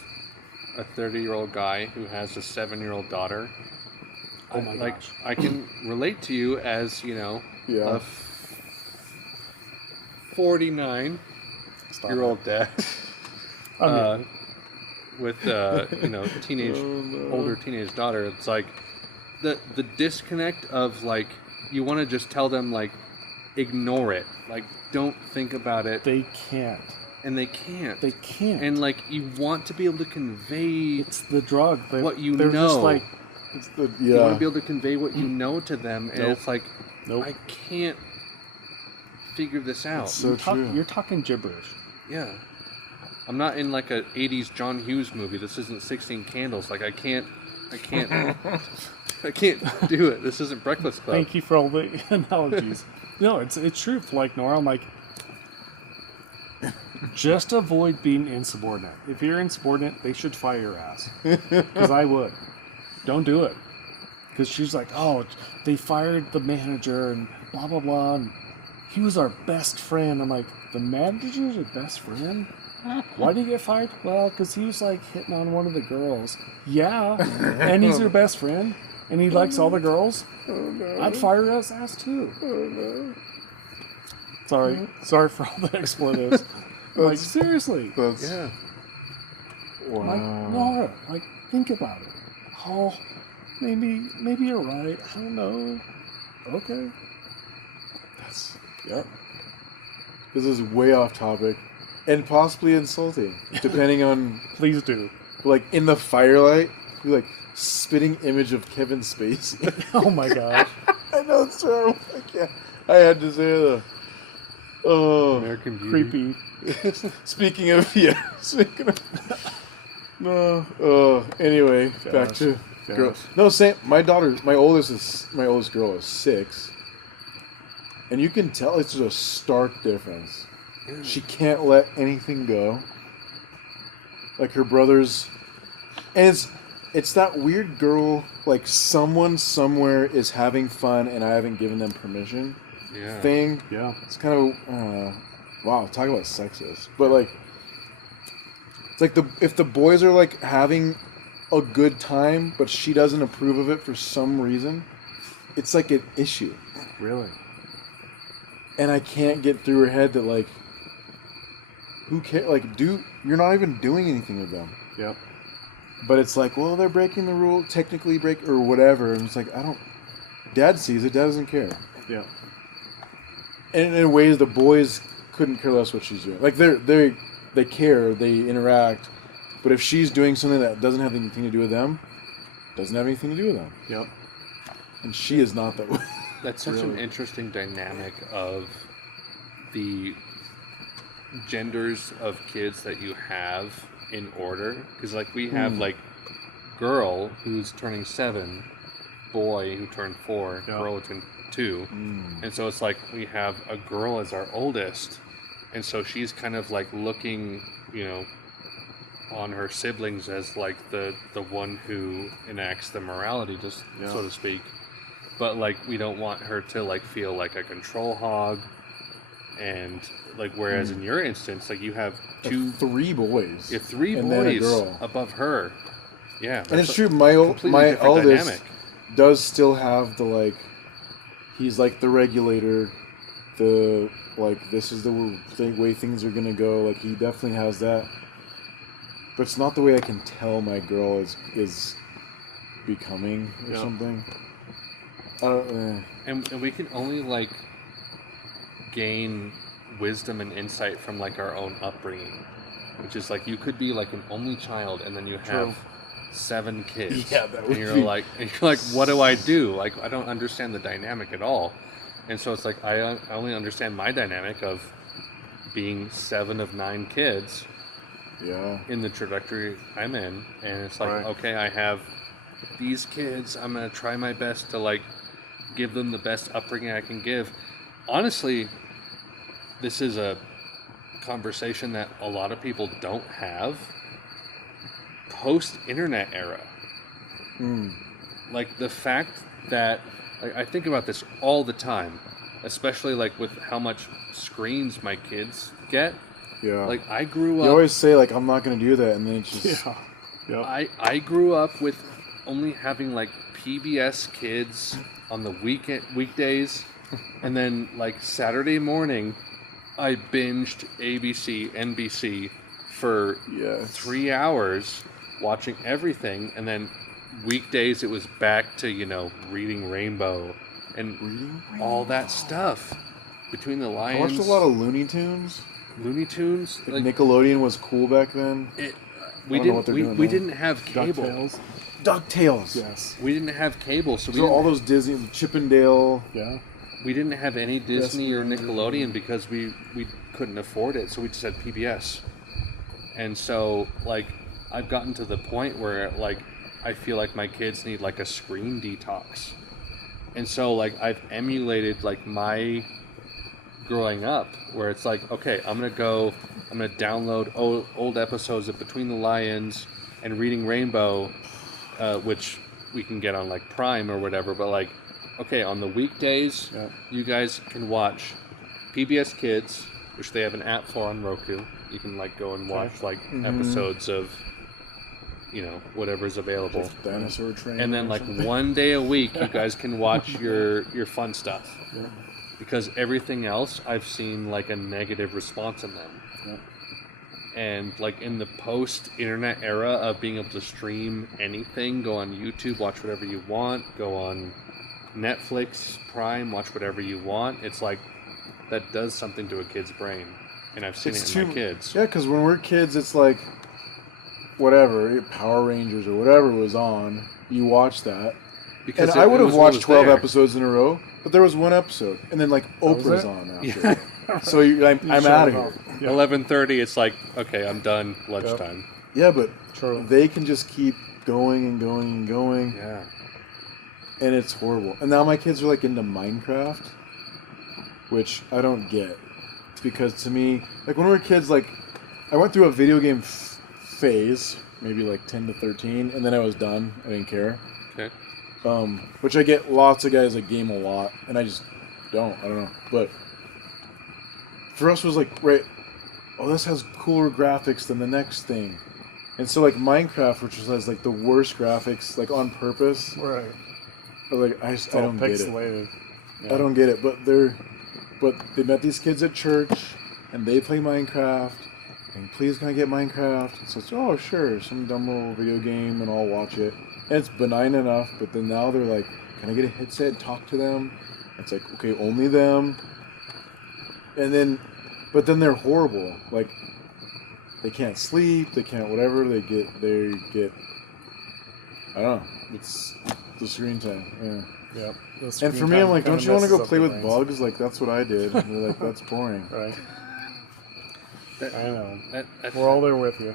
a 30-year-old guy who has a 7-year-old daughter, Oh my like, gosh. I can relate to you as, you know, Yeah. a 49-year-old Stop. dad I mean, with, you know, older teenage daughter. It's like the disconnect of, like, you want to just tell them, like, ignore it. Like, don't think about it. they can't. And they can't. They can't. And, like, you want to be able to convey it's the drug. what you they're know. Just like, It's the, You want yeah. to be able to convey what you know to them, and Nope. it's like, Nope. I can't figure this out. It's so true. you're talking gibberish. Yeah. I'm not in like a 80s John Hughes movie. This isn't 16 Candles. Like, I can't I can't do it. This isn't Breakfast Club. Thank you for all the analogies. No, it's true. Like Nora, I'm like, just avoid being insubordinate. If you're insubordinate, they should fire your ass. Because I would. Don't do it. Because she's like, oh, they fired the manager and blah blah blah. And he was our best friend. I'm like, the manager's your best friend? Why did he get fired? Well, because he was like hitting on one of the girls. Yeah, and he's your best friend, and he likes all the girls. Oh, no. I'd fire his ass too. Oh, no. Sorry for all the expletives. Like seriously, That's, Yeah. wow. like Nora, like think about it. Oh, maybe you're right. I don't know. Okay. That's, Yep. this is way off topic and possibly insulting, depending on, Please do. like, in the firelight, you're like, spitting image of Kevin Spacey. Oh my gosh. I know it's terrible. I can't. I had to say that. Oh, American Beauty. Creepy. speaking of, yeah, speaking of, no, anyway, back Gosh. to Gosh. girls. No, same, my oldest girl is 6, and you can tell it's just a stark difference. She can't let anything go. Like her brothers, and it's that weird girl, like someone somewhere is having fun and I haven't given them permission Yeah. thing. Yeah. It's kind of, wow, talk about sexist. But like, it's like if the boys are like having a good time, but she doesn't approve of it for some reason, it's like an issue. Really. And I can't get through her head that like, who cares? Like, you're not even doing anything with them. Yep. But it's like, well, they're breaking the rule, technically break or whatever. And it's like, Dad sees it. Dad doesn't care. Yeah. And in ways, the boys couldn't care less what she's doing. Like they care, they interact. But if she's doing something that doesn't have anything to do with them, doesn't have anything to do with them. Yep. And she is not that way. That's such an Really. interesting dynamic of the genders of kids that you have in order. Because, like, we have, like, girl who's turning 7, boy who turned 4, Yeah. girl who turned 2. And so it's like we have a girl as our oldest. And so she's kind of, like, looking, you know, on her siblings as, like, the one who enacts the morality, just Yeah. so to speak. But, like, we don't want her to, like, feel like a control hog. And, like, whereas in your instance, like, you have two, 3 boys. you have 3 and then a boys girl. above her. Yeah. And that's it's a true. My completely different eldest dynamic. does still have the like. He's like the regulator. The like. This is the way things are gonna go. Like he definitely has that. But it's not the way I can tell my girl is becoming or Yeah. something. I don't. And we can only like gain wisdom and insight from like our own upbringing, which is like you could be like an only child and then you have True. 7 kids. Yeah, that would and you're be- like, what do I do? Like, I don't understand the dynamic at all. And so it's like I only understand my dynamic of being 7 of 9 kids Yeah. in the trajectory I'm in, and it's like, Right. okay, I have these kids. I'm gonna try my best to like give them the best upbringing I can give. Honestly, this is a conversation that a lot of people don't have post-internet era. Like the fact that I think about this all the time, especially like with how much screens my kids get. Yeah. Like I grew you up. always say like I'm not gonna do that, and then it's just Yeah. Yep. I grew up with only having like PBS Kids on the weekdays, and then like Saturday morning, I binged ABC, NBC for yes. 3 hours watching everything, and then weekdays it was back to Reading Rainbow and all that stuff between the I Lions. watched a lot of Looney Tunes. Looney Tunes. Like Nickelodeon was cool back then. We don't know what they're doing we now. didn't have cable. DuckTales. DuckTales. Yes. We didn't have cable, so we So didn't, all those Disney, Chippendale. Yeah. we didn't have any Disney or Yes. Nickelodeon because we couldn't afford it, so we just had PBS. And so like I've gotten to the point where like I feel like my kids need like a screen detox. And so like I've emulated like my growing up where it's like, okay, I'm gonna download old episodes of Between the Lions and Reading Rainbow, which we can get on like Prime or whatever, but like, okay, on the weekdays, Yeah. you guys can watch PBS Kids, which they have an app for on Roku. You can like go and watch like episodes of whatever's available. Dinosaur Train. And then or like something. one day a week you guys can watch your fun stuff. Yeah. Because everything else I've seen like a negative response in them. Yeah. And like in the post-internet era of being able to stream anything, go on YouTube, watch whatever you want, go on Netflix, Prime, watch whatever you want, it's like that does something to a kid's brain. And I've seen it in my kids. Yeah, because when we're kids, it's like whatever Power Rangers or whatever was on. You watch that, Because and I would have watched 12 there. episodes in a row, but there was one episode, and then like was Oprah's it? on after. So I'm shut out of it here. off. Yeah. 11:30, it's like, okay, I'm done, lunchtime. Yeah, but True. they can just keep going and going and going, Yeah. and it's horrible. And now my kids are like into Minecraft, which I don't get. Because to me, like when we were kids, like I went through a video game phase, maybe like 10 to 13, and then I was done. I didn't care. Okay. Which I get lots of guys that game a lot, and I just don't. I don't know. But for us, it was like, right, oh, this has cooler graphics than the next thing. And so like Minecraft, which has like the worst graphics, like on purpose, Right. like I It's don't all get it. pixelated. Yeah. I don't get it, but they met these kids at church, and they play Minecraft, and please can I get Minecraft? And so it's, oh sure, some dumb little video game, and I'll watch it. And it's benign enough, but then now they're like, can I get a headset and talk to them? It's like, okay, only them. And then, but then they're horrible. Like, they can't sleep, they can't whatever, they get, I don't know, it's the screen time, yeah. Yep. The And screen for me, I'm time like, kinda don't you want to go messes up play the with brains. bugs? Like, that's what I did. And they're like, that's boring. Right. I know. That's, We're all there with you.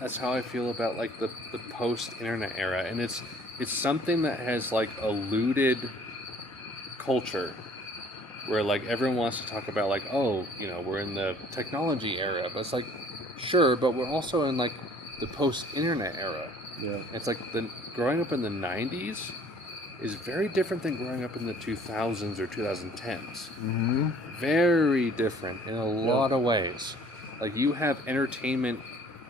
that's how I feel about like the post-internet era, and it's something that has like eluded culture, where like everyone wants to talk about like, oh, we're in the technology era, but it's like, sure, but we're also in like the post-internet era. Yeah. It's like growing up in the 90s is very different than growing up in the 2000s or 2010s. Mm-hmm. Very different in a lot of ways. Like you have entertainment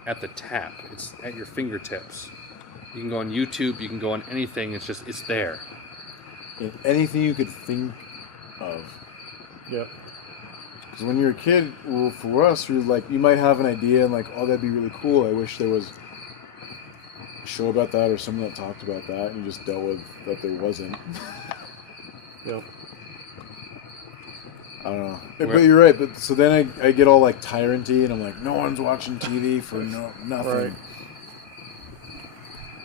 at the tap. It's at your fingertips. You can go on YouTube, you can go on anything, it's there. And anything you could think of. Yep. Because when you're a kid, well, for us, you're like, you might have an idea and like, oh, that'd be really cool. I wish there was show about that or someone that talked about that, and you just dealt with that there wasn't. Yeah. I don't know. But you're right. But so then I get all like tyranty, and I'm like, no one's watching TV for nothing. Right.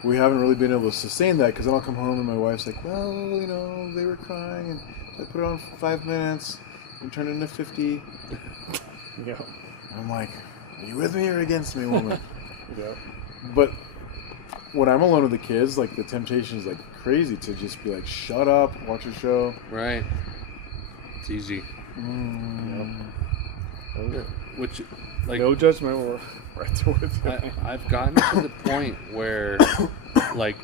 We haven't really been able to sustain that because then I'll come home and my wife's like, well, you know, they were crying, and so I put it on for 5 minutes and turned it into 50. Yeah. I'm like, are you with me or against me, woman? Yeah. But when I'm alone with the kids, like the temptation is like crazy to just be like, shut up, watch a show. Right. It's easy. Okay. Which, like, No judgment. We're right there with you. I've gotten to the point where, like,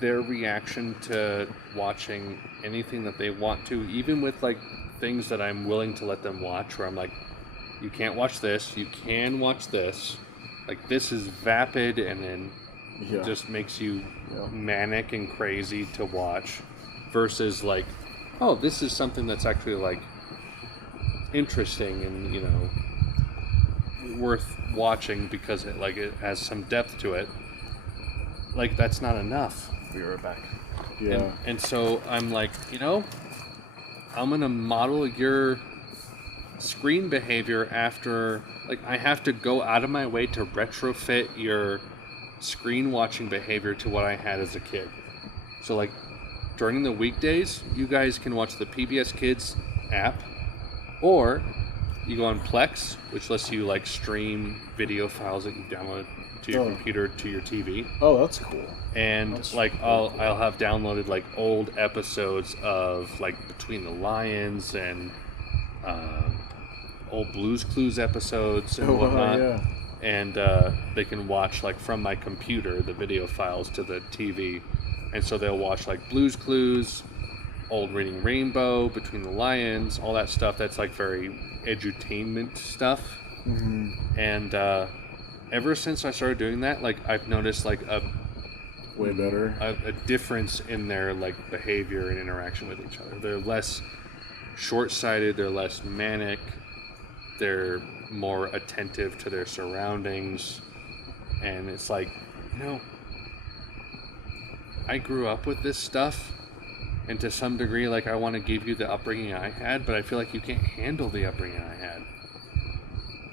their reaction to watching anything that they want to, even with, like, things that I'm willing to let them watch, where I'm like, you can't watch this, you can watch this. Like, this is vapid, and then it just makes you manic and crazy to watch, versus, like, oh, this is something that's actually, like, interesting and, you know, worth watching because it has some depth to it. Like, that's not enough. We were back. Yeah. And so I'm like, you know, I'm gonna model your screen behavior after, like, I have to go out of my way to retrofit your screen watching behavior to what I had as a kid. So, like, during the weekdays, you guys can watch the PBS Kids app, or you go on Plex, which lets you, like, stream video files that you download to your computer to your TV. Oh, that's cool. And That's like I'll have downloaded, like, old episodes of, like, Between the Lions and old Blue's Clues episodes and whatnot. Yeah. And they can watch, like, from my computer the video files to the TV, and so they'll watch, like, Blue's Clues, old Reading Rainbow, Between the Lions, all that stuff that's, like, very edutainment stuff. Mm-hmm. And ever since I started doing that, like, I've noticed, like, Way better. a difference in their, like, behavior and interaction with each other. They're less short-sighted, they're less manic, they're more attentive to their surroundings, and it's like, you know, I grew up with this stuff, and to some degree, like, I want to give you the upbringing I had, but I feel like you can't handle the upbringing I had.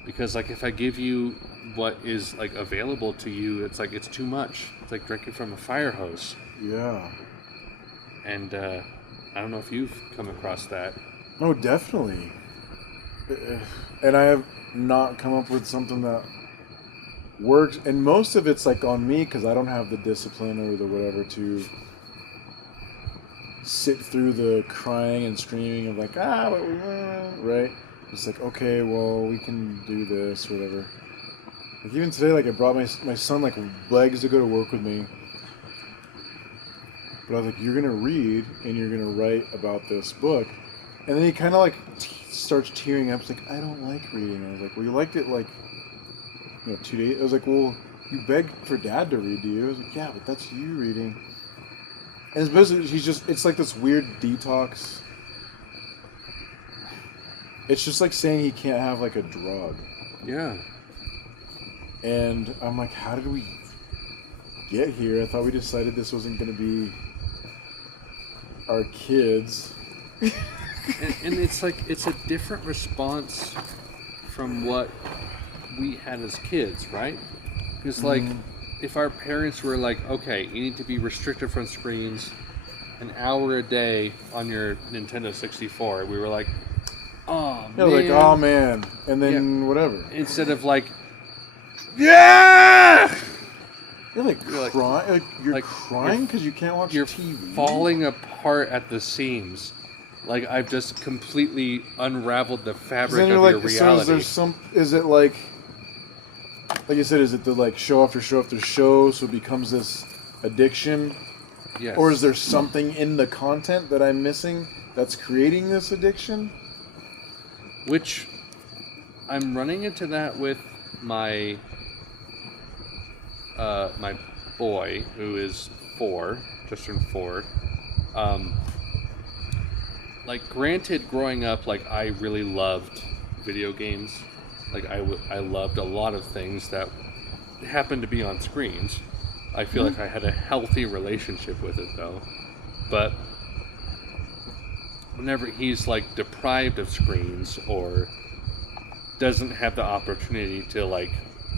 Because, like, if I give you what is, like, available to you, it's like, it's too much. It's like drinking from a fire hose. Yeah. And I don't know if you've come across that. Oh, definitely. And I have not come up with something that works. And most of it's, like, on me because I don't have the discipline or the whatever to sit through the crying and screaming of, like, but we, right? It's like, okay, well, we can do this, whatever. Like, even today, like, I brought my son, like, legs to go to work with me. But I was like, you're going to read and you're going to write about this book. And then he kind of, like, starts tearing up. He's like, I don't like reading. I was like, well, you liked it, like, 2 days. I was like, well, you begged for Dad to read to you. I was like, yeah, but that's you reading. And it's basically, it's like this weird detox. It's just like saying he can't have, like, a drug. Yeah. And I'm like, how did we get here? I thought we decided this wasn't going to be our kids. And it's like, it's a different response from what we had as kids, right? Because, like, if our parents were like, okay, you need to be restricted from screens an hour a day on your Nintendo 64, we were like, oh, Yeah, man. like, oh, man. And then whatever. Instead of, like, yeah! You're like crying. Like, you're like, crying because you can't watch You're TV. falling apart at the seams. Like, I've just completely unraveled the fabric Then of you're your like, reality. so is it like you said, is it the, like, show after show after show, so it becomes this addiction? Yes. Or is there something in the content that I'm missing that's creating this addiction? Which I'm running into that with my my boy, who is 4, just turned 4. Like, granted, growing up, like, I really loved video games. Like, I loved a lot of things that happened to be on screens. I feel like I had a healthy relationship with it though. But whenever he's like deprived of screens or doesn't have the opportunity to like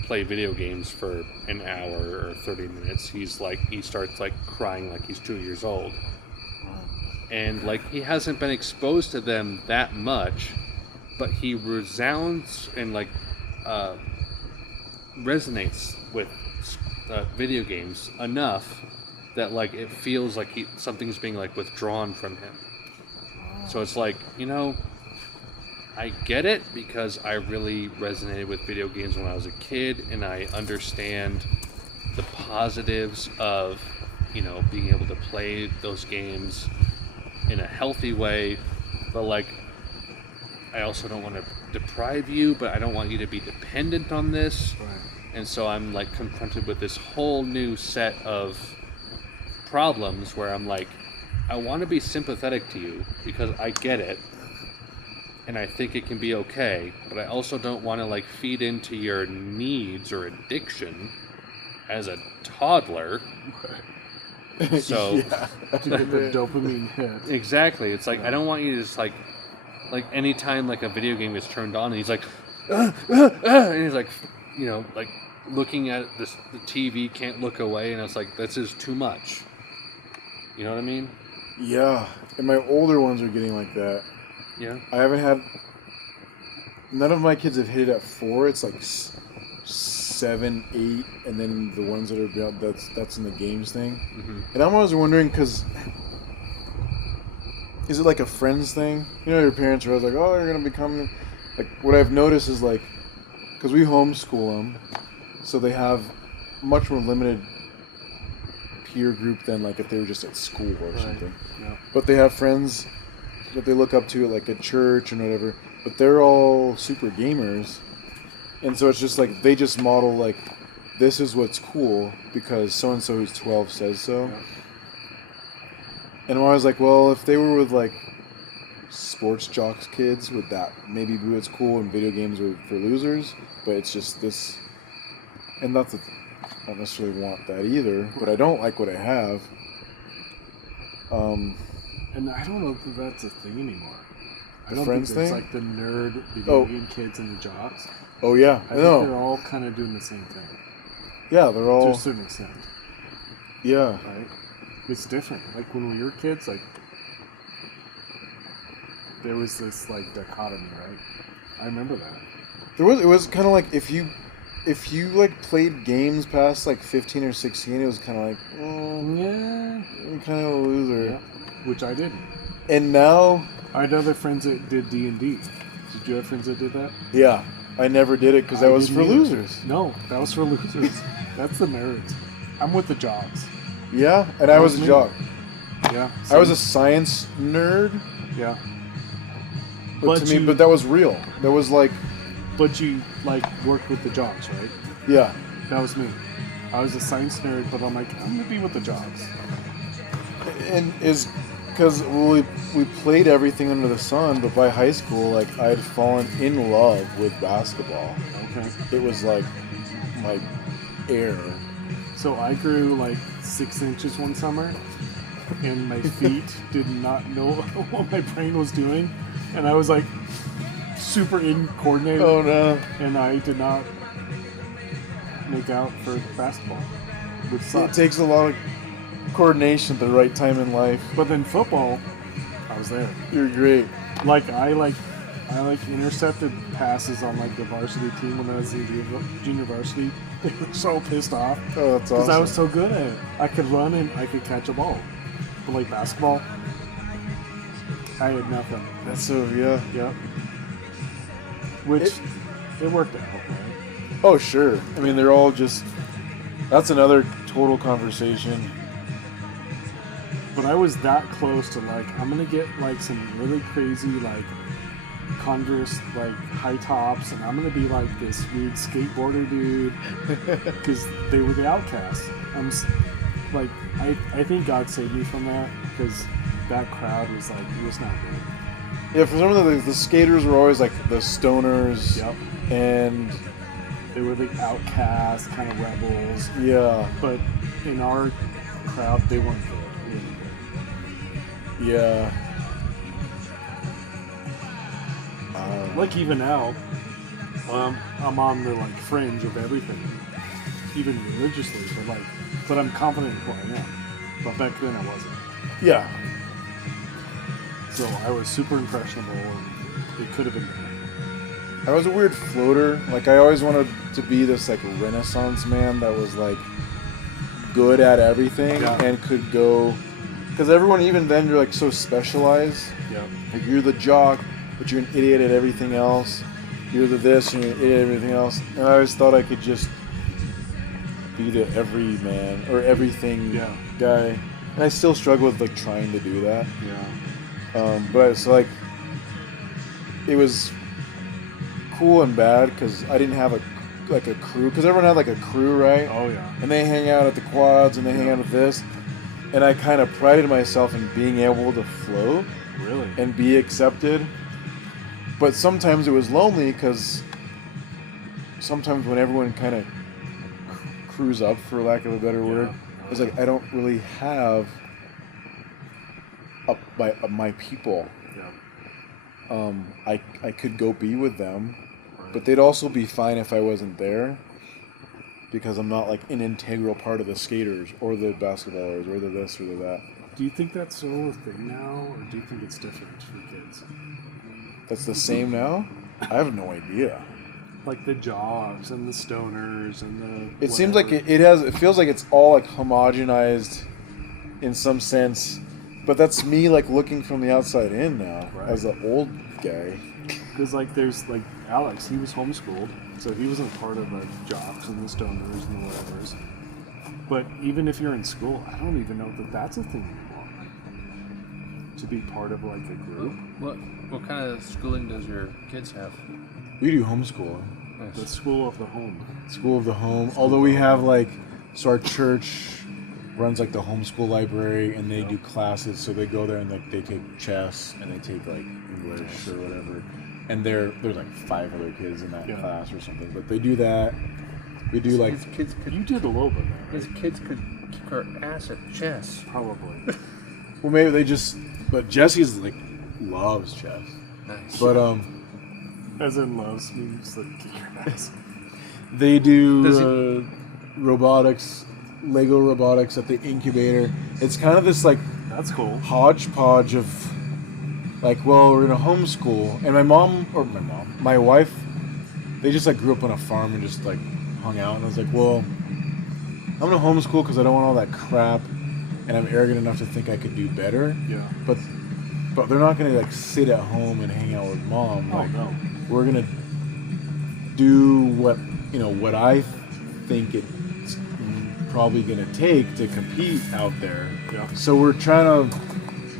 play video games for an hour or 30 minutes, he starts like crying like he's 2 years old. And like he hasn't been exposed to them that much, but he resounds and like resonates with video games enough that like it feels like something's being like withdrawn from him. So it's like, you know, I get it because I really resonated with video games when I was a kid, and I understand the positives of, you know, being able to play those games in a healthy way, but like I also don't want to deprive you, but I don't want you to be dependent on this. Right. And so I'm like confronted with this whole new set of problems where I'm like, I want to be sympathetic to you because I get it and I think it can be okay, but I also don't want to like feed into your needs or addiction as a toddler. So Yeah. To get the dopamine hit. exactly, it's like I don't want you to just like anytime like a video game gets turned on and he's like and he's like, you know, like looking at the TV, can't look away, and it's like this is too much. You know what I mean? Yeah. And my older ones are getting like that. Yeah. I haven't had. None of my kids have hit it at 4. It's like 7, 8, and then the ones that are beyond, that's in the games thing. Mm-hmm. And I'm always wondering, because is it like a friends thing? You know, your parents are always like, oh, you're gonna become like. What I've noticed is like, because we homeschool them, so they have much more limited peer group than like if they were just at school or something. Yeah. But they have friends that they look up to like at church and whatever, but they're all super gamers, and so it's just like they just model like this is what's cool because so and so who's 12 says so. Yeah. And I'm always like, well, if they were with like sports jocks kids, would that maybe be what's cool, and video games are for losers? But it's just this, and not that I don't necessarily want that either, but I don't like what I have. And I don't know if that's a thing anymore. I The don't friends think there's thing? like the nerd video Oh. game kids and the jocks. Oh yeah, I I think know. they're all kind of doing the same thing Yeah, they're to all. a certain extent, Yeah, right? It's different. Like when we were kids, like there was this like dichotomy, right? I remember that. there was. It was kind of like if you like played games past like 15 or 16, it was kind of like, Yeah. you're kind of a loser. Yeah. Which I didn't. And now, I had other friends that did D&D. Did you have friends that did that? yeah, I never did it because that I was didn't for either. losers. No, that was for losers. That's the nerds. I'm with the jocks. Yeah, and I That was was a me. jock. Yeah. I was a science nerd, Yeah. but But to me, you- but that was real. That was like, But you like worked with the jocks, right? yeah, That was me. I was a science nerd, but I'm like, I'm gonna be with the jocks. and is because we played everything under the sun, but by high school, like I had fallen in love with basketball. Okay. It was like my air. So I grew like 6 inches one summer, and my feet did not know what my brain was doing, and I was like super incoordinated, Oh no! and I did not make out for basketball, which It sucked. takes a lot of coordination at the right time in life. But then football, I was there. You're great. Like I intercepted passes on like the varsity team when I was in junior varsity. They were so pissed off Oh, that's because awesome. I was so good at it. I could run and I could catch a ball. But like basketball, I had nothing. That's so yeah. Yep. Which it worked out. Right? Oh sure. I mean, they're all just. That's another total conversation. But I was that close to like I'm gonna get like some really crazy like Converse like high tops, and I'm gonna be like this weird skateboarder dude because they were the outcasts. Like I think God saved me from that because that crowd was like it was not good. Yeah, for some reason the skaters were always like the stoners. Yep. And They were the outcasts, kind of rebels. yeah. But in our crowd, they weren't good. Yeah. Like even now, I'm on the like fringe of everything, even religiously. But I'm confident in who I am. But back then I wasn't. Yeah. So I was super impressionable, and it could have been better. I was a weird floater. Like, I always wanted to be this, like, Renaissance man that was, like, good at everything and could go... Because everyone, even then, you're, like, so specialized. Yeah. Like, you're the jock, but you're an idiot at everything else. You're the this, and you're an idiot at everything else. And I always thought I could just be the everyman, or everything guy. And I still struggle with, like, trying to do that. Yeah. But it's, like... It was... cool and bad because I didn't have a crew, because everyone had like a crew, right? Oh yeah. And they hang out at the quads and they hang out at this, and I kind of prided myself in being able to float Really? and be accepted. But sometimes it was lonely because sometimes when everyone kind of crews up, for lack of a better word, it's like I don't really have my people. Yeah. I could go be with them, but they'd also be fine if I wasn't there, because I'm not like an integral part of the skaters or the basketballers or the this or the that. Do you think that's still a thing now, or do you think it's different for kids? That's the same now? I have no idea. Like the jocks and the stoners and the... It seems like it feels like it's all like homogenized in some sense, but that's me like looking from the outside in now, as an old guy. Because like there's like Alex, he was homeschooled, so he wasn't part of the jocks and the stoners and the whatevers. But even if you're in school, I don't even know that that's a thing anymore. To be part of like a group. What kind of schooling does your kids have? We do homeschool. The school of the home. School of the home. Although we have like, so our church runs like the homeschool library, and they do classes, so they go there and like they take chess and they take like English or whatever. And there's like 5 other kids in that class or something. But they do that. We do like... You did a little bit of that, His kids could kick our ass at chess. probably. Well, maybe they just... But Jesse's like loves chess. Nice. But As in loves means like kick your ass. they do robotics, Lego robotics at the incubator. It's kind of this like That's cool. hodgepodge of like, well, we're gonna homeschool, and my wife, they just like grew up on a farm and just like hung out, and I was like, well, I'm gonna homeschool because I don't want all that crap, and I'm arrogant enough to think I could do better. Yeah. But they're not gonna like sit at home and hang out with mom. Oh Like, no. we're gonna do what I think it's probably gonna take to compete out there. Yeah. So we're trying to.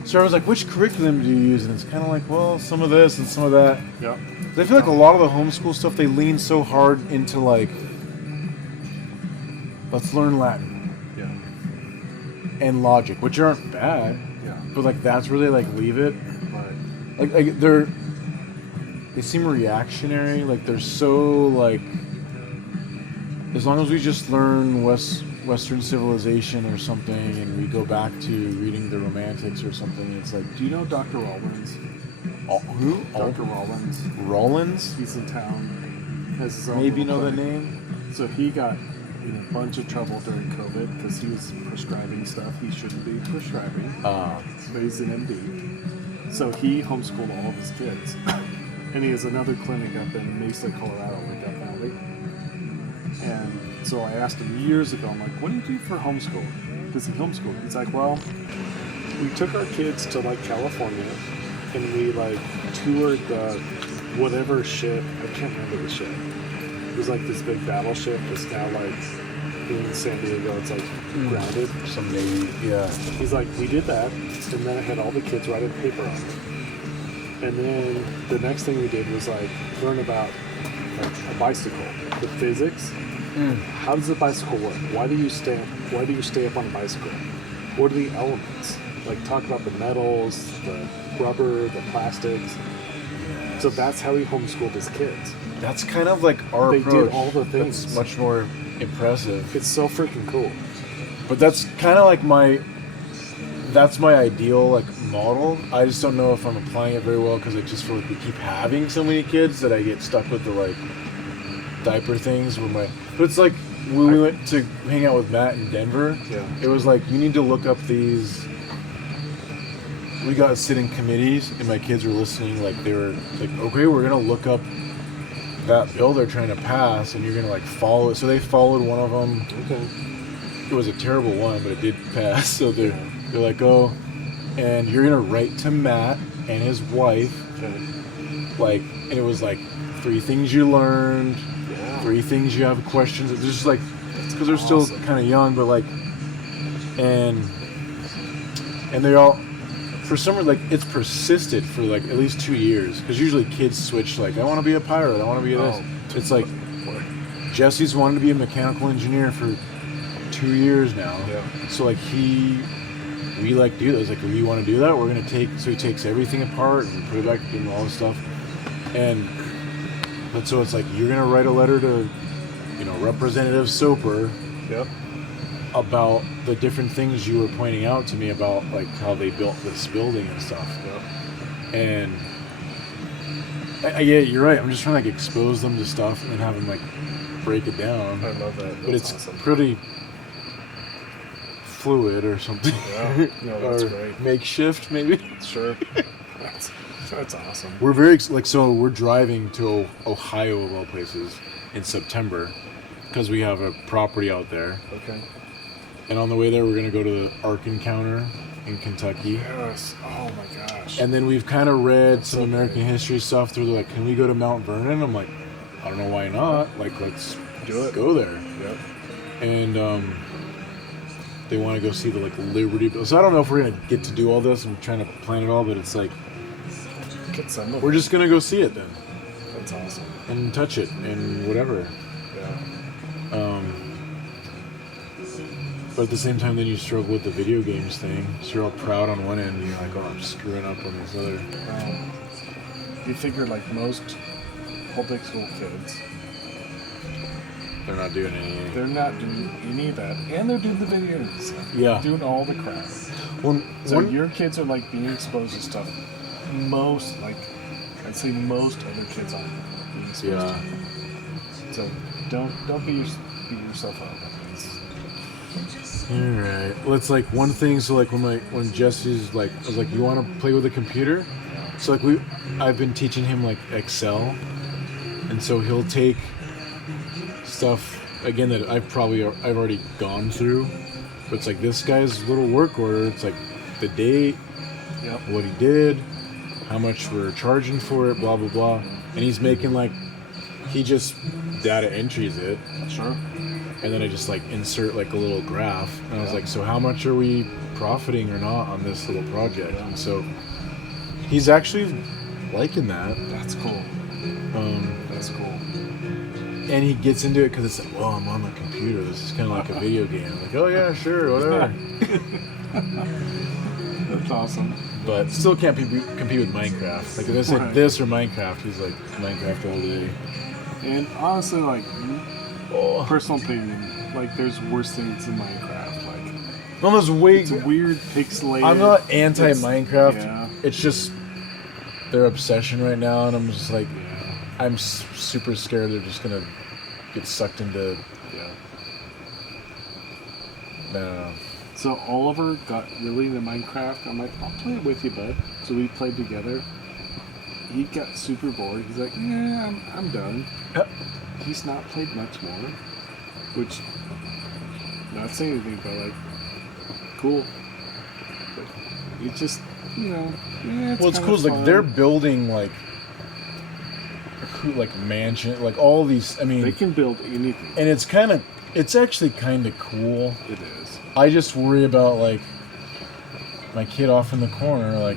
So I was like, which curriculum do you use? And it's kind of like, well, some of this and some of that. Yeah. I feel like a lot of the homeschool stuff, they lean so hard into like, let's learn Latin Yeah. and logic, which aren't bad. Yeah. But like that's where they like leave it. Right. Like they seem reactionary. Like they're so like, as long as we just learn Western civilization or something, and we go back to reading the Romantics or something, it's like, Do you know Dr. Rollins? who? Dr. Rollins. Rollins? He's in town. Has his own Maybe little know the clinic. name. So he got in a bunch of trouble during COVID because he was prescribing stuff he shouldn't be prescribing. But he's an MD. So he homeschooled all of his kids. And he has another clinic up in Mesa, Colorado, like Death Valley. And so I asked him years ago, I'm like, what do you do for homeschool? Because he homeschooled. He's like, well, we took our kids to like California and we like toured the whatever ship, I can't remember the ship. It was like this big battleship that's now like in San Diego, it's like grounded. Some Navy, yeah. He's like, we did that, and then I had all the kids write a paper on it. And then the next thing we did was like learn about like a bicycle, the physics. How does a bicycle work? Why do you stay up on a bicycle? What are the elements? Like talk about the metals, the rubber, the plastics. So that's how he homeschooled his kids. That's kind of like our They approach. did all the things. That's much more impressive. It's so freaking cool. But that's kind of like that's my ideal like model. I just don't know if I'm applying it very well because I just feel like we keep having so many kids that I get stuck with the like diaper things. But it's like when we went to hang out with Matt in Denver. Yeah. It was like you need to look up these. We got to sit in committees, and my kids were listening. Like they were like, okay, we're gonna look up that bill they're trying to pass, and you're gonna like follow it. So they followed one of them. Okay. It was a terrible one, but it did pass. So they're like, oh, and you're gonna write to Matt and his wife, Okay. like, and it was like 3 things you learned, Yeah. 3 things you have questions. It's just like, because they're awesome. still kind of young, but like, and they all, for some reason, like, it's persisted for like at least 2 years. Because usually kids switch, like, I want to be a pirate, I want to be this. It's like, Jesse's wanted to be a mechanical engineer for 2 years now. Yeah. So like we like do that. It's like, we want to do that. We're gonna take. So he takes everything apart and put it back and all this stuff. But so it's like you're gonna write a letter to, Representative Soper Yep. about the different things you were pointing out to me about like how they built this building and stuff. Yep. And yeah, you're right. I'm just trying to like expose them to stuff and have them like break it down. I love that. But That's it's awesome. pretty fluid or something. Yeah. No, that's or great. makeshift maybe. Sure. That's awesome. We're very so we're driving to Ohio of all places in September because we have a property out there. Okay. And on the way there, we're gonna go to the Ark Encounter in Kentucky. Yes. Oh my gosh. And then we've kind of read some American history stuff through. Like, can we go to Mount Vernon? I'm like, I don't know why not. Like, let's Do it. go there. Yep. And they want to go see the like Liberty. So I don't know if we're gonna get to do all this. I'm trying to plan it all, but it's like Get some of we're it. just gonna go see it then That's awesome. and touch it and whatever. Yeah. But at the same time, then you struggle with the video games thing. So you're all proud on one end, and you're like, oh, I'm screwing up on this other. You figure like most public school kids, They're not doing anything. they're not doing any of that, and they're doing the video games. Yeah. They're doing all the crap. Well, So your kids are like being exposed to stuff. I'd say most other kids aren't being exposed yeah. to. So don't beat yourself up. All right. Well, it's like one thing. So like when Jesse's like, I was like, you want to play with a computer? So like I've been teaching him like Excel, and so he'll take stuff again that I've already gone through. But it's like this guy's little work order. It's like the date, Yep. what he did, how much we're charging for it, blah blah blah. And he's making like he just data entries it. Sure. And then I just like insert like a little graph, and I was like, so how much are we profiting or not on this little project? And so he's actually liking that. That's cool. That's cool. And he gets into it because it's like, well, I'm on the computer. This is kind of like a video game. I'm like, oh yeah, sure, whatever. That's awesome. But still can't compete with Minecraft. Like if I said Right. this or Minecraft, he's like Minecraft all day. And honestly, like Oh, personal opinion, like there's worse things in Minecraft. Like no, there's way. it's weird pixelated. I'm not anti-Minecraft. Yeah. It's just their obsession right now, and I'm just like, Yeah. I'm super scared they're just gonna get sucked into. Yeah. I don't know. So Oliver got really into Minecraft. I'm like, I'll play it with you, bud. So we played together. He got super bored. He's like, yeah, I'm done. He's not played much more, which, not saying anything, but like, cool. But it just, yeah, Well, it's kinda cool. It's like fun. they're building like mansion, like all these. I mean, They can build anything. and it's actually kind of cool. It is. I just worry about like my kid off in the corner, like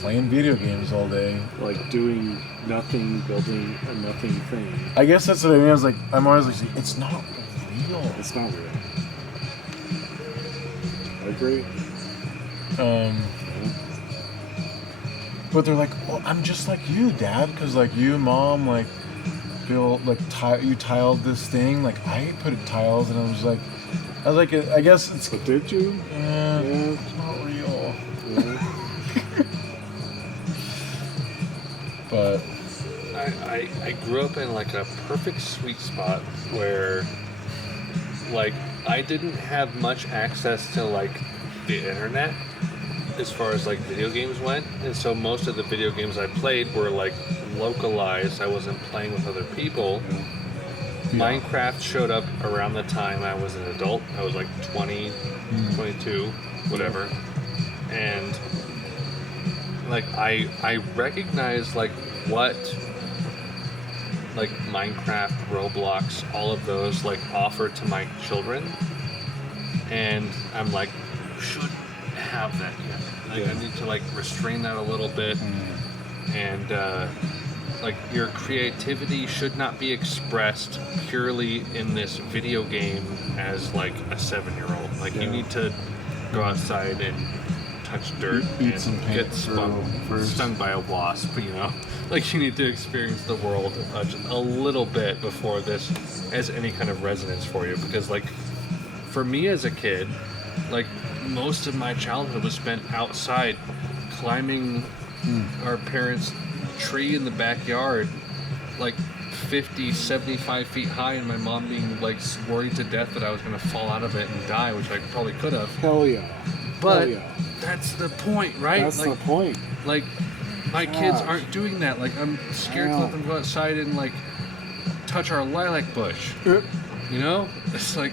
playing video games all day. Like doing nothing, building a nothing thing. I guess that's what I mean. I was like, I'm always like, it's not real. It's not real. I agree. But they're like, well, I'm just like you, Dad, because like you, Mom, like built like you tiled this thing. Like I put tiles, and I was like, I was like, I guess it's. But did you? Yeah, Yeah. it's not real. Yeah. But I grew up in like a perfect sweet spot where like I didn't have much access to like the internet as far as like video games went, and so most of the video games I played were like localized. I wasn't playing with other people. Minecraft showed up around the time I was an adult. I was like 20, 22, whatever. And like I recognized like what like Minecraft, Roblox, all of those like offer to my children. And I'm like, should have that yet. Like I need to like restrain that a little bit. And like your creativity should not be expressed purely in this video game as like a 7-year-old. Like you need to go outside and touch dirt Eat and some get paint stung by a wasp, you know? Like you need to experience the world a little bit before this has any kind of resonance for you. Because like for me as a kid, like most of my childhood was spent outside climbing our parents' tree in the backyard, like 50, 75 feet high, and my mom being like worried to death that I was going to fall out of it and die, which I probably could have. Hell yeah. But Hell yeah. that's the point, right? That's like, the point. Like my kids Gosh. aren't doing that. Like I'm scared to let them go outside and like touch our lilac bush. You know? It's like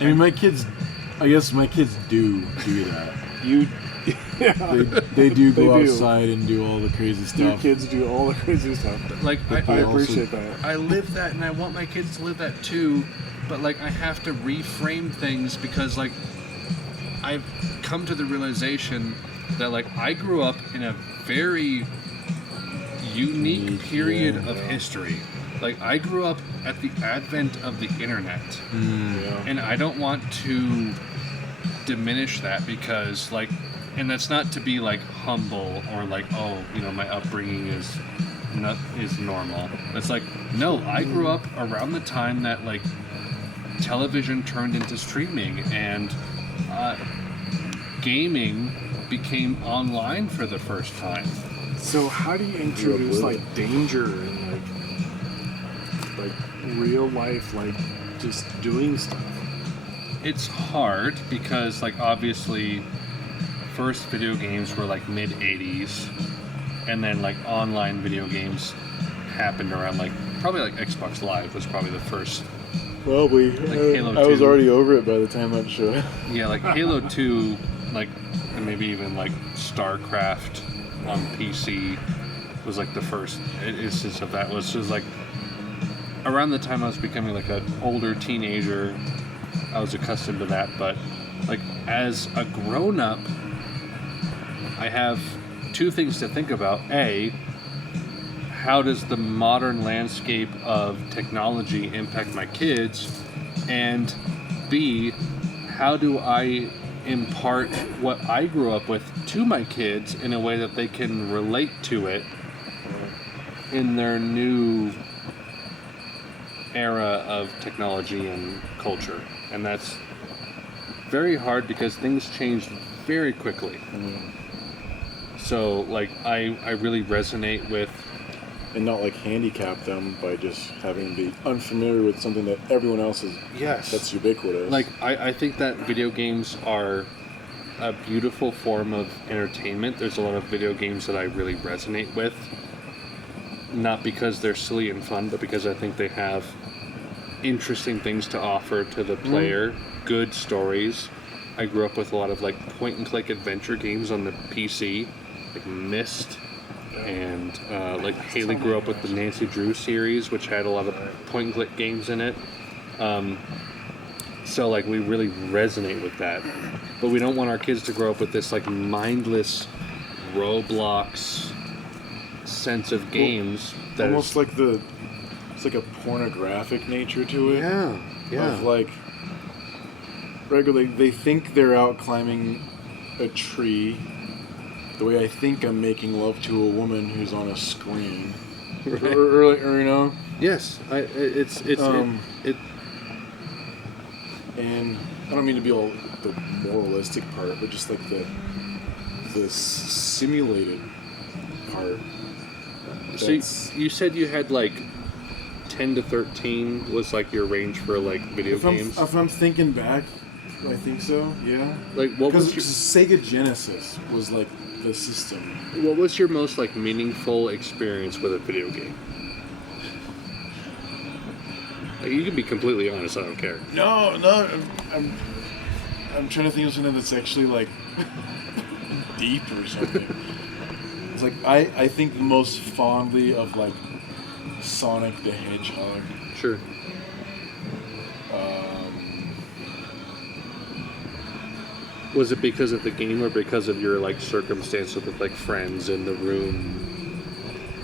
I mean, I guess my kids do that. You. They do go They do. outside and do all the crazy stuff. Your kids do all the crazy stuff. like I they also- appreciate that. I live that and I want my kids to live that too, but like I have to reframe things because like I've come to the realization that like I grew up in a very unique period of history. Like I grew up at the advent of the internet, and I don't want to diminish that because like, and that's not to be like humble or like, oh, you know, my upbringing is normal. It's like, no, I grew up around the time that like television turned into streaming and gaming became online for the first time. So how do you introduce like danger and like real life, like just doing stuff? It's hard because like obviously first video games were like mid 80s, and then like online video games happened around like probably like Xbox Live was probably the first. Probably. Like Halo I was 2. already over it by the time that show. Yeah, like Halo 2, like, and maybe even like StarCraft on PC was like the first instance of that. Was just like around the time I was becoming like an older teenager, I was accustomed to that. But like as a grown-up, I have two things to think about. A, how does the modern landscape of technology impact my kids? And B, how do I impart what I grew up with to my kids in a way that they can relate to it in their new era of technology and culture? And that's very hard because things change very quickly. So like I really resonate with, And not like handicap them by just having them be unfamiliar with something that everyone else is. yes, That's ubiquitous. like I think that video games are a beautiful form of entertainment. There's a lot of video games that I really resonate with, not because they're silly and fun, but because I think they have interesting things to offer to the player, good stories. I grew up with a lot of like point and click adventure games on the PC, like Myst, and like Haley grew up with the Nancy Drew series, which had a lot of point and click games in it. So like we really resonate with that, but we don't want our kids to grow up with this like mindless Roblox sense of games that almost is, like it's like a pornographic nature to it. Of like regularly they think they're out climbing a tree the way I think I'm making love to a woman who's on a screen. Right. Or you know. Yes, And I don't mean to be all the moralistic part, but just like the simulated part. So you said you had like 10 to 13 was like your range for like video games? If I'm thinking back, I think so, yeah. Like what was your, Sega Genesis was like the system. what was your most like meaningful experience with a video game? Like, you can be completely honest, I don't care. No, I'm trying to think of something that's actually like deep or something. It's like I think the most fondly of like Sonic the Hedgehog. Sure. Was it because of the game or because of your like circumstances with like friends in the room?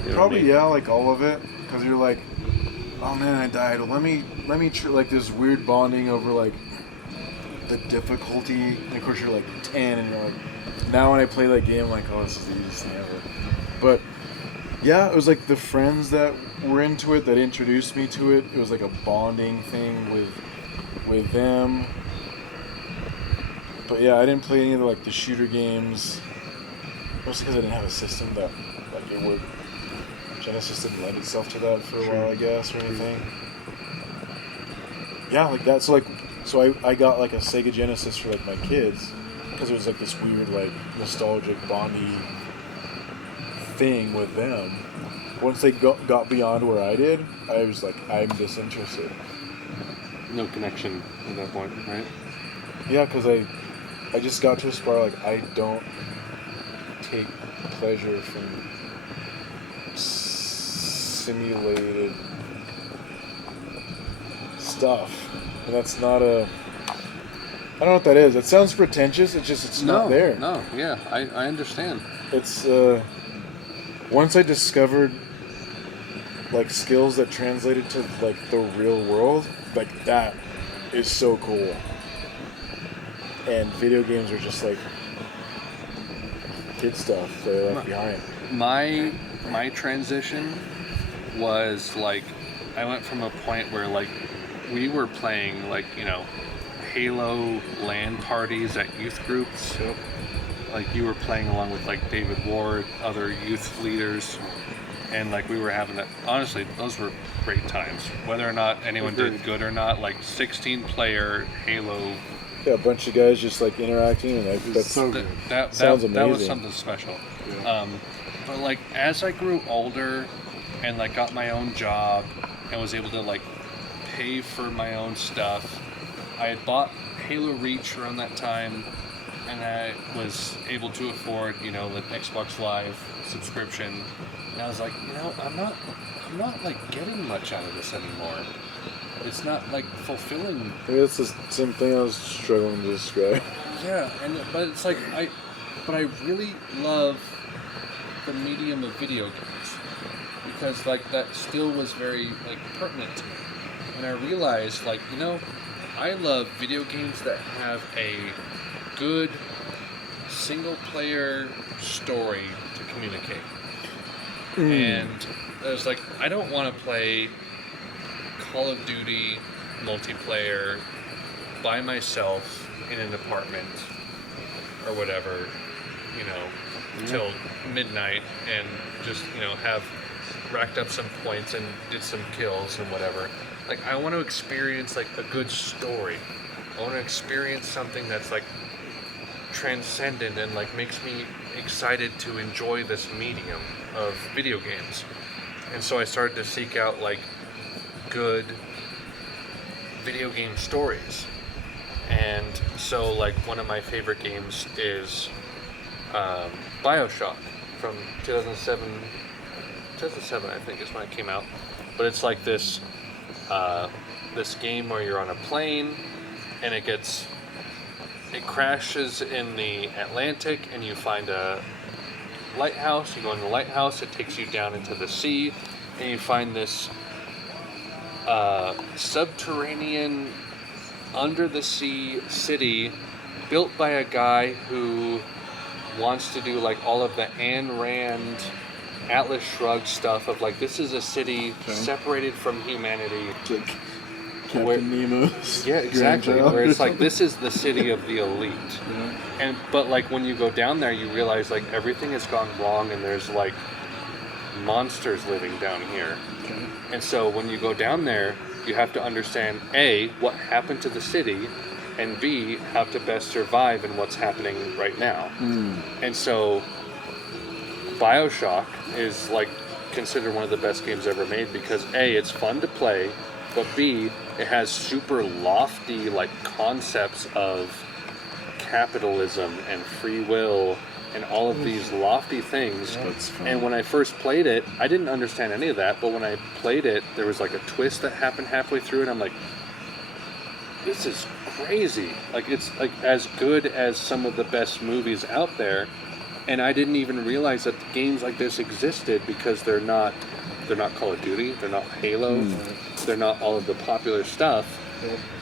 You know Probably what I mean? yeah, like all of it, because you're like, oh man, I died. Let me like this weird bonding over like the difficulty. And of course you're like 10, and you're like, now when I play that game, I'm like, oh, this is the easiest thing ever. But yeah, it was like the friends that were into it that introduced me to it. It was like a bonding thing with them. But yeah, I didn't play any of the shooter games, mostly because I didn't have a system that like it would. Genesis didn't lend itself to that for a while, I guess, or anything. Yeah, like that. So I got like a Sega Genesis for like my kids because it was like this weird like nostalgic bondy thing with them. Once they got beyond where I did, I was like, I'm disinterested. No connection at that point, right? Yeah, because I just got to a spot like I don't take pleasure from simulated stuff, and that's not a. I don't know what that is. It sounds pretentious. It's not there. No, yeah, I understand. It's once I discovered like skills that translated to like the real world, like that is so cool. And video games are just like kid stuff they're left behind. My transition was like I went from a point where like we were playing like, you know, Halo LAN parties at youth groups. Yep. Like you were playing along with like David Ward, other youth leaders, and like we were having that. Honestly, those were great times. Whether or not anyone did good or not, like 16-player Halo. Yeah, a bunch of guys just like interacting, and that's so good. That Sounds amazing. That was something special. Yeah. But like as I grew older and like got my own job and was able to like pay for my own stuff, I had bought Halo Reach around that time, and I was able to afford, you know, the Xbox Live subscription. And I was like, you know, I'm not like getting much out of this anymore. It's not like fulfilling. Maybe that's the same thing I was struggling to describe. Yeah, but it's like I really love the medium of video games because like that still was very like pertinent to me, and I realized like, you know, I love video games that have a good single player story to communicate. And I was like, I don't want to play Call of Duty multiplayer by myself in an apartment or whatever, you know, till midnight and just, you know, have racked up some points and did some kills and whatever. Like, I want to experience like a good story. I want to experience something that's like transcendent and like makes me excited to enjoy this medium of video games. And so I started to seek out like good video game stories. And so like one of my favorite games is BioShock from 2007 I think is when it came out. But it's like this this game where you're on a plane and it crashes in the Atlantic and you find a lighthouse. You go in the lighthouse, it takes you down into the sea, and you find this subterranean under the sea city built by a guy who wants to do like all of the Ayn Rand, Atlas Shrugged stuff of like, this is a city separated from humanity. Captain Nemo's. Yeah, exactly. grandchild Where or it's like something. this is the city of the elite, but like when you go down there, you realize like everything has gone wrong, and there's like monsters living down here. Okay. And so when you go down there, you have to understand A, what happened to the city, and B, how to best survive in what's happening right now. And so BioShock is like considered one of the best games ever made because A, it's fun to play, but B, it has super lofty like concepts of capitalism and free will and all of these lofty things. That's fun. And when I first played it, I didn't understand any of that, but when I played it, there was like a twist that happened halfway through, and I'm like, this is crazy. Like, it's like as good as some of the best movies out there, and I didn't even realize that games like this existed because they're not Call of Duty, they're not Halo, they're not all of the popular stuff.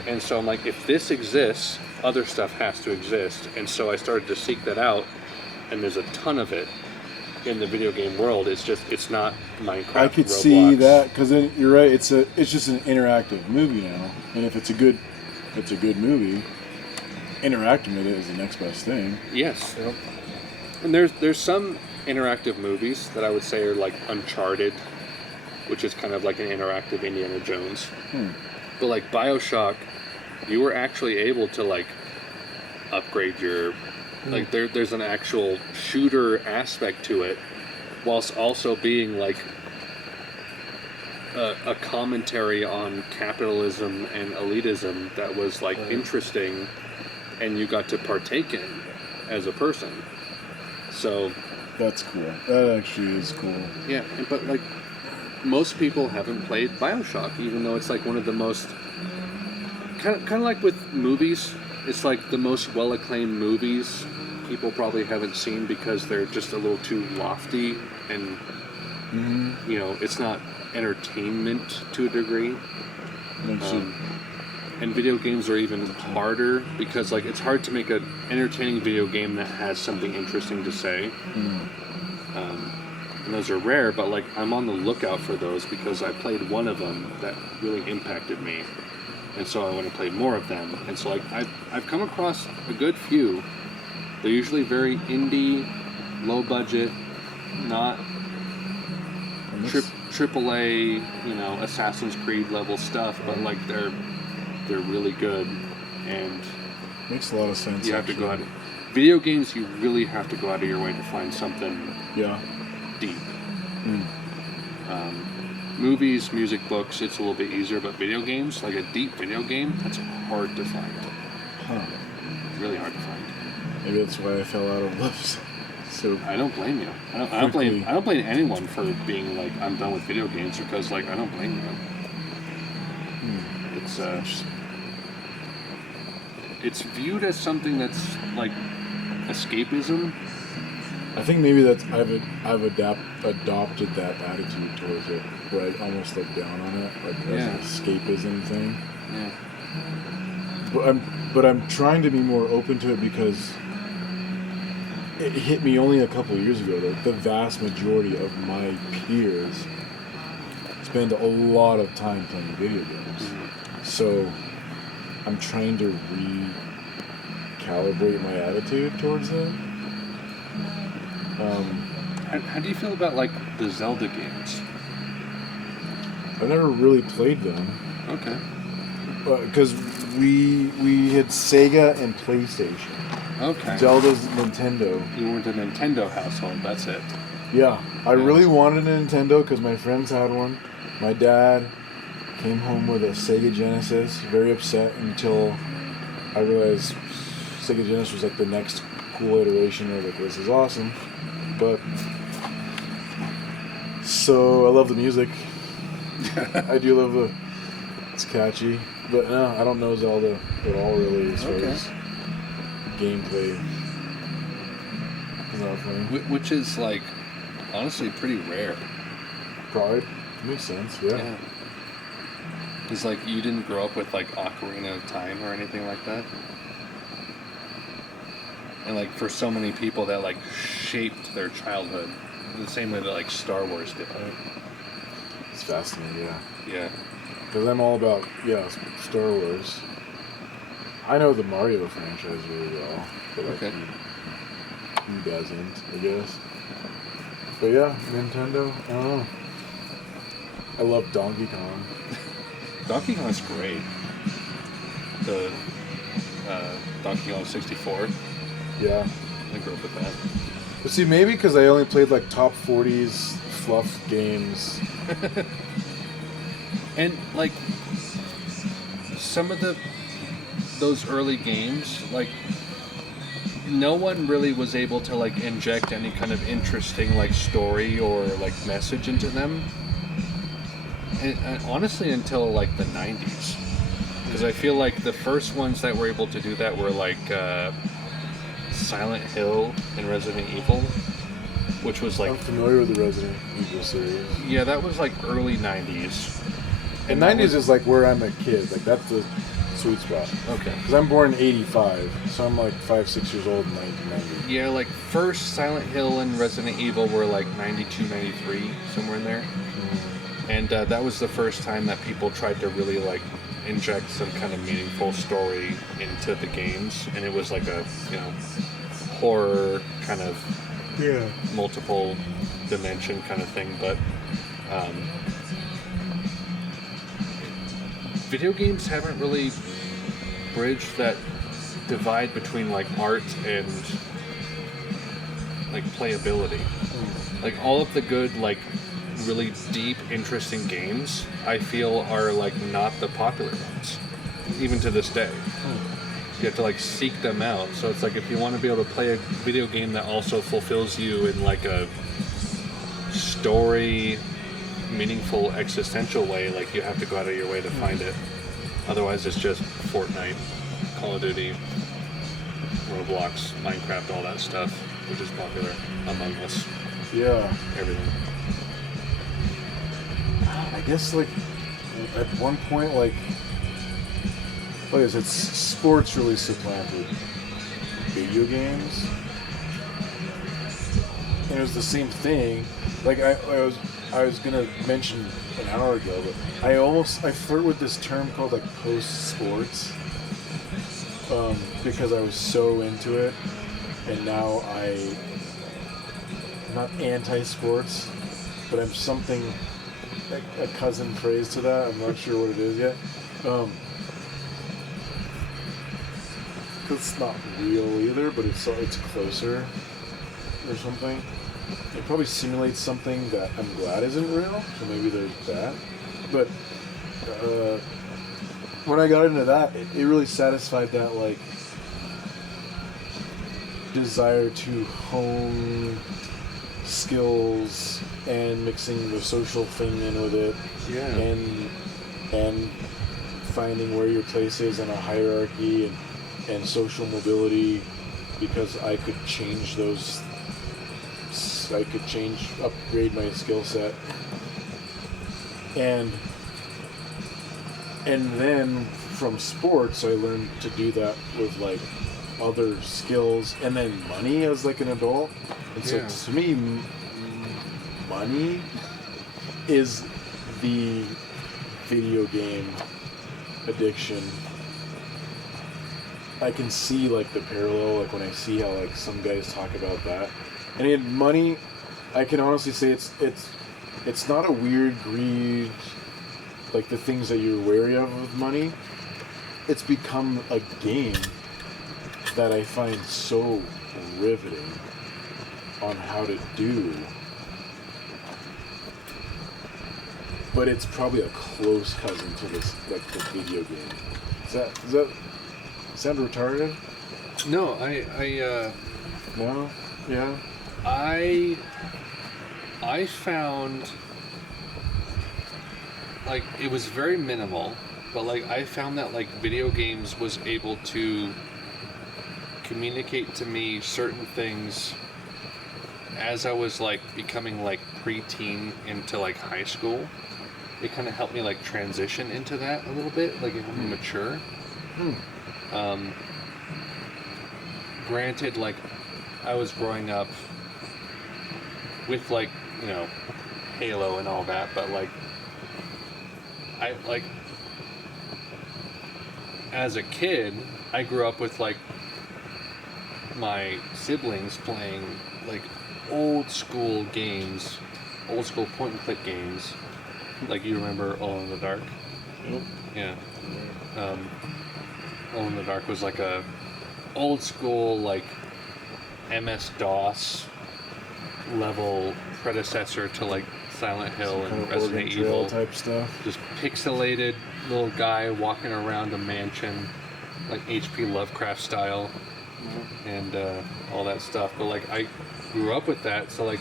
And so I'm like, if this exists, other stuff has to exist. And so I started to seek that out, and there's a ton of it in the video game world. It's not Minecraft. I could Roblox. see that because then you're right. It's just an interactive movie now, and if it's a good movie, interacting with it is the next best thing. Yes. And there's some interactive movies that I would say are like Uncharted, which is kind of like an interactive Indiana Jones. But like BioShock, you were actually able to like upgrade your like there's an actual shooter aspect to it, whilst also being like a commentary on capitalism and elitism that was like interesting, and you got to partake in as a person. So That's cool. That actually is cool. yeah, but like most people haven't played BioShock, even though it's like one of the most kind of like with movies. It's like the most well-acclaimed movies people probably haven't seen because they're just a little too lofty, and you know, it's not entertainment to a degree. And video games are even harder because like it's hard to make an entertaining video game that has something interesting to say. And those are rare, but like I'm on the lookout for those because I played one of them that really impacted me, and so I want to play more of them. And so like I've come across a good few. They're usually very indie, low budget, not AAA, you know, Assassin's Creed level stuff, but like they're really good, and Makes a lot of sense. you have to go out. Video games, you really have to go out of your way to find something Yeah. deep. Movies, music, books, it's a little bit easier, but video games, like a deep video game, that's hard to find. Huh. Really hard to find. Maybe that's why I fell out of love. So I don't blame you. I don't blame anyone for being like, I'm done with video games, because like I don't blame you. It's viewed as something that's like escapism. I think maybe that's I've adopted that attitude towards it, where I almost look down on it, like as an escapism thing. Yeah. But I'm trying to be more open to it because it hit me only a couple of years ago that the vast majority of my peers spend a lot of time playing video games. So I'm trying to recalibrate my attitude towards it. How do you feel about like the Zelda games? I've never really played them. Okay. Because we had Sega and PlayStation. Okay. Zelda's Nintendo. You weren't a Nintendo household, that's it. Yeah, I really wanted a Nintendo because my friends had one. My dad came home with a Sega Genesis, very upset until I realized Sega Genesis was like the next cool iteration. I was like, this is awesome. But, so I love the music. I do love it's catchy. But no, I don't know Zelda at all really as far as gameplay. Is that funny? Which is like, honestly, pretty rare. Pride? Makes sense, yeah. It's like you didn't grow up with like Ocarina of Time or anything like that. And like for so many people that like shaped their childhood the same way that like Star Wars did. It's fascinating, yeah. Yeah. Because I'm all about, Star Wars. I know the Mario franchise really well. But like, Okay. he doesn't, I guess. But yeah, Nintendo, I don't know. I love Donkey Kong. Donkey Kong's great. The Donkey Kong 64. Yeah. I grew up with that. But see, maybe because I only played like top 40s fluff games. And like some of those early games, like no one really was able to like inject any kind of interesting like story or like message into them. And honestly, until like the 90s, because I feel like the first ones that were able to do that were like Silent Hill and Resident Evil, which was like I'm familiar with the Resident Evil series. yeah, that was like early 90s. And that 90s was- is like where I'm a kid. Like that's the sweet spot. okay. Because I'm born in 85, so I'm like 5-6 years old in 1990. Yeah, like first Silent Hill and Resident Evil were like 92, 93, somewhere in there. And that was the first time that people tried to really like inject some kind of meaningful story into the games, and it was like a horror kind of multiple dimension kind of thing. But video games haven't really bridged that divide between like art and like playability. Like all of the good like really deep, interesting games, I feel are like not the popular ones, even to this day. You have to like seek them out. So it's like if you want to be able to play a video game that also fulfills you in like a story, meaningful, existential way, like you have to go out of your way to find it. Otherwise, it's just Fortnite, Call of Duty, Roblox, Minecraft, all that stuff, which is popular among us. Yeah. Everything. I guess like at one point, like I said, sports really supplanted video games. And it was the same thing. Like I was gonna mention an hour ago, but I flirt with this term called like post sports, because I was so into it, and now I'm not anti-sports, but I'm something, like a cousin phrase to that. I'm not sure what it is yet. 'Cause it's not real either, but it's closer or something. It probably simulates something that I'm glad isn't real, so maybe there's that. But when I got into that, it really satisfied that like desire to hone skills and mixing the social thing in with it, Yeah. and finding where your place is in a hierarchy and social mobility, because I could change those. I could upgrade my skill set, and then from sports, I learned to do that with like other skills, and then money as like an adult. And so Yeah. to me, money is the video game addiction. I can see like the parallel, like when I see how like some guys talk about that. And in money, I can honestly say it's not a weird greed, like the things that you're wary of with money. It's become a game that I find so riveting on how to do. But it's probably a close cousin to this, like the video game. Does that sound retarded? No, No? Yeah? I found like it was very minimal, but like I found that like video games was able to communicate to me certain things as I was like becoming like preteen into like high school. It kind of helped me like transition into that a little bit, like it helped me mature. Granted, like I was growing up with like, Halo and all that, but like I like as a kid, I grew up with like my siblings playing like old school games, old school point and click games. Like you remember All in the Dark? Nope. Yeah. All in the Dark was like a old school like MS DOS level predecessor to like Silent Hill Kind and of Resident Oregon Trail Evil. type stuff. Just pixelated little guy walking around a mansion, like H.P. Lovecraft style, and all that stuff. But like I grew up with that, so like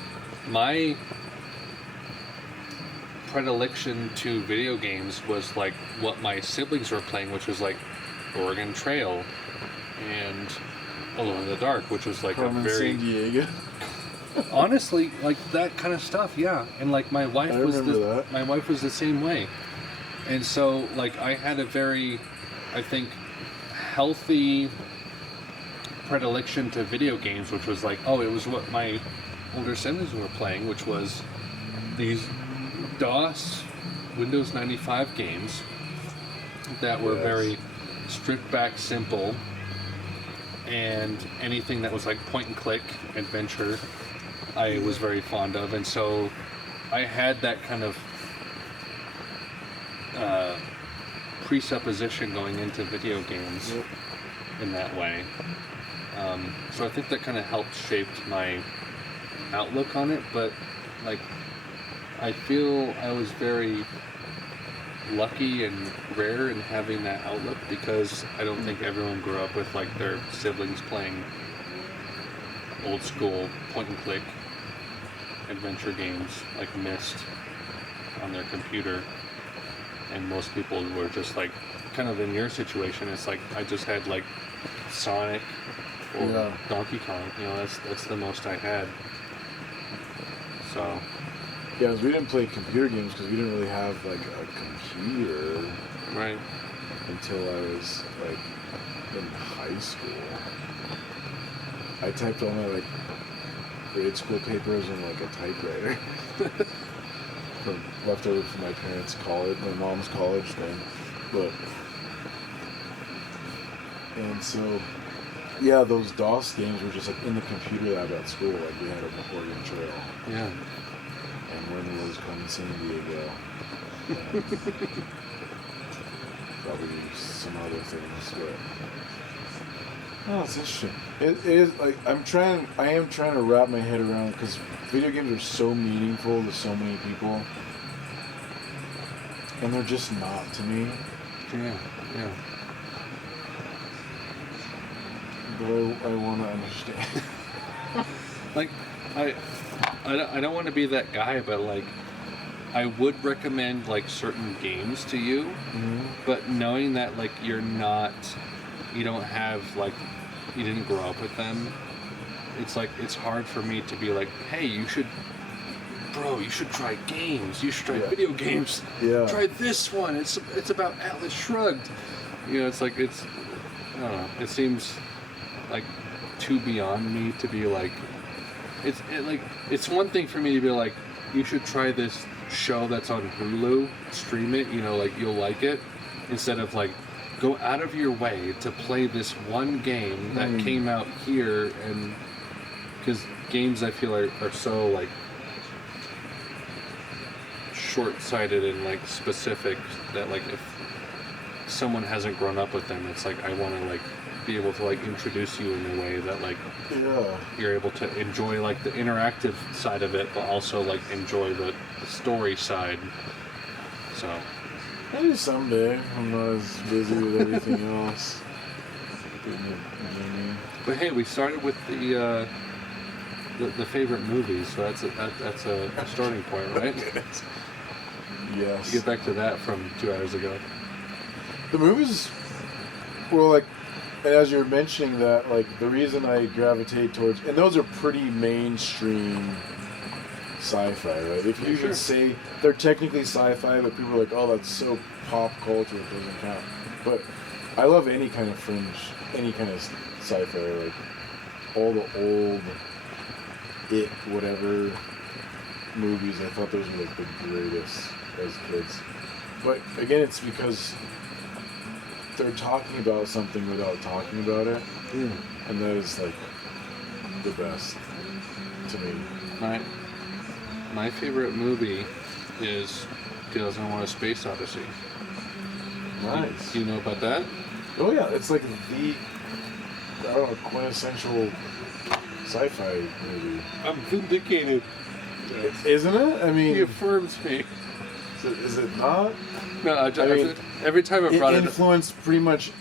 my predilection to video games was like what my siblings were playing, which was like Oregon Trail and Alone in the Dark, which was like Carmen a very San Diego. honestly like that kind of stuff, yeah. And like my wife I was remember that. my wife was the same way, and so like I had a very, I think, healthy predilection to video games, which was like, oh, it was what my older siblings were playing, which was these DOS Windows 95 games that were Yes. very stripped back, simple, and anything that was like point and click adventure I was very fond of. And so I had that kind of presupposition going into video games Yep. in that way. So I think that kind of helped shape my outlook on it, but like I feel I was very lucky and rare in having that outlook, because I don't think everyone grew up with like their siblings playing old school point and click adventure games like Myst on their computer, and most people were just like kind of in your situation. It's like I just had like Sonic or Yeah. Donkey Kong, you know, that's the most I had. So Yeah, 'cause we didn't play computer games because we didn't really have like a computer right. until I was like in high school. I typed all my like grade school papers on like a typewriter from leftover from my parents' college, my mom's college thing. But and so yeah, those DOS games were just like in the computer lab at school. Like we had a Oregon Trail. Yeah. And when was Carmen San Diego? And probably some other things, but oh, it's interesting. It is like I am trying to wrap my head around, because video games are so meaningful to so many people, and they're just not to me. Yeah. Yeah. But I want to understand. Like I don't want to be that guy, but like I would recommend like certain games to you, Mm-hmm. but knowing that like you don't have like, you didn't grow up with them, it's like it's hard for me to be like, hey, you should try games, you should try Yeah. video games, Yeah. try this one, it's about Atlas Shrugged, you know. It's like I don't know, it seems like too beyond me to be like, it's one thing for me to be like, you should try this show that's on Hulu, stream it, you know, like you'll like it, instead of like go out of your way to play this one game that came out here. And because games I feel are so like short-sighted and like specific that like if someone hasn't grown up with them, it's like I want to like be able to like introduce you in a way that like Yeah. you're able to enjoy like the interactive side of it, but also like enjoy the story side. So Maybe someday. I'm not as busy with everything else. You know what I mean? but hey, we started with the favorite movies, so that's a starting point, right? Yes. To get back to that from 2 hours ago. The movies, well, like, and as you're mentioning that, like, the reason I gravitate towards, and those are pretty mainstream sci-fi, right? If you Sure. even say they're technically sci-fi, but people are like, oh, that's so pop culture, it doesn't count. But I love any kind of fringe, any kind of sci-fi, like, all the old It, whatever movies. I thought those were, like, the greatest as kids. but again, it's because they're talking about something without talking about it, and that is like the best to me. My favorite movie is 2001: A Space Odyssey. Nice. Do you know about that? Oh yeah, it's like the, I don't know, quintessential sci-fi movie. I'm vindicated. Isn't it? I mean, He affirms me. is it not? No, I mean, every time I It brought it influenced pretty much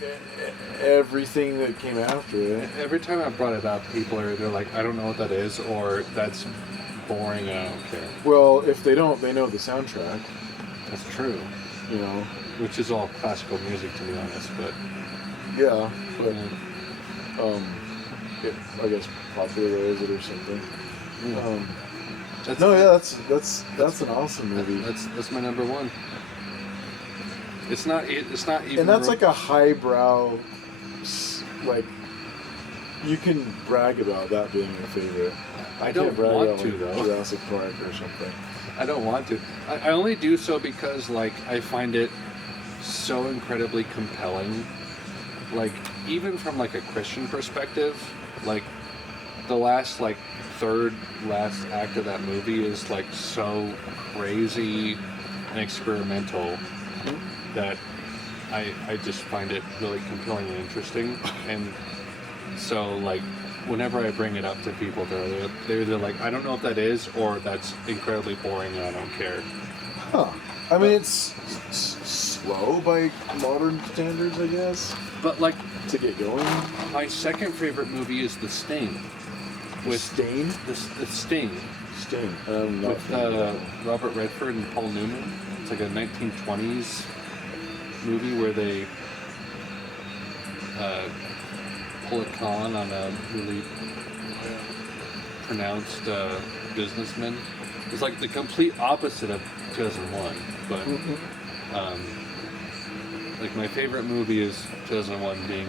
everything that came after it. every time I brought it up, people they're like, I don't know what that is, or that's boring and I don't care. Well, if they don't, they know the soundtrack, That's true. you know. Which is all classical music, to be honest. But Yeah, but yeah. it, I guess popularized it or something. Yeah. That's, No, yeah, that's an awesome movie. That's my number one. It's not even. And that's like a highbrow, like, you can brag about that being your favorite. I can't don't brag want about, to like, though. Jurassic Park or something. I don't want to. I only do so because like I find it so incredibly compelling. Like even from like a Christian perspective, like the last like third last act of that movie is like so crazy and experimental that I just find it really compelling and interesting. And so like whenever I bring it up to people, they're either like, I don't know what that is, or that's incredibly boring and I don't care. Huh. I mean, it's slow by modern standards, I guess, But like to get going. my second favorite movie is The Sting. With Stain? the Sting Stain. I'm not with familiar with that. Robert Redford and Paul Newman. It's like a 1920s movie where they pull a con on a really pronounced businessman. It's like the complete opposite of 2001, but like my favorite movie is 2001, being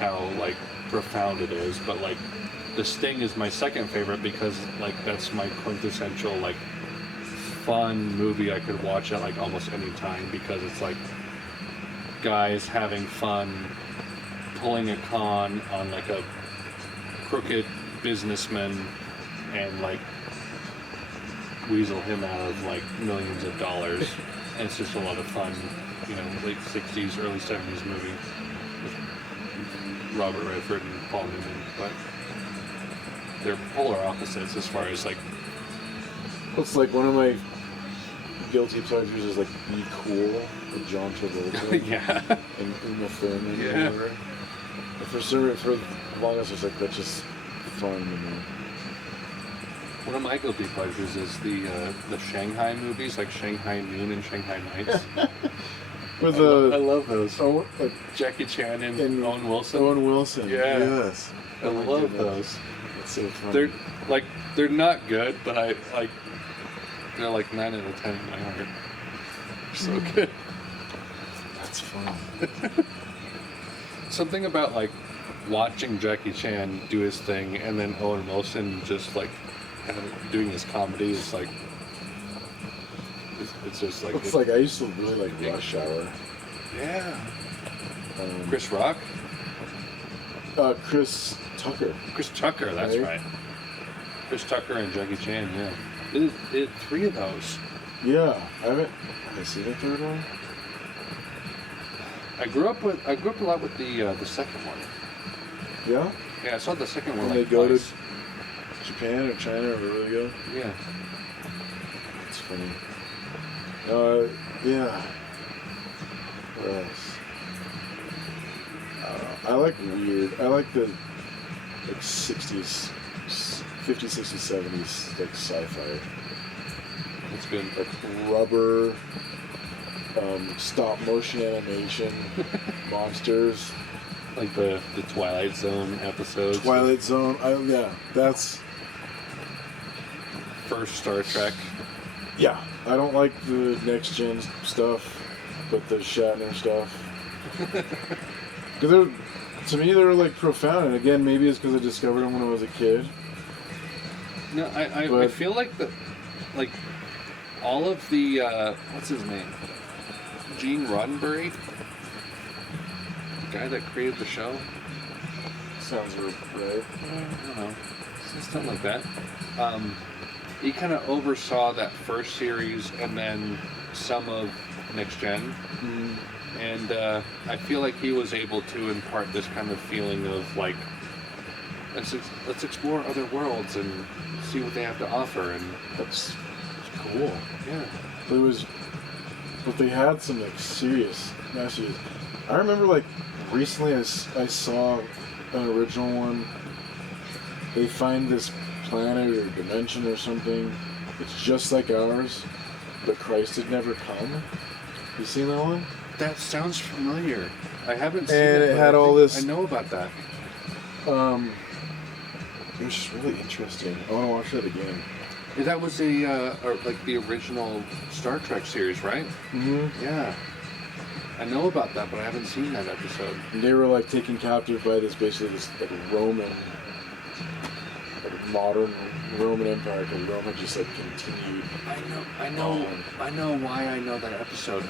how like profound it is, but like The Sting is my second favorite because like that's my quintessential like fun movie I could watch at like almost any time, because it's like guys having fun pulling a con on like a crooked businessman and like weasel him out of like millions of dollars. And it's just a lot of fun, you know, late 60s, early 70s movie with Robert Redford and Paul Newman. But they're polar opposites as far as like, It's like one of my guilty pleasures is like Be Cool with John Travolta yeah. and Uma Thurman. Yeah. Or whatever. And for some reason, for the longest, I was like, that's just fun to me. One of my guilty pleasures is the Shanghai movies, like Shanghai Noon and Shanghai Nights. With I love those. oh, Jackie Chan and Owen Wilson. Owen Wilson. Yeah. Yes. I Oh my love goodness. those. That's so fun. They're not good, but I like they're like 9 out of 10 in my heart. They're so good. That's fun. Something about like watching Jackie Chan do his thing and then Owen Wilson just like doing his comedy is like it's just like It's like I used to really like Rush Hour. yeah. Chris Chris Rock, Tucker. Chris Tucker, that's Right. right. Chris Tucker and Jackie Chan, yeah. It 3 of those. Yeah, have I seen the third one? I grew up a lot with the second one. Yeah. Yeah, I saw the second one When like they go twice. to Japan or China or wherever they go. Yeah. It's funny. Yeah. What else? I like weird. I like the like 60s, 50s, 60s, 70s like sci-fi. That's good. Like rubber, stop motion animation, monsters, Like the Twilight Zone episodes. Twilight Zone. Yeah, that's First Star Trek. yeah. I don't like the next gen stuff, but the Shatner stuff. Because to me, they're like profound. And again, maybe it's because I discovered them when I was a kid. No, I But- feel like all of the what's his name? Gene Roddenberry, the guy that created the show. Sounds right. I don't know. It's something like that. He kind of oversaw that first series and then some of Next Gen. Mm. And I feel like he was able to impart this kind of feeling of like, let's explore other worlds and see what they have to offer. And That's cool. yeah. But they had some like serious messages. I remember like recently I saw an original one. They find this planet or dimension or something. It's just like ours, but Christ had never come. You seen that one? That sounds familiar. I haven't seen And it. it but had I all think this- I know about that. It was just really interesting. I want to watch that again. That was like the original Star Trek series, right? Mm-hmm. Yeah. I know about that, but I haven't seen that episode. And they were like taken captive by this like Roman, like modern Roman Empire. Because Rome had just like continued. I know why I know that episode.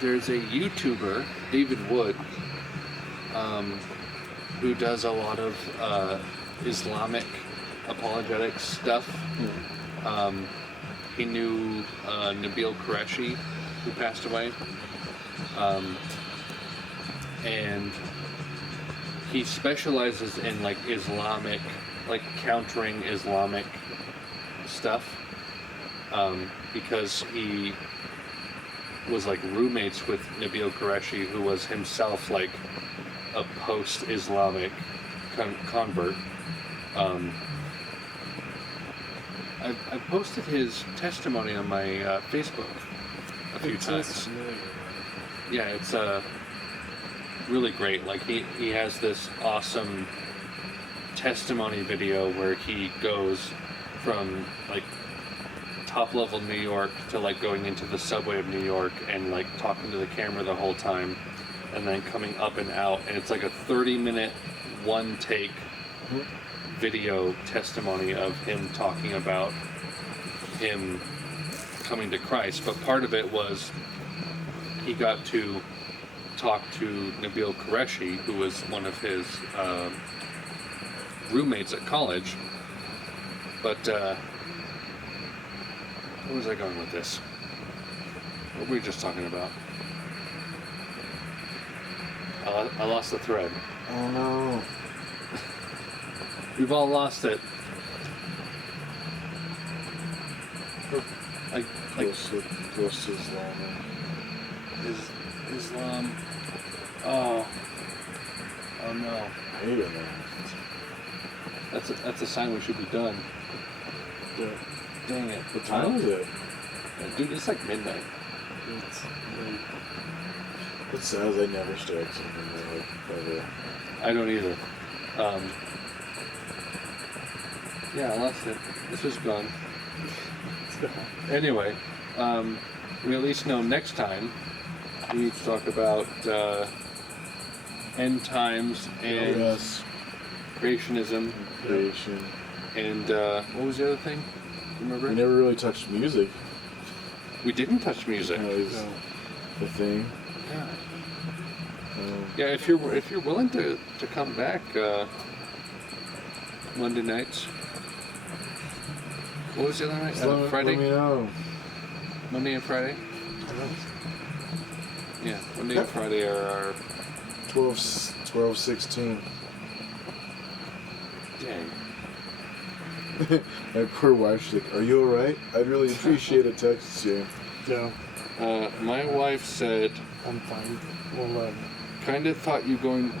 There's a YouTuber, David Wood, who does a lot of Islamic apologetics stuff. He knew Nabil Qureshi, who passed away, and he specializes in like Islamic, like countering Islamic stuff, because he was like roommates with Nabil Qureshi, who was himself like a post-Islamic convert. I posted his testimony on my Facebook a few times. Yeah, it's really great. Like he has this awesome testimony video where he goes from like top level New York to like going into the subway of New York and like talking to the camera the whole time, and then coming up and out, and it's like a 30-minute one take video testimony of him talking about him coming to Christ. But part of it was he got to talk to Nabil Qureshi, who was one of his roommates at college. But where was I going with this? What were we just talking about? I lost the thread. Oh no. We've all lost it. Like Close to Islam. Islam. Oh no. I hate it, man. That's a sign we should be done. Dang it. What time is it? Dude, it's like midnight. It says I never start something like ever. I don't either. Yeah, I lost it. This was gone. Anyway, we at least know next time we need to talk about end times and Yes. creationism Creation. and what was the other thing? Remember? We never really touched music. We didn't touch music. That was the thing. Yeah. Yeah, if you're willing to come back Monday nights. What was the other night? Friday? Let me know. Monday and Friday? Yeah, Monday and Friday are our... 12:16. Dang. My poor wife, she's like, "Are you alright? I'd really appreciate a text you." Yeah, My wife said, I'm fine. Well, kinda thought you going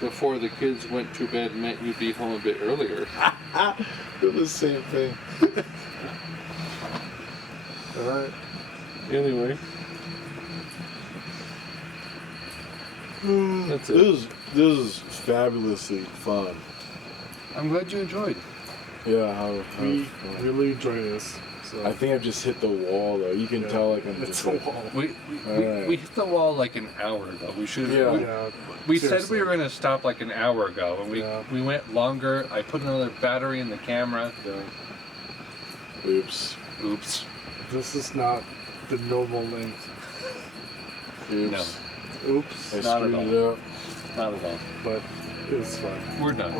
before the kids went to bed meant you'd be home a bit earlier. They're the same thing. Alright. Anyway. That's it. This is fabulously fun. I'm glad you enjoyed. Yeah, how we fun. really enjoy this. So I think I've just hit the wall though. You can yeah, tell like I'm it's just a like, wall. We hit the wall like an hour ago. We should have... Yeah. Yeah, We said seriously. we were going to stop like an hour ago, and Yeah. we went longer. I put another battery in the camera. Oops. Oops. This is not the normal length. Oops. Oops. I Not at screwed all. it up. Not at all. But it was fun. We're done.